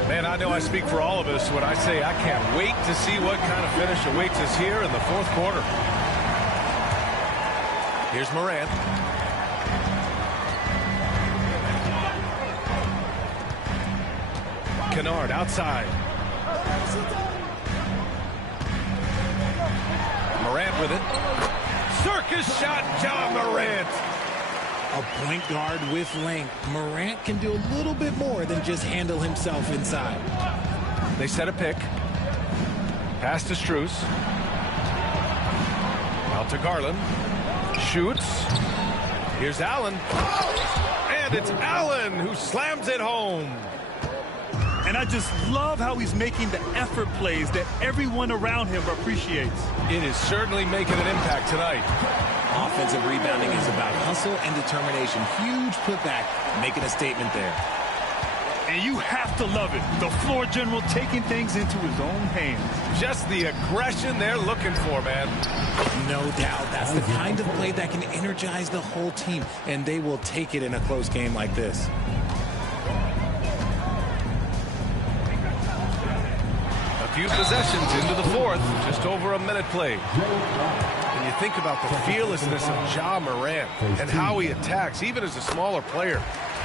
Man, I know I speak for all of us when I say I can't wait to see what kind of finish awaits us here in the fourth quarter. Here's Morant. Kennard outside. Morant with it. Circus shot, John Morant. A point guard with length. Morant can do a little bit more than just handle himself inside. They set a pick. Pass to Strus. Out to Garland. Shoots. Here's Allen. And it's Allen who slams it home. And I just love how he's making the effort plays that everyone around him appreciates. It is certainly making an impact tonight. Offensive rebounding is about hustle and determination. Huge putback, making a statement there. And you have to love it. The floor general taking things into his own hands. Just the aggression they're looking for, man. No doubt. That's the kind of play that can energize the whole team, and they will take it in a close game like this. A few possessions into the fourth, just over a minute played. And you think about the fearlessness of Ja Morant and how he attacks, even as a smaller player.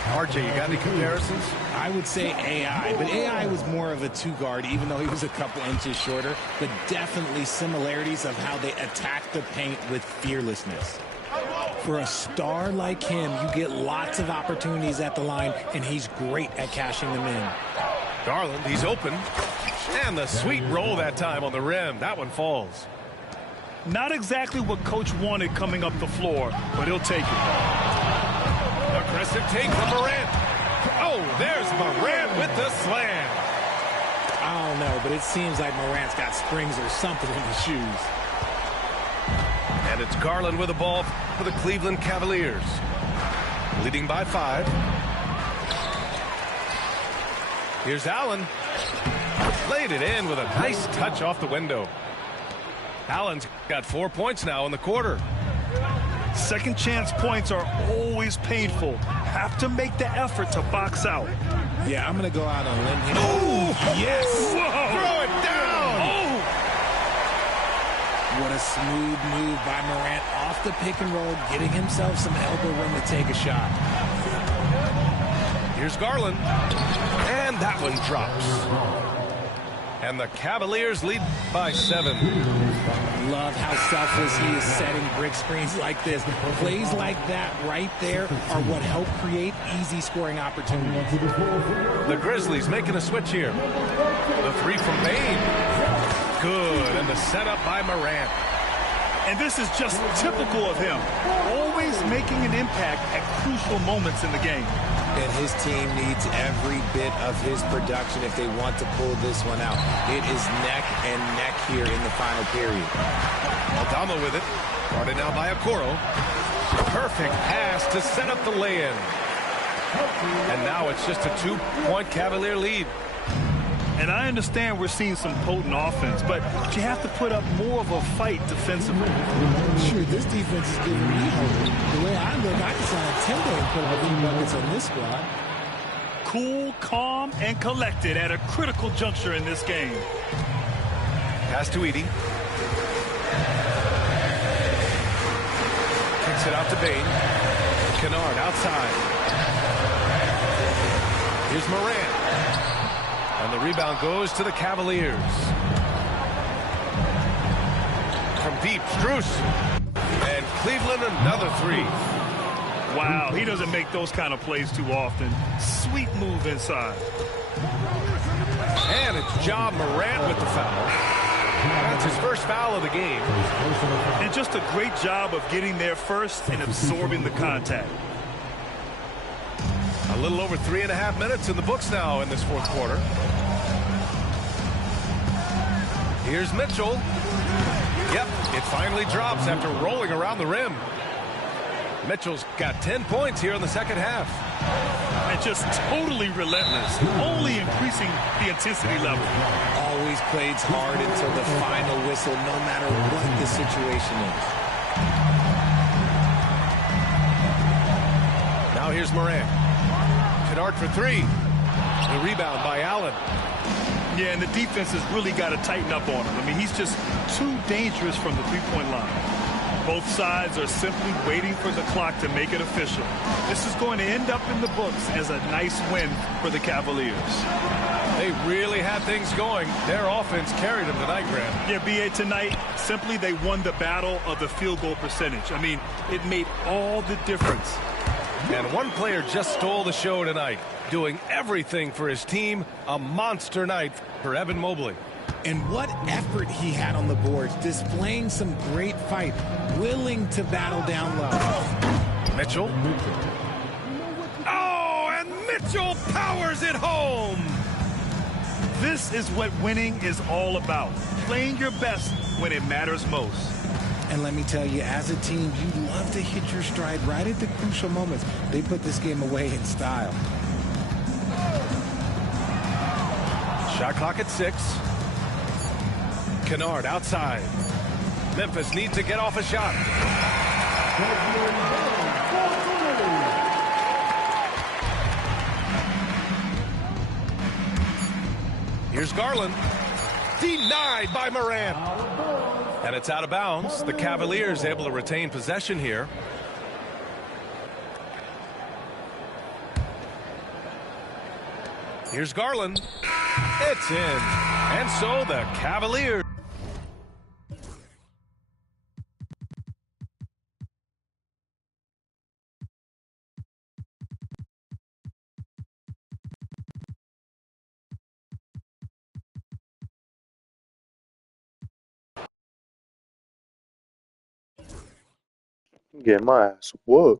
RJ, you got any comparisons? I would say AI, but AI was more of a two-guard, even though he was a couple inches shorter, but definitely similarities of how they attack the paint with fearlessness. For a star like him, you get lots of opportunities at the line, and he's great at cashing them in. Garland, he's open. And the sweet roll that time on the rim. That one falls. Not exactly what Coach wanted coming up the floor, but he'll take it. Aggressive take from Morant. Oh, there's Morant with the slam. I don't know, but it seems like Morant's got springs or something in his shoes. And it's Garland with the ball for the Cleveland Cavaliers. Leading by 5. Here's Allen. Laid it in with a nice touch off the window. Allen's got 4 points now in the quarter. Second chance points are always painful. Have to make the effort to box out. Yeah, I'm going to go out on a limb here. Oh, yes. Whoa. Throw it down. Oh. What a smooth move by Morant off the pick and roll, getting himself some elbow room to take a shot. Here's Garland. And that one drops. And the Cavaliers lead by 7. Love how selfless he is setting brick screens like this. Plays like that right there are what help create easy scoring opportunities. The Grizzlies making a switch here. The 3 from Bain. Good. And the setup by Morant. And this is just typical of him. Always making an impact at crucial moments in the game. And his team needs every bit of his production if they want to pull this one out. It is neck and neck here in the final period. Aldama with it. Guarded now by Okoro. Perfect pass to set up the lay-in. And now it's just a 2-point Cavalier lead. And I understand we're seeing some potent offense, but you have to put up more of a fight defensively. Sure, this defense is giving me hope. The way I look, I can sign a 10-day and put up a few buckets on this squad. Cool, calm, and collected at a critical juncture in this game. Pass to Edey. Kicks it out to Bain. Kennard outside. Here's Morant. And the rebound goes to the Cavaliers. From deep, Strus. And Cleveland another 3. Wow, he doesn't make those kind of plays too often. Sweet move inside. And it's Ja Morant with the foul. That's his first foul of the game. And just a great job of getting there first and absorbing the contact. A little over 3.5 minutes in the books now in this fourth quarter. Here's Mitchell. Yep, it finally drops after rolling around the rim. Mitchell's got 10 points here in the second half. And just totally relentless, only increasing the intensity level. Always plays hard until the final whistle, no matter what the situation is. Now here's Morant. Kennard for three. The rebound by Allen. Yeah, and the defense has really got to tighten up on him. I mean, he's just too dangerous from the three-point line. Both sides are simply waiting for the clock to make it official. This is going to end up in the books as a nice win for the Cavaliers. They really had things going. Their offense carried them tonight, Graham. Yeah, B.A., tonight, simply they won the battle of the field goal percentage. I mean, it made all the difference. And one player just stole the show tonight, doing everything for his team. A monster night for Evan Mobley. And what effort he had on the boards, displaying some great fight, willing to battle down low. Mitchell. Oh, and Mitchell powers it home. This is what winning is all about, playing your best when it matters most. And let me tell you, as a team, you love to hit your stride right at the crucial moments. They put this game away in style. Shot clock at 6. Kennard outside. Memphis needs to get off a shot. Here's Garland. Denied by Morant. And it's out of bounds. The Cavaliers able to retain possession here. Here's Garland. It's in. And so the Cavaliers. Get my ass whooped.